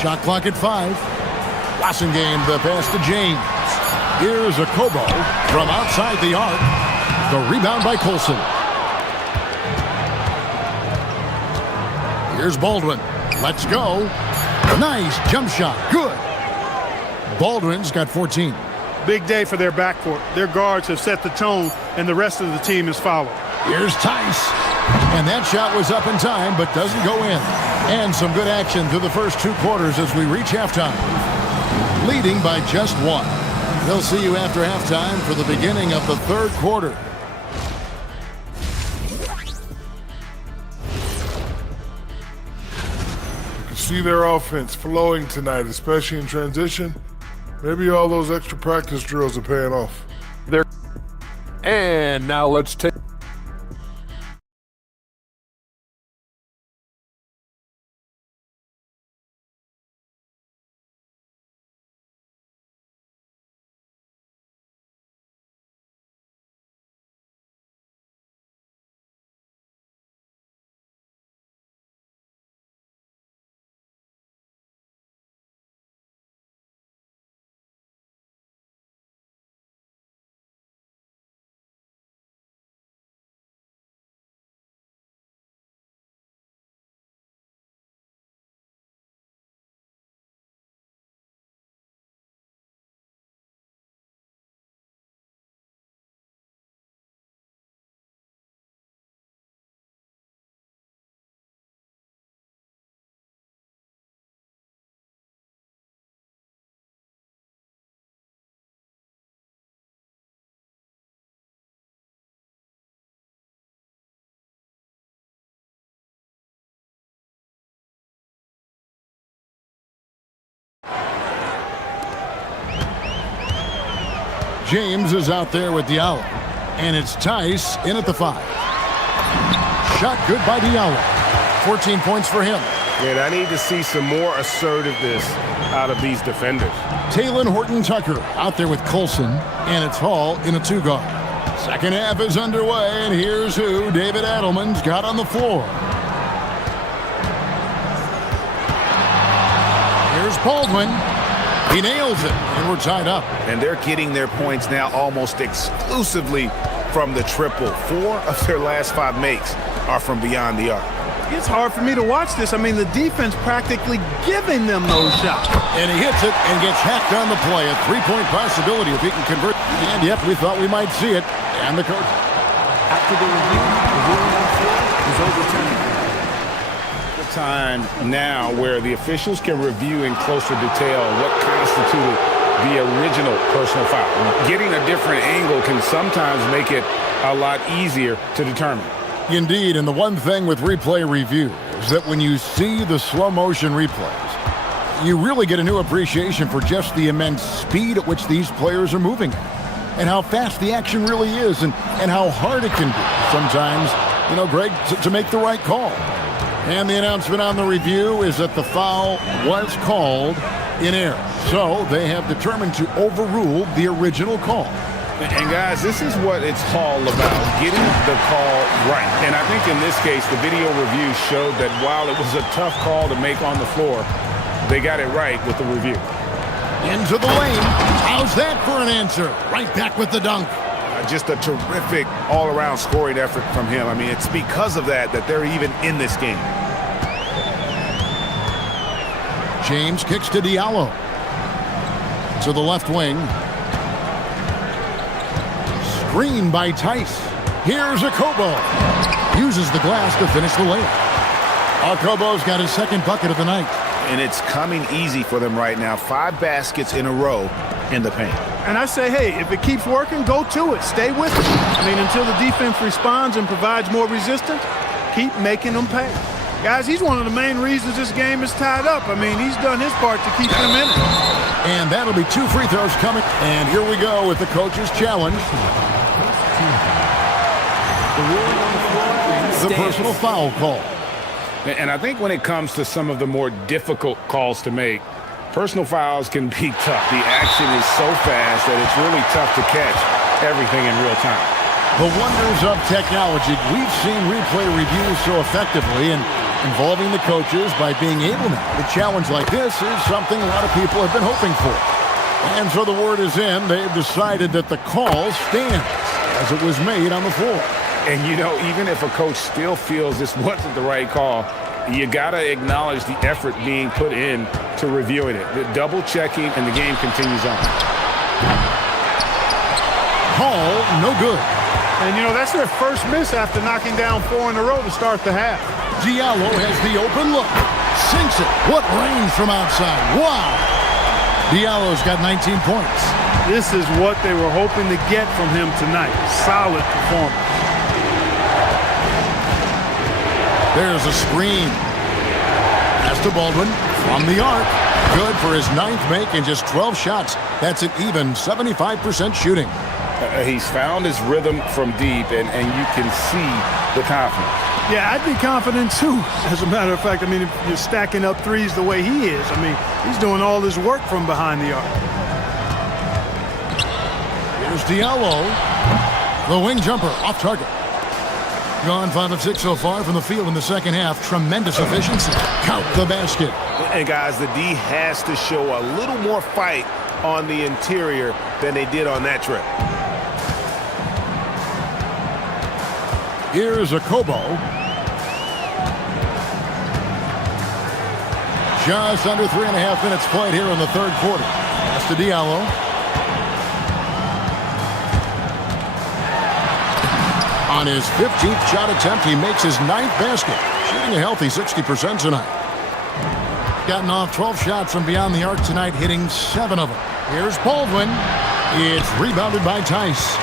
Shot clock at 5. Wasengame, the pass to James. Here's a Kobo from outside the arc. The rebound by Colson. Here's Baldwin. Let's go. Nice jump shot. Good. Baldwin's got 14. Big day for their backcourt. Their guards have set the tone, and the rest of the team is following. Here's Tice. And that shot was up in time, but doesn't go in. And some good action through the first 2 quarters as we reach halftime. Leading by just 1. They'll see you after halftime for the beginning of the third quarter. See their offense flowing tonight, especially in transition. Maybe all those extra practice drills are paying off. And now let's take... James is out there with Diallo. And it's Tice in at the 5. Shot good by Diallo. 14 points for him. And I need to see some more assertiveness out of these defenders. Taylor Horton-Tucker out there with Colson. And it's Hall in a 2-guard. Second half is underway, and here's who David Adelman's got on the floor. Here's Baldwin. He nails it, and we're tied up. And they're getting their points now almost exclusively from the triple. 4 of their last 5 makes are from beyond the arc. It's hard for me to watch this. I mean, the defense practically giving them those shots. And he hits it and gets hacked on the play. A 3-point possibility if he can convert. And yep, we thought we might see it. And the coach. After the review, the ruling on the floor is overturned. Time now where the officials can review in closer detail what constituted the original personal foul. Getting a different angle can sometimes make it a lot easier to determine. Indeed, and the one thing with replay review is that when you see the slow motion replays, you really get a new appreciation for just the immense speed at which these players are moving at, and how fast the action really is, and how hard it can be sometimes, you know, Greg, to make the right call. And the announcement on the review is that the foul was called in error. So they have determined to overrule the original call. And guys, this is what it's all about, getting the call right. And I think in this case, the video review showed that while it was a tough call to make on the floor, they got it right with the review. Into the lane. How's that for an answer? Right back with the dunk. Just a terrific all-around scoring effort from him. I mean, it's because of that they're even in this game. James kicks to Diallo. To the left wing. Screen by Tice. Here's Akobo. Uses the glass to finish the layup. Akobo's got his second bucket of the night. And it's coming easy for them right now. 5 baskets in a row in the paint. And I say, hey, if it keeps working, go to it. Stay with it. I mean, until the defense responds and provides more resistance, keep making them pay. Guys, he's one of the main reasons this game is tied up. I mean, he's done his part to keep them in it. And that'll be 2 free throws coming. And here we go with the coach's challenge. The personal foul call. And I think when it comes to some of the more difficult calls to make, personal fouls can be tough. The action is so fast that it's really tough to catch everything in real time. The wonders of technology. We've seen replay reviews so effectively and involving the coaches by being able to. A challenge like this is something a lot of people have been hoping for. And so the word is in. They've decided that the call stands as it was made on the floor. And, you know, even if a coach still feels this wasn't the right call, you got to acknowledge the effort being put in to reviewing it. The double checking, and the game continues on. Call, no good. And, you know, that's their first miss after knocking down 4 in a row to start the half. Diallo has the open look. Sinks it. What range from outside. Wow. Diallo's got 19 points. This is what they were hoping to get from him tonight. Solid performance. There's a screen. Pass to Baldwin from the arc. Good for his 9th make and just 12 shots. That's an even 75% shooting. He's found his rhythm from deep, and you can see the confidence. Yeah, I'd be confident too. As a matter of fact, I mean, if you're stacking up threes the way he is, I mean, he's doing all his work from behind the arc. Here's Diallo. The wing jumper off target. Gone 5 of 6 so far from the field in the second half. Tremendous efficiency. Count the basket. And guys, the D has to show a little more fight on the interior than they did on that trip. Here's Akobo. Just under 3.5 minutes played here in the third quarter. Pass to Diallo. On his 15th shot attempt, he makes his 9th basket, shooting a healthy 60% tonight. Gotten off 12 shots from beyond the arc tonight, hitting 7 of them. Here's Baldwin. It's rebounded by Tice.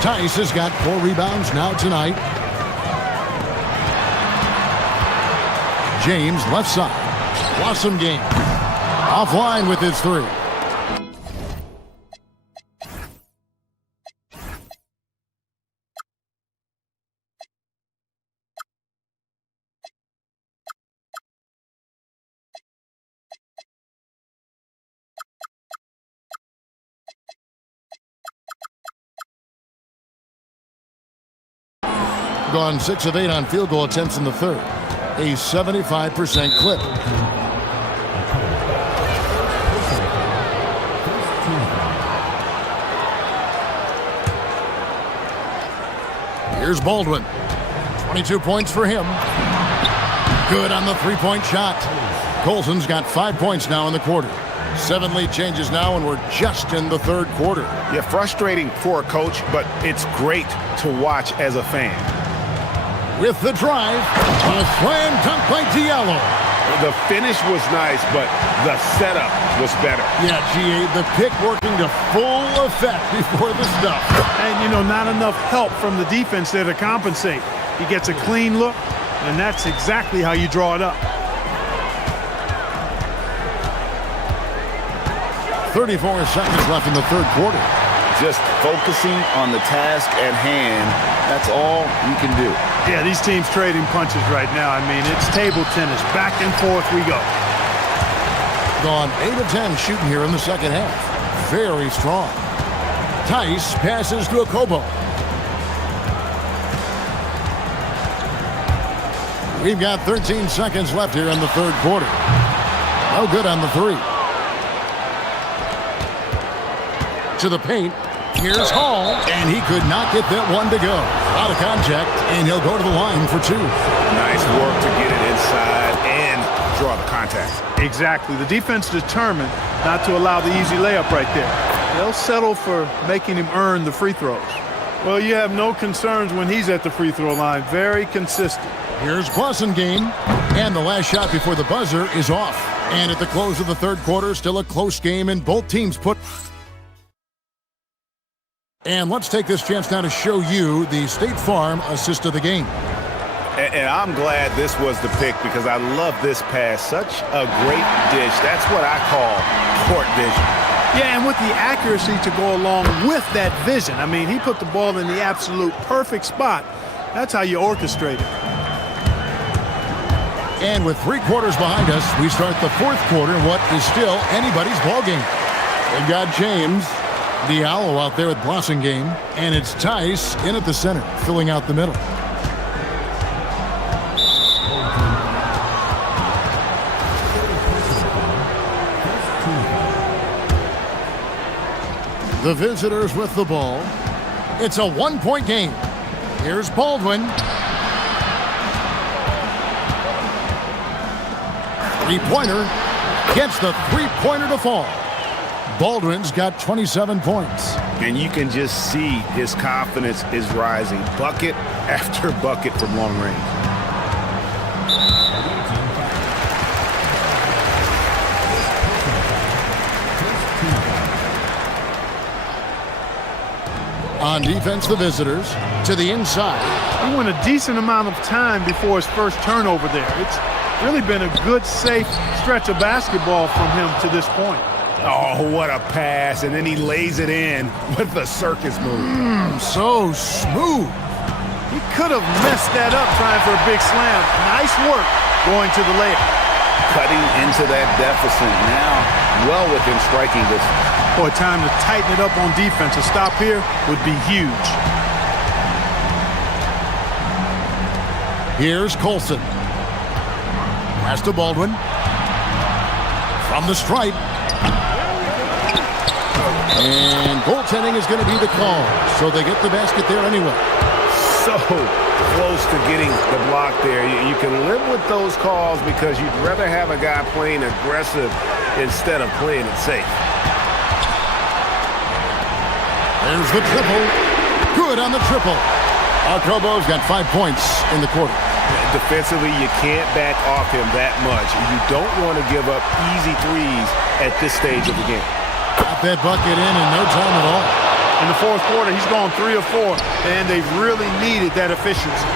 Tice has got 4 rebounds now tonight. James left side. Awesome game. Offline with his 3. Gone 6 of 8 on field goal attempts in the third. A 75% clip. Here's Baldwin. 22 points for him. Good on the 3-point shot. Colson's got 5 points now in the quarter. 7 lead changes now, and we're just in the third quarter. Yeah, frustrating for a coach, but it's great to watch as a fan. With the drive, a slam dunk by Diallo. The finish was nice, but the setup was better. Yeah, G.A., the pick working to full effect before the stuff. And, you know, not enough help from the defense there to compensate. He gets a clean look, and that's exactly how you draw it up. 34 seconds left in the third quarter. Just focusing on the task at hand, that's all you can do. Yeah, these teams trading punches right now. I mean, it's table tennis. Back and forth we go. Gone 8 of 10 shooting here in the second half. Very strong. Tice passes to Akobo. We've got 13 seconds left here in the third quarter. No good on the 3. To the paint. Here's Hall, and he could not get that one to go. Out of contact, and he'll go to the line for two. Nice work to get it inside and draw the contact. Exactly. The defense determined not to allow the easy layup right there. They'll settle for making him earn the free throws. Well, you have no concerns when he's at the free throw line. Very consistent. Here's Game, and the last shot before the buzzer is off. And at the close of the third quarter, still a close game, and both teams put... And let's take this chance now to show you the State Farm assist of the game. And I'm glad this was the pick because I love this pass. Such a great dish. That's what I call court vision. Yeah, and with the accuracy to go along with that vision. I mean, he put the ball in the absolute perfect spot. That's how you orchestrate it. And with 3 quarters behind us, we start the fourth quarter in what is still anybody's ball game. We've got James Diallo out there with Game, and it's Tice in at the center, filling out the middle. The visitors with the ball. It's a 1-point game. Here's Baldwin. Three-pointer gets the three-pointer to fall. Baldwin's got 27 points. And you can just see his confidence is rising. Bucket after bucket from long range. On defense, the visitors to the inside. He went a decent amount of time before his first turnover there. It's really been a good, safe stretch of basketball from him to this point. Oh, what a pass. And then he lays it in with the circus move. So smooth. He could have messed that up trying for a big slam. Nice work going to the layup. Cutting into that deficit now, well within striking distance. Boy, time to tighten it up on defense. A stop here would be huge. Here's Colson. Pass to Baldwin. From the stripe. And goaltending is going to be the call. So they get the basket there anyway. So close to getting the block there. You can live with those calls because you'd rather have a guy playing aggressive instead of playing it safe. There's the triple. Good on the triple. Arcobo's got 5 points in the quarter. Defensively, you can't back off him that much. You don't want to give up easy threes at this stage of the game. Got that bucket in no time at all. In the fourth quarter, he's gone 3 of 4, and they've really needed that efficiency.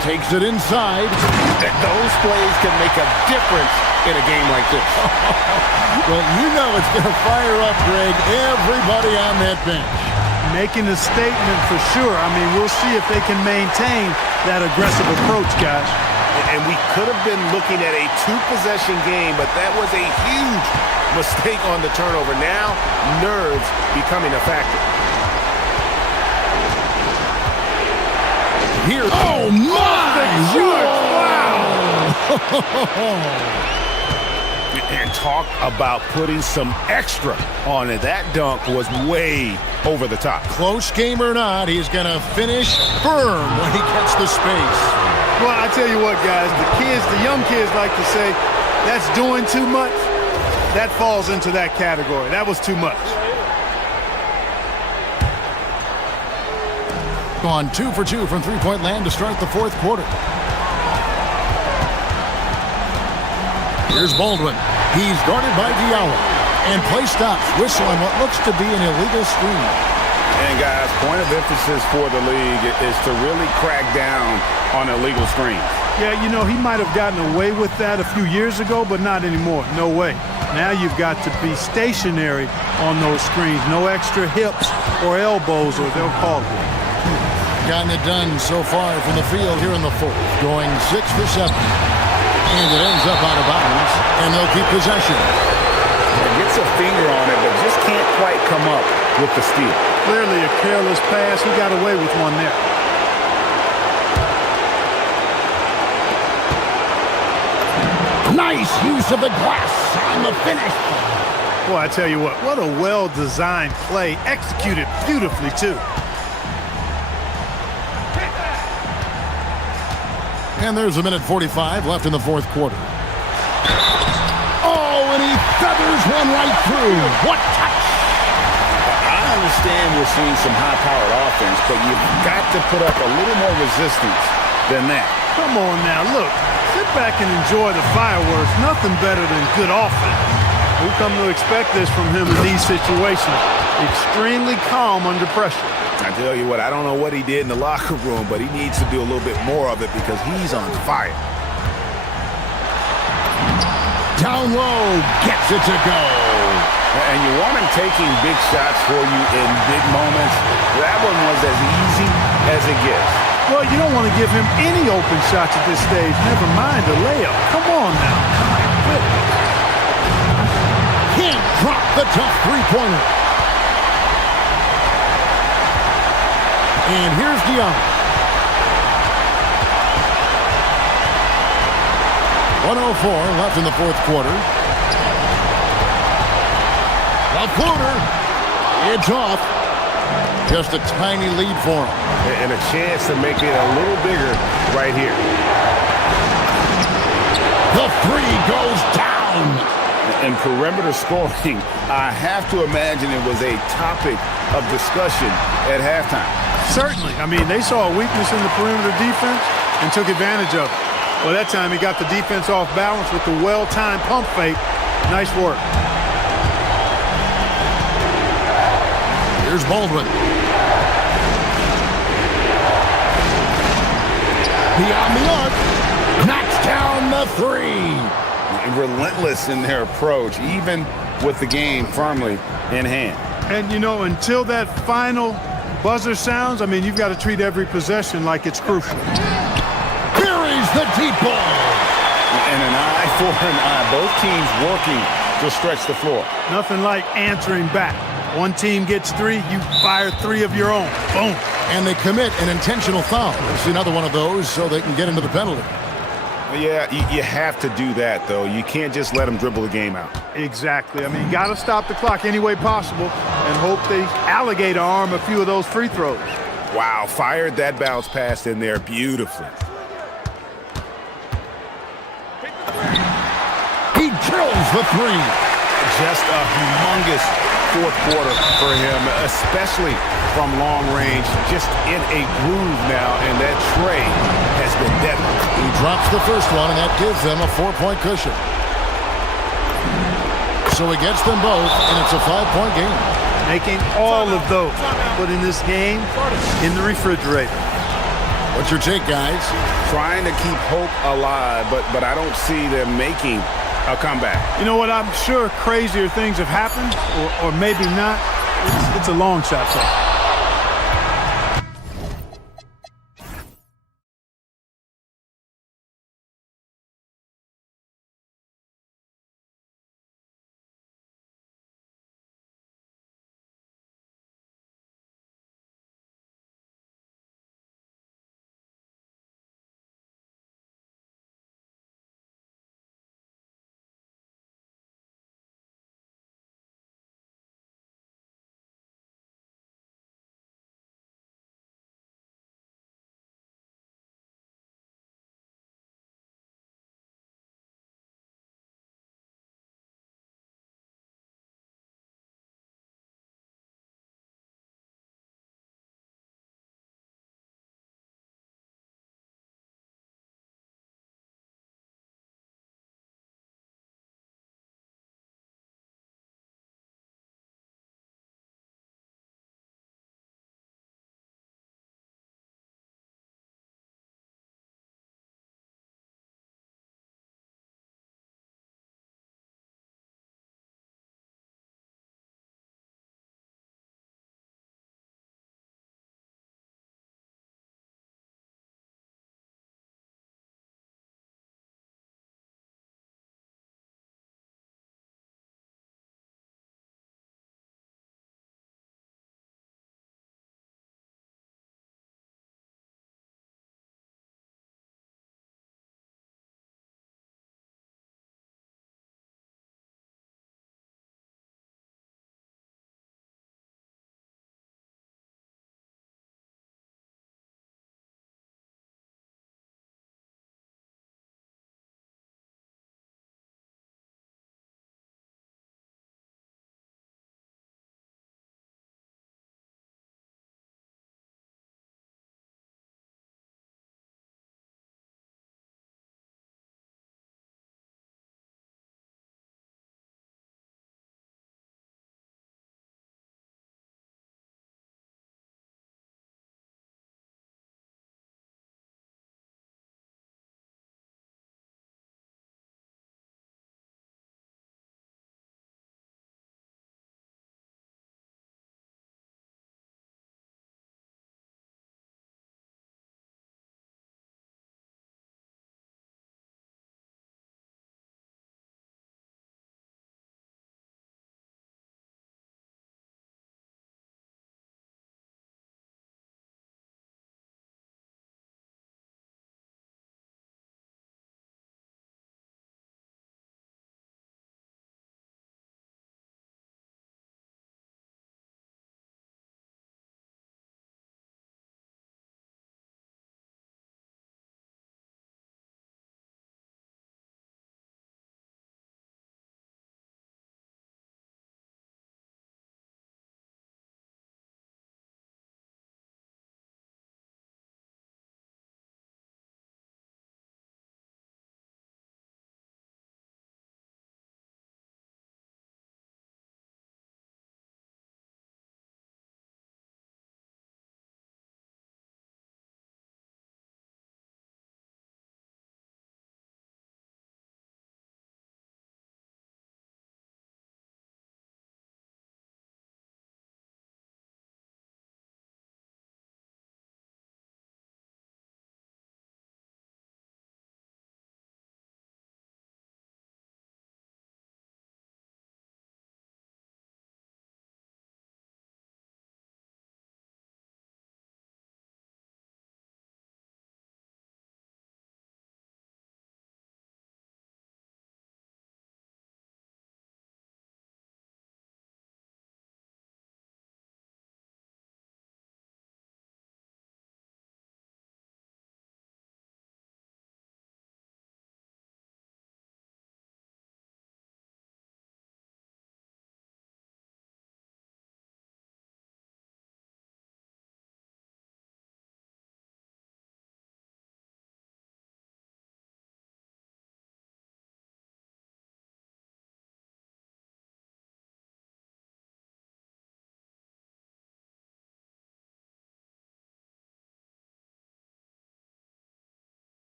Takes it inside. Those plays can make a difference in a game like this. Well, you know it's going to fire up, Greg, everybody on that bench. Making a statement for sure. I mean, we'll see if they can maintain that aggressive approach, guys. And we could have been looking at a 2-possession game, but that was a huge mistake on the turnover. Now, nerves becoming a factor. Here. Oh, my! Wow! And talk about putting some extra on it. That dunk was way over the top. Close game or not, he's going to finish firm when he gets the space. Well, I tell you what, guys, the young kids like to say, that's doing too much. That falls into that category. That was too much. Gone 2 for 2 from three-point land to start the fourth quarter. Here's Baldwin. He's guarded by Diallo. And play stops. Whistle on what looks to be an illegal screen. And guys, point of emphasis for the league is to really crack down on illegal screens. Yeah, you know, he might have gotten away with that a few years ago, but not anymore. No way. Now you've got to be stationary on those screens. No extra hips or elbows, or they'll call it. Gotten it done so far from the field here in the fourth. Going 6 for 7. And it ends up out of bounds, and they'll keep possession. It gets a finger on it, but just can't quite come up with the steal. Clearly a careless pass. He got away with one there. Nice use of the glass on the finish. Boy, I tell you what a well-designed play, executed beautifully, too. And there's a minute 45 left in the fourth quarter. Oh, and he feathers one right through. What touch! I understand we're seeing some high-powered offense, but you've got to put up a little more resistance than that. Come on now, look. Sit back and enjoy the fireworks. Nothing better than good offense. We've come to expect this from him in these situations. Extremely calm under pressure. I tell you what, I don't know what he did in the locker room, but he needs to do a little bit more of it because he's on fire. Down low, gets it to go. And you want him taking big shots for you in big moments. That one was as easy as it gets. Well, you don't want to give him any open shots at this stage. Never mind a layup. Come on now. Can't drop the tough three-pointer. And here's Dion. 1:04 left in the fourth quarter. The floater. It's off. Just a tiny lead for him. And a chance to make it a little bigger right here. The three goes down. And perimeter scoring, I have to imagine it was a topic of discussion at halftime. Certainly. I mean, they saw a weakness in the perimeter defense and took advantage of it. Well, that time he got the defense off balance with the well-timed pump fake. Nice work. Here's Baldwin. Beyond the arc. Knocks down the three. Relentless in their approach, even with the game firmly in hand. And, you know, until that final buzzer sounds, I mean, you've got to treat every possession like it's crucial. Buries the deep ball. And an eye for an eye. Both teams working to stretch the floor. Nothing like answering back. One team gets three, you fire three of your own. Boom. And they commit an intentional foul. See another one of those so they can get into the penalty. Yeah, you have to do that, though. You can't just let them dribble the game out. Exactly. I mean, you got to stop the clock any way possible and hope they alligator arm a few of those free throws. Wow, fired that bounce pass in there beautifully. He drills the three. Just a humongous fourth quarter for him, especially from long range. Just in a groove now, and that tray has been deadly. He drops the first one, and that gives them a 4-point cushion. So he gets them both, and it's a 5-point game. Making all of those, putting this game in the refrigerator. What's your take, guys? Trying to keep hope alive, but I don't see them making a comeback. You know what? I'm sure crazier things have happened, or maybe not. It's a long shot, though.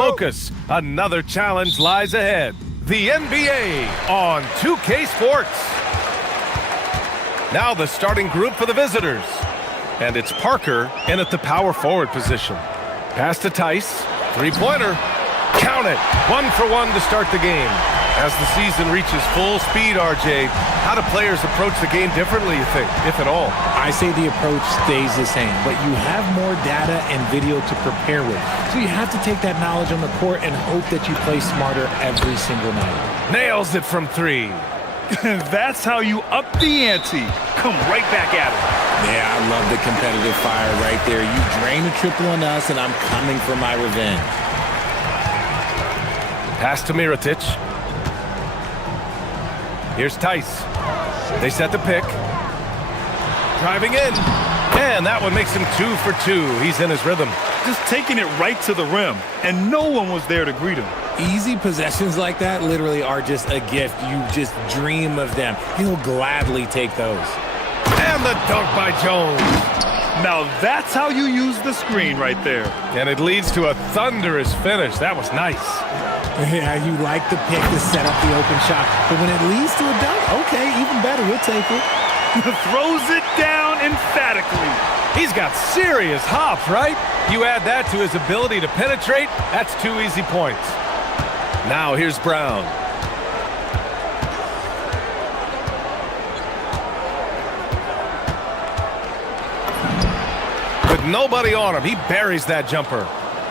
focus. Another challenge lies ahead. The NBA on 2K Sports. Now the starting group for the visitors. And it's Parker in at the power forward position. Pass to Tice. Three-pointer. Count it. 1 for 1 to start the game. As the season reaches full speed, RJ, how do players approach the game differently, you think, if at all? I say the approach stays the same, but you have more data and video to prepare with. So you have to take that knowledge on the court and hope that you play smarter every single night. Nails it from 3. That's how you up the ante. Come right back at it. Yeah, I love the competitive fire right there. You drain a triple on us, and I'm coming for my revenge. Pass to Mirotic. Here's Tice. They set the pick. Driving in. And that one makes him 2 for 2. He's in his rhythm. Just taking it right to the rim, and no one was there to greet him. Easy possessions like that literally are just a gift. You just dream of them. He'll gladly take those. And the dunk by Jones. Now that's how you use the screen right there. And it leads to a thunderous finish. That was nice. Yeah, you like the pick to set up the open shot. But when it leads to a dunk, okay, even better, we'll take it. Throws it down emphatically. He's got serious hops, right? You add that to his ability to penetrate, that's 2 easy points. Now here's Brown. With nobody on him, he buries that jumper.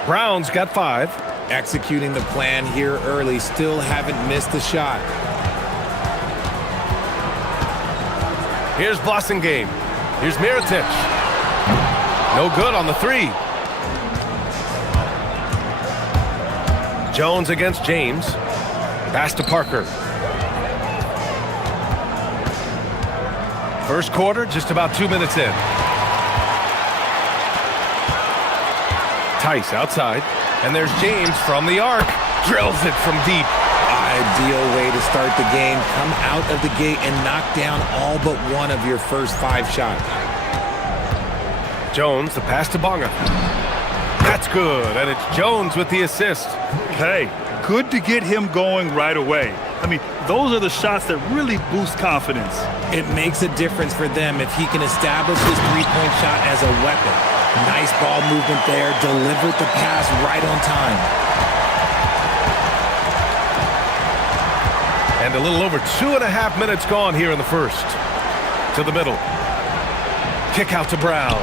Brown's got 5. Executing the plan here early, still haven't missed a shot. Here's Blossingame. Here's Mirotic. No good on the 3. Jones against James. Pass to Parker. First quarter, just about 2 minutes in. Tice outside. And there's James from the arc. Drills it from deep. Ideal way to start the game. Come out of the gate and knock down all but one of your first 5 shots. Jones, the pass to Bonga. That's good, and it's Jones with the assist. Hey, good to get him going right away. I mean, those are the shots that really boost confidence. It makes a difference for them if he can establish his three-point shot as a weapon. Nice ball movement there, delivered the pass right on time. And a little over 2.5 minutes gone here in the first. To the middle. Kick out to Brown.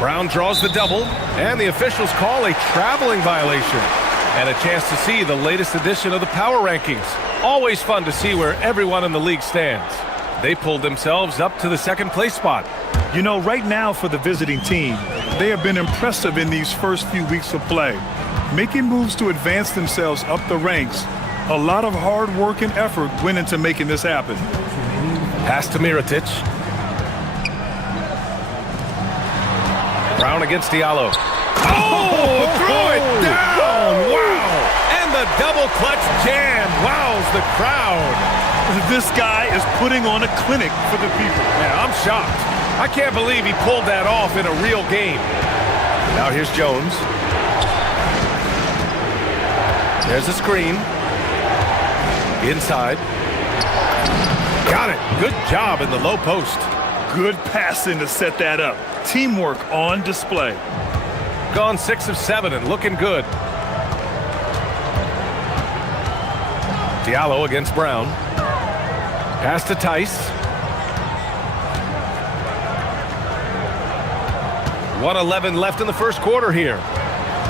Brown draws the double, and the officials call a traveling violation. And a chance to see the latest edition of the power rankings. Always fun to see where everyone in the league stands. They pulled themselves up to the second place spot. You know, right now for the visiting team, they have been impressive in these first few weeks of play. Making moves to advance themselves up the ranks. A lot of hard work and effort went into making this happen. Pass to Mirotic. Brown against Diallo. Oh, throw it down! Wow! And the double clutch jam wows the crowd. This guy is putting on a clinic for the people. Yeah, I'm shocked. I can't believe he pulled that off in a real game. Now here's Jones. There's a screen. Inside. Got it. Good job in the low post. Good passing to set that up. Teamwork on display. Gone 6 of 7 and looking good. Diallo against Brown. Pass to Tice. 1:11 left in the first quarter here.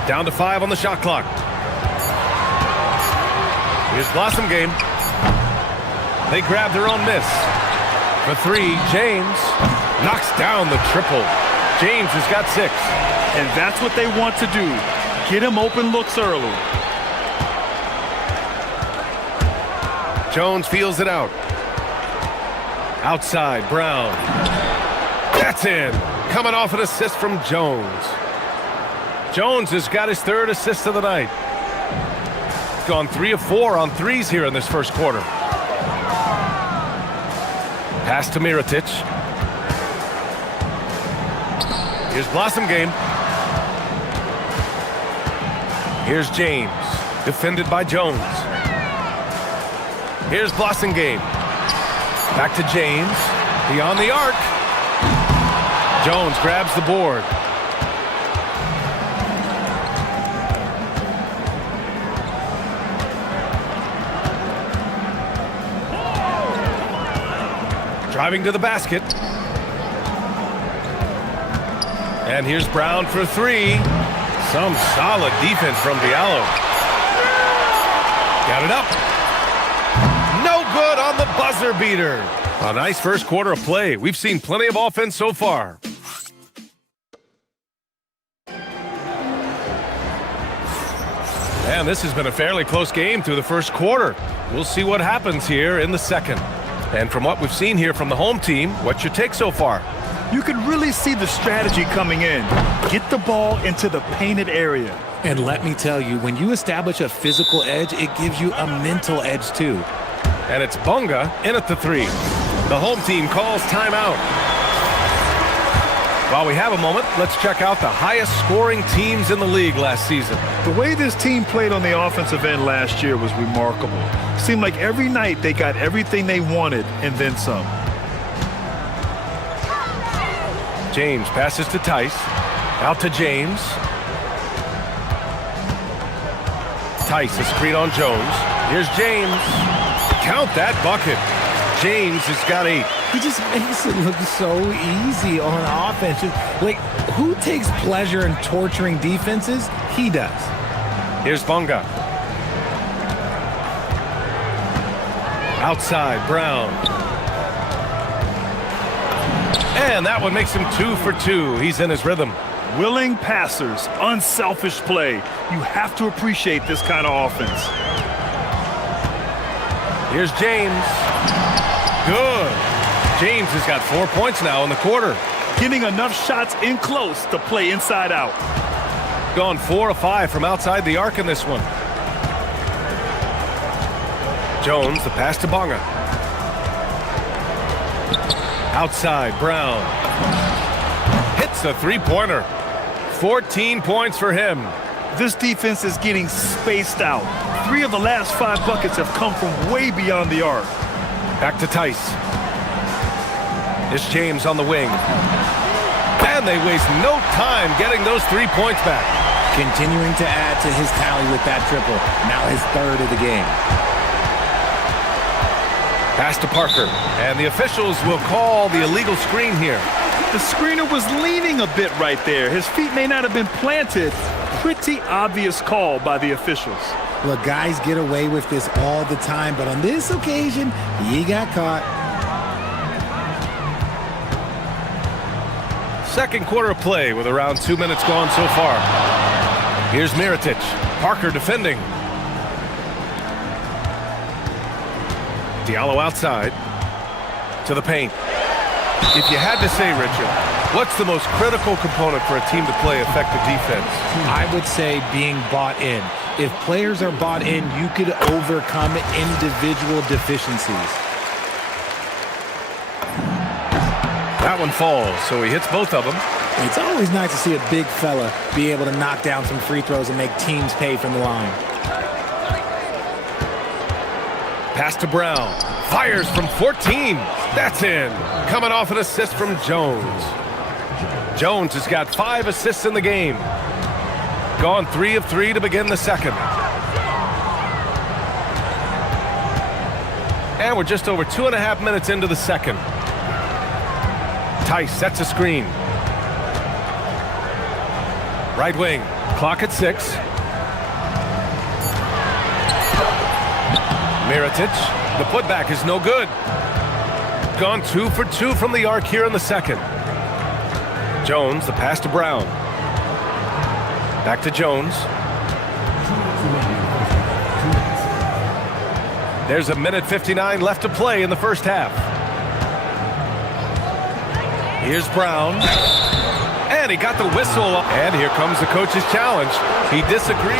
Down to 5 on the shot clock. Here's Blossingame. They grab their own miss. For 3, James knocks down the triple. James has got 6. And that's what they want to do. Get him open looks early. Jones feels it out. Outside, Brown. That's in. Coming off an assist from Jones. Jones has got his 3rd assist of the night. Gone 3 of 4 on threes here in this first quarter. Pass to Mirotic. Here's Blossingame. Here's James, defended by Jones. Here's Blossingame. Back to James, beyond the arc. Jones grabs the board. Driving to the basket. And here's Brown for three. Some solid defense from Diallo. Got it up. No good on the buzzer beater. A nice first quarter of play. We've seen plenty of offense so far. And this has been a fairly close game through the first quarter. We'll see what happens here in the second. And from what we've seen here from the home team, what's your take so far? You can really see the strategy coming in. Get the ball into the painted area. And let me tell you, when you establish a physical edge, it gives you a mental edge too. And it's Bunga in at the three. The home team calls timeout. While we have a moment, let's check out the highest scoring teams in the league last season. The way this team played on the offensive end last year was remarkable. Seemed like every night they got everything they wanted and then some. James passes to Tice. Out to James. Tice, a screen on Jones. Here's James. Count that bucket. James has got 8. He just makes it look so easy on offense. Like, who takes pleasure in torturing defenses? He does. Here's Bunga. Outside, Brown. And that one makes him 2 for 2. He's in his rhythm. Willing passers, unselfish play. You have to appreciate this kind of offense. Here's James. Good. James has got 4 points now in the quarter. Getting enough shots in close to play inside out. Gone 4 of 5 from outside the arc in this one. Jones, the pass to Bunga. Outside, Brown. Hits the three-pointer. 14 points for him. This defense is getting spaced out. 3 of the last 5 buckets have come from way beyond the arc. Back to Tice. It's James on the wing. And they waste no time getting those 3 points back. Continuing to add to his tally with that triple. Now his 3rd of the game. Pass to Parker. And the officials will call the illegal screen here. The screener was leaning a bit right there. His feet may not have been planted. Pretty obvious call by the officials. Look, guys get away with this all the time, but on this occasion, he got caught. Second quarter of play with around 2 minutes gone so far. Here's Mirotic. Parker defending. Diallo outside. To the paint. If you had to say, Richard, what's the most critical component for a team to play effective defense? I would say being bought in. If players are bought in, you could overcome individual deficiencies. That one falls, so he hits both of them. It's always nice to see a big fella be able to knock down some free throws and make teams pay from the line. Pass to Brown. Fires from 14. That's in. Coming off an assist from Jones. Jones has got 5 assists in the game. Gone 3 of 3 to begin the second. And we're just over 2.5 minutes into the second. Tice sets a screen. Right wing. Clock at 6. Mirotic. The putback is no good. Gone 2 for 2 from the arc here in the second. Jones, the pass to Brown. Back to Jones. There's a minute 59 left to play in the first half. Here's Brown. And he got the whistle. And here comes the coach's challenge. He disagreed.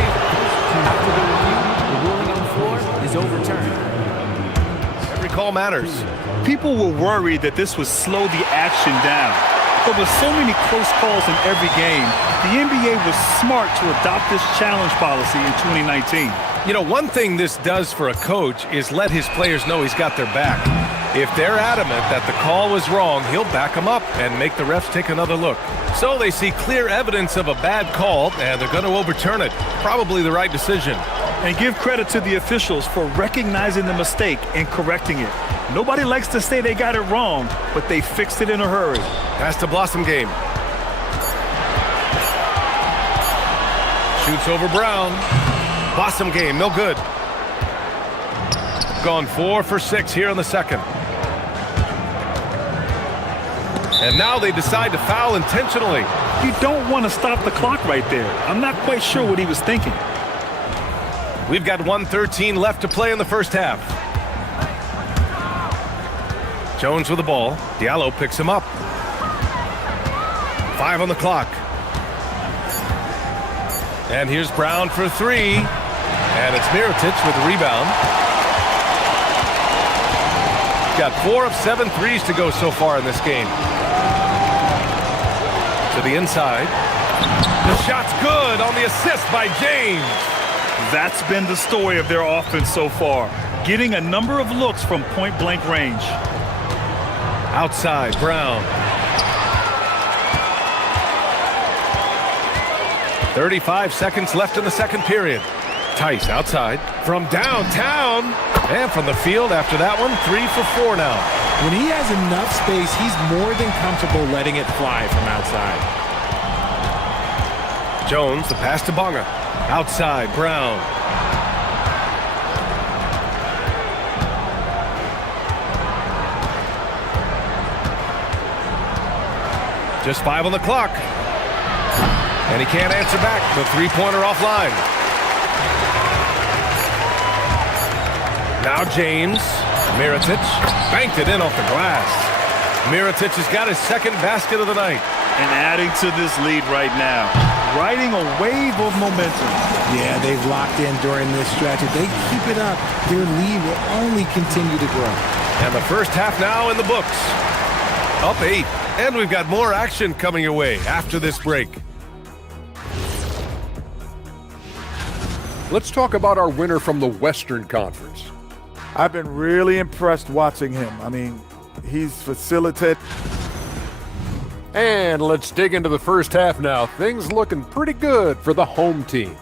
After the review, the ruling on the floor is overturned. Every call matters. People were worried that this would slow the action down. But with so many close calls in every game, the NBA was smart to adopt this challenge policy in 2019. You know, one thing this does for a coach is let his players know he's got their back. If they're adamant that the call was wrong, he'll back them up and make the refs take another look. So they see clear evidence of a bad call, and they're going to overturn it. Probably the right decision. And give credit to the officials for recognizing the mistake and correcting it. Nobody likes to say they got it wrong, but they fixed it in a hurry. Pass to Blossom game. Shoots over Brown. Blossom game, no good. Gone 4 for 6 here in the second. And now they decide to foul intentionally. You don't want to stop the clock right there. I'm not quite sure what he was thinking. We've got 1:13 left to play in the first half. Jones with the ball. Diallo picks him up. 5 on the clock. And here's Brown for 3. And it's Mirotic with the rebound. Got 4 of 7 threes to go so far in this game. To the inside. The shot's good on the assist by James. That's been the story of their offense so far, getting a number of looks from point-blank range. Outside, Brown. 35 seconds left in the second period. Tice outside from downtown. And from the field after that one, 3 for 4 now. When he has enough space, he's more than comfortable letting it fly from outside. Jones, the pass to Bonga. Outside, Brown. Just 5 on the clock. And he can't answer back. The three-pointer offline. Now James. Mirotic banked it in off the glass. Mirotic has got his second basket of the night. And adding to this lead right now. Riding a wave of momentum. Yeah, they've locked in during this stretch. If they keep it up, their lead will only continue to grow. And the first half now in the books. Up 8. And we've got more action coming your way after this break. Let's talk about our winner from the Western Conference. I've been really impressed watching him. I mean, he's facilitated. And let's dig into the first half now. Things looking pretty good for the home team.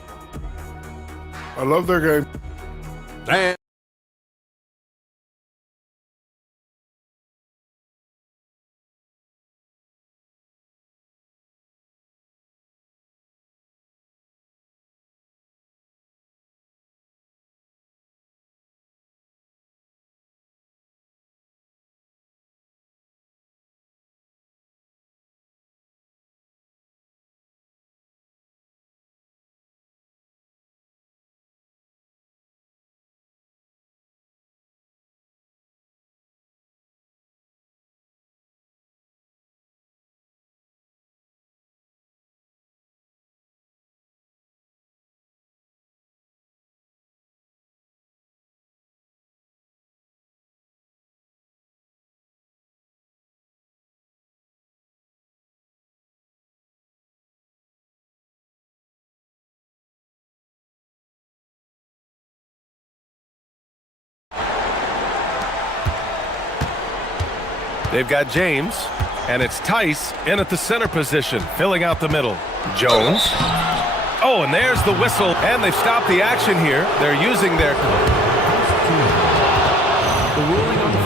I love their game. And They've got James, and it's Tice in at the center position, filling out the middle. Jones. Oh, and there's the whistle, and they've stopped the action here. They're using their... The ruling on the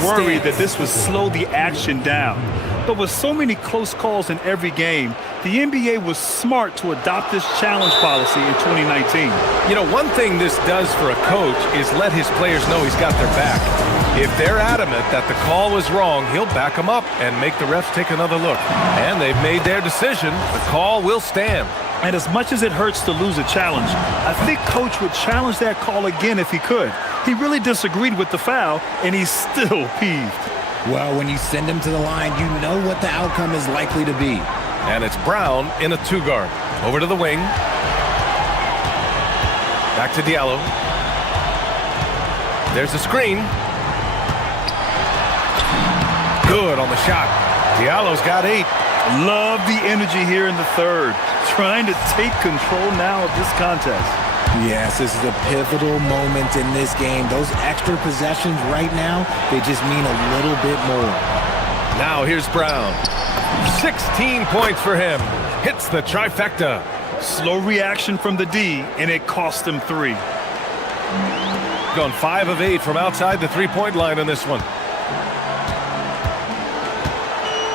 floor Worried that this would slow the action down. But with so many close calls in every game, the NBA was smart to adopt this challenge policy in 2019. You know, one thing this does for a coach is let his players know he's got their back. If they're adamant that the call was wrong, he'll back them up and make the refs take another look. And they've made their decision. The call will stand. And as much as it hurts to lose a challenge, I think Coach would challenge that call again if he could. He really disagreed with the foul, and he's still peeved. Well, when you send him to the line, you know what the outcome is likely to be. And it's Brown in a 2-guard. Over to the wing. Back to Diallo. There's a screen. Good on the shot. Diallo's got 8. Love the energy here in the third. Trying to take control now of this contest. Yes, this is a pivotal moment in this game. Those extra possessions right now, they just mean a little bit more. Now here's Brown. 16 points for him. Hits the trifecta. Slow reaction from the D, and it cost him 3. Gone 5 of 8 from outside the three-point line in this one.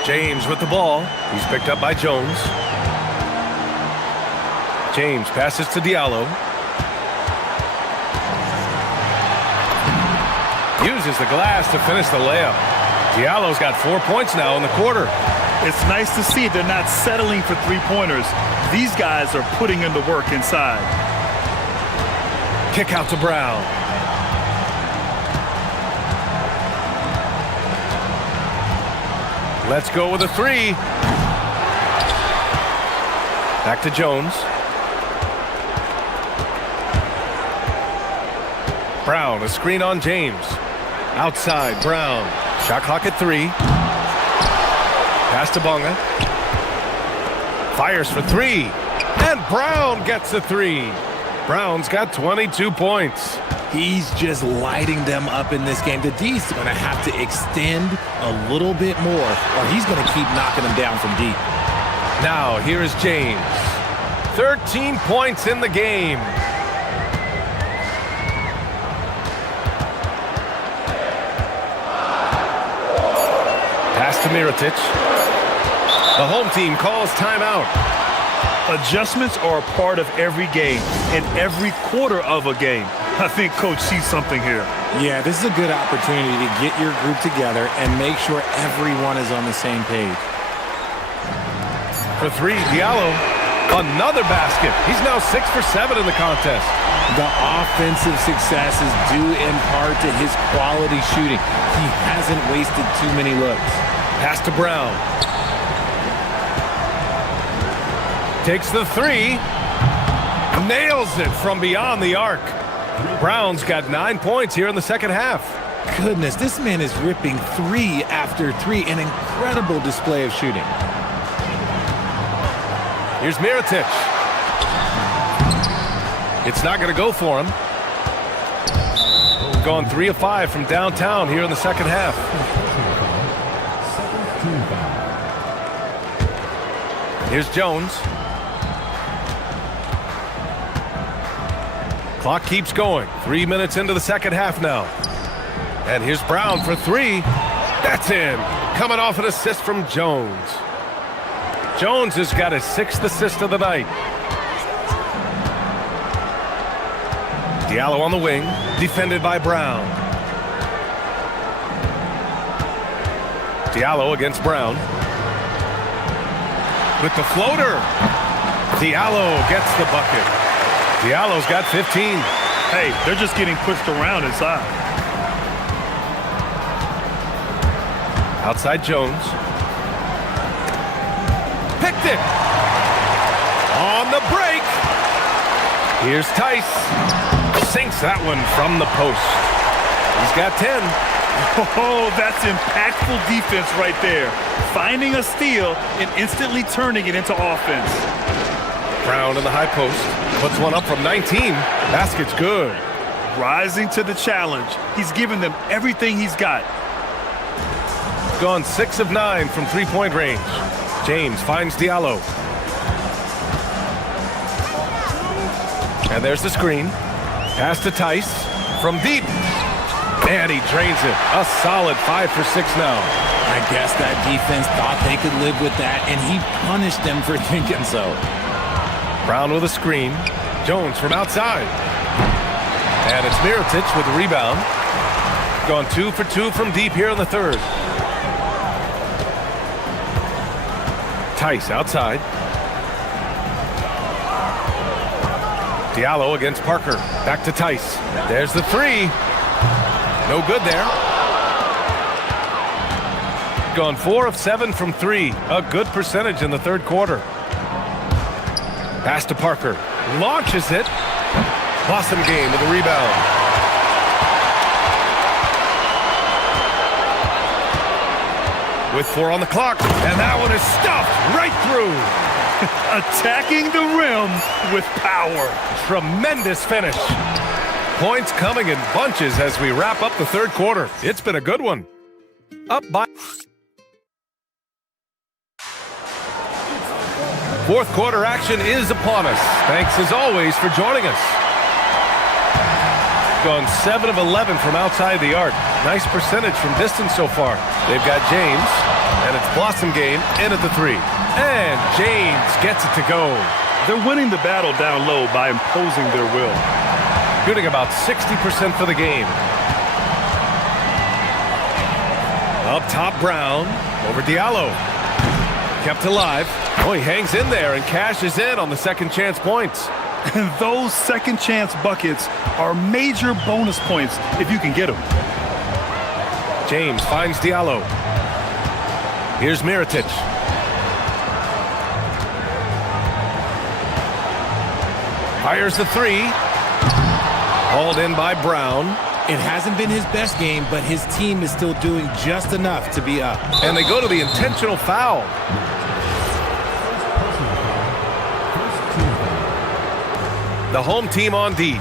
James with the ball. He's picked up by Jones. James passes to Diallo. Uses the glass to finish the layup. Diallo's got 4 points now in the quarter. It's nice to see they're not settling for three-pointers. These guys are putting in the work inside. Kick out to Brown. Let's go with a 3. Back to Jones. Brown, a screen on James. Outside, Brown. Shot clock at 3. Pass to Bonga. Fires for 3. And Brown gets the 3. Brown's got 22 points. He's just lighting them up in this game. The D's going to have to extend a little bit more, or he's going to keep knocking them down from deep. Now, here is James. 13 points in the game. Pass to Mirotic. The home team calls timeout. Adjustments are a part of every game and every quarter of a game. I think Coach sees something here. Yeah, this is a good opportunity to get your group together and make sure everyone is on the same page. For 3, Diallo. Another basket. He's now 6 for 7 in the contest. The offensive success is due in part to his quality shooting. He hasn't wasted too many looks. Pass to Brown. Takes the 3. Nails it from beyond the arc. Brown's got 9 points here in the second half. Goodness, this man is ripping 3 after 3. An incredible display of shooting. Here's Mirotic. It's not going to go for him. Gone 3 of 5 from downtown here in the second half. Here's Jones. Clock keeps going. 3 minutes into the second half now. And here's Brown for 3. That's in. Coming off an assist from Jones. Jones has got his 6th assist of the night. Diallo on the wing, defended by Brown. Diallo against Brown. With the floater. Diallo gets the bucket. Diallo's got 15. Hey, they're just getting pushed around inside. Outside Jones. Picked it. On the break. Here's Tice. Sinks that one from the post. He's got 10. Oh, that's impactful defense right there. Finding a steal and instantly turning it into offense. Brown in the high post. Puts one up from 19. Basket's good. Rising to the challenge. He's given them everything he's got. Gone 6 of 9 from three-point range. James finds Diallo. And there's the screen. Pass to Tice from deep. And he drains it. A solid 5 for 6 now. I guess that defense thought they could live with that, and he punished them for thinking so. Brown with a screen. Jones from outside. And it's Mirotic with the rebound. Gone 2 for 2 from deep here in the third. Tice outside. Diallo against Parker. Back to Tice. There's the 3. No good there. Gone 4 of 7 from 3. A good percentage in the third quarter. Pass to Parker. Launches it. Blossom game with a rebound. With with 4 on the clock. And that one is stuffed right through. Attacking the rim with power. Tremendous finish. Points coming in bunches as we wrap up the third quarter. It's been a good one. Up by... Fourth quarter action is upon us. Thanks as always for joining us. Gone 7 of 11 from outside the arc. Nice percentage from distance so far. They've got James, and it's Blossom game in at the 3. And James gets it to go. They're winning the battle down low by imposing their will. Shooting about 60% for the game. Up top, Brown. Over Diallo. Kept alive. Oh, he hangs in there and cashes in on the second chance points. And those second chance buckets are major bonus points if you can get them. James finds Diallo. Here's Mirotic. Fires the 3. Hauled in by Brown. It hasn't been his best game, but his team is still doing just enough to be up. And they go to the intentional foul. The home team on D.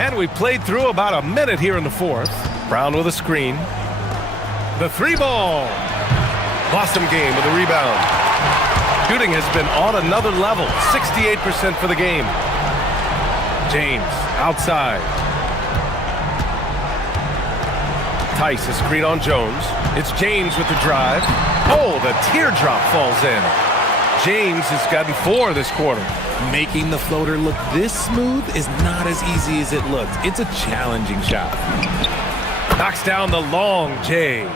And we played through about a minute here in the fourth. Brown with a screen. The 3 ball. Blossom game with a rebound. Shooting has been on another level. 68% for the game. James outside. Tice a screen on Jones. It's James with the drive. Oh, the teardrop falls in. James has gotten 4 this quarter. Making the floater look this smooth is not as easy as it looked. It's a challenging shot. Knocks down the long J.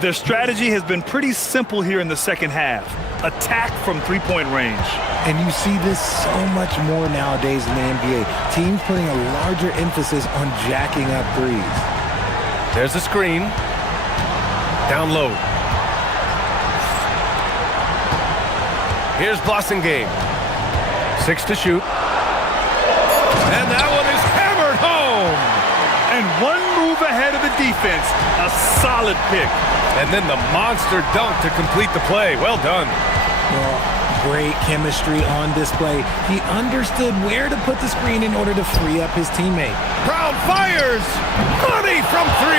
Their strategy has been pretty simple here in the second half. Attack from three-point range. And you see this so much more nowadays in the NBA. Teams putting a larger emphasis on jacking up threes. There's a screen. Down low. Here's Blossom game. 6 to shoot. And that one is hammered home. And 1 move ahead of the defense. A solid pick. And then the monster dunk to complete the play. Well done. Well, great chemistry on display. He understood where to put the screen in order to free up his teammate. Brown fires. Money from 3.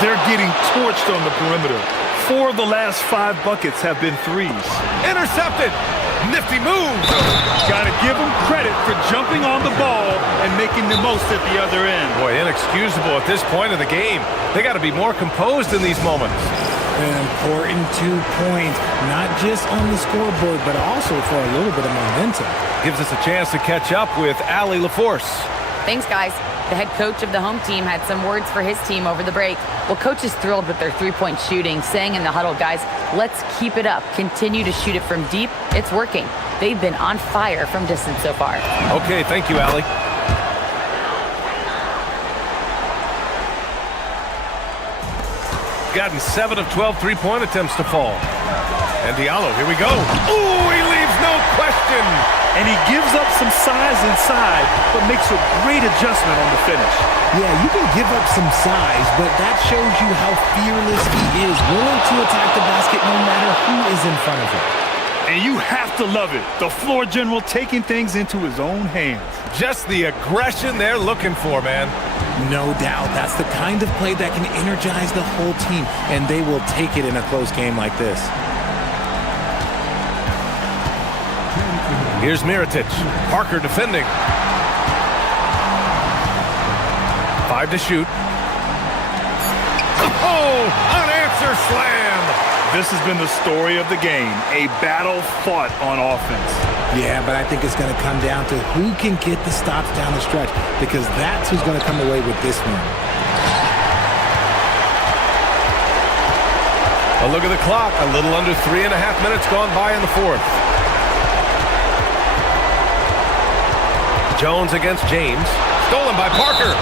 They're getting torched on the perimeter. 4 of the last 5 buckets have been threes. Intercepted. Nifty move. Got to give them credit for jumping on the ball and making the most at the other end. Boy, inexcusable at this point of the game. They got to be more composed in these moments. An important 2 points, not just on the scoreboard, but also for a little bit of momentum. Gives us a chance to catch up with Allie LaForce. Thanks, guys. The head coach of the home team had some words for his team over the break. Well, coach is thrilled with their 3-point shooting, saying in the huddle, guys, let's keep it up. Continue to shoot it from deep. It's working. They've been on fire from distance so far. Okay, thank you, Allie. Gotten 7 of 12 3-point attempts to fall. And Diallo, here we go. Ooh, he leaves no question. And he gives up some size inside, but makes a great adjustment on the finish. Yeah, you can give up some size, but that shows you how fearless he is, willing to attack the basket no matter who is in front of him. And you have to love it. The floor general taking things into his own hands. Just the aggression they're looking for, man. No doubt. That's the kind of play that can energize the whole team, and they will take it in a close game like this. Here's Mirotic. Parker defending. 5 to shoot. Oh, unanswered slam. This has been the story of the game. A battle fought on offense. Yeah, but I think it's going to come down to who can get the stops down the stretch, because that's who's going to come away with this one. A look at the clock. A little under 3.5 minutes gone by in the fourth. Jones against James. Stolen by Parker.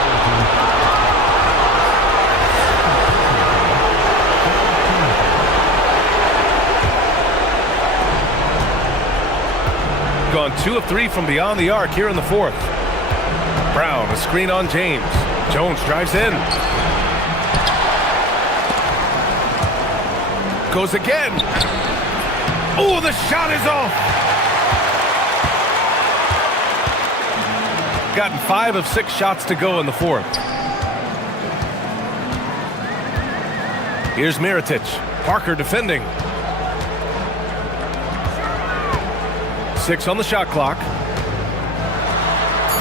Gone 2 of 3 from beyond the arc here in the fourth. Brown, a screen on James. Jones drives in. Goes again. Oh, the shot is off. Gotten 5 of 6 shots to go in the fourth. Here's Mirotic. Parker defending. 6 on the shot clock.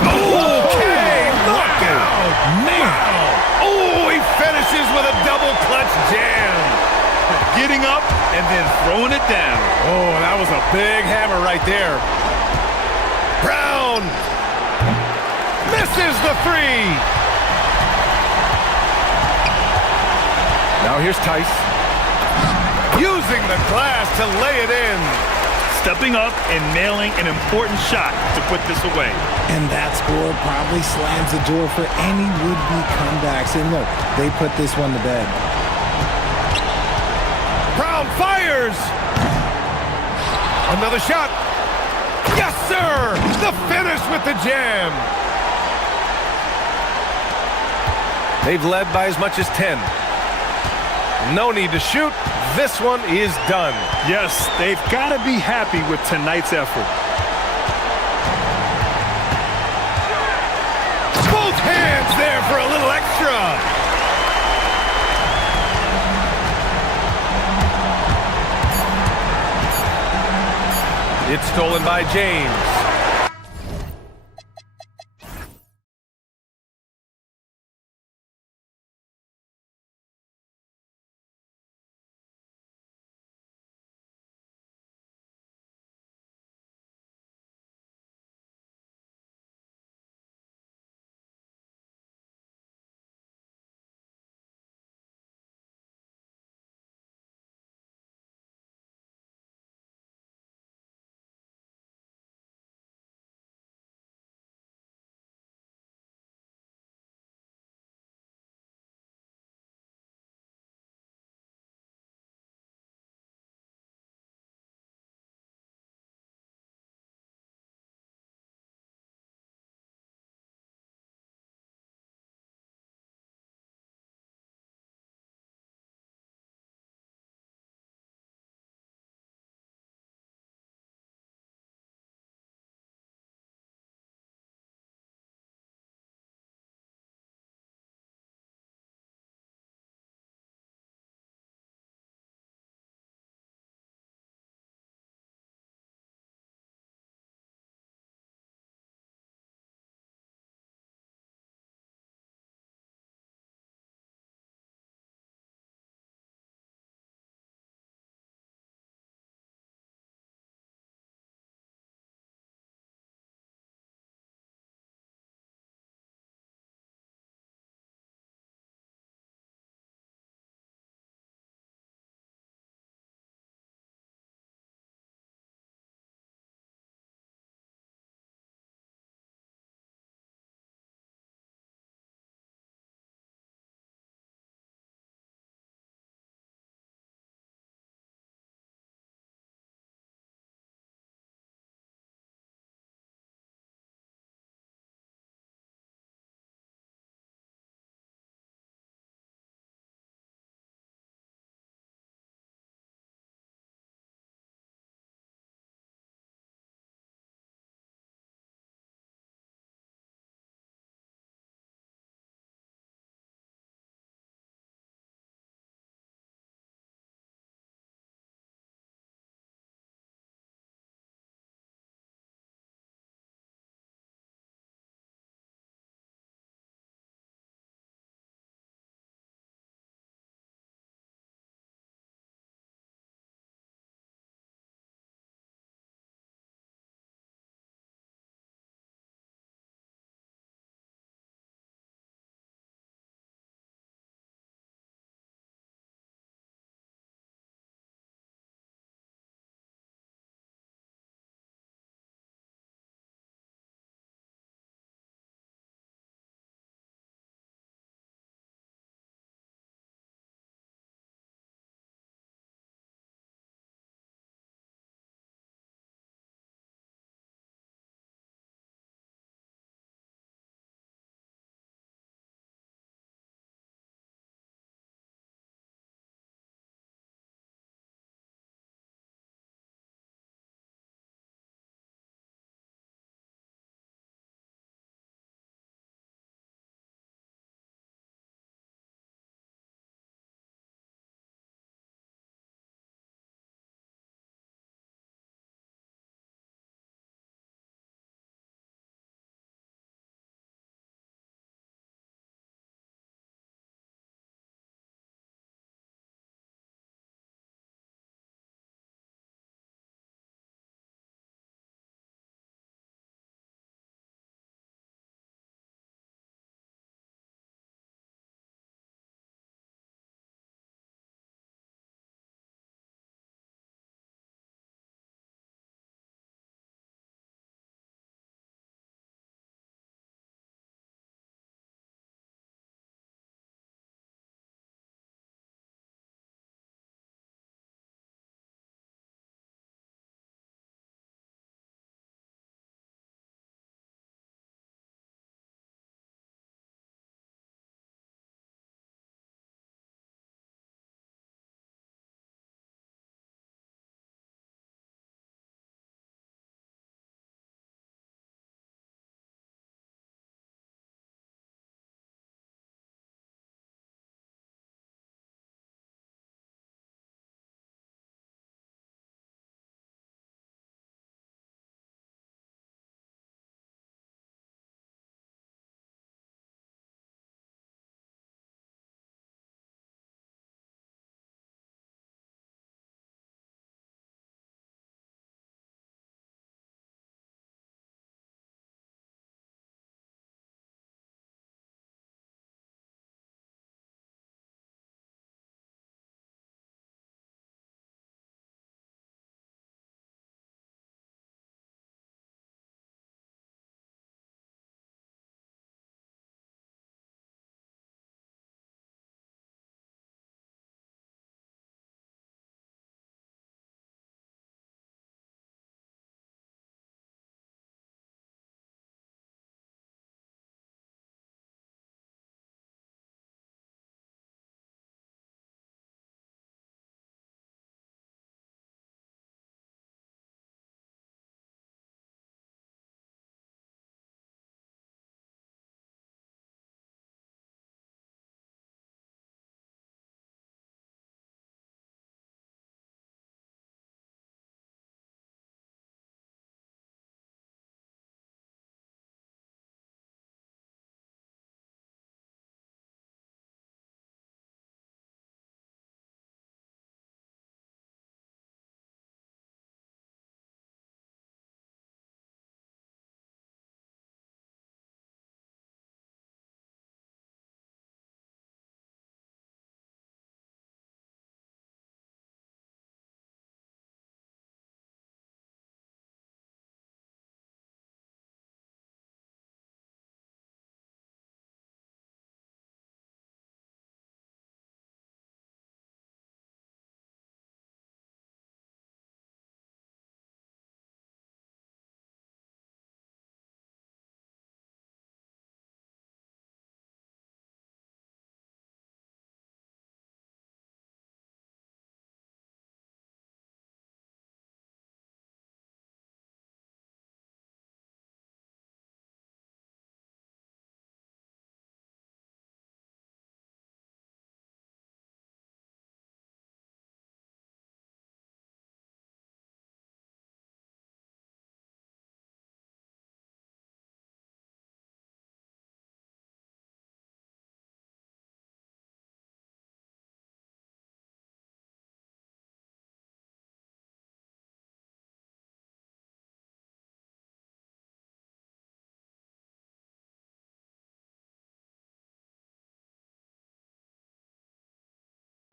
Okay, knockout! Wow! Oh, he finishes with a double clutch jam. Getting up and then throwing it down. Oh, that was a big hammer right there. Brown misses the 3. Now here's Tice. Using the glass to lay it in. Stepping up and nailing an important shot to put this away. And that score probably slams the door for any would-be comebacks. And look, they put this one to bed. Brown fires. Another shot. Yes, sir. The finish with the jam. They've led by as much as 10. No need to shoot. This one is done. Yes, they've got to be happy with tonight's effort. Both hands there for a little extra. It's stolen by James.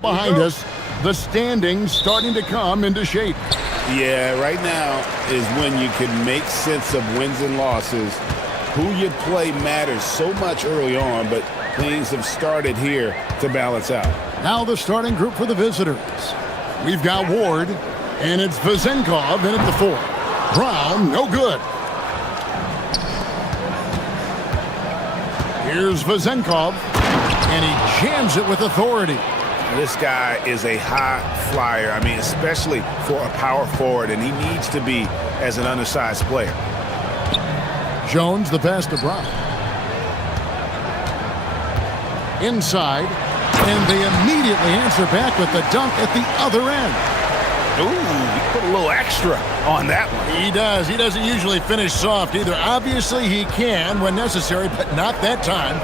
Behind us, the standings starting to come into shape. Yeah, right now is when you can make sense of wins and losses. Who you play matters so much early on, but things have started here to balance out. Now the starting group for the visitors. We've got Ward, and it's Vezenkov in at the 4. Brown, no good. Here's Vezenkov, and he jams it with authority. This guy is a high flyer. I mean, especially for a power forward, and he needs to be as an undersized player. Jones, the pass to Brown. Inside, and they immediately answer back with the dunk at the other end. Ooh, he put a little extra on that one. He does. He doesn't usually finish soft either. Obviously, he can when necessary, but not that time.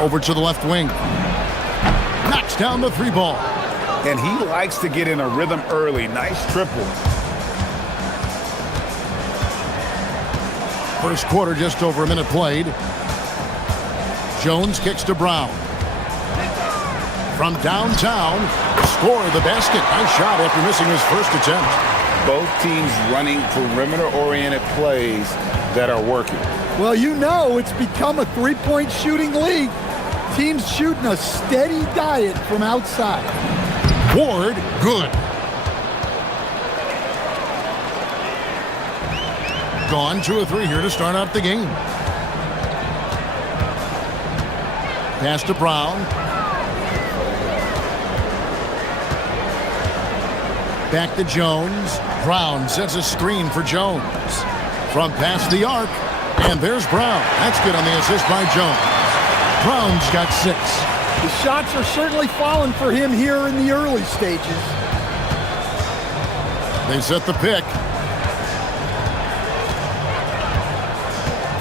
Over to the left wing. Knocks down the 3 ball. And he likes to get in a rhythm early. Nice triple. First quarter, just over a minute played. Jones kicks to Brown. From downtown, score the basket. Nice shot after missing his first attempt. Both teams running perimeter-oriented plays that are working. Well, you know it's become a three-point shooting league. Teams shooting a steady diet from outside. Ward, good. Gone 2 of 3 here to start out the game. Pass to Brown. Back to Jones. Brown sets a screen for Jones. From past the arc. And there's Brown. That's good on the assist by Jones. Brown's got 6. The shots are certainly falling for him here in the early stages. They set the pick.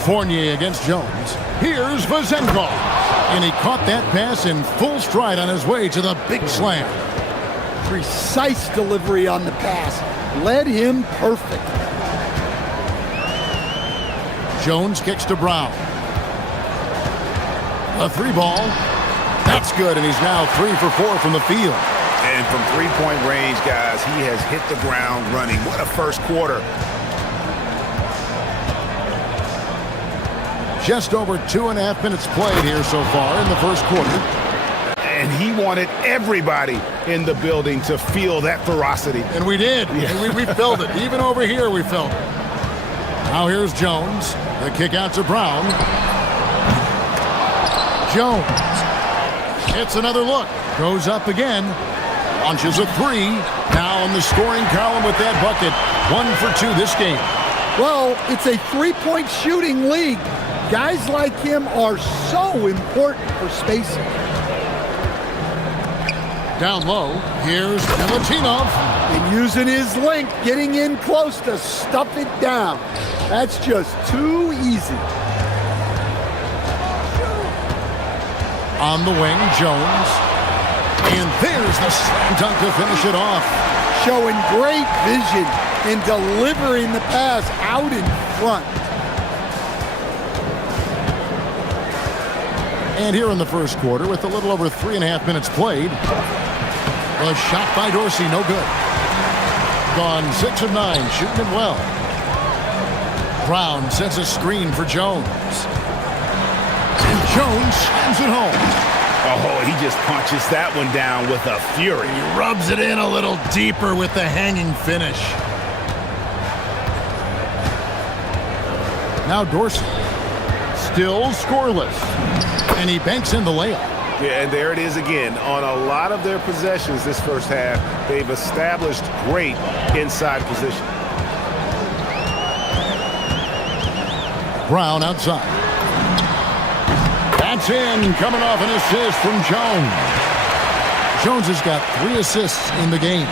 Fournier against Jones. Here's Vezenkov. And he caught that pass in full stride on his way to the big slam. Precise delivery on the pass. Led him perfect. Jones kicks to Brown. A 3 ball. That's good, and he's now 3 for 4 from the field. And from three-point range, guys, he has hit the ground running. What a first quarter. Just over 2.5 minutes played here so far in the first quarter. And he wanted everybody in the building to feel that ferocity. And we did. Yeah. And we felt it. Even over here, we felt it. Now here's Jones. The kick out to Brown. Jones. Hits another look. Goes up again. Launches a 3. Now on the scoring column with that bucket. 1 for 2 this game. Well, it's a three-point shooting league. Guys like him are so important for spacing. Down low, here's Milutinov. And using his length, getting in close to stuff it down. That's just too easy. On the wing, Jones. And there's the slam dunk to finish it off. Showing great vision and delivering the pass out in front. And here in the first quarter, with a little over 3.5 minutes played, a shot by Dorsey, no good. Gone 6 of 9, shooting it well. Brown sets a screen for Jones. And Jones slams it home. Oh, he just punches that one down with a fury. He rubs it in a little deeper with the hanging finish. Now Dorsey. Still scoreless. And he banks in the layup. Yeah, and there it is again. On a lot of their possessions this first half, they've established great inside position. Brown outside. That's in, coming off an assist from Jones. Jones has got 3 assists in the game.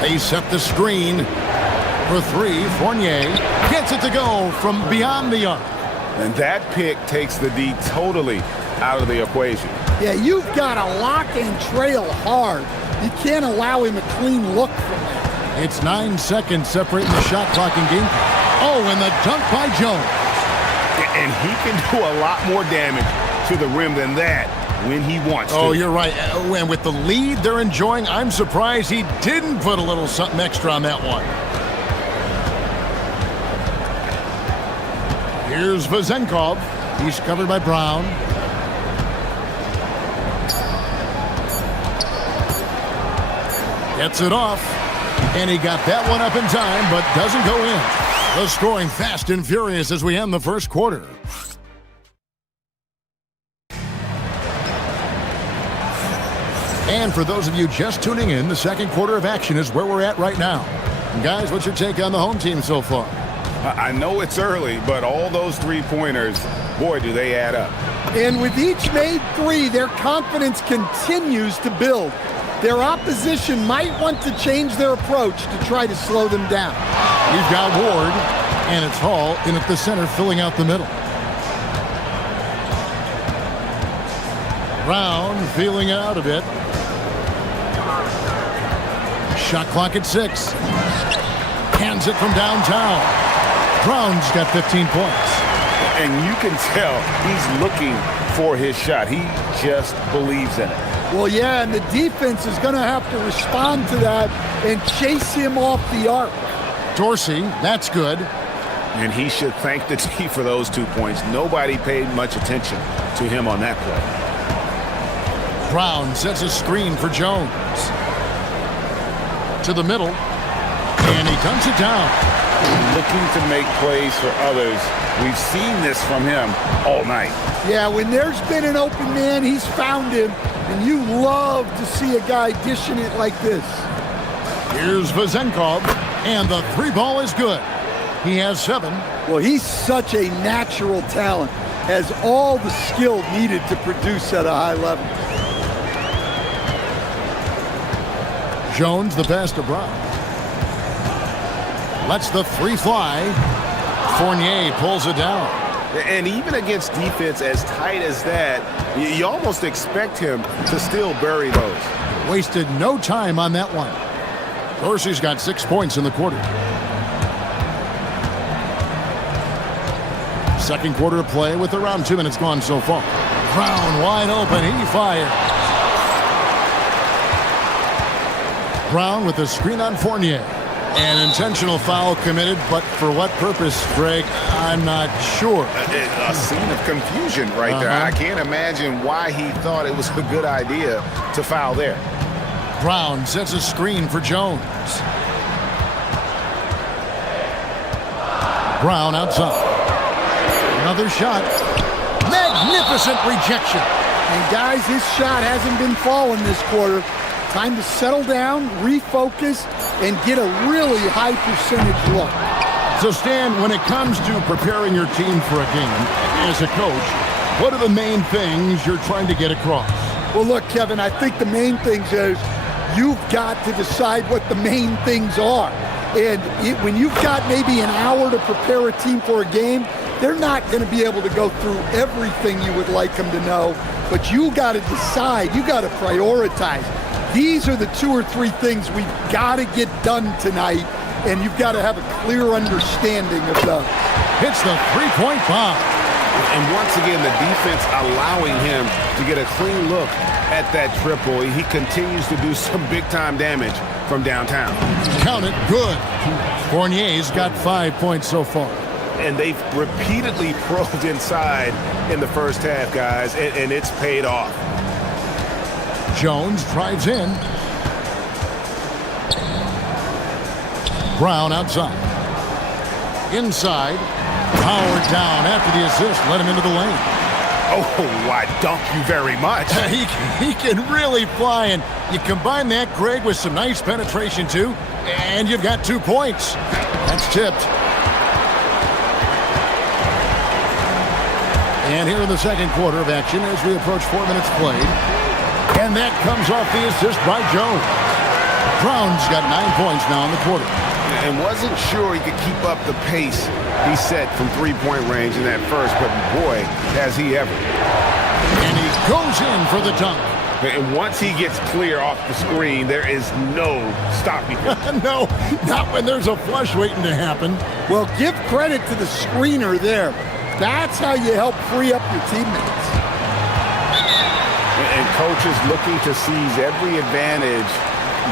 They set the screen for 3. Fournier gets it to go from beyond the arc. And that pick takes the D totally out of the equation. Yeah, you've got to lock and trail hard. You can't allow him a clean look from that. It's 9 seconds separating the shot clock and game. Oh, and the dunk by Jones. And he can do a lot more damage to the rim than that when he wants to. Oh, you're right. And with the lead they're enjoying, I'm surprised he didn't put a little something extra on that one. Here's Vezenkov. He's covered by Brown. Gets it off. And he got that one up in time, but doesn't go in. The scoring fast and furious as we end the first quarter. And for those of you just tuning in, the second quarter of action is where we're at right now. And guys, what's your take on the home team so far? I know it's early, but all those three-pointers, boy, do they add up. And with each made three, their confidence continues to build. Their opposition might want to change their approach to try to slow them down. We've got Ward, and it's Hall in at the center, filling out the middle. Brown feeling out a bit. Shot clock at 6. Hands it from downtown. Brown's got 15 points. And you can tell he's looking for his shot. He just believes in it. Well, yeah, and the defense is going to have to respond to that and chase him off the arc. Dorsey, that's good. And he should thank the D for those 2 points. Nobody paid much attention to him on that play. Brown sets a screen for Jones. To the middle. And he dunks it down. Looking to make plays for others. We've seen this from him all night. Yeah, when there's been an open man, he's found him. And you love to see a guy dishing it like this. Here's Vezenkov. And the three ball is good. He has 7. Well, he's such a natural talent. Has all the skill needed to produce at a high level. Jones, the pass to Brown. Lets the three fly. Fournier pulls it down. And even against defense as tight as that, you almost expect him to still bury those. Wasted no time on that one. Dorsey's got 6 points in the quarter. Second quarter of play with around 2 minutes gone so far. Brown wide open. He fires. Brown with a screen on Fournier. An intentional foul committed, but for what purpose, Greg? I'm not sure. A scene of confusion right there. I can't imagine why he thought it was a good idea to foul there. Brown sets a screen for Jones. Brown outside. Another shot. Magnificent rejection. And guys, his shot hasn't been falling this quarter. Time to settle down, refocus, and get a really high percentage look. So, Stan, when it comes to preparing your team for a game, as a coach, what are the main things you're trying to get across? Well, look, Kevin, I think the main things is you've got to decide what the main things are. And when you've got maybe an hour to prepare a team for a game, they're not going to be able to go through everything you would like them to know. But you got to decide. You got to prioritize. These are the 2 or 3 things we've got to get done tonight, and you've got to have a clear understanding of those. Hits the three-point bomb. And once again, the defense allowing him to get a clean look at that triple. He continues to do some big-time damage from downtown. Count it, good. Fournier's got 5 points so far. And they've repeatedly probed inside in the first half, guys, and it's paid off. Jones drives in. Brown outside. Inside. Powered down after the assist. Let him into the lane. Oh, I dunk you very much. he can really fly, and you combine that, Greg, with some nice penetration, too, and you've got 2 points. That's tipped. And here in the second quarter of action as we approach 4 minutes played. And that comes off the assist by Jones. Brown's got 9 points now in the quarter. And wasn't sure he could keep up the pace he set from three-point range in that first, but boy, has he ever. And he goes in for the dunk. And once he gets clear off the screen, there is no stopping him. No, not when there's a flush waiting to happen. Well, give credit to the screener there. That's how you help free up your teammates. and coaches looking to seize every advantage,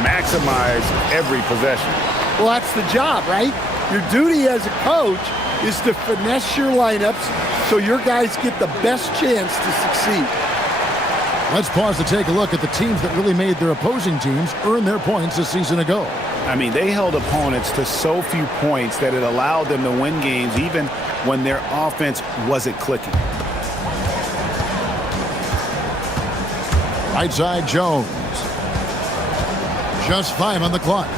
maximize every possession. Well, that's the job, right? Your duty as a coach is to finesse your lineups so your guys get the best chance to succeed. Let's pause to take a look at the teams that really made their opposing teams earn their points a season ago. I mean, they held opponents to so few points that it allowed them to win games even when their offense wasn't clicking. Right side, Jones. Just 5 on the clock.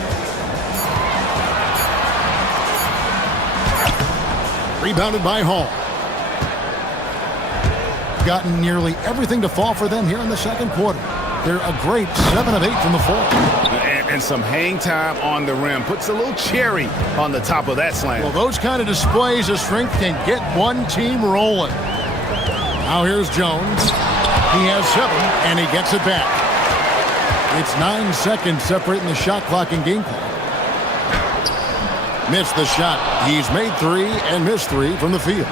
Rebounded by Hall. Gotten nearly everything to fall for them here in the second quarter. They're a great 7 of 8 from the floor. And some hang time on the rim. Puts a little cherry on the top of that slam. Well, those kind of displays of strength can get one team rolling. Now here's Jones. He has 7, and he gets it back. It's 9 seconds separating the shot clock and game clock. Missed the shot. He's made 3 and missed 3 from the field.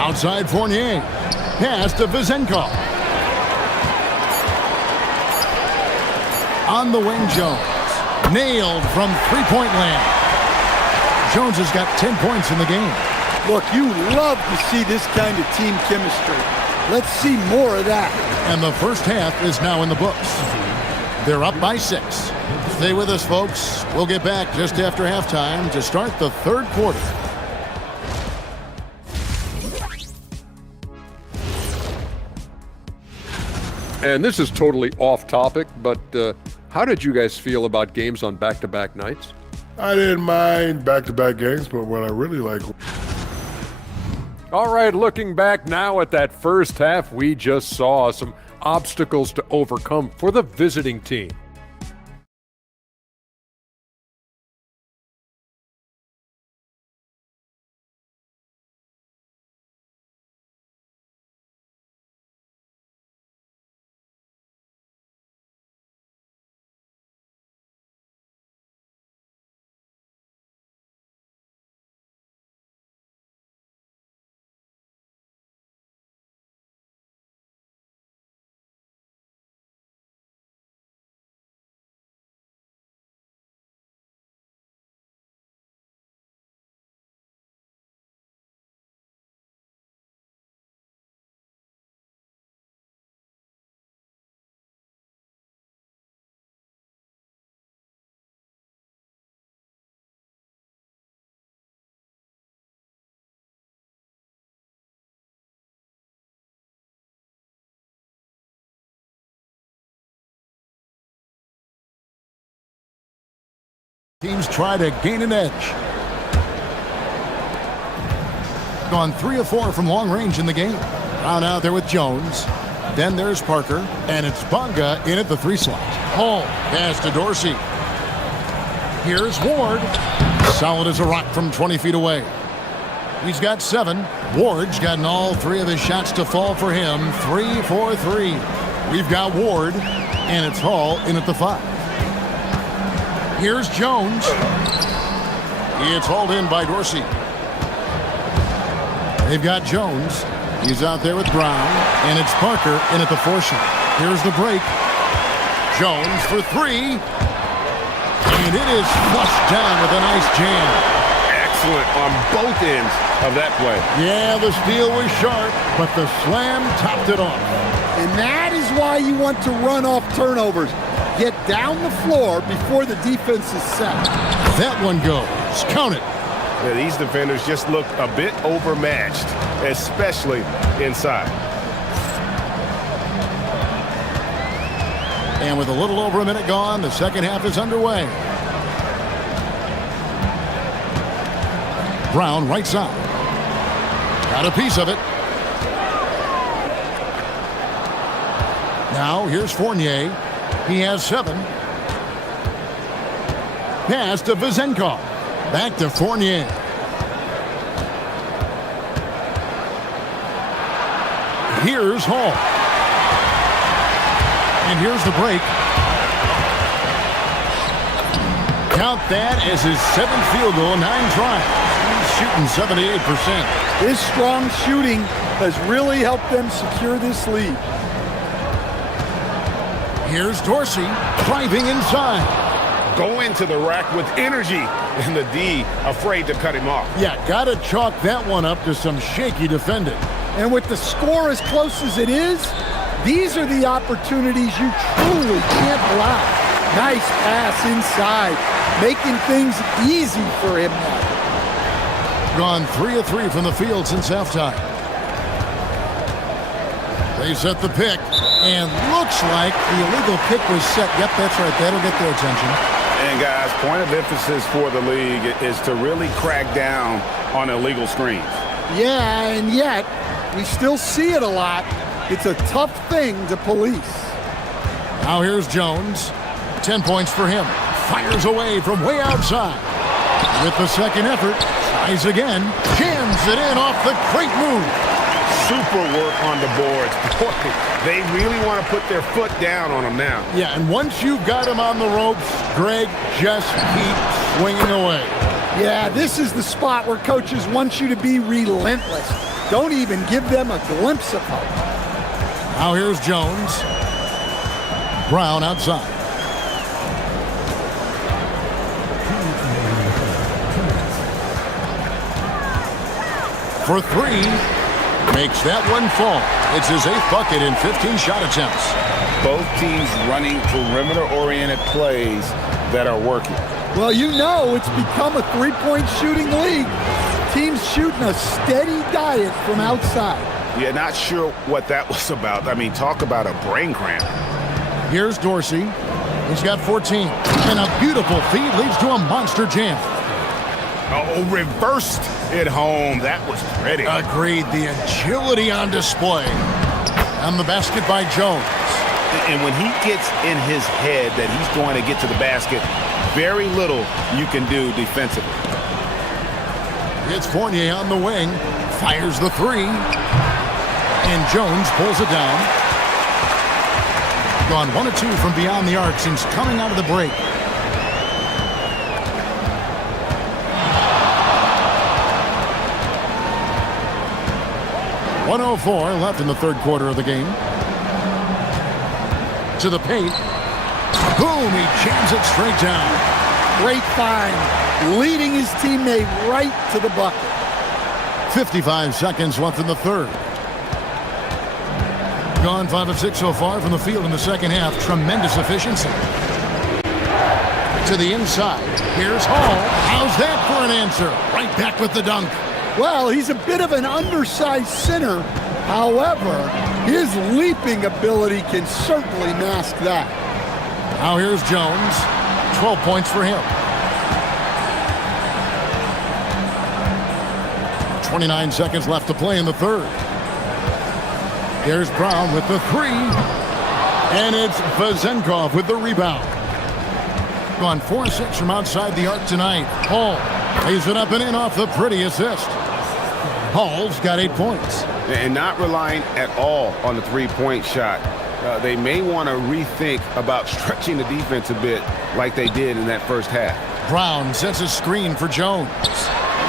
Outside Fournier. Pass to Vizenkov. On the wing, Jones. Nailed from three-point land. Jones has got 10 points in the game. Look, you love to see this kind of team chemistry. Let's see more of that. And the first half is now in the books. They're up by 6. Stay with us, folks. We'll get back just after halftime to start the third quarter. And this is totally off topic, but how did you guys feel about games on back-to-back nights? I didn't mind back-to-back games, but what I really like... All right, looking back now at that first half, we just saw some obstacles to overcome for the visiting team. Teams try to gain an edge. Gone 3 of 4 from long range in the game. Brown out there with Jones. Then there's Parker, and it's Bonga in at the 3 slot. Hall pass to Dorsey. Here's Ward. Solid as a rock from 20 feet away. He's got 7. Ward's gotten all 3 of his shots to fall for him. 3 for 3. We've got Ward, and it's Hall in at the 5. Here's Jones. It's hauled in by Dorsey. They've got Jones. He's out there with Brown, and it's Parker in at the 4 shot. Here's the break. Jones for 3. And it is flushed down with a nice jam. Excellent on both ends of that play. Yeah, the steal was sharp, but the slam topped it off. And that is why you want to run off turnovers. Get down the floor before the defense is set. That one goes. Count it. Yeah, these defenders just look a bit overmatched, especially inside. And with a little over a minute gone, the second half is underway. Brown right side. Got a piece of it. Now here's Fournier. He has 7. Pass to Vizenkov. Back to Fournier. Here's Hall. And here's the break. Count that as his 7th field goal, 9 tries. He's shooting 78%. His strong shooting has really helped them secure this lead. Here's Dorsey driving inside. Go into the rack with energy, and the D afraid to cut him off. Yeah, gotta chalk that one up to some shaky defending. And with the score as close as it is, these are the opportunities you truly can't allow. Nice pass inside, making things easy for him now. Gone 3 of 3 from the field since halftime. They set the pick, and looks like the illegal pick was set. Yep, that's right. That'll get their attention. And guys, point of emphasis for the league is to really crack down on illegal screens. Yeah, and yet, we still see it a lot. It's a tough thing to police. Now here's Jones. 10 points for him. Fires away from way outside. With the second effort, tries again. Jams it in off the great move. Super work on the boards. Boy, they really want to put their foot down on them now. Yeah, and once you've got him on the ropes, Greg, just keep swinging away. Yeah, this is the spot where coaches want you to be relentless. Don't even give them a glimpse of hope. Now here's Jones. Brown outside. For three. Makes that one fall. It's his 8th bucket in 15 shot attempts. Both teams running perimeter-oriented plays that are working. Well, you know it's become a three-point shooting league. Teams shooting a steady diet from outside. Yeah, not sure what that was about. I mean, talk about a brain cramp. Here's Dorsey. He's got 14. And a beautiful feed leads to a monster jam. Oh, reversed it home. That was pretty. Agreed. The agility on display. And the basket by Jones. And when he gets in his head that he's going to get to the basket, very little you can do defensively. It's Fournier on the wing. Fires the three. And Jones pulls it down. Gone 1 of 2 from beyond the arc since coming out of the break. .104 left in the third quarter of the game. To the paint. Boom, he jams it straight down. Great find, leading his teammate right to the bucket. 55 seconds left in the third. Gone 5 of 6 so far from the field in the second half. Tremendous efficiency. To the inside. Here's Hall. How's that for an answer? Right back with the dunk. Well, he's a bit of an undersized center. However, his leaping ability can certainly mask that. Now here's Jones. 12 points for him. 29 seconds left to play in the third. Here's Brown with the three. And it's Vezenkov with the rebound. Gone 4-6 from outside the arc tonight. Hall lays it up and in off the pretty assist. Hall's got 8 points. And not relying at all on the three-point shot. They may want to rethink about stretching the defense a bit like they did in that first half. Brown sets a screen for Jones.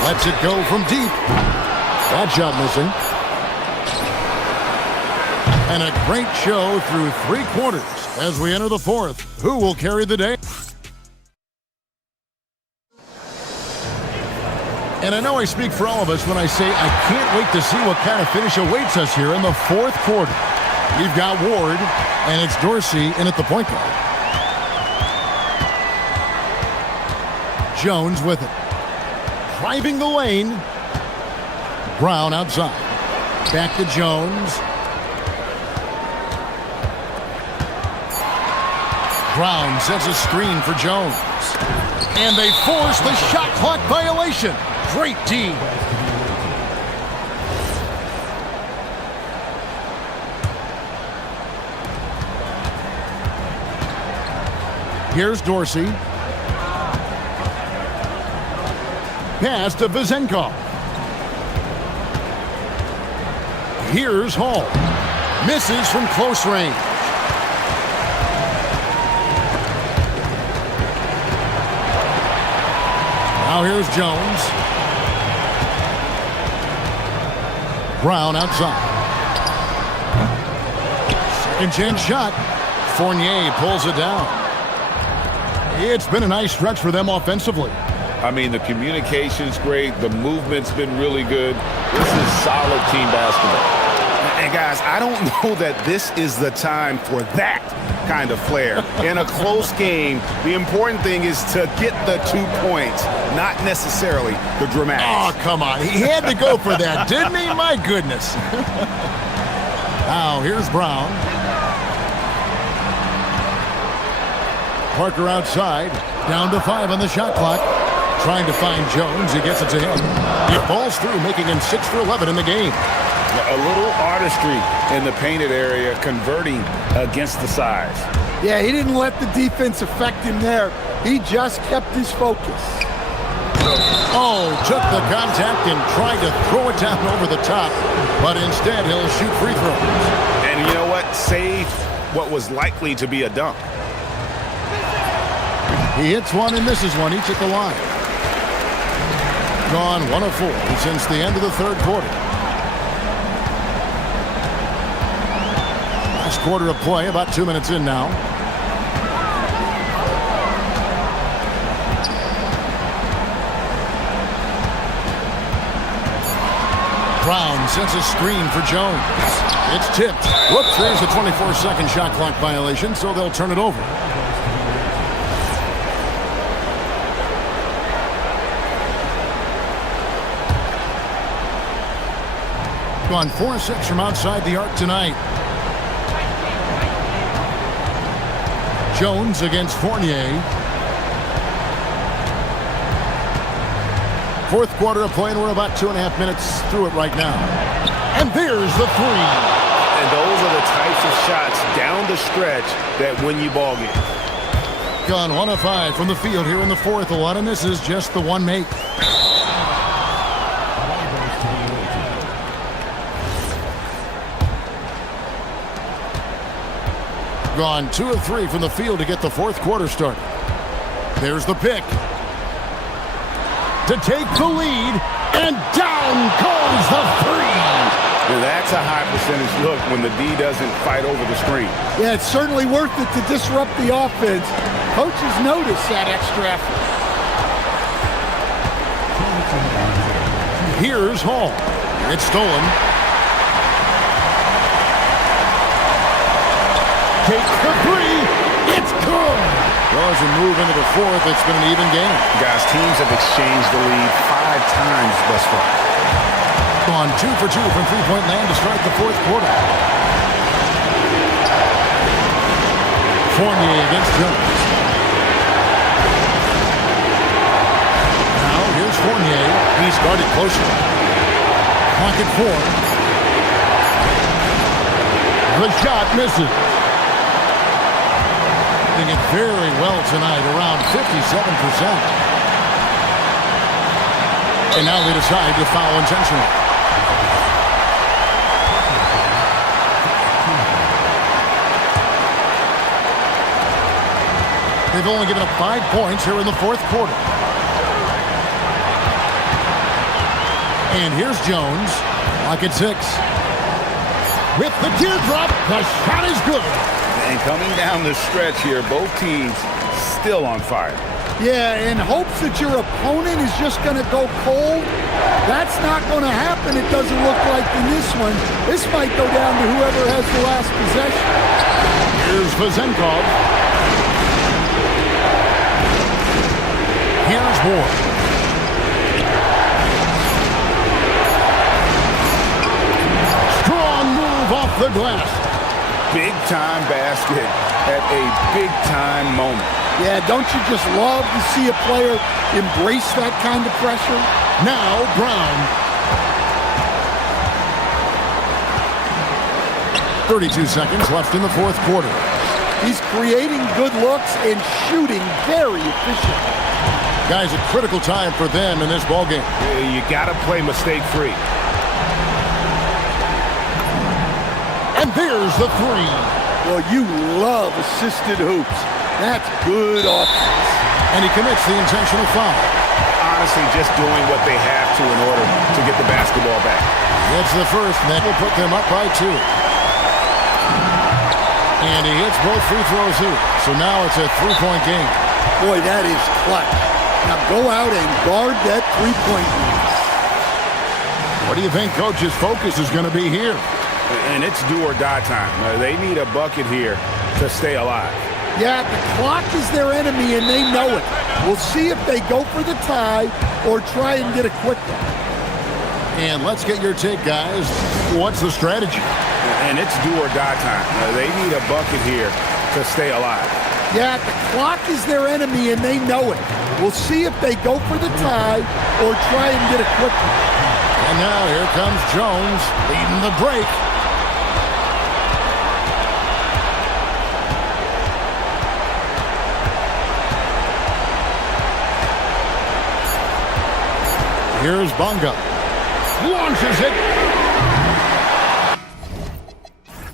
Lets it go from deep. That shot missing. And a great show through 3 quarters as we enter the fourth. Who will carry the day? And I know I speak for all of us when I say I can't wait to see what kind of finish awaits us here in the fourth quarter. We've got Ward, and it's Dorsey in at the point guard. Jones with it. Driving the lane. Brown outside. Back to Jones. Brown sets a screen for Jones. And they force the shot clock violation. Great D. Here's Dorsey. Pass to Vezenkov. Here's Hall. Misses from close range. Now here's Jones. Brown outside. Second chance shot. Fournier pulls it down. It's been a nice stretch for them offensively. I mean, the communication's great. The movement's been really good. This is solid team basketball. And guys, I don't know that this is the time for that kind of flair. In a close game, the important thing is to get the 2 points, not necessarily the dramatics. Oh, come on. He had to go for that, didn't he? My goodness. Now, here's Brown. Parker outside. Down to 5 on the shot clock. Trying to find Jones. He gets it to him. He falls through, making him 6 for 11 in the game. A little artistry in the painted area, converting against the size. Yeah, he didn't let the defense affect him there. He just kept his focus. Oh, took the contact and tried to throw it down over the top, but instead he'll shoot free throws. And you know what? Saved what was likely to be a dunk. He hits one and misses one, each at the line. Gone 1 of 4 since the end of the third quarter. Last quarter of play, about 2 minutes in now. Brown sends a screen for Jones. It's tipped. Whoops, there's a 24-second shot clock violation, so they'll turn it over. Gone 4-6 from outside the arc tonight. Jones against Fournier. Fourth quarter of play, and we're about 2.5 minutes through it right now. And there's the 3. And those are the types of shots down the stretch that win you ball games. Gone 1 of 5 from the field here in the fourth. A lot of misses, just the one make. Gone 2 of 3 from the field to get the fourth quarter started. There's the pick. To take the lead, and down goes the 3. And that's a high percentage look when the D doesn't fight over the screen. Yeah, it's certainly worth it to disrupt the offense. Coaches notice that extra effort. Here's Hall. It's stolen. Takes the 3. It's good. Well, as we move into the fourth, it's been an even game. Guys, teams have exchanged the lead 5 times thus far. Gone 2 for 2 from three-point land to start the fourth quarter. Fournier against Jones. Now here's Fournier. He's guarded closer. Clock at 4. The shot misses. Doing it very well tonight, around 57%. And now they decide to foul intentionally. They've only given up 5 points here in the fourth quarter. And here's Jones. Clock at 6. With the teardrop, the shot is good. And coming down the stretch here, both teams still on fire. Yeah, in hopes that your opponent is just going to go cold. That's not going to happen, it doesn't look like in this one. This might go down to whoever has the last possession. Here's Vazenkov. Here's Ward. Strong move off the glass. Big-time basket at a big-time moment. Yeah, don't you just love to see a player embrace that kind of pressure? Now Brown. 32 seconds left in the fourth quarter. He's creating good looks and shooting very efficiently. Guys, a critical time for them in this ballgame. You got to play mistake-free. And there's the 3. Well, you love assisted hoops. That's good offense. And he commits the intentional foul. Honestly, just doing what they have to in order to get the basket. basketball back. It's the first, and that will put them up by 2. And he hits both free throws here. So now it's a 3-point game. Boy, that is clutch. Now go out and guard that 3-point line. What do you think Coach's focus is going to be here? And it's do or die time. They need a bucket here to stay alive. Yeah, the clock is their enemy, and they know it. We'll see if they go for the tie or try and get a quick one. And let's get your take, guys. What's the strategy? And it's do or die time. They need a bucket here to stay alive. Yeah, the clock is their enemy, and they know it. We'll see if they go for the tie or try and get a quick one. And now here comes Jones leading the break. Here's Bonga. Launches it